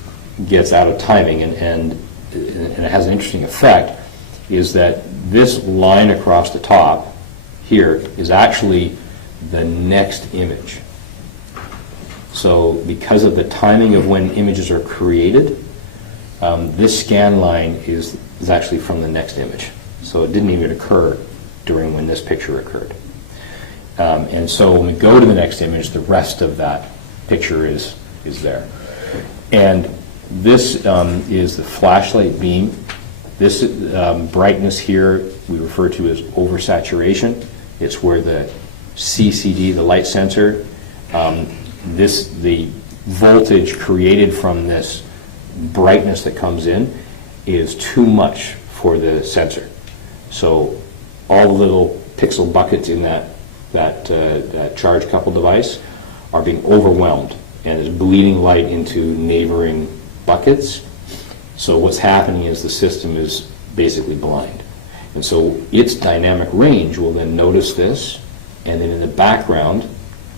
gets out of timing, and it has an interesting effect, is that this line across the top here is actually the next image. So because of the timing of when images are created, this scan line is actually from the next image. So it didn't even occur during when this picture occurred. And so when we go to the next image, the rest of that picture is there. And this is the flashlight beam. This brightness here we refer to as oversaturation. It's where the CCD, the light sensor, the voltage created from this brightness that comes in is too much for the sensor. So all the little pixel buckets in that charge coupled device are being overwhelmed and is bleeding light into neighboring buckets. So what's happening is the system is basically blind. And so its dynamic range will then notice this, and then in the background,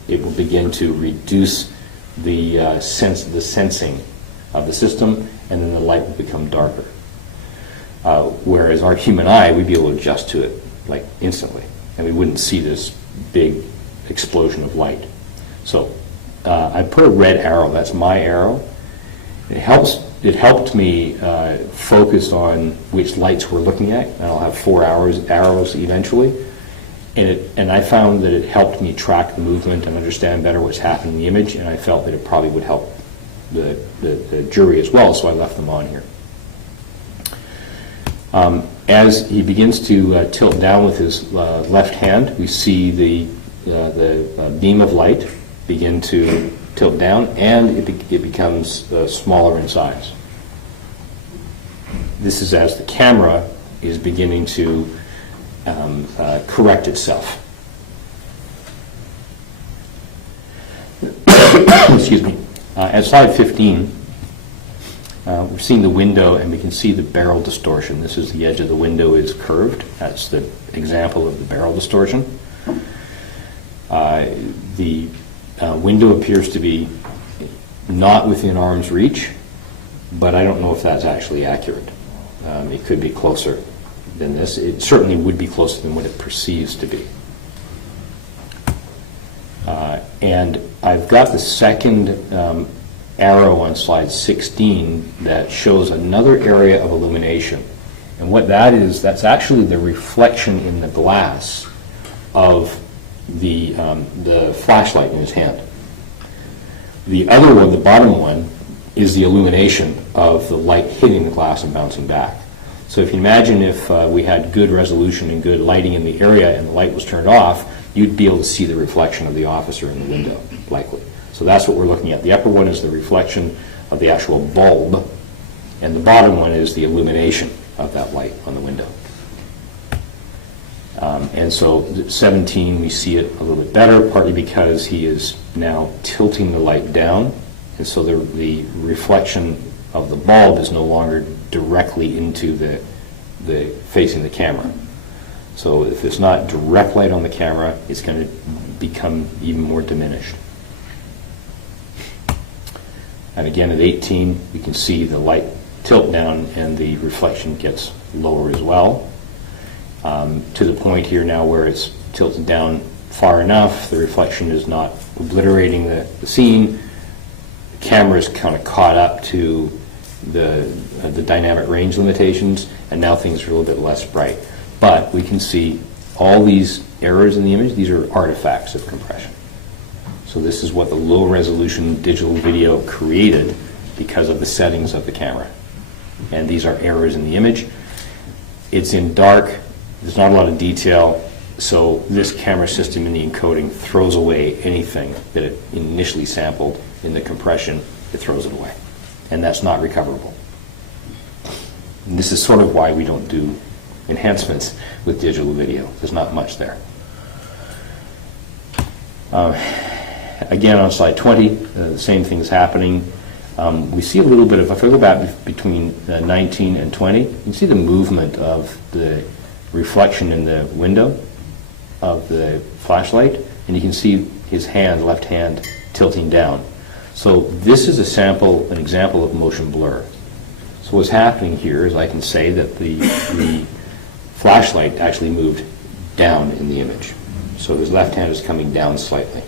it will begin to reduce the sensing of the system, and then the light will become darker. Whereas our human eye, we'd be able to adjust to it like instantly, and we wouldn't see this big explosion of light. So I put a red arrow, that's my arrow. It helped me focus on which lights we're looking at, and I'll have 4 arrows eventually. And I found that it helped me track the movement and understand better what's happening in the image, and I felt that it probably would help the jury as well, so I left them on here. As he begins to tilt down with his left hand, we see the beam of light begin to tilt down, and it becomes smaller in size. This is as the camera is beginning to correct itself. Excuse me. At slide 15, we're seeing the window, and we can see the barrel distortion. This is the edge of the window is curved. That's the example of the barrel distortion. The window appears to be not within arm's reach, but I don't know if that's actually accurate. It could be closer than this. It certainly would be closer than what it perceives to be. And I've got the second arrow on slide 16 that shows another area of illumination. And what that is, that's actually the reflection in the glass of the flashlight in his hand. The other one, the bottom one, is the illumination of the light hitting the glass and bouncing back. So if you imagine if we had good resolution and good lighting in the area and the light was turned off, you'd be able to see the reflection of the officer in the window, likely. So that's what we're looking at. The upper one is the reflection of the actual bulb, and the bottom one is the illumination of that light on the window. And so 17, we see it a little bit better, partly because he is now tilting the light down, and so the reflection of the bulb is no longer directly into the facing the camera. So if it's not direct light on the camera, it's going to become even more diminished. And again, at 18, we can see the light tilt down and the reflection gets lower as well. To the point here now where it's tilted down far enough, the reflection is not obliterating the scene. The camera is kind of caught up to the dynamic range limitations, and now things are a little bit less bright. But we can see all these errors in the image. These are artifacts of compression. So this is what the low-resolution digital video created because of the settings of the camera. And these are errors in the image. It's in dark. There's not a lot of detail. So this camera system in the encoding throws away anything that it initially sampled in the compression. It throws it away. And that's not recoverable. And this is sort of why we don't do enhancements with digital video. There's not much there. Again, on slide 20, the same thing is happening. We see a little bit of, if I go back between 19 and 20, you can see the movement of the reflection in the window of the flashlight, and you can see his hand, left hand, tilting down. So this is an example of motion blur. So what's happening here is I can say that the flashlight actually moved down in the image. So his left hand is coming down slightly.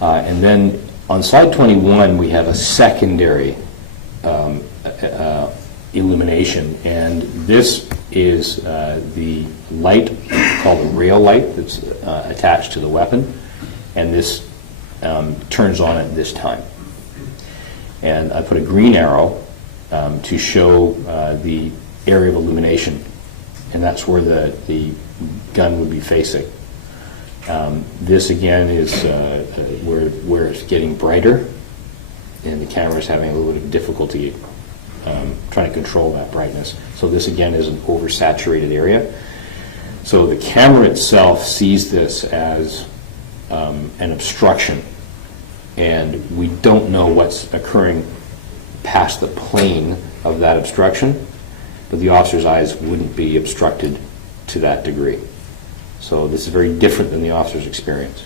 And then on slide 21, we have a secondary illumination, and this is the light called a rail light that's attached to the weapon, and this turns on at this time. And I put a green arrow to show the area of illumination, and that's where the gun would be facing. This again is where it's getting brighter, and the camera is having a little bit of difficulty trying to control that brightness. So this again is an oversaturated area. So the camera itself sees this as an obstruction, and we don't know what's occurring past the plane of that obstruction, but the officer's eyes wouldn't be obstructed to that degree. So this is very different than the officer's experience.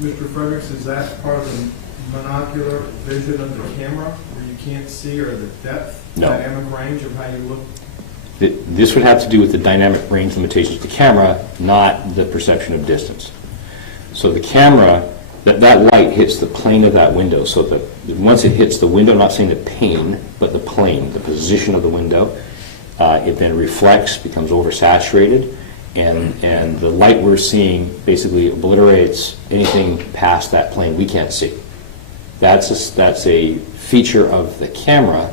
Mr. Fredericks, is that part of the monocular vision of the camera where you can't see, or the depth, No. dynamic range of how you look? This would have to do with the dynamic range limitations of the camera, not the perception of distance. So the camera, that light hits the plane of that window. So once it hits the window, I'm not saying the pane, but the plane, the position of the window, it then reflects, becomes oversaturated, and the light we're seeing basically obliterates anything past that plane we can't see. That's a feature of the camera,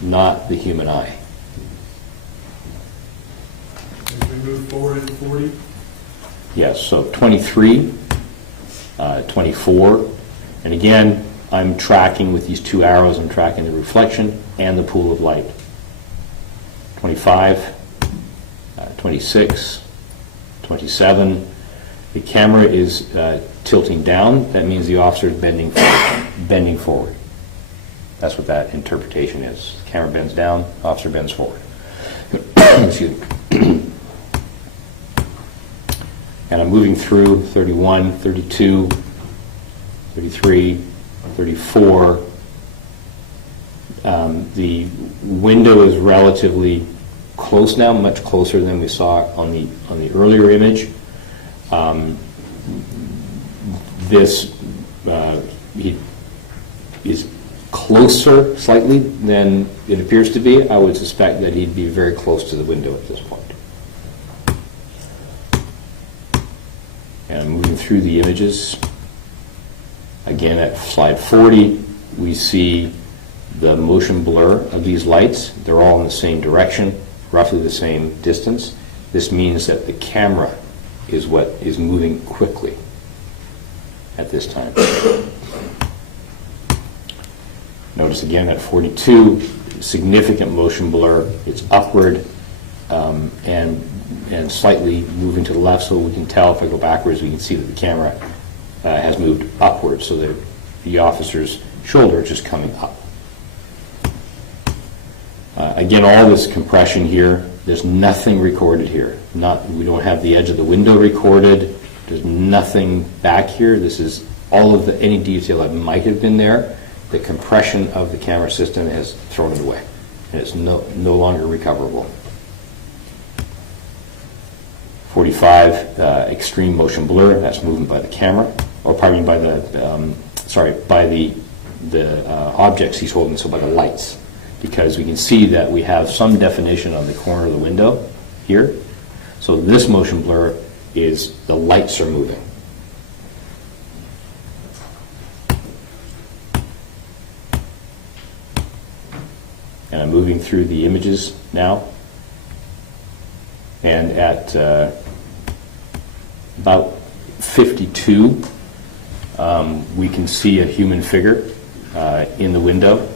not the human eye. As we move forward in 40, Yes, so 23, 24, and again, I'm tracking with these two arrows, I'm tracking the reflection and the pool of light. 25, 26, 27, the camera is tilting down. That means the officer is bending forward. That's what that interpretation is. The camera bends down, officer bends forward. Excuse me. And I'm moving through 31, 32, 33, 34. The window is relatively close now, much closer than we saw on the earlier image. He is closer slightly than it appears to be. I would suspect that he'd be very close to the window at this point. And I'm moving through the images. Again, at slide 40, we see the motion blur of these lights. They're all in the same direction, roughly the same distance. This means that the camera is what is moving quickly at this time. Notice again at 42, significant motion blur. It's upward and slightly moving to the left, so we can tell if I go backwards, we can see that the camera has moved upward, so that the officer's shoulder is just coming up. Again, all this compression here, there's nothing recorded here. We don't have the edge of the window recorded. There's nothing back here. This is all of any detail that might have been there. The compression of the camera system has thrown it away, and it's no longer recoverable. 45, extreme motion blur. That's movement by the camera, or pardon me, by the objects he's holding, so by the lights. Because we can see that we have some definition on the corner of the window here. So this motion blur is the lights are moving. And I'm moving through the images now. And at about 52, we can see a human figure in the window.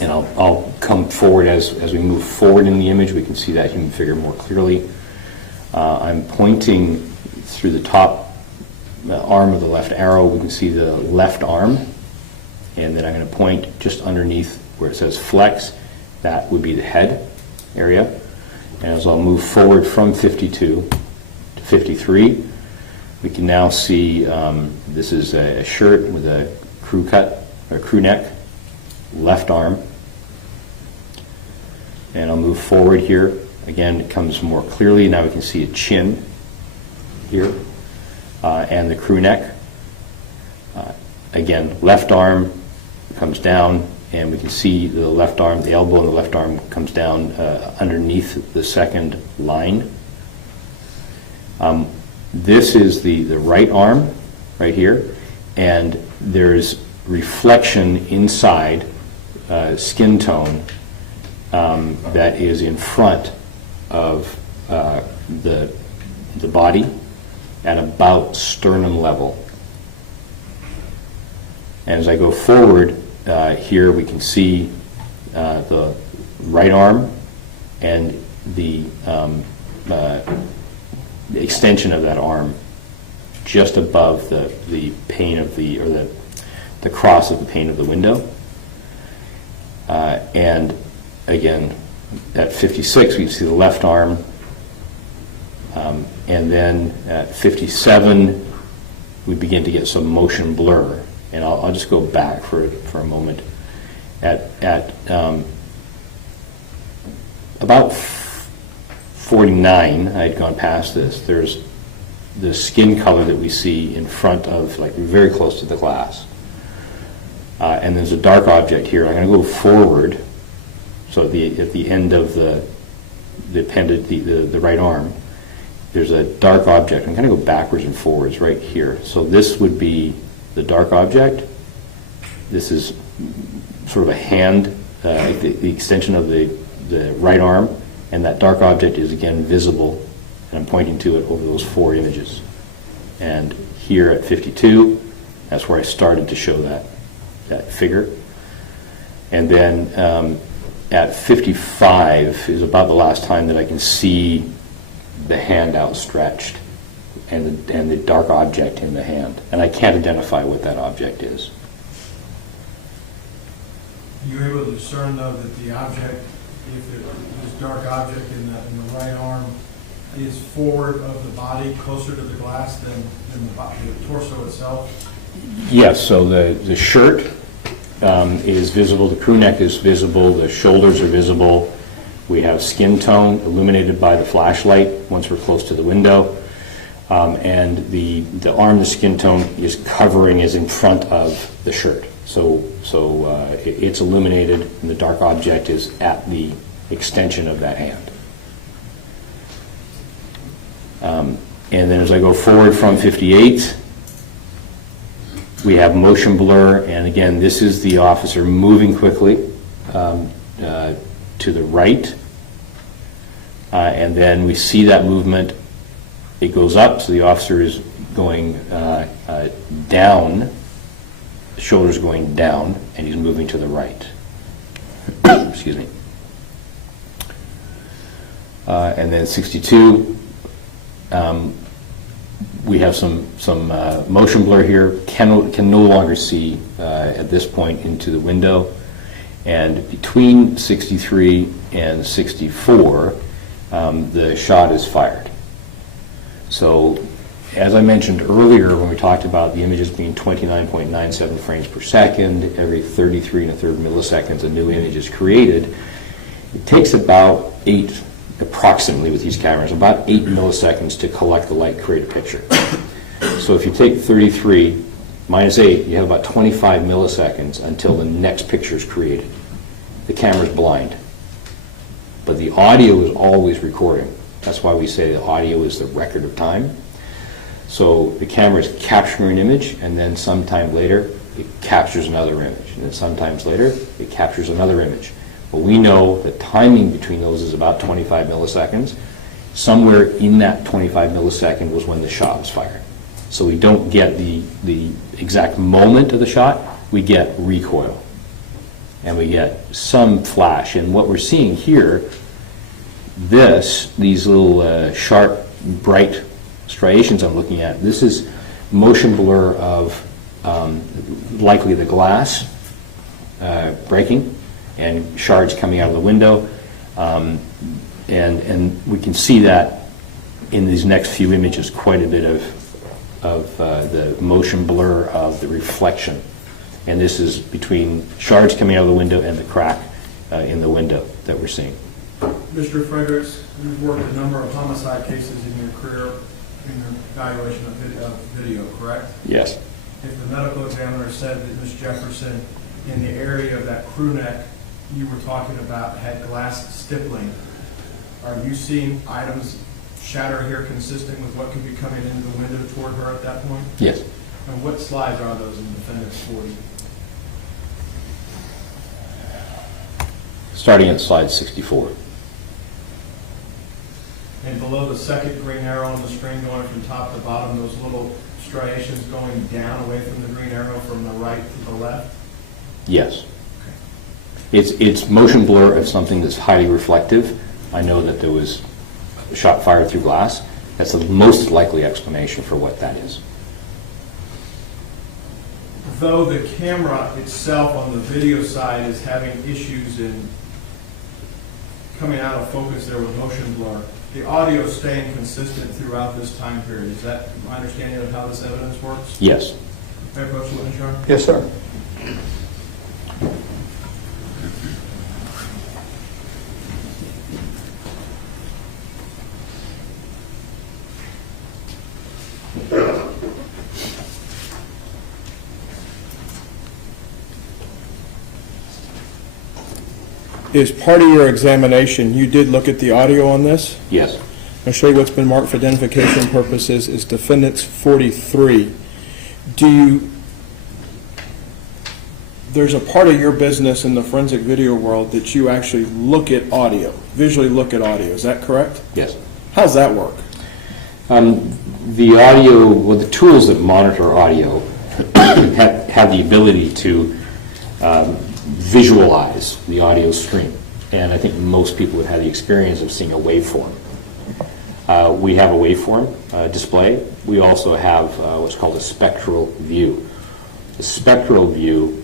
And I'll come forward as we move forward in the image. We can see that human figure more clearly. I'm pointing through the top arm of the left arrow. We can see the left arm. And then I'm going to point just underneath where it says flex. That would be the head area. And as I'll move forward from 52 to 53, we can now see this is a shirt with a crew cut, or crew neck, left arm. And I'll move forward here. Again, it comes more clearly. Now we can see a chin here and the crew neck. Again, left arm comes down, and we can see the left arm, the elbow and the left arm comes down underneath the second line. This is the right arm right here, and there's reflection inside skin tone that is in front of the body at about sternum level. And as I go forward, here we can see the right arm and the extension of that arm just above the pane of the cross of the pane of the window. And again, at 56, we can see the left arm. And then at 57, we begin to get some motion blur. And I'll just go back for a moment. At about 49, I had gone past this. There's the skin color that we see in front of, like very close to the glass. And there's a dark object here. I'm going to go forward. So at the end of the right arm, there's a dark object. I'm going to go backwards and forwards right here. So this would be the dark object. This is sort of a hand, the extension of the right arm, and that dark object is again visible, and I'm pointing to it over those 4 images. And here at 52, that's where I started to show that figure. And then at 55 is about the last time that I can see the hand outstretched and the dark object in the hand. And I can't identify what that object is. You were able to discern, though, that the object, if this dark object in the right arm is forward of the body, closer to the glass than the torso itself? Yes, so the shirt is visible, the crew neck is visible, the shoulders are visible. We have skin tone illuminated by the flashlight once we're close to the window. And the arm, the skin tone is in front of the shirt. So it's illuminated, and the dark object is at the extension of that hand. And then as I go forward from 58, We have motion blur, and again, this is the officer moving quickly to the right. And then we see that movement, it goes up, so the officer is going down, the shoulder's going down, and he's moving to the right. Excuse me. And then 62, we have some motion blur here, can no longer see at this point into the window. And between 63 and 64, the shot is fired. So, as I mentioned earlier when we talked about the images being 29.97 frames per second, every 33 1/3 milliseconds a new image is created, it takes about approximately with these cameras, about 8 milliseconds to collect the light, create a picture. So if you take 33 minus 8, you have about 25 milliseconds until the next picture is created. The camera's blind, but the audio is always recording. That's why we say the audio is the record of time. So the camera is capturing an image, and then sometime later, it captures another image. And then sometimes later, it captures another image. But we know the timing between those is about 25 milliseconds. Somewhere in that 25 millisecond was when the shot was fired. So we don't get the exact moment of the shot, we get recoil. And we get some flash. And what we're seeing here, these little sharp, bright striations I'm looking at, this is motion blur of likely the glass breaking and shards coming out of the window. And we can see that in these next few images, quite a bit of the motion blur of the reflection. And this is between shards coming out of the window and the crack in the window that we're seeing. Mr. Fredericks, you've worked a number of homicide cases in your career, in your evaluation of video, correct? Yes. If the medical examiner said that Ms. Jefferson, in the area of that crew neck you were talking about, had glass stippling, are you seeing items shatter here consistent with what could be coming into the window toward her at that point? Yes. And what slides are those in Defendant's 40? Starting at slide 64. And below the second green arrow on the screen going from top to bottom, those little striations going down away from the green arrow from the right to the left? Yes. It's motion blur of something that's highly reflective. I know that there was a shot fired through glass. That's the most likely explanation for what that is. Though the camera itself on the video side is having issues in coming out of focus there with motion blur, the audio is staying consistent throughout this time period. Is that my understanding of how this evidence works? Yes. May I approach the witness, Your Honor? Yes, sir. As part of your examination, you did look at the audio on this? Yes. I'll show you what's been marked for identification purposes is Defendant's 43. There's a part of your business in the forensic video world that you actually look at audio, visually look at audio. Is that correct? Yes. How's that work? The audio, well, the tools that monitor audio have the ability to visualize the audio stream. And I think most people have had the experience of seeing a waveform. We have a waveform display. We also have what's called a spectral view. The spectral view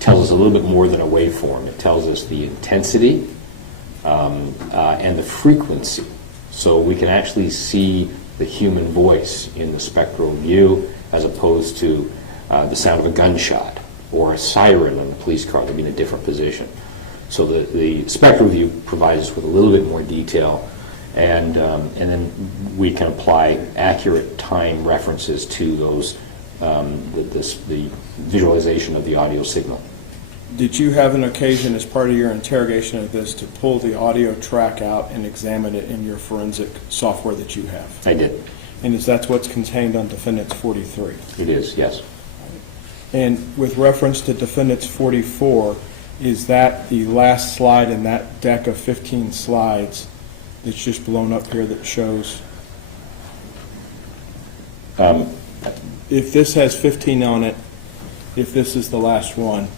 tells us a little bit more than a waveform. It tells us the intensity and the frequency. So we can actually see the human voice in the spectral view as opposed to the sound of a gunshot or a siren on a police car. They'll be in a different position. So the spectral view provides us with a little bit more detail, and then we can apply accurate time references to those the visualization of the audio signal. Did you have an occasion as part of your interrogation of this to pull the audio track out and examine it in your forensic software that you have? I did. And that's what's contained on Defendant's 43? It is, yes. And with reference to defendants 44, is that the last slide in that deck of 15 slides that's just blown up here that shows? If this has 15 on it, if this is the last one,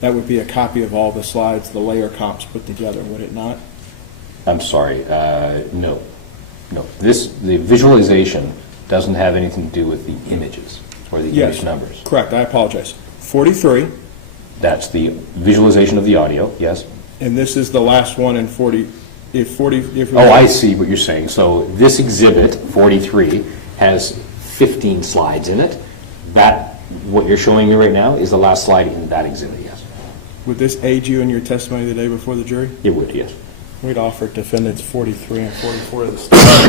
that would be a copy of all the slides, the layer comps put together, would it not? I'm sorry, no. No, the visualization doesn't have anything to do with the images or the image numbers. Correct, I apologize. 43. That's the visualization of the audio, yes. And this is the last one in 40. If Oh, I see what you're saying. So this exhibit, 43, has 15 slides in it. That, what you're showing me right now, is the last slide in that exhibit, yes. Would this aid you in your testimony the day before the jury? It would, yes. We'd offer defendants 43 and 44 of the state. I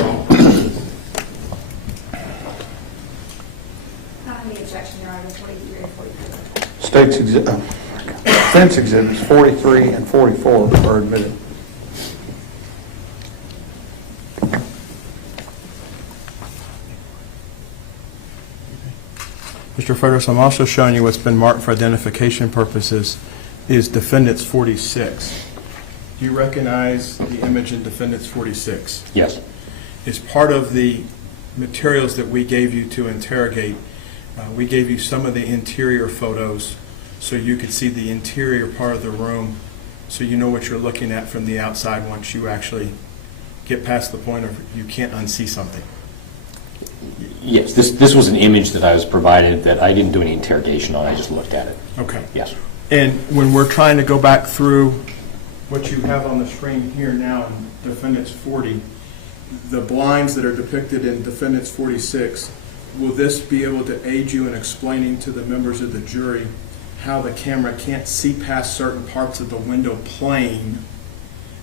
don't have any objection, Your Honor, to 43 and 44. Defense exhibits 43 and 44 are admitted. Mr. Fredericks, I'm also showing you what's been marked for identification purposes is defendants 46. Do you recognize the image in defendants 46? Yes. As part of the materials that we gave you to interrogate, we gave you some of the interior photos so you could see the interior part of the room, so you know what you're looking at from the outside once you actually get past the point of you can't unsee something. Yes, this was an image that I was provided that I didn't do any interrogation on, I just looked at it. Okay. Yes. And when we're trying to go back through what you have on the screen here now in defendants 40, the blinds that are depicted in defendants 46, will this be able to aid you in explaining to the members of the jury how the camera can't see past certain parts of the window plane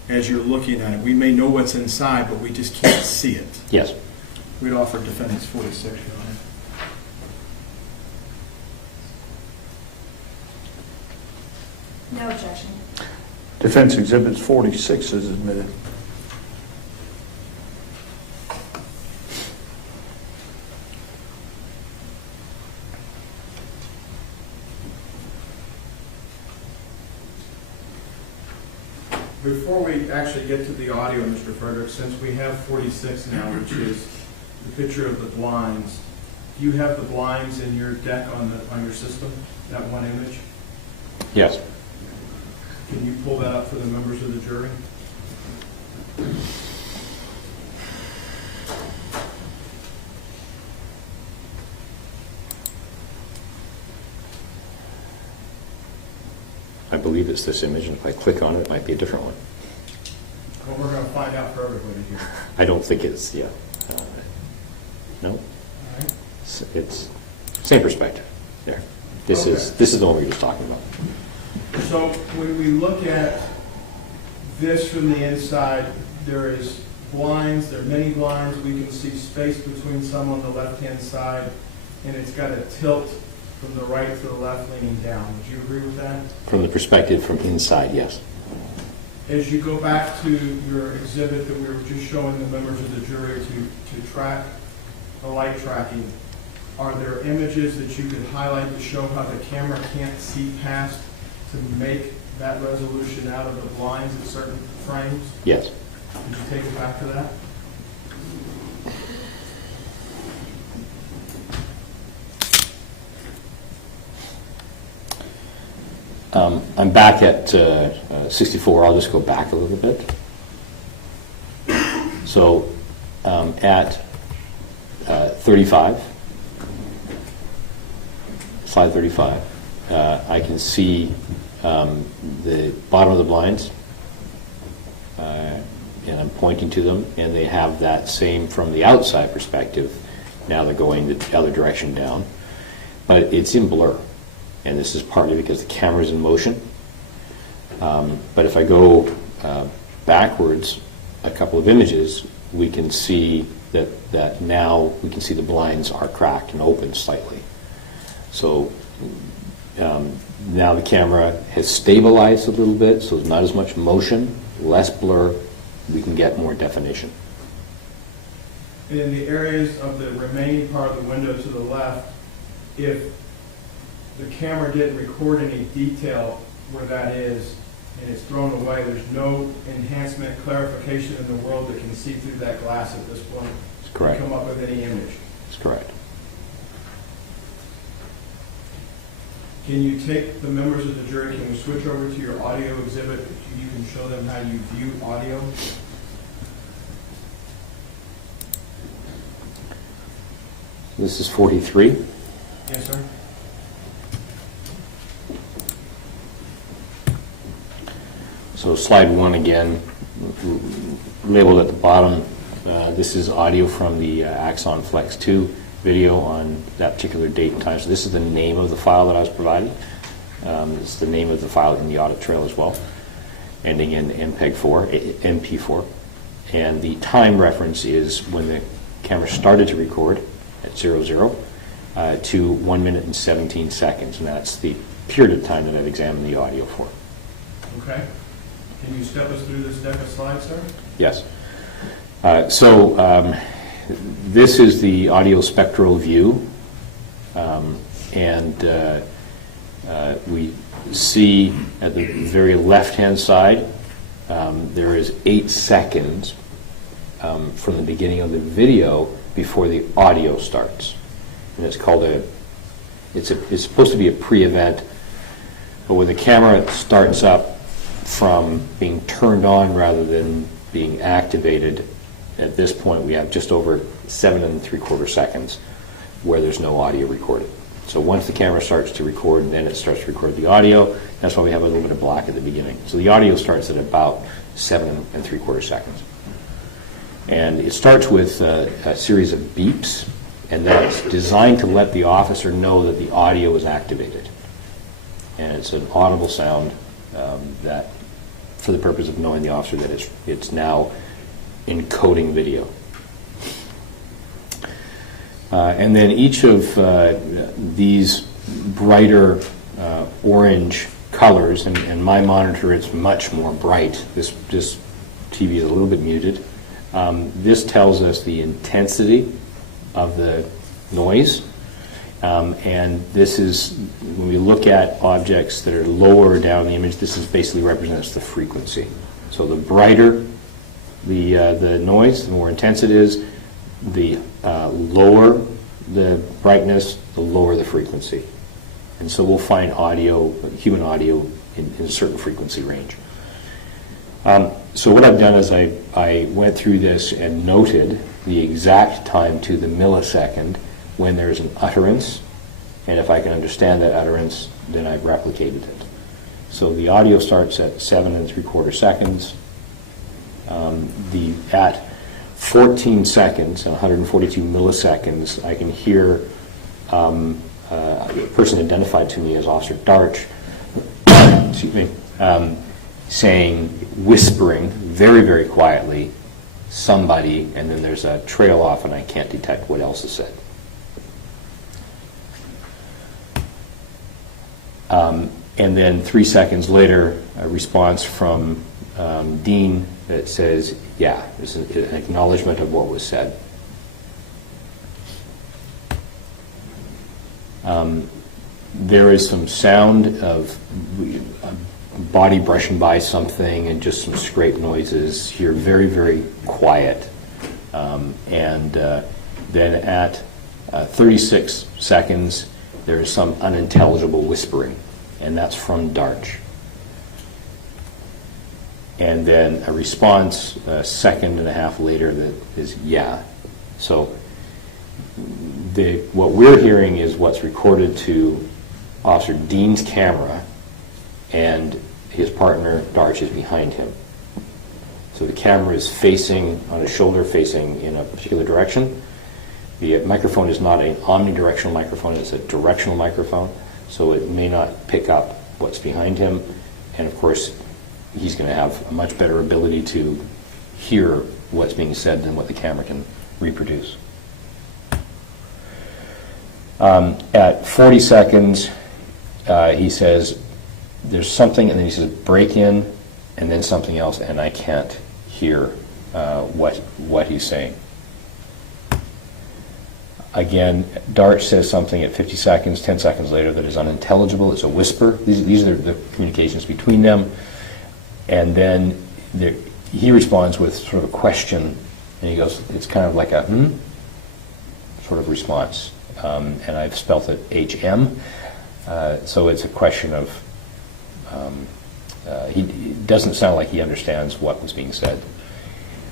as you're looking at it? We may know what's inside, but we just can't see it. Yes. We'd offer defendants 46, Your Honor. No objection. Defense exhibits 46 is admitted. Before we actually get to the audio, Mr. Frederick, since we have 46 now, which is the picture of the blinds, do you have the blinds in your deck on your system, that one image? Yes. Can you pull that up for the members of the jury? I believe it's this image, and if I click on it, it might be a different one. Well, we're going to find out for everybody here. I don't think it's, yeah. No? All right. It's same perspective, there. This is the one we were just talking about. So when we look at this from the inside, there is blinds, there are many blinds. We can see space between some on the left-hand side, and it's got a tilt from the right to the left leaning down. Would you agree with that? From the perspective from inside, yes. As you go back to your exhibit that we were just showing the members of the jury to track the light tracking, are there images that you could highlight to show how the camera can't see past to make that resolution out of the blinds at certain frames? Yes. Could you take it back to that? I'm back at 64. I'll just go back a little bit. So at 35, slide 35, I can see the bottom of the blinds, and I'm pointing to them, and they have that same from the outside perspective. Now they're going the other direction down, but it's in blur. And this is partly because the camera's in motion. But if I go backwards a couple of images, we can see that now we can see the blinds are cracked and open slightly. So now the camera has stabilized a little bit, so there's not as much motion, less blur, we can get more definition. And in the areas of the remaining part of the window to the left, if the camera didn't record any detail where that is, and it's thrown away. There's no enhancement, clarification in the world that can see through that glass at this point. That's correct. And come up with any image. That's correct. Can you take the members of the jury, can we switch over to your audio exhibit? You can show them how you view audio. This is 43. Yes, sir. So slide 1 again, labeled at the bottom. This is audio from the Axon Flex 2 video on that particular date and time. So this is the name of the file that I was provided. It's the name of the file in the audit trail as well, ending in MP4. And the time reference is when the camera started to record at 00 to 1 minute and 17 seconds. And that's the period of time that I've examined the audio for. Okay. Can you step us through this deck of slides, sir? Yes. This is the audio spectral view, and we see at the very left-hand side there is 8 seconds from the beginning of the video before the audio starts, and it's called it's supposed to be a pre-event, but when the camera starts up from being turned on rather than being activated, at this point we have just over 7 3/4 seconds where there's no audio recorded. So once the camera starts to record, then it starts to record the audio. That's why we have a little bit of black at the beginning. So the audio starts at about 7 3/4 seconds. And it starts with a series of beeps, and that's designed to let the officer know that the audio is activated. And it's an audible sound that, for the purpose of knowing the officer that it's now encoding video. And then each of these brighter orange colors, and my monitor is much more bright. This TV is a little bit muted. This tells us the intensity of the noise. And this is, when we look at objects that are lower down the image, this is basically represents the frequency. So the brighter the noise, the more intense it is, the lower the brightness, the lower the frequency. And so we'll find audio, human audio, in a certain frequency range. So what I've done is I went through this and noted the exact time to the millisecond when there's an utterance, and if I can understand that utterance, then I've replicated it. So the audio starts at 7 3/4 seconds. At 14 seconds and 142 milliseconds, I can hear a person identified to me as Officer Darch, excuse me, saying, whispering very, very quietly, somebody, and then there's a trail off and I can't detect what else is said. And then 3 seconds later, a response from Dean that says, yeah, it's an acknowledgement of what was said. There is some sound of body brushing by something and just some scrape noises here, very, very quiet. Then at 36 seconds, there is some unintelligible whispering, and that's from Darch. And then a response a second and a half later that is yeah. So what we're hearing is what's recorded to Officer Dean's camera, and his partner Darch is behind him. So the camera is facing on his shoulder, facing in a particular direction. The microphone is not an omnidirectional microphone, it's a directional microphone, so it may not pick up what's behind him, and of course he's going to have a much better ability to hear what's being said than what the camera can reproduce. At 40 seconds, he says, there's something, and then he says, break in, and then something else, and I can't hear what he's saying. Again, Dart says something at 50 seconds, 10 seconds later that is unintelligible. It's a whisper. These are the communications between them. And then he responds with sort of a question, and he goes, it's kind of like a sort of response. And I've spelt it HM. So it's a question of, it doesn't sound like he understands what was being said.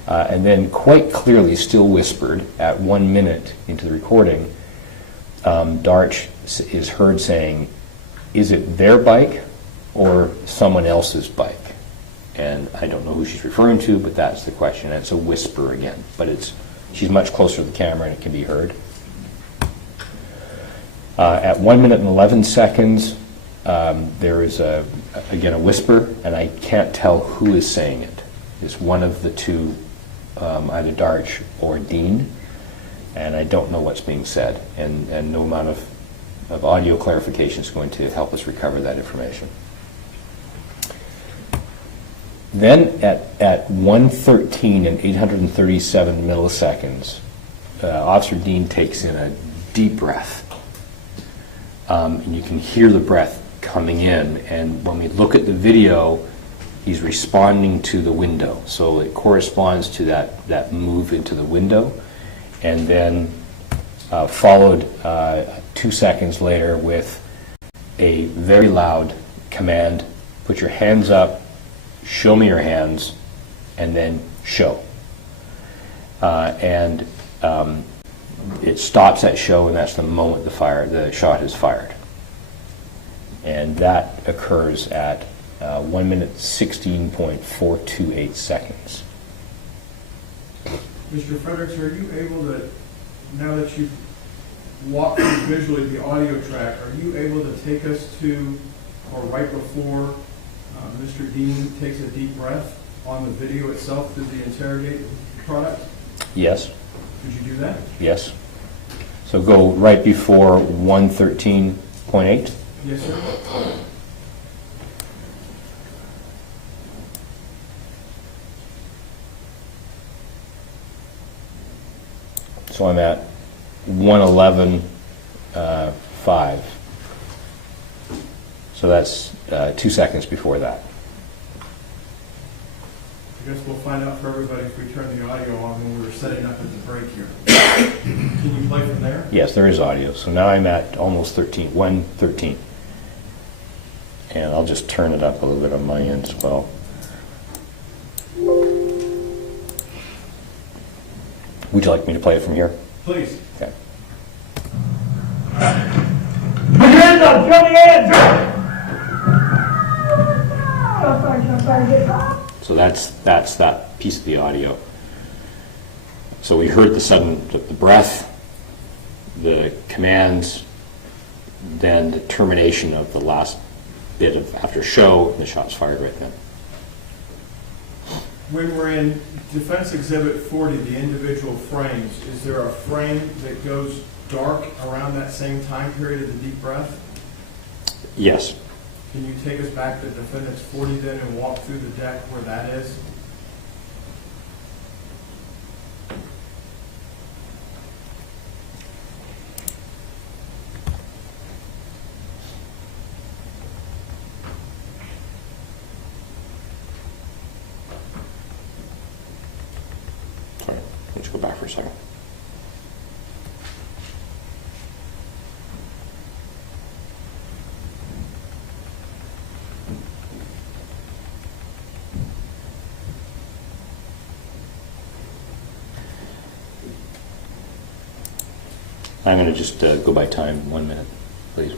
And then quite clearly, still whispered, at 1 minute into the recording, Dart is heard saying, is it their bike or someone else's bike? And I don't know who she's referring to, but that's the question. And it's a whisper again, but she's much closer to the camera and it can be heard. At 1 minute and 11 seconds, there is, again, a whisper, and I can't tell who is saying it. It's one of the two, either Darch or Dean, and I don't know what's being said, and no amount of audio clarification is going to help us recover that information. Then at 1:13 and 837 milliseconds, Officer Dean takes in a deep breath. And you can hear the breath coming in, and when we look at the video, he's responding to the window. So it corresponds to that move into the window, and then followed 2 seconds later with a very loud command, put your hands up, show me your hands, and then show. It stops at show, and that's the moment the shot is fired. And that occurs at 1 minute 16.428 seconds. Mr. Fredericks, are you able to, now that you've walked through visually the audio track, are you able to take us to, or right before Mr. Dean takes a deep breath on the video itself through the interrogate product? Yes. Could you do that? Yes. So go right before 113.8. Yes, sir. So I'm at 111.5. So that's 2 seconds before that. I guess we'll find out for everybody if we turn the audio on when we were setting up at the break here. Can you play from there? Yes, there is audio. So now I'm at almost 113. And I'll just turn it up a little bit on my end as well. Would you like me to play it from here? Please. Okay. Put your hands up, show me your hands. So that's that piece of the audio. So we heard the breath, the commands, then the termination of the last bit of after show, the shot's fired right then. When we're in Defense Exhibit 40, the individual frames, is there a frame that goes dark around that same time period of the deep breath? Yes. Can you take us back to Defendant's 40 then and walk through the deck where that is? Sorry, let's go back for a second. I'm going to just go by time, 1 minute, please.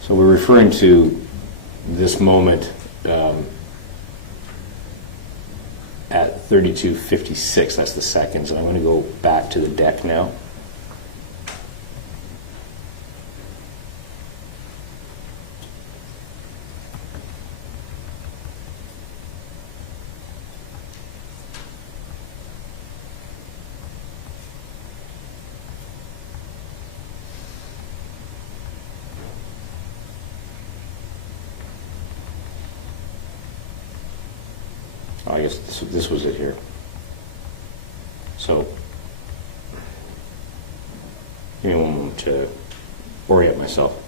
So we're referring to this moment at 32:56, that's the seconds, and I'm going to go back to the deck now. I guess this was it here. So, give me one moment to orient myself.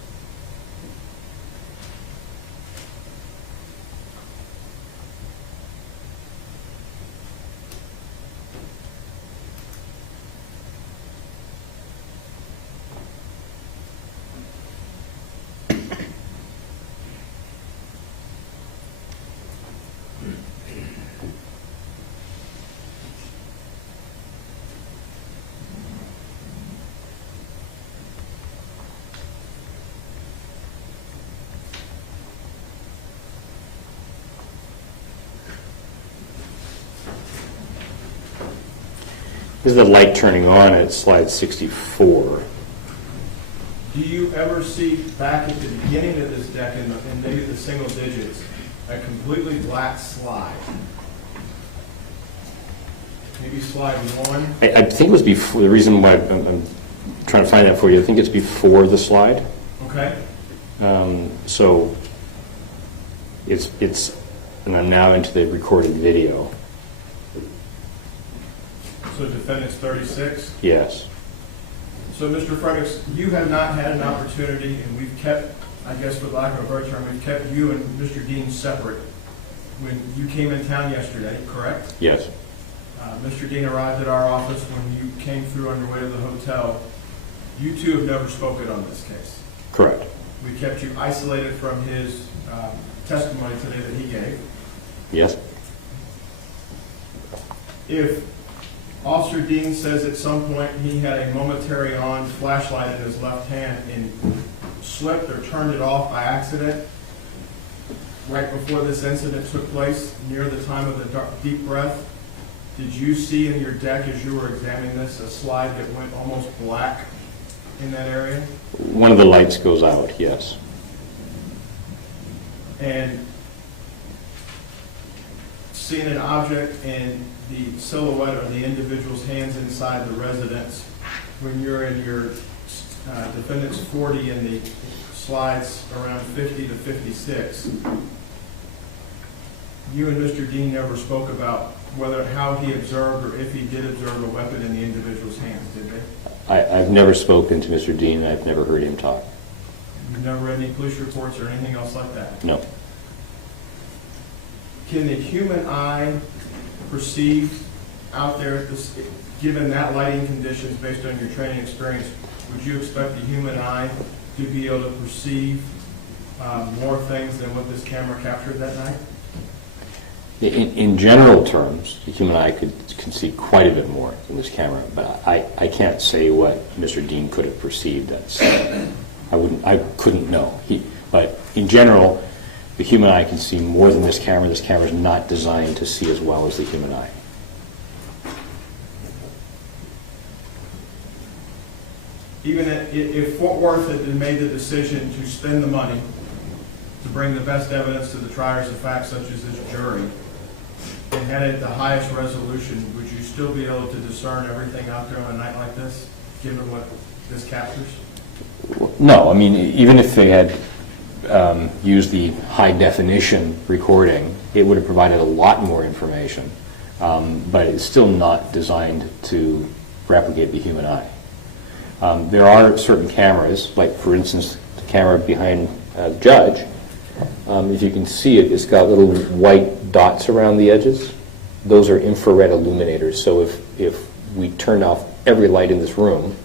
This is the light turning on at slide 64. Do you ever see back at the beginning of this deck in maybe the single digits, a completely black slide? Maybe slide 1? I think it was before, the reason why I'm trying to find that for you, I think it's before the slide. Okay. So it's, and I'm now into the recorded video. So defendant's 36? Yes. So, Mr. Fredericks, you have not had an opportunity, and we've kept, I guess for lack of a better term, we've kept you and Mr. Dean separate. When you came in town yesterday, correct? Yes. Mr. Dean arrived at our office when you came through on your way to the hotel. You two have never spoken on this case. Correct. We kept you isolated from his testimony today that he gave. Yes. If Officer Dean says at some point he had a momentary on flashlight in his left hand and slipped or turned it off by accident right before this incident took place, near the time of the deep breath, did you see in your deck as you were examining this a slide that went almost black in that area? One of the lights goes out, yes. And seeing an object in the silhouette or the individual's hands inside the residence when you're in your defendant's 40 and the slides around 50 to 56. You and Mr. Dean never spoke about how he observed or if he did observe a weapon in the individual's hands, did they? I've never spoken to Mr. Dean, and I've never heard him talk. You've never read any police reports or anything else like that? No. Can the human eye perceive out there, given that lighting conditions based on your training experience, would you expect the human eye to be able to perceive more things than what this camera captured that night? In general terms, the human eye can see quite a bit more than this camera, but I can't say what Mr. Dean could have perceived. I couldn't know. But in general, the human eye can see more than this camera. This camera is not designed to see as well as the human eye. Even if Fort Worth had made the decision to spend the money to bring the best evidence to the triers of facts such as this jury, and had it the highest resolution, would you still be able to discern everything out there on a night like this, given what this captures? No, I mean, even if they had used the high definition recording, it would have provided a lot more information, but it's still not designed to replicate the human eye. There are certain cameras, like for instance, the camera behind the judge. If you can see it, it's got little white dots around the edges. Those are infrared illuminators. So if we turned off every light in this room,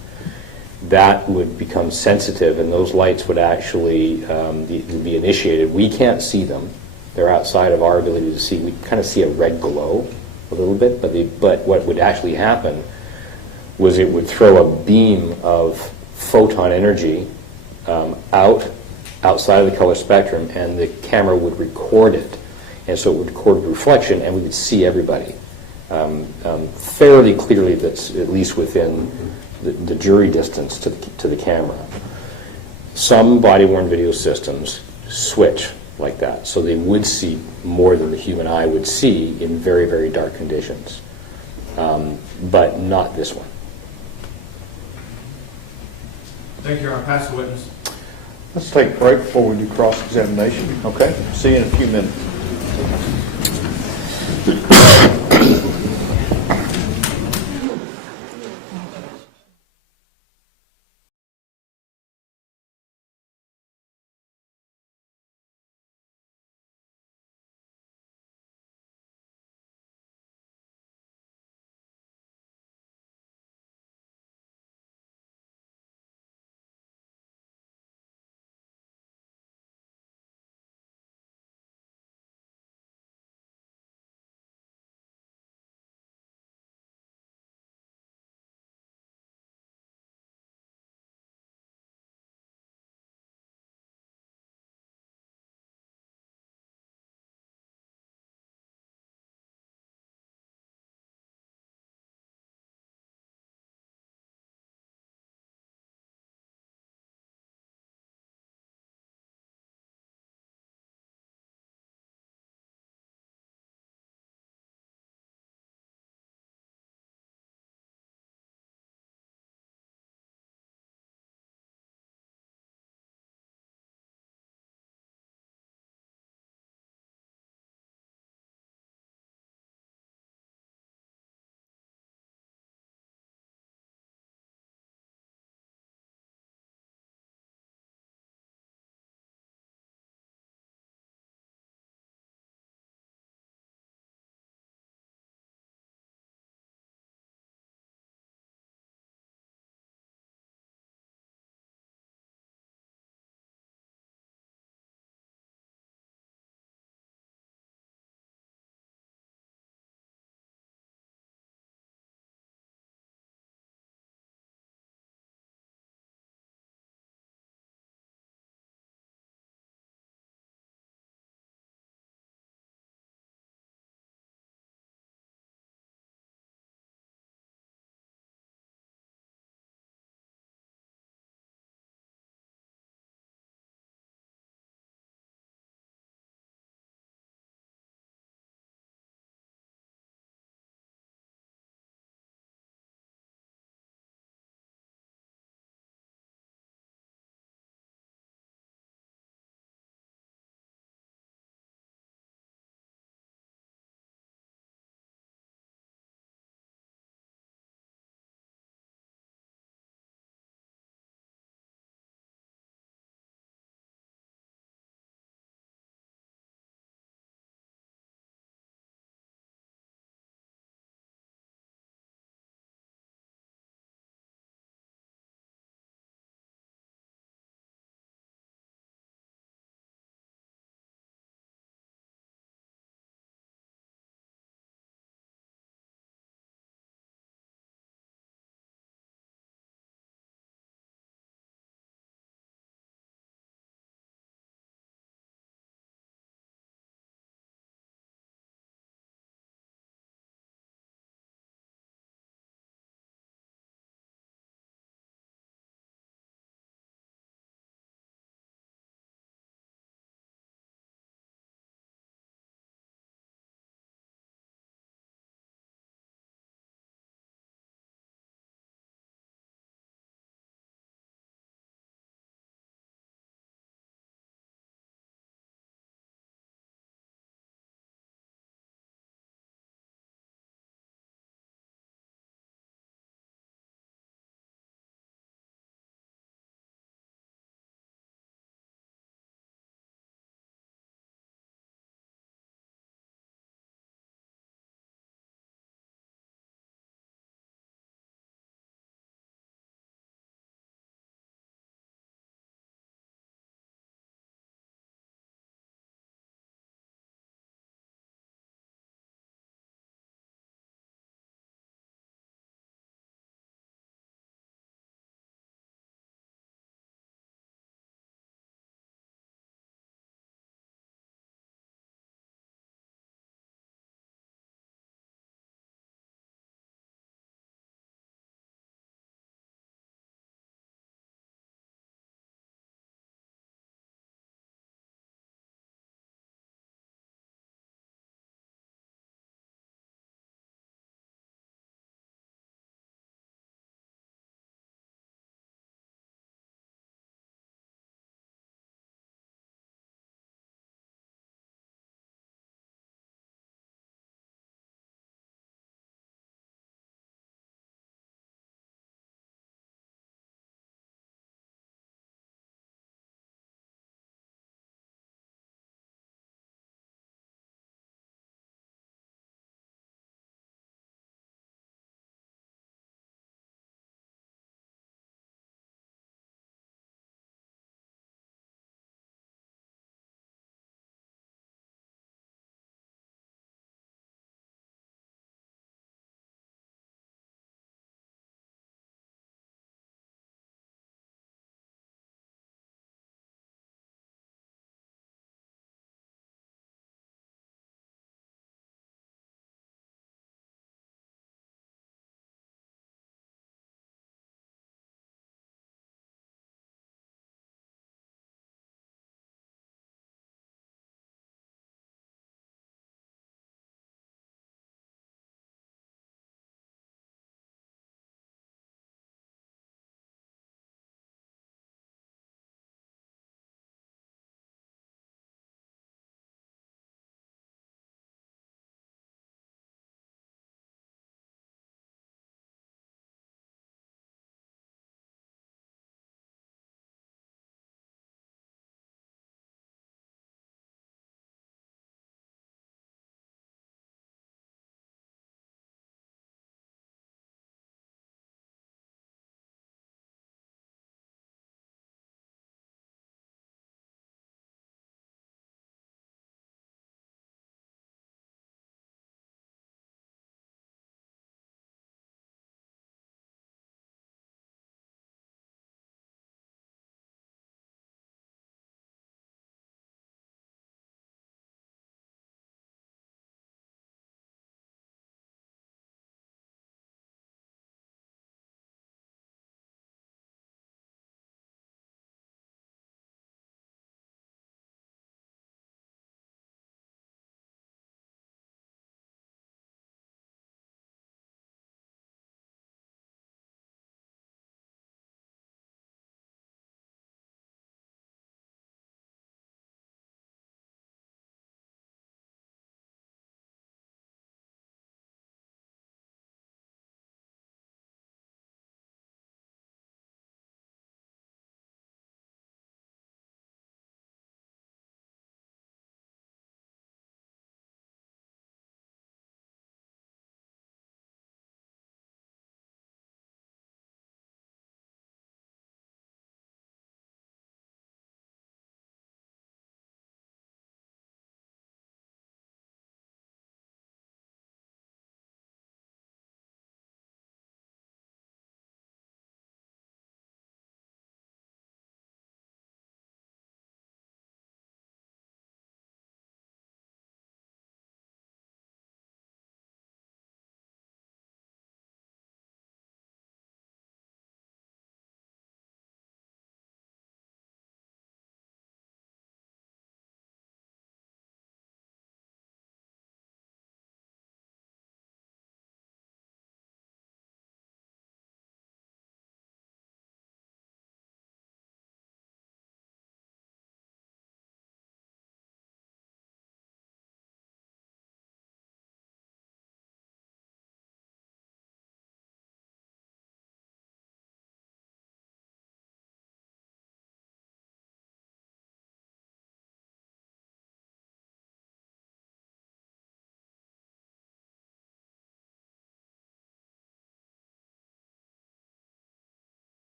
that would become sensitive, and those lights would actually be initiated. We can't see them. They're outside of our ability to see. We kind of see a red glow a little bit, but what would actually happen was it would throw a beam of photon energy outside of the color spectrum, and the camera would record it. And so it would record reflection, and we would see everybody fairly clearly. That's at least within the jury distance to the camera. Some body-worn video systems switch like that, so they would see more than the human eye would see in very, very dark conditions, but not this one. Thank you, Your Honor. Pass the witness. Let's take a break before we do cross-examination, okay? See you in a few minutes.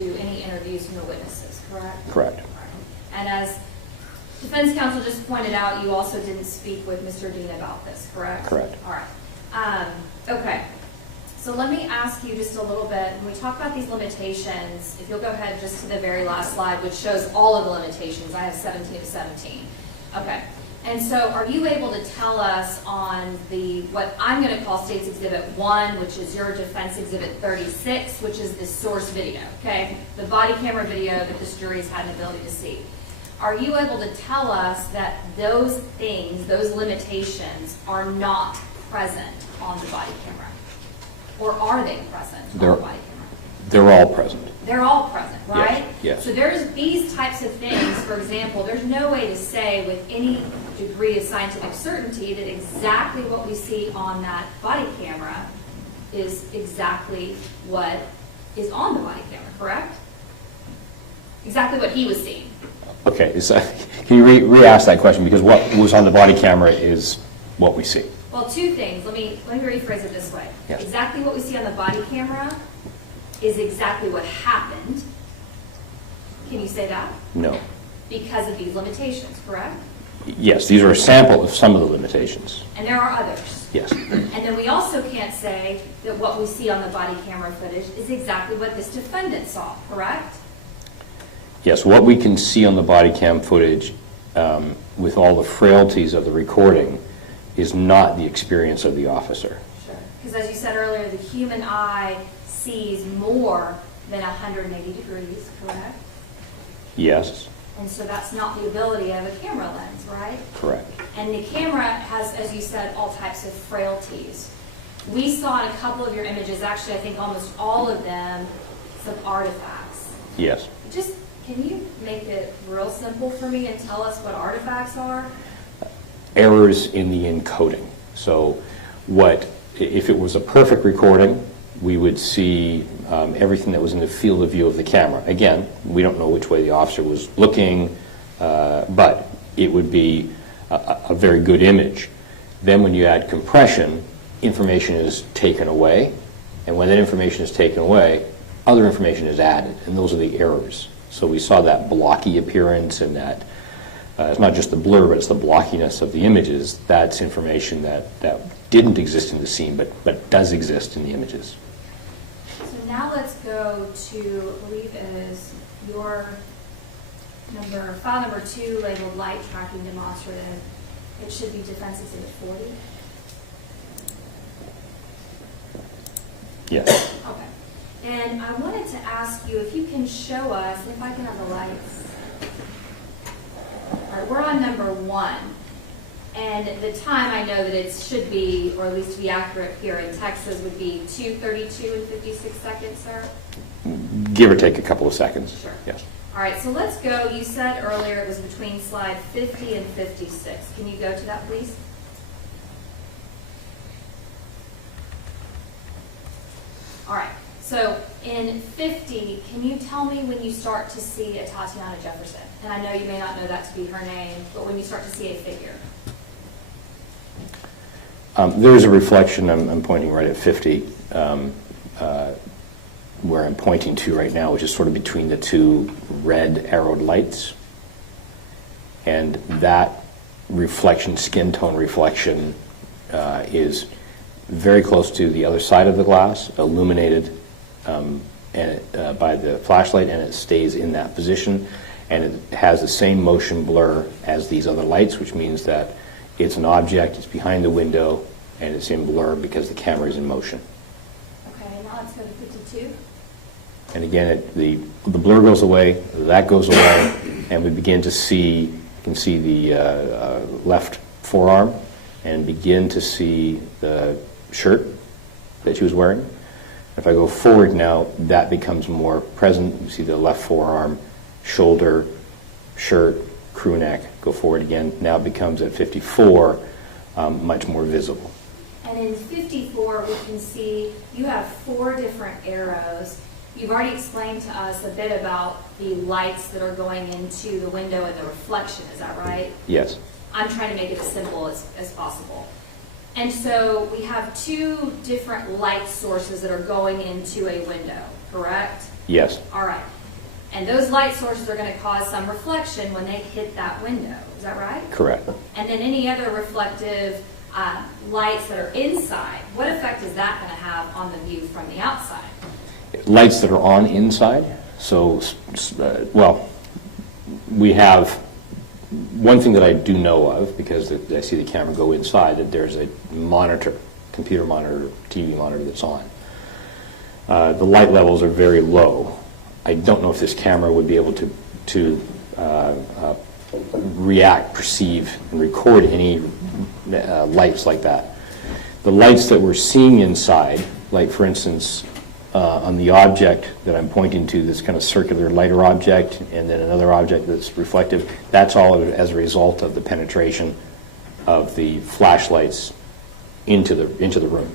do any interviews from the witnesses, correct? Correct. And as defense counsel just pointed out, you also didn't speak with Mr. Dean about this, correct? Correct. All right. Okay. So let me ask you just a little bit, when we talk about these limitations, if you'll go ahead just to the very last slide, which shows all of the limitations. I have 17 to 17. Okay. And so are you able to tell us on what I'm going to call State's Exhibit 1, which is your Defense Exhibit 36, which is the source video, okay? The body camera video that this jury's had an ability to see. Are you able to tell us that those things, those limitations, are not present on the body camera? Or are they present on the body camera? They're all present. They're all present, right? Yes. So there's these types of things, for example, there's no way to say with any degree of scientific certainty that exactly what we see on that body camera is exactly what is on the body camera, correct? Exactly what he was seeing. Okay, so can you re-ask that question? Because what was on the body camera is what we see. Well, two things. Let me rephrase it this way. Yes. Exactly what we see on the body camera is exactly what happened. Can you say that? No. Because of these limitations, correct? Yes, these are a sample of some of the limitations. And there are others. Yes. And then we also can't say that what we see on the body camera footage is exactly what this defendant saw, correct? Yes, what we can see on the body cam footage with all the frailties of the recording is not the experience of the officer. Sure. Because as you said earlier, the human eye sees more than 180 degrees, correct? Yes, And so that's not the ability of a camera lens, right? correct. And the camera has, as you said, all types of frailties. We saw in a couple of your images, actually I think almost all of them, some artifacts. Yes. Just, can you make it real simple for me and tell us what artifacts are? Errors in the encoding. So if it was a perfect recording, we would see everything that was in the field of view of the camera. Again, we don't know which way the officer was looking, but it would be a very good image. Then when you add compression, information is taken away, and when that information is taken away, other information is added, and those are the errors. So we saw that blocky appearance and that it's not just the blur, but it's the blockiness of the images. That's information that didn't exist in the scene, but does exist in the images. So now let's go to, I believe it is your file number 2 labeled light tracking demonstrative. It should be Defense Exhibit 40. Yes. Okay. And I wanted to ask you if you can show us, if I can have the lights. All right, we're on number 1. And the time I know that it should be, or at least to be accurate here in Texas, would be 2:32 and 56 seconds, sir? Give or take a couple of seconds. Sure. Yes. All right, so let's go. You said earlier it was between slide 50 and 56. Can you go to that, please? All right, so in 50, can you tell me when you start to see Atatiana Jefferson? And I know you may not know that to be her name, but when you start to see a figure. There is a reflection, I'm pointing right at 50, where I'm pointing to right now, which is sort of between the two red arrowed lights. And that reflection, skin tone reflection, is very close to the other side of the glass, illuminated by the flashlight, and it stays in that position. And it has the same motion blur as these other lights, which means that it's an object, it's behind the window, and it's in blur because the camera is in motion. Okay, now let's go to 52. And again, the blur goes away, that goes away, and we begin to see, you can see the left forearm and begin to see the shirt that she was wearing. If I go forward now, that becomes more present. You see the left forearm, shoulder, shirt, crew neck. Go forward again. Now it becomes at 54 much more visible. And in 54, we can see you have 4 different arrows. You've already explained to us a bit about the lights that are going into the window and the reflection, is that right? Yes. I'm trying to make it as simple as possible. And so we have two different light sources that are going into a window, correct? Yes, All right. And those light sources are going to cause some reflection when they hit that window. Is that right? correct. And then any other reflective lights that are inside, what effect is that going to have on the view from the outside? Lights that are on inside, so, well, we have, one thing that I do know of, because I see the camera go inside, that there's a monitor, computer monitor, TV monitor that's on. The light levels are very low. I don't know if this camera would be able to react, perceive, and record any lights like that. The lights that we're seeing inside, like for instance, on the object that I'm pointing to, this kind of circular lighter object, and then another object that's reflective, that's all as a result of the penetration of the flashlights into the room.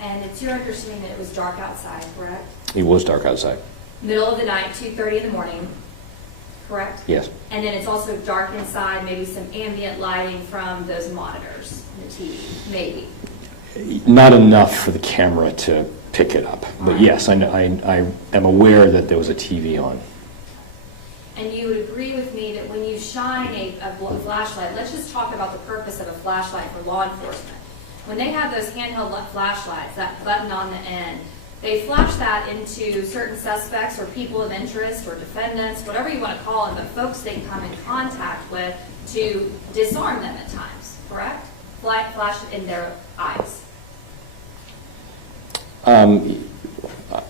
And it's your understanding that it was dark outside, correct? It was dark outside. Middle of the night, 2:30 in the morning, correct? Yes. And then it's also dark inside, maybe some ambient lighting from those monitors, the TV, maybe. Not enough for the camera to pick it up, but yes, I am aware that there was a TV on. And you would agree with me that when you shine a flashlight, let's just talk about the purpose of a flashlight for law enforcement. When they have those handheld flashlights, that button on the end, they flash that into certain suspects or people of interest or defendants, whatever you want to call them, but folks they come in contact with to disarm them at times, correct? Flash it in their eyes.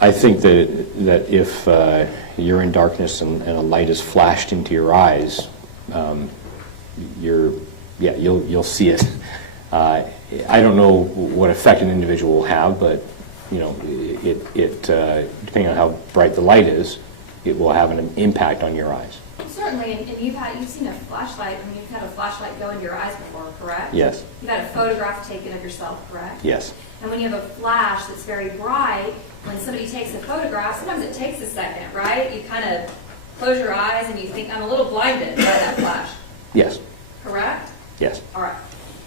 I think that if you're in darkness and a light is flashed into your eyes, you'll see it. I don't know what effect an individual will have, but you know, depending on how bright the light is, it will have an impact on your eyes. Certainly, and you've seen a flashlight. I mean, you've had a flashlight go into your eyes before, correct? Yes. You've had a photograph taken of yourself, correct? Yes. And when you have a flash that's very bright, when somebody takes a photograph, sometimes it takes a second, right? You kind of close your eyes and you think, I'm a little blinded by that flash. Yes. Correct? Yes. All right.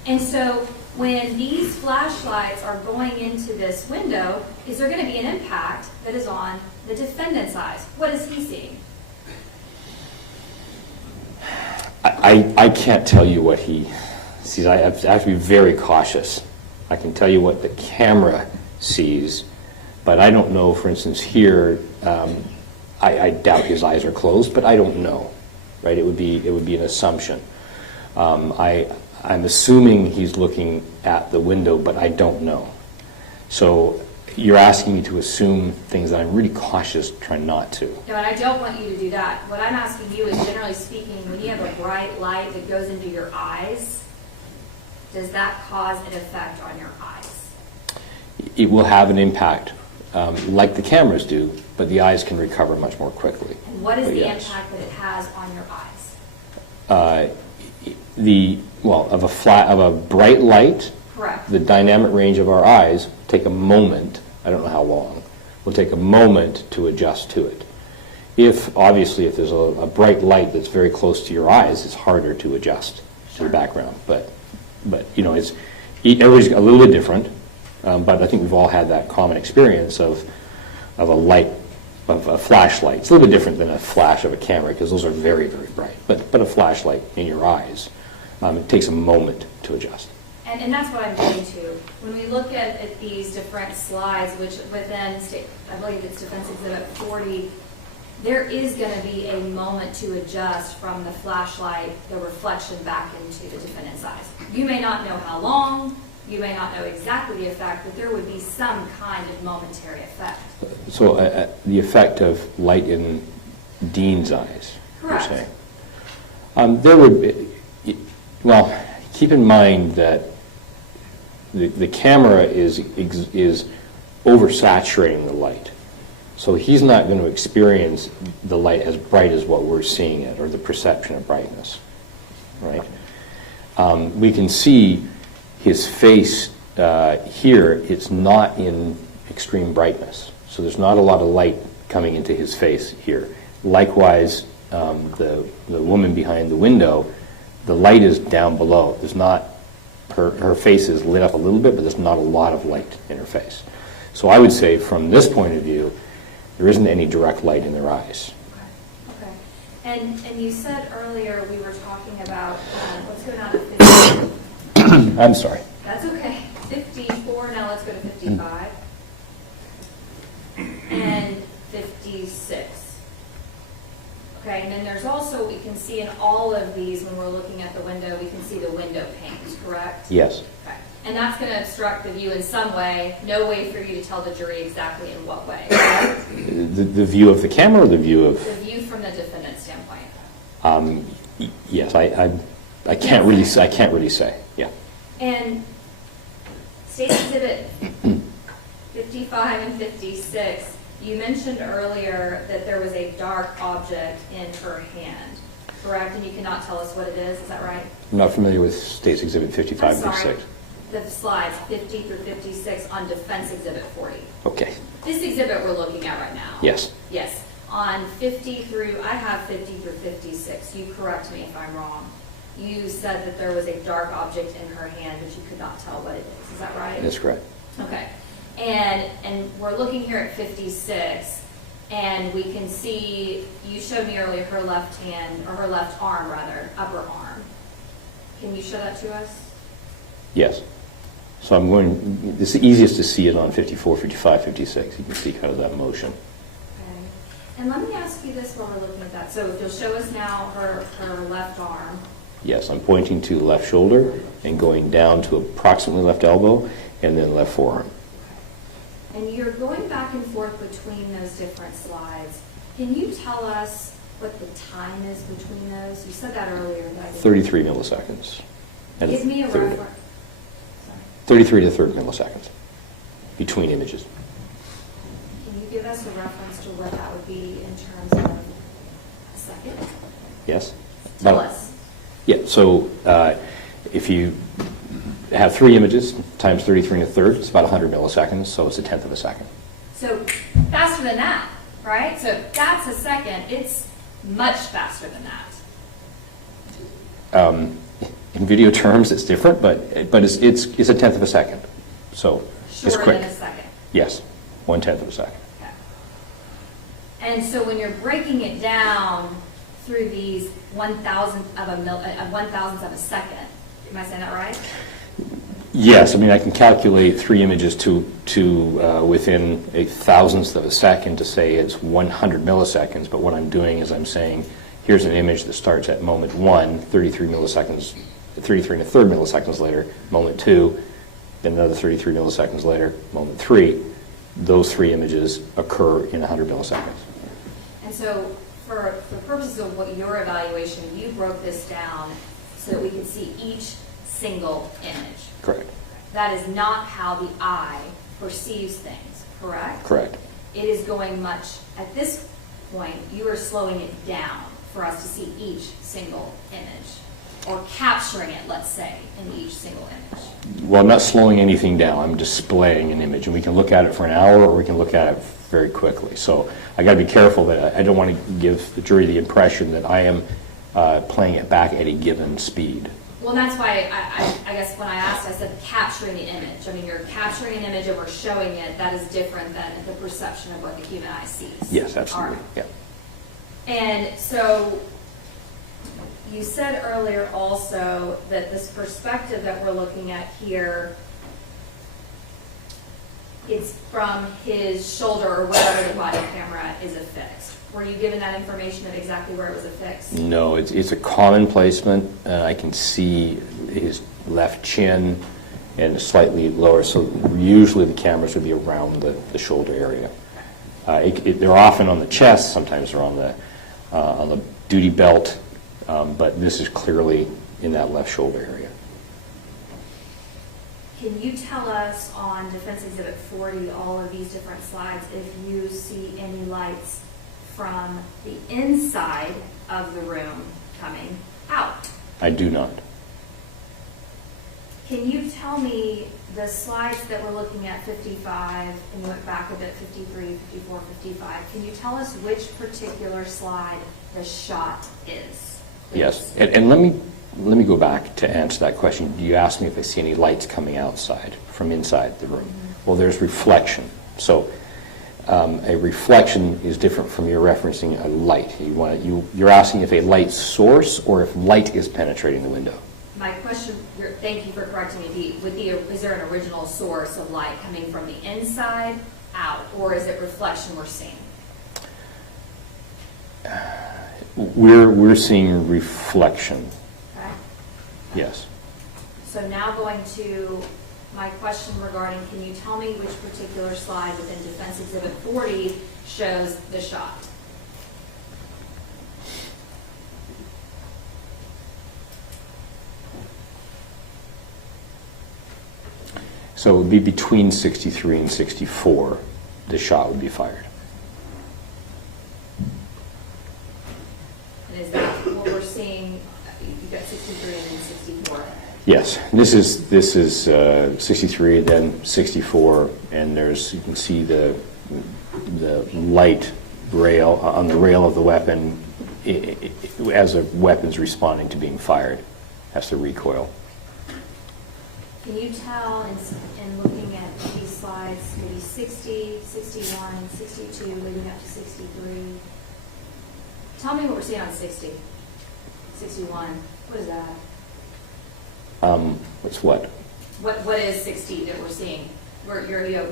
And so when these flashlights are going into this window, is there going to be an impact that is on the defendant's eyes? What is he seeing? I can't tell you what he sees. I have to be very cautious. I can tell you what the camera sees, but I don't know, for instance, here, I doubt his eyes are closed, but I don't know, right? It would be an assumption. I'm assuming he's looking at the window, but I don't know. So you're asking me to assume things that I'm really cautious, trying not to. No, and I don't want you to do that. What I'm asking you is, generally speaking, when you have a bright light that goes into your eyes, does that cause an effect on your eyes? It will have an impact, like the cameras do, but the eyes can recover much more quickly. And what is But the yes. impact that it has on your eyes? Of a bright light, Correct. the dynamic range of our eyes take a moment, I don't know how long, will take a moment to adjust to it. Obviously, if there's a bright light that's very close to your eyes, it's harder to adjust to the background. But you know, everybody's a little bit different, but I think we've all had that common experience of a light, of a flashlight. It's a little bit different than a flash of a camera, because those are very, very bright. But a flashlight in your eyes, it takes a moment to adjust. And that's what I'm getting to. When we look at these different slides, which within, I believe it's Defense Exhibit 40, there is going to be a moment to adjust from the flashlight, the reflection back into the defendant's eyes. You may not know how long, you may not know exactly the effect, but there would be some kind of momentary effect. So the effect of light in Dean's eyes, Correct. you're saying? There would be, well, keep in mind that the camera is oversaturating the light. So he's not going to experience the light as bright as what we're seeing it, or the perception of brightness, right? We can see his face here. It's not in extreme brightness. So there's not a lot of light coming into his face here. Likewise, the woman behind the window, the light is down below. There's not her face is lit up a little bit, but there's not a lot of light in her face. So I would say from this point of view, there isn't any direct light in their eyes. Okay. And you said earlier we were talking about, let's go down to 50. I'm sorry. That's okay. 54, now let's go to 55. And 56. Okay, and then there's also, we can see in all of these, when we're looking at the window, we can see the window panes, correct? Yes. Okay. And that's going to obstruct the view in some way, no way for you to tell the jury exactly in what way, correct? The view of the camera or the view of? The view from the defendant's standpoint. Yes, I can't really say, yeah. And State's Exhibit 55 and 56, you mentioned earlier that there was a dark object in her hand, correct? And you cannot tell us what it is that right? I'm not familiar with State's Exhibit 55 and 56. The slides 50 through 56 on Defense Exhibit 40. Okay, This exhibit we're looking at right now. yes. Yes. On 50 through, I have 50 through 56. You correct me if I'm wrong. You said that there was a dark object in her hand, but you could not tell what it is. Is that right? That's correct. Okay. And we're looking here at 56, and we can see, you showed me earlier her left hand, or her left arm rather, upper arm. Can you show that to us? Yes. So I'm going, it's the easiest to see it on 54, 55, 56. You can see kind of that motion. Okay. And let me ask you this while we're looking at that. So if you'll show us now her left arm. Yes, I'm pointing to the left shoulder and going down to approximately left elbow and then left forearm. And you're going back and forth between those different slides. Can you tell us what the time is between those? You said that earlier. But I didn't. 33 milliseconds. And Give me a 30 reference. 33 to 30 milliseconds between images. Can you give us a reference to what that would be in terms of a second? Yes? Tell About- us. Yeah, so if you have 3 images times 33 and a third, it's about 100 milliseconds, so it's a tenth of a second. So faster than that, right? So if that's a second, it's much faster than that. In video terms, it's different, but it's a tenth of a second, so it's Shorter quick. than a second. Yes, 1/10 of a second. Okay. And so when you're breaking it down through these 1,000th of a second, am I saying that right? Yes, I mean I can calculate 3 images to within a thousandth of a second to say it's 100 milliseconds. But what I'm doing is I'm saying here's an image that starts at moment 1, 33 milliseconds, 33 and a third milliseconds later, moment 2, then another 33 milliseconds later, moment 3. Those 3 images occur in 100 milliseconds. And so for purposes of what your evaluation, you broke this down so that we could see each single image. Correct. That is not how the eye perceives things, correct? Correct. It is going much, at this point, you are slowing it down for us to see each single image, or capturing it, let's say, in each single image. Well, I'm not slowing anything down. I'm displaying an image, and we can look at it for an hour, or we can look at it very quickly. So I got to be careful that I don't want to give the jury the impression that I am playing it back at a given speed. Well, that's why I guess when I asked, I said capturing the image. I mean, you're capturing an image and we're showing it. That is different than the perception of what the human eye sees. Yes, absolutely. All right. Yeah. And so you said earlier also that this perspective that we're looking at here, it's from his shoulder or wherever the body camera is affixed. Were you given that information of exactly where it was affixed? No, it's a common placement. I can see his left chin and slightly lower, so usually the cameras would be around the shoulder area. They're often on the chest, sometimes they're on the duty belt, but this is clearly in that left shoulder area. Can you tell us on Defense Exhibit 40, all of these different slides, if you see any lights from the inside of the room coming out? I do not. Can you tell me the slides that we're looking at, 55, and you went back a bit, 53, 54, 55, can you tell us which particular slide the shot is? Yes, and let me go back to answer that question. You asked me if I see any lights coming outside from inside the room. Well, there's reflection. So a reflection is different from your referencing a light. You're asking if a light source or if light is penetrating the window. My question, thank you for correcting me, is there an original source of light coming from the inside out, or is it reflection we're seeing? We're seeing reflection. Okay. Yes. So now going to my question regarding, can you tell me which particular slide within Defense Exhibit 40 shows the shot? So it would be between 63 and 64, the shot would be fired. And is that what we're seeing? You've got 63 and then 64. Yes, this is 63, then 64, and you can see the light rail on the rail of the weapon as a weapon's responding to being fired, has to recoil. Can you tell in looking at these slides, maybe 60, 61, 62, leading up to 63? Tell me what we're seeing on 60, 61. What is that? What's what? What is 60 that we're seeing? We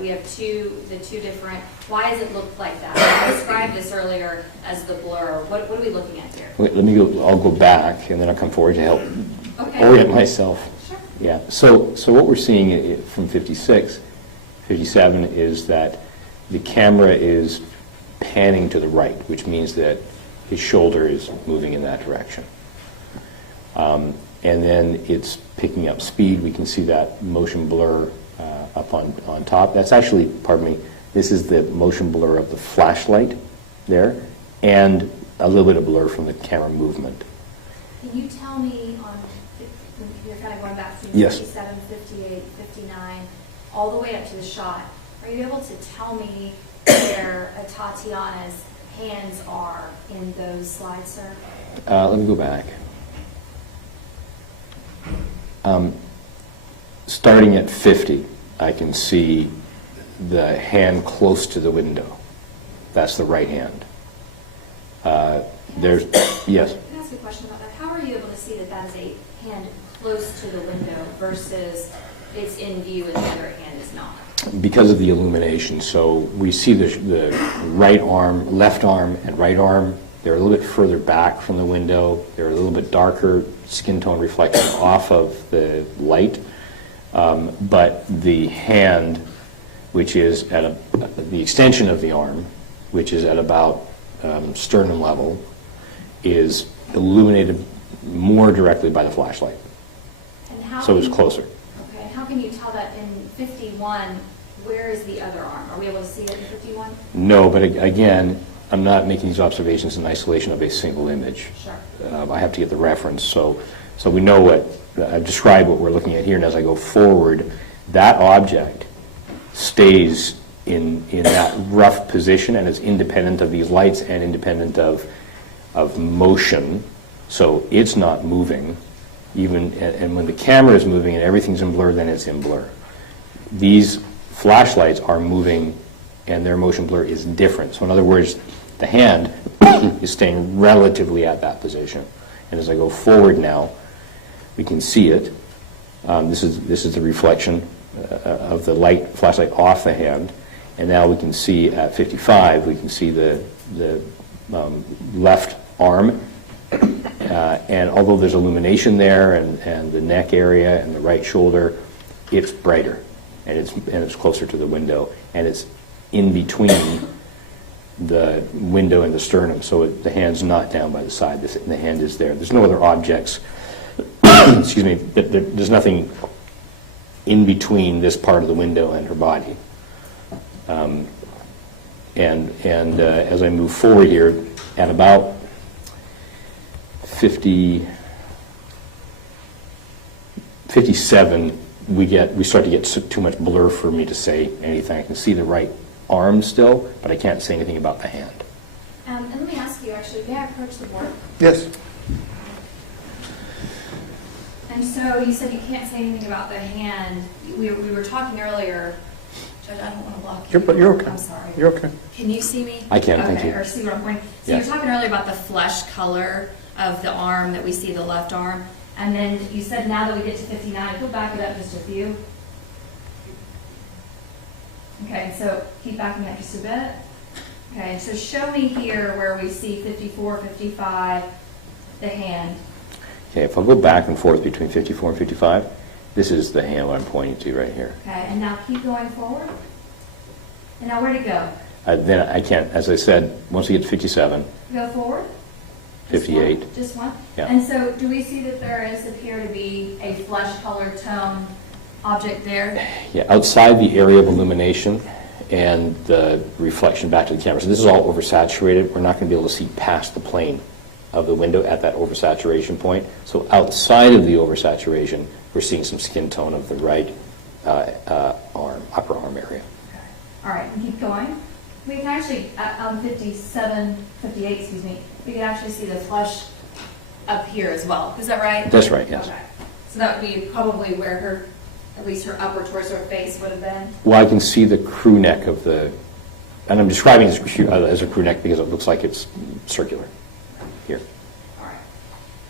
have the two different. Why does it look like that? I described this earlier as the blur. What are we looking at here? Let me go. I'll go back, and then I'll come forward to help orient myself. Sure. Yeah. So what we're seeing from 56, 57 is that the camera is panning to the right, which means that his shoulder is moving in that direction. And then it's picking up speed. We can see that motion blur up on top. That's actually, pardon me, this is the motion blur of the flashlight there, and a little bit of blur from the camera movement. Can you tell me you're kind of going back to Yes. 57, 58, 59, all the way up to the shot. Are you able to tell me where Atatiana's hands are in those slides, sir? Let me go back. Starting at 50, I can see the hand close to the window. That's the right hand. There's, yes? Can I ask a question about that? How are you able to see that that is a hand close to the window versus it's in view and the other hand is not? Because of the illumination. So we see the right arm, left arm, and right arm. They're a little bit further back from the window. They're a little bit darker skin tone reflection off of the light. But the hand, which is at the extension of the arm, which is at about sternum level, is illuminated more directly by the flashlight. And how So it's can- closer. Okay, and how can you tell that in 51, where is the other arm? Are we able to see it in 51? No, but again, I'm not making these observations in isolation of a single image. Sure. I have to get the reference. So we know what, I've described what we're looking at here, and as I go forward, that object stays in that rough position and is independent of these lights and independent of motion. So it's not moving. And when the camera is moving and everything's in blur, then it's in blur. These flashlights are moving and their motion blur is different. So in other words, the hand is staying relatively at that position. And as I go forward now, we can see it. This is the reflection of the flashlight off the hand. And now we can see at 55, we can see the left arm. And although there's illumination there and the neck area and the right shoulder, it's brighter and it's closer to the window, and it's in between the window and the sternum, so the hand's not down by the side. The hand is there. There's no other objects. Excuse me. There's nothing in between this part of the window and her body. As I move forward here, at about 57, we start to get too much blur for me to say anything. I can see the right arm still, but I can't say anything about the hand. And let me ask you, actually, may I approach the board? Yes. And so you said you can't say anything about the hand. We were talking earlier, Judge, I don't want to block you. You're okay. I'm sorry. You're okay. Can you see me? I can, thank you. Or see what I'm pointing? So Yes. you were talking earlier about the flesh color of the arm that we see, the left arm. And then you said now that we get to 59, if you'll back it up just a few. Okay, so keep backing up just a bit. Okay, so show me here where we see 54, 55, the hand. Okay, if I go back and forth between 54 and 55, this is the hand I'm pointing to right here. Okay, and now keep going forward. And now where'd it go? Then I can't, as I said, once we get to 57, Go forward? Just 58. one? Just one? Yeah. And so do we see that there is appear to be a flesh-colored tone object there? Yeah, outside the area of illumination and the reflection back to the camera. So this is all oversaturated. We're not going to be able to see past the plane of the window at that oversaturation point. So outside of the oversaturation, we're seeing some skin tone of the right arm, upper arm area. All right, and keep going. We can actually, on 57, 58, excuse me, we can actually see the flesh up here as well. Is that right? That's right, yes. Okay. So that would be probably where her, at least her upper torso or face would have been. Well, I can see the crew neck of the, and I'm describing it as a crew neck because it looks like it's circular here. All right.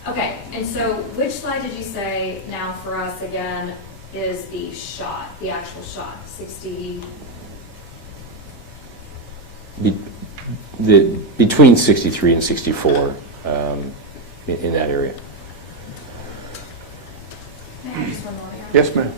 Okay, and so which slide did you say now for us again is the shot, the actual shot, 60? Between 63 and 64, in that area. May I have just one more here? Yes, ma'am.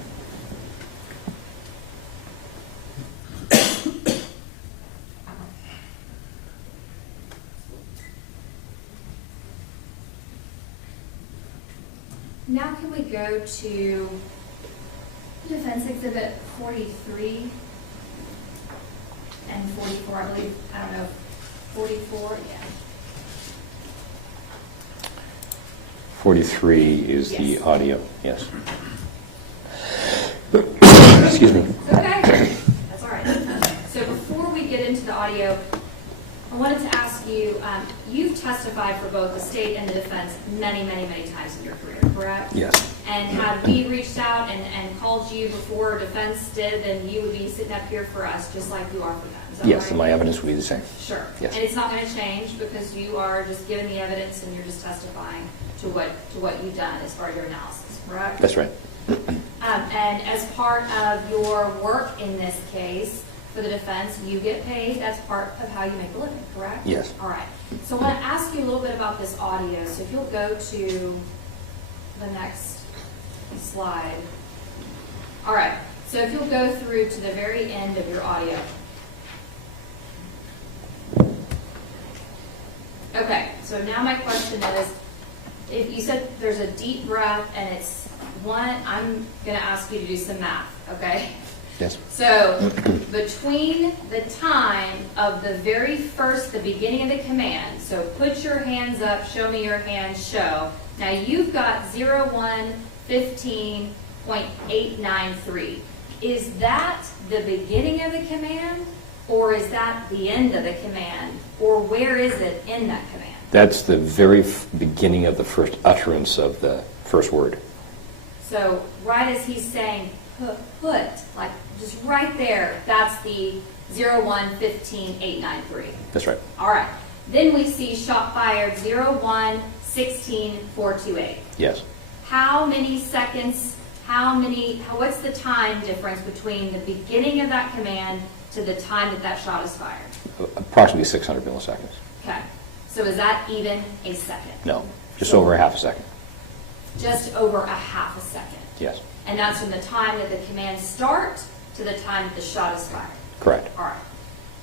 Now can we go to Defense Exhibit 43 and 44, I believe, I don't know, 44, yeah. 43 is the Yes. audio, yes. Excuse me. Okay, that's all right. So before we get into the audio, I wanted to ask you, you've testified for both the state and the defense many, many, many times in your career, correct? Yes. And had we reached out and called you before defense did, then you would be sitting up here for us, just like you are for them, is that right? Yes, and my evidence will be the same. Sure. Yes. And it's not going to change because you are just giving the evidence and you're just testifying to what you've done as far as your analysis, correct? That's right. And as part of your work in this case for the defense, you get paid. That's part of how you make a living, correct? Yes. All right. So I want to ask you a little bit about this audio. So if you'll go to the next slide. All right. So if you'll go through to the very end of your audio. Okay. So now my question is, if you said there's a deep breath and it's one, I'm going to ask you to do some math, okay? Yes. So between the time of the very first, the beginning of the command, so put your hands up, show me your hands, show. Now you've got 01:15.893. Is that the beginning of the command, or is that the end of the command, or where is it in that command? That's the very beginning of the first utterance of the first word. So right as he's saying put, like just right there, that's the 01:15.893. That's right. All right. Then we see shot fired 01:16.428. Yes. How many seconds, what's the time difference between the beginning of that command to the time that that shot is fired? Approximately 600 milliseconds. Okay. So is that even a second? No, just over a half a second. Just over a half a second. Yes. And that's from the time that the command starts to the time that the shot is fired. Correct. All right.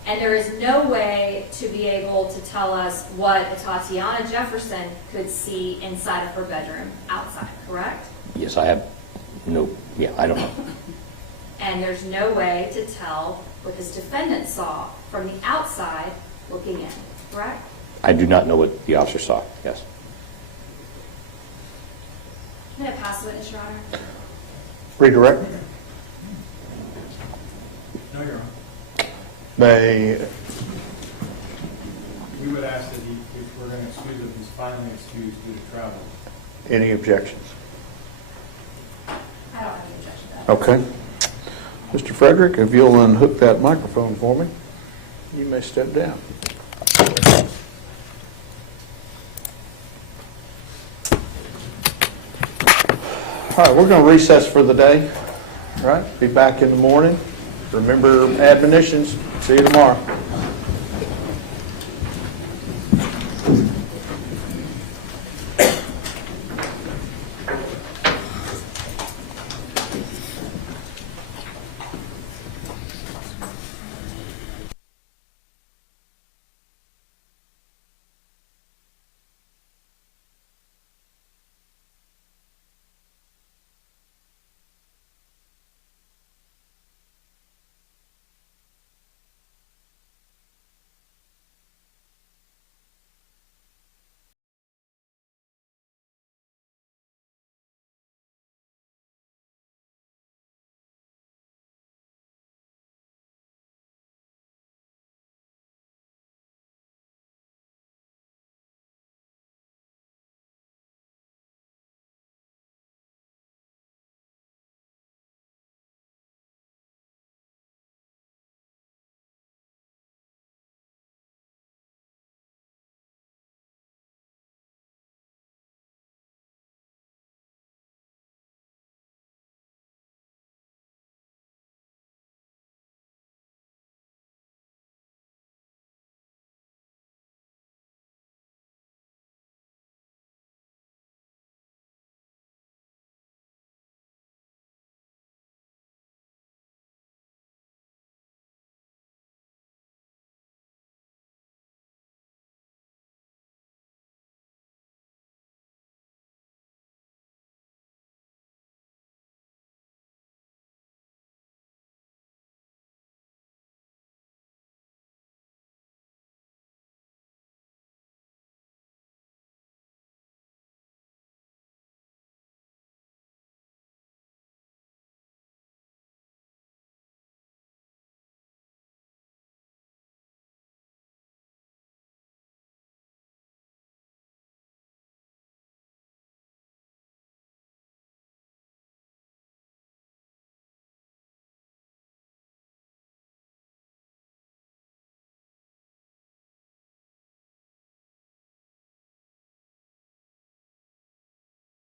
And there is no way to be able to tell us what Atatiana Jefferson could see inside of her bedroom outside, correct? Yes, I have no, I don't know. And there's no way to tell what this defendant saw from the outside looking in, correct? I do not know what the officer saw, yes. I'm going to pass the witness, Your Honor. Redirect. No, Your Honor. They, We would ask that if we're going to excuse him, he's finally excused due to travel. any objections? I don't have any objection to that. Okay. Mr. Frederick, if you'll unhook that microphone for me, you may step down. All right, we're going to recess for the day. All right, be back in the morning. Remember admonitions. See you tomorrow.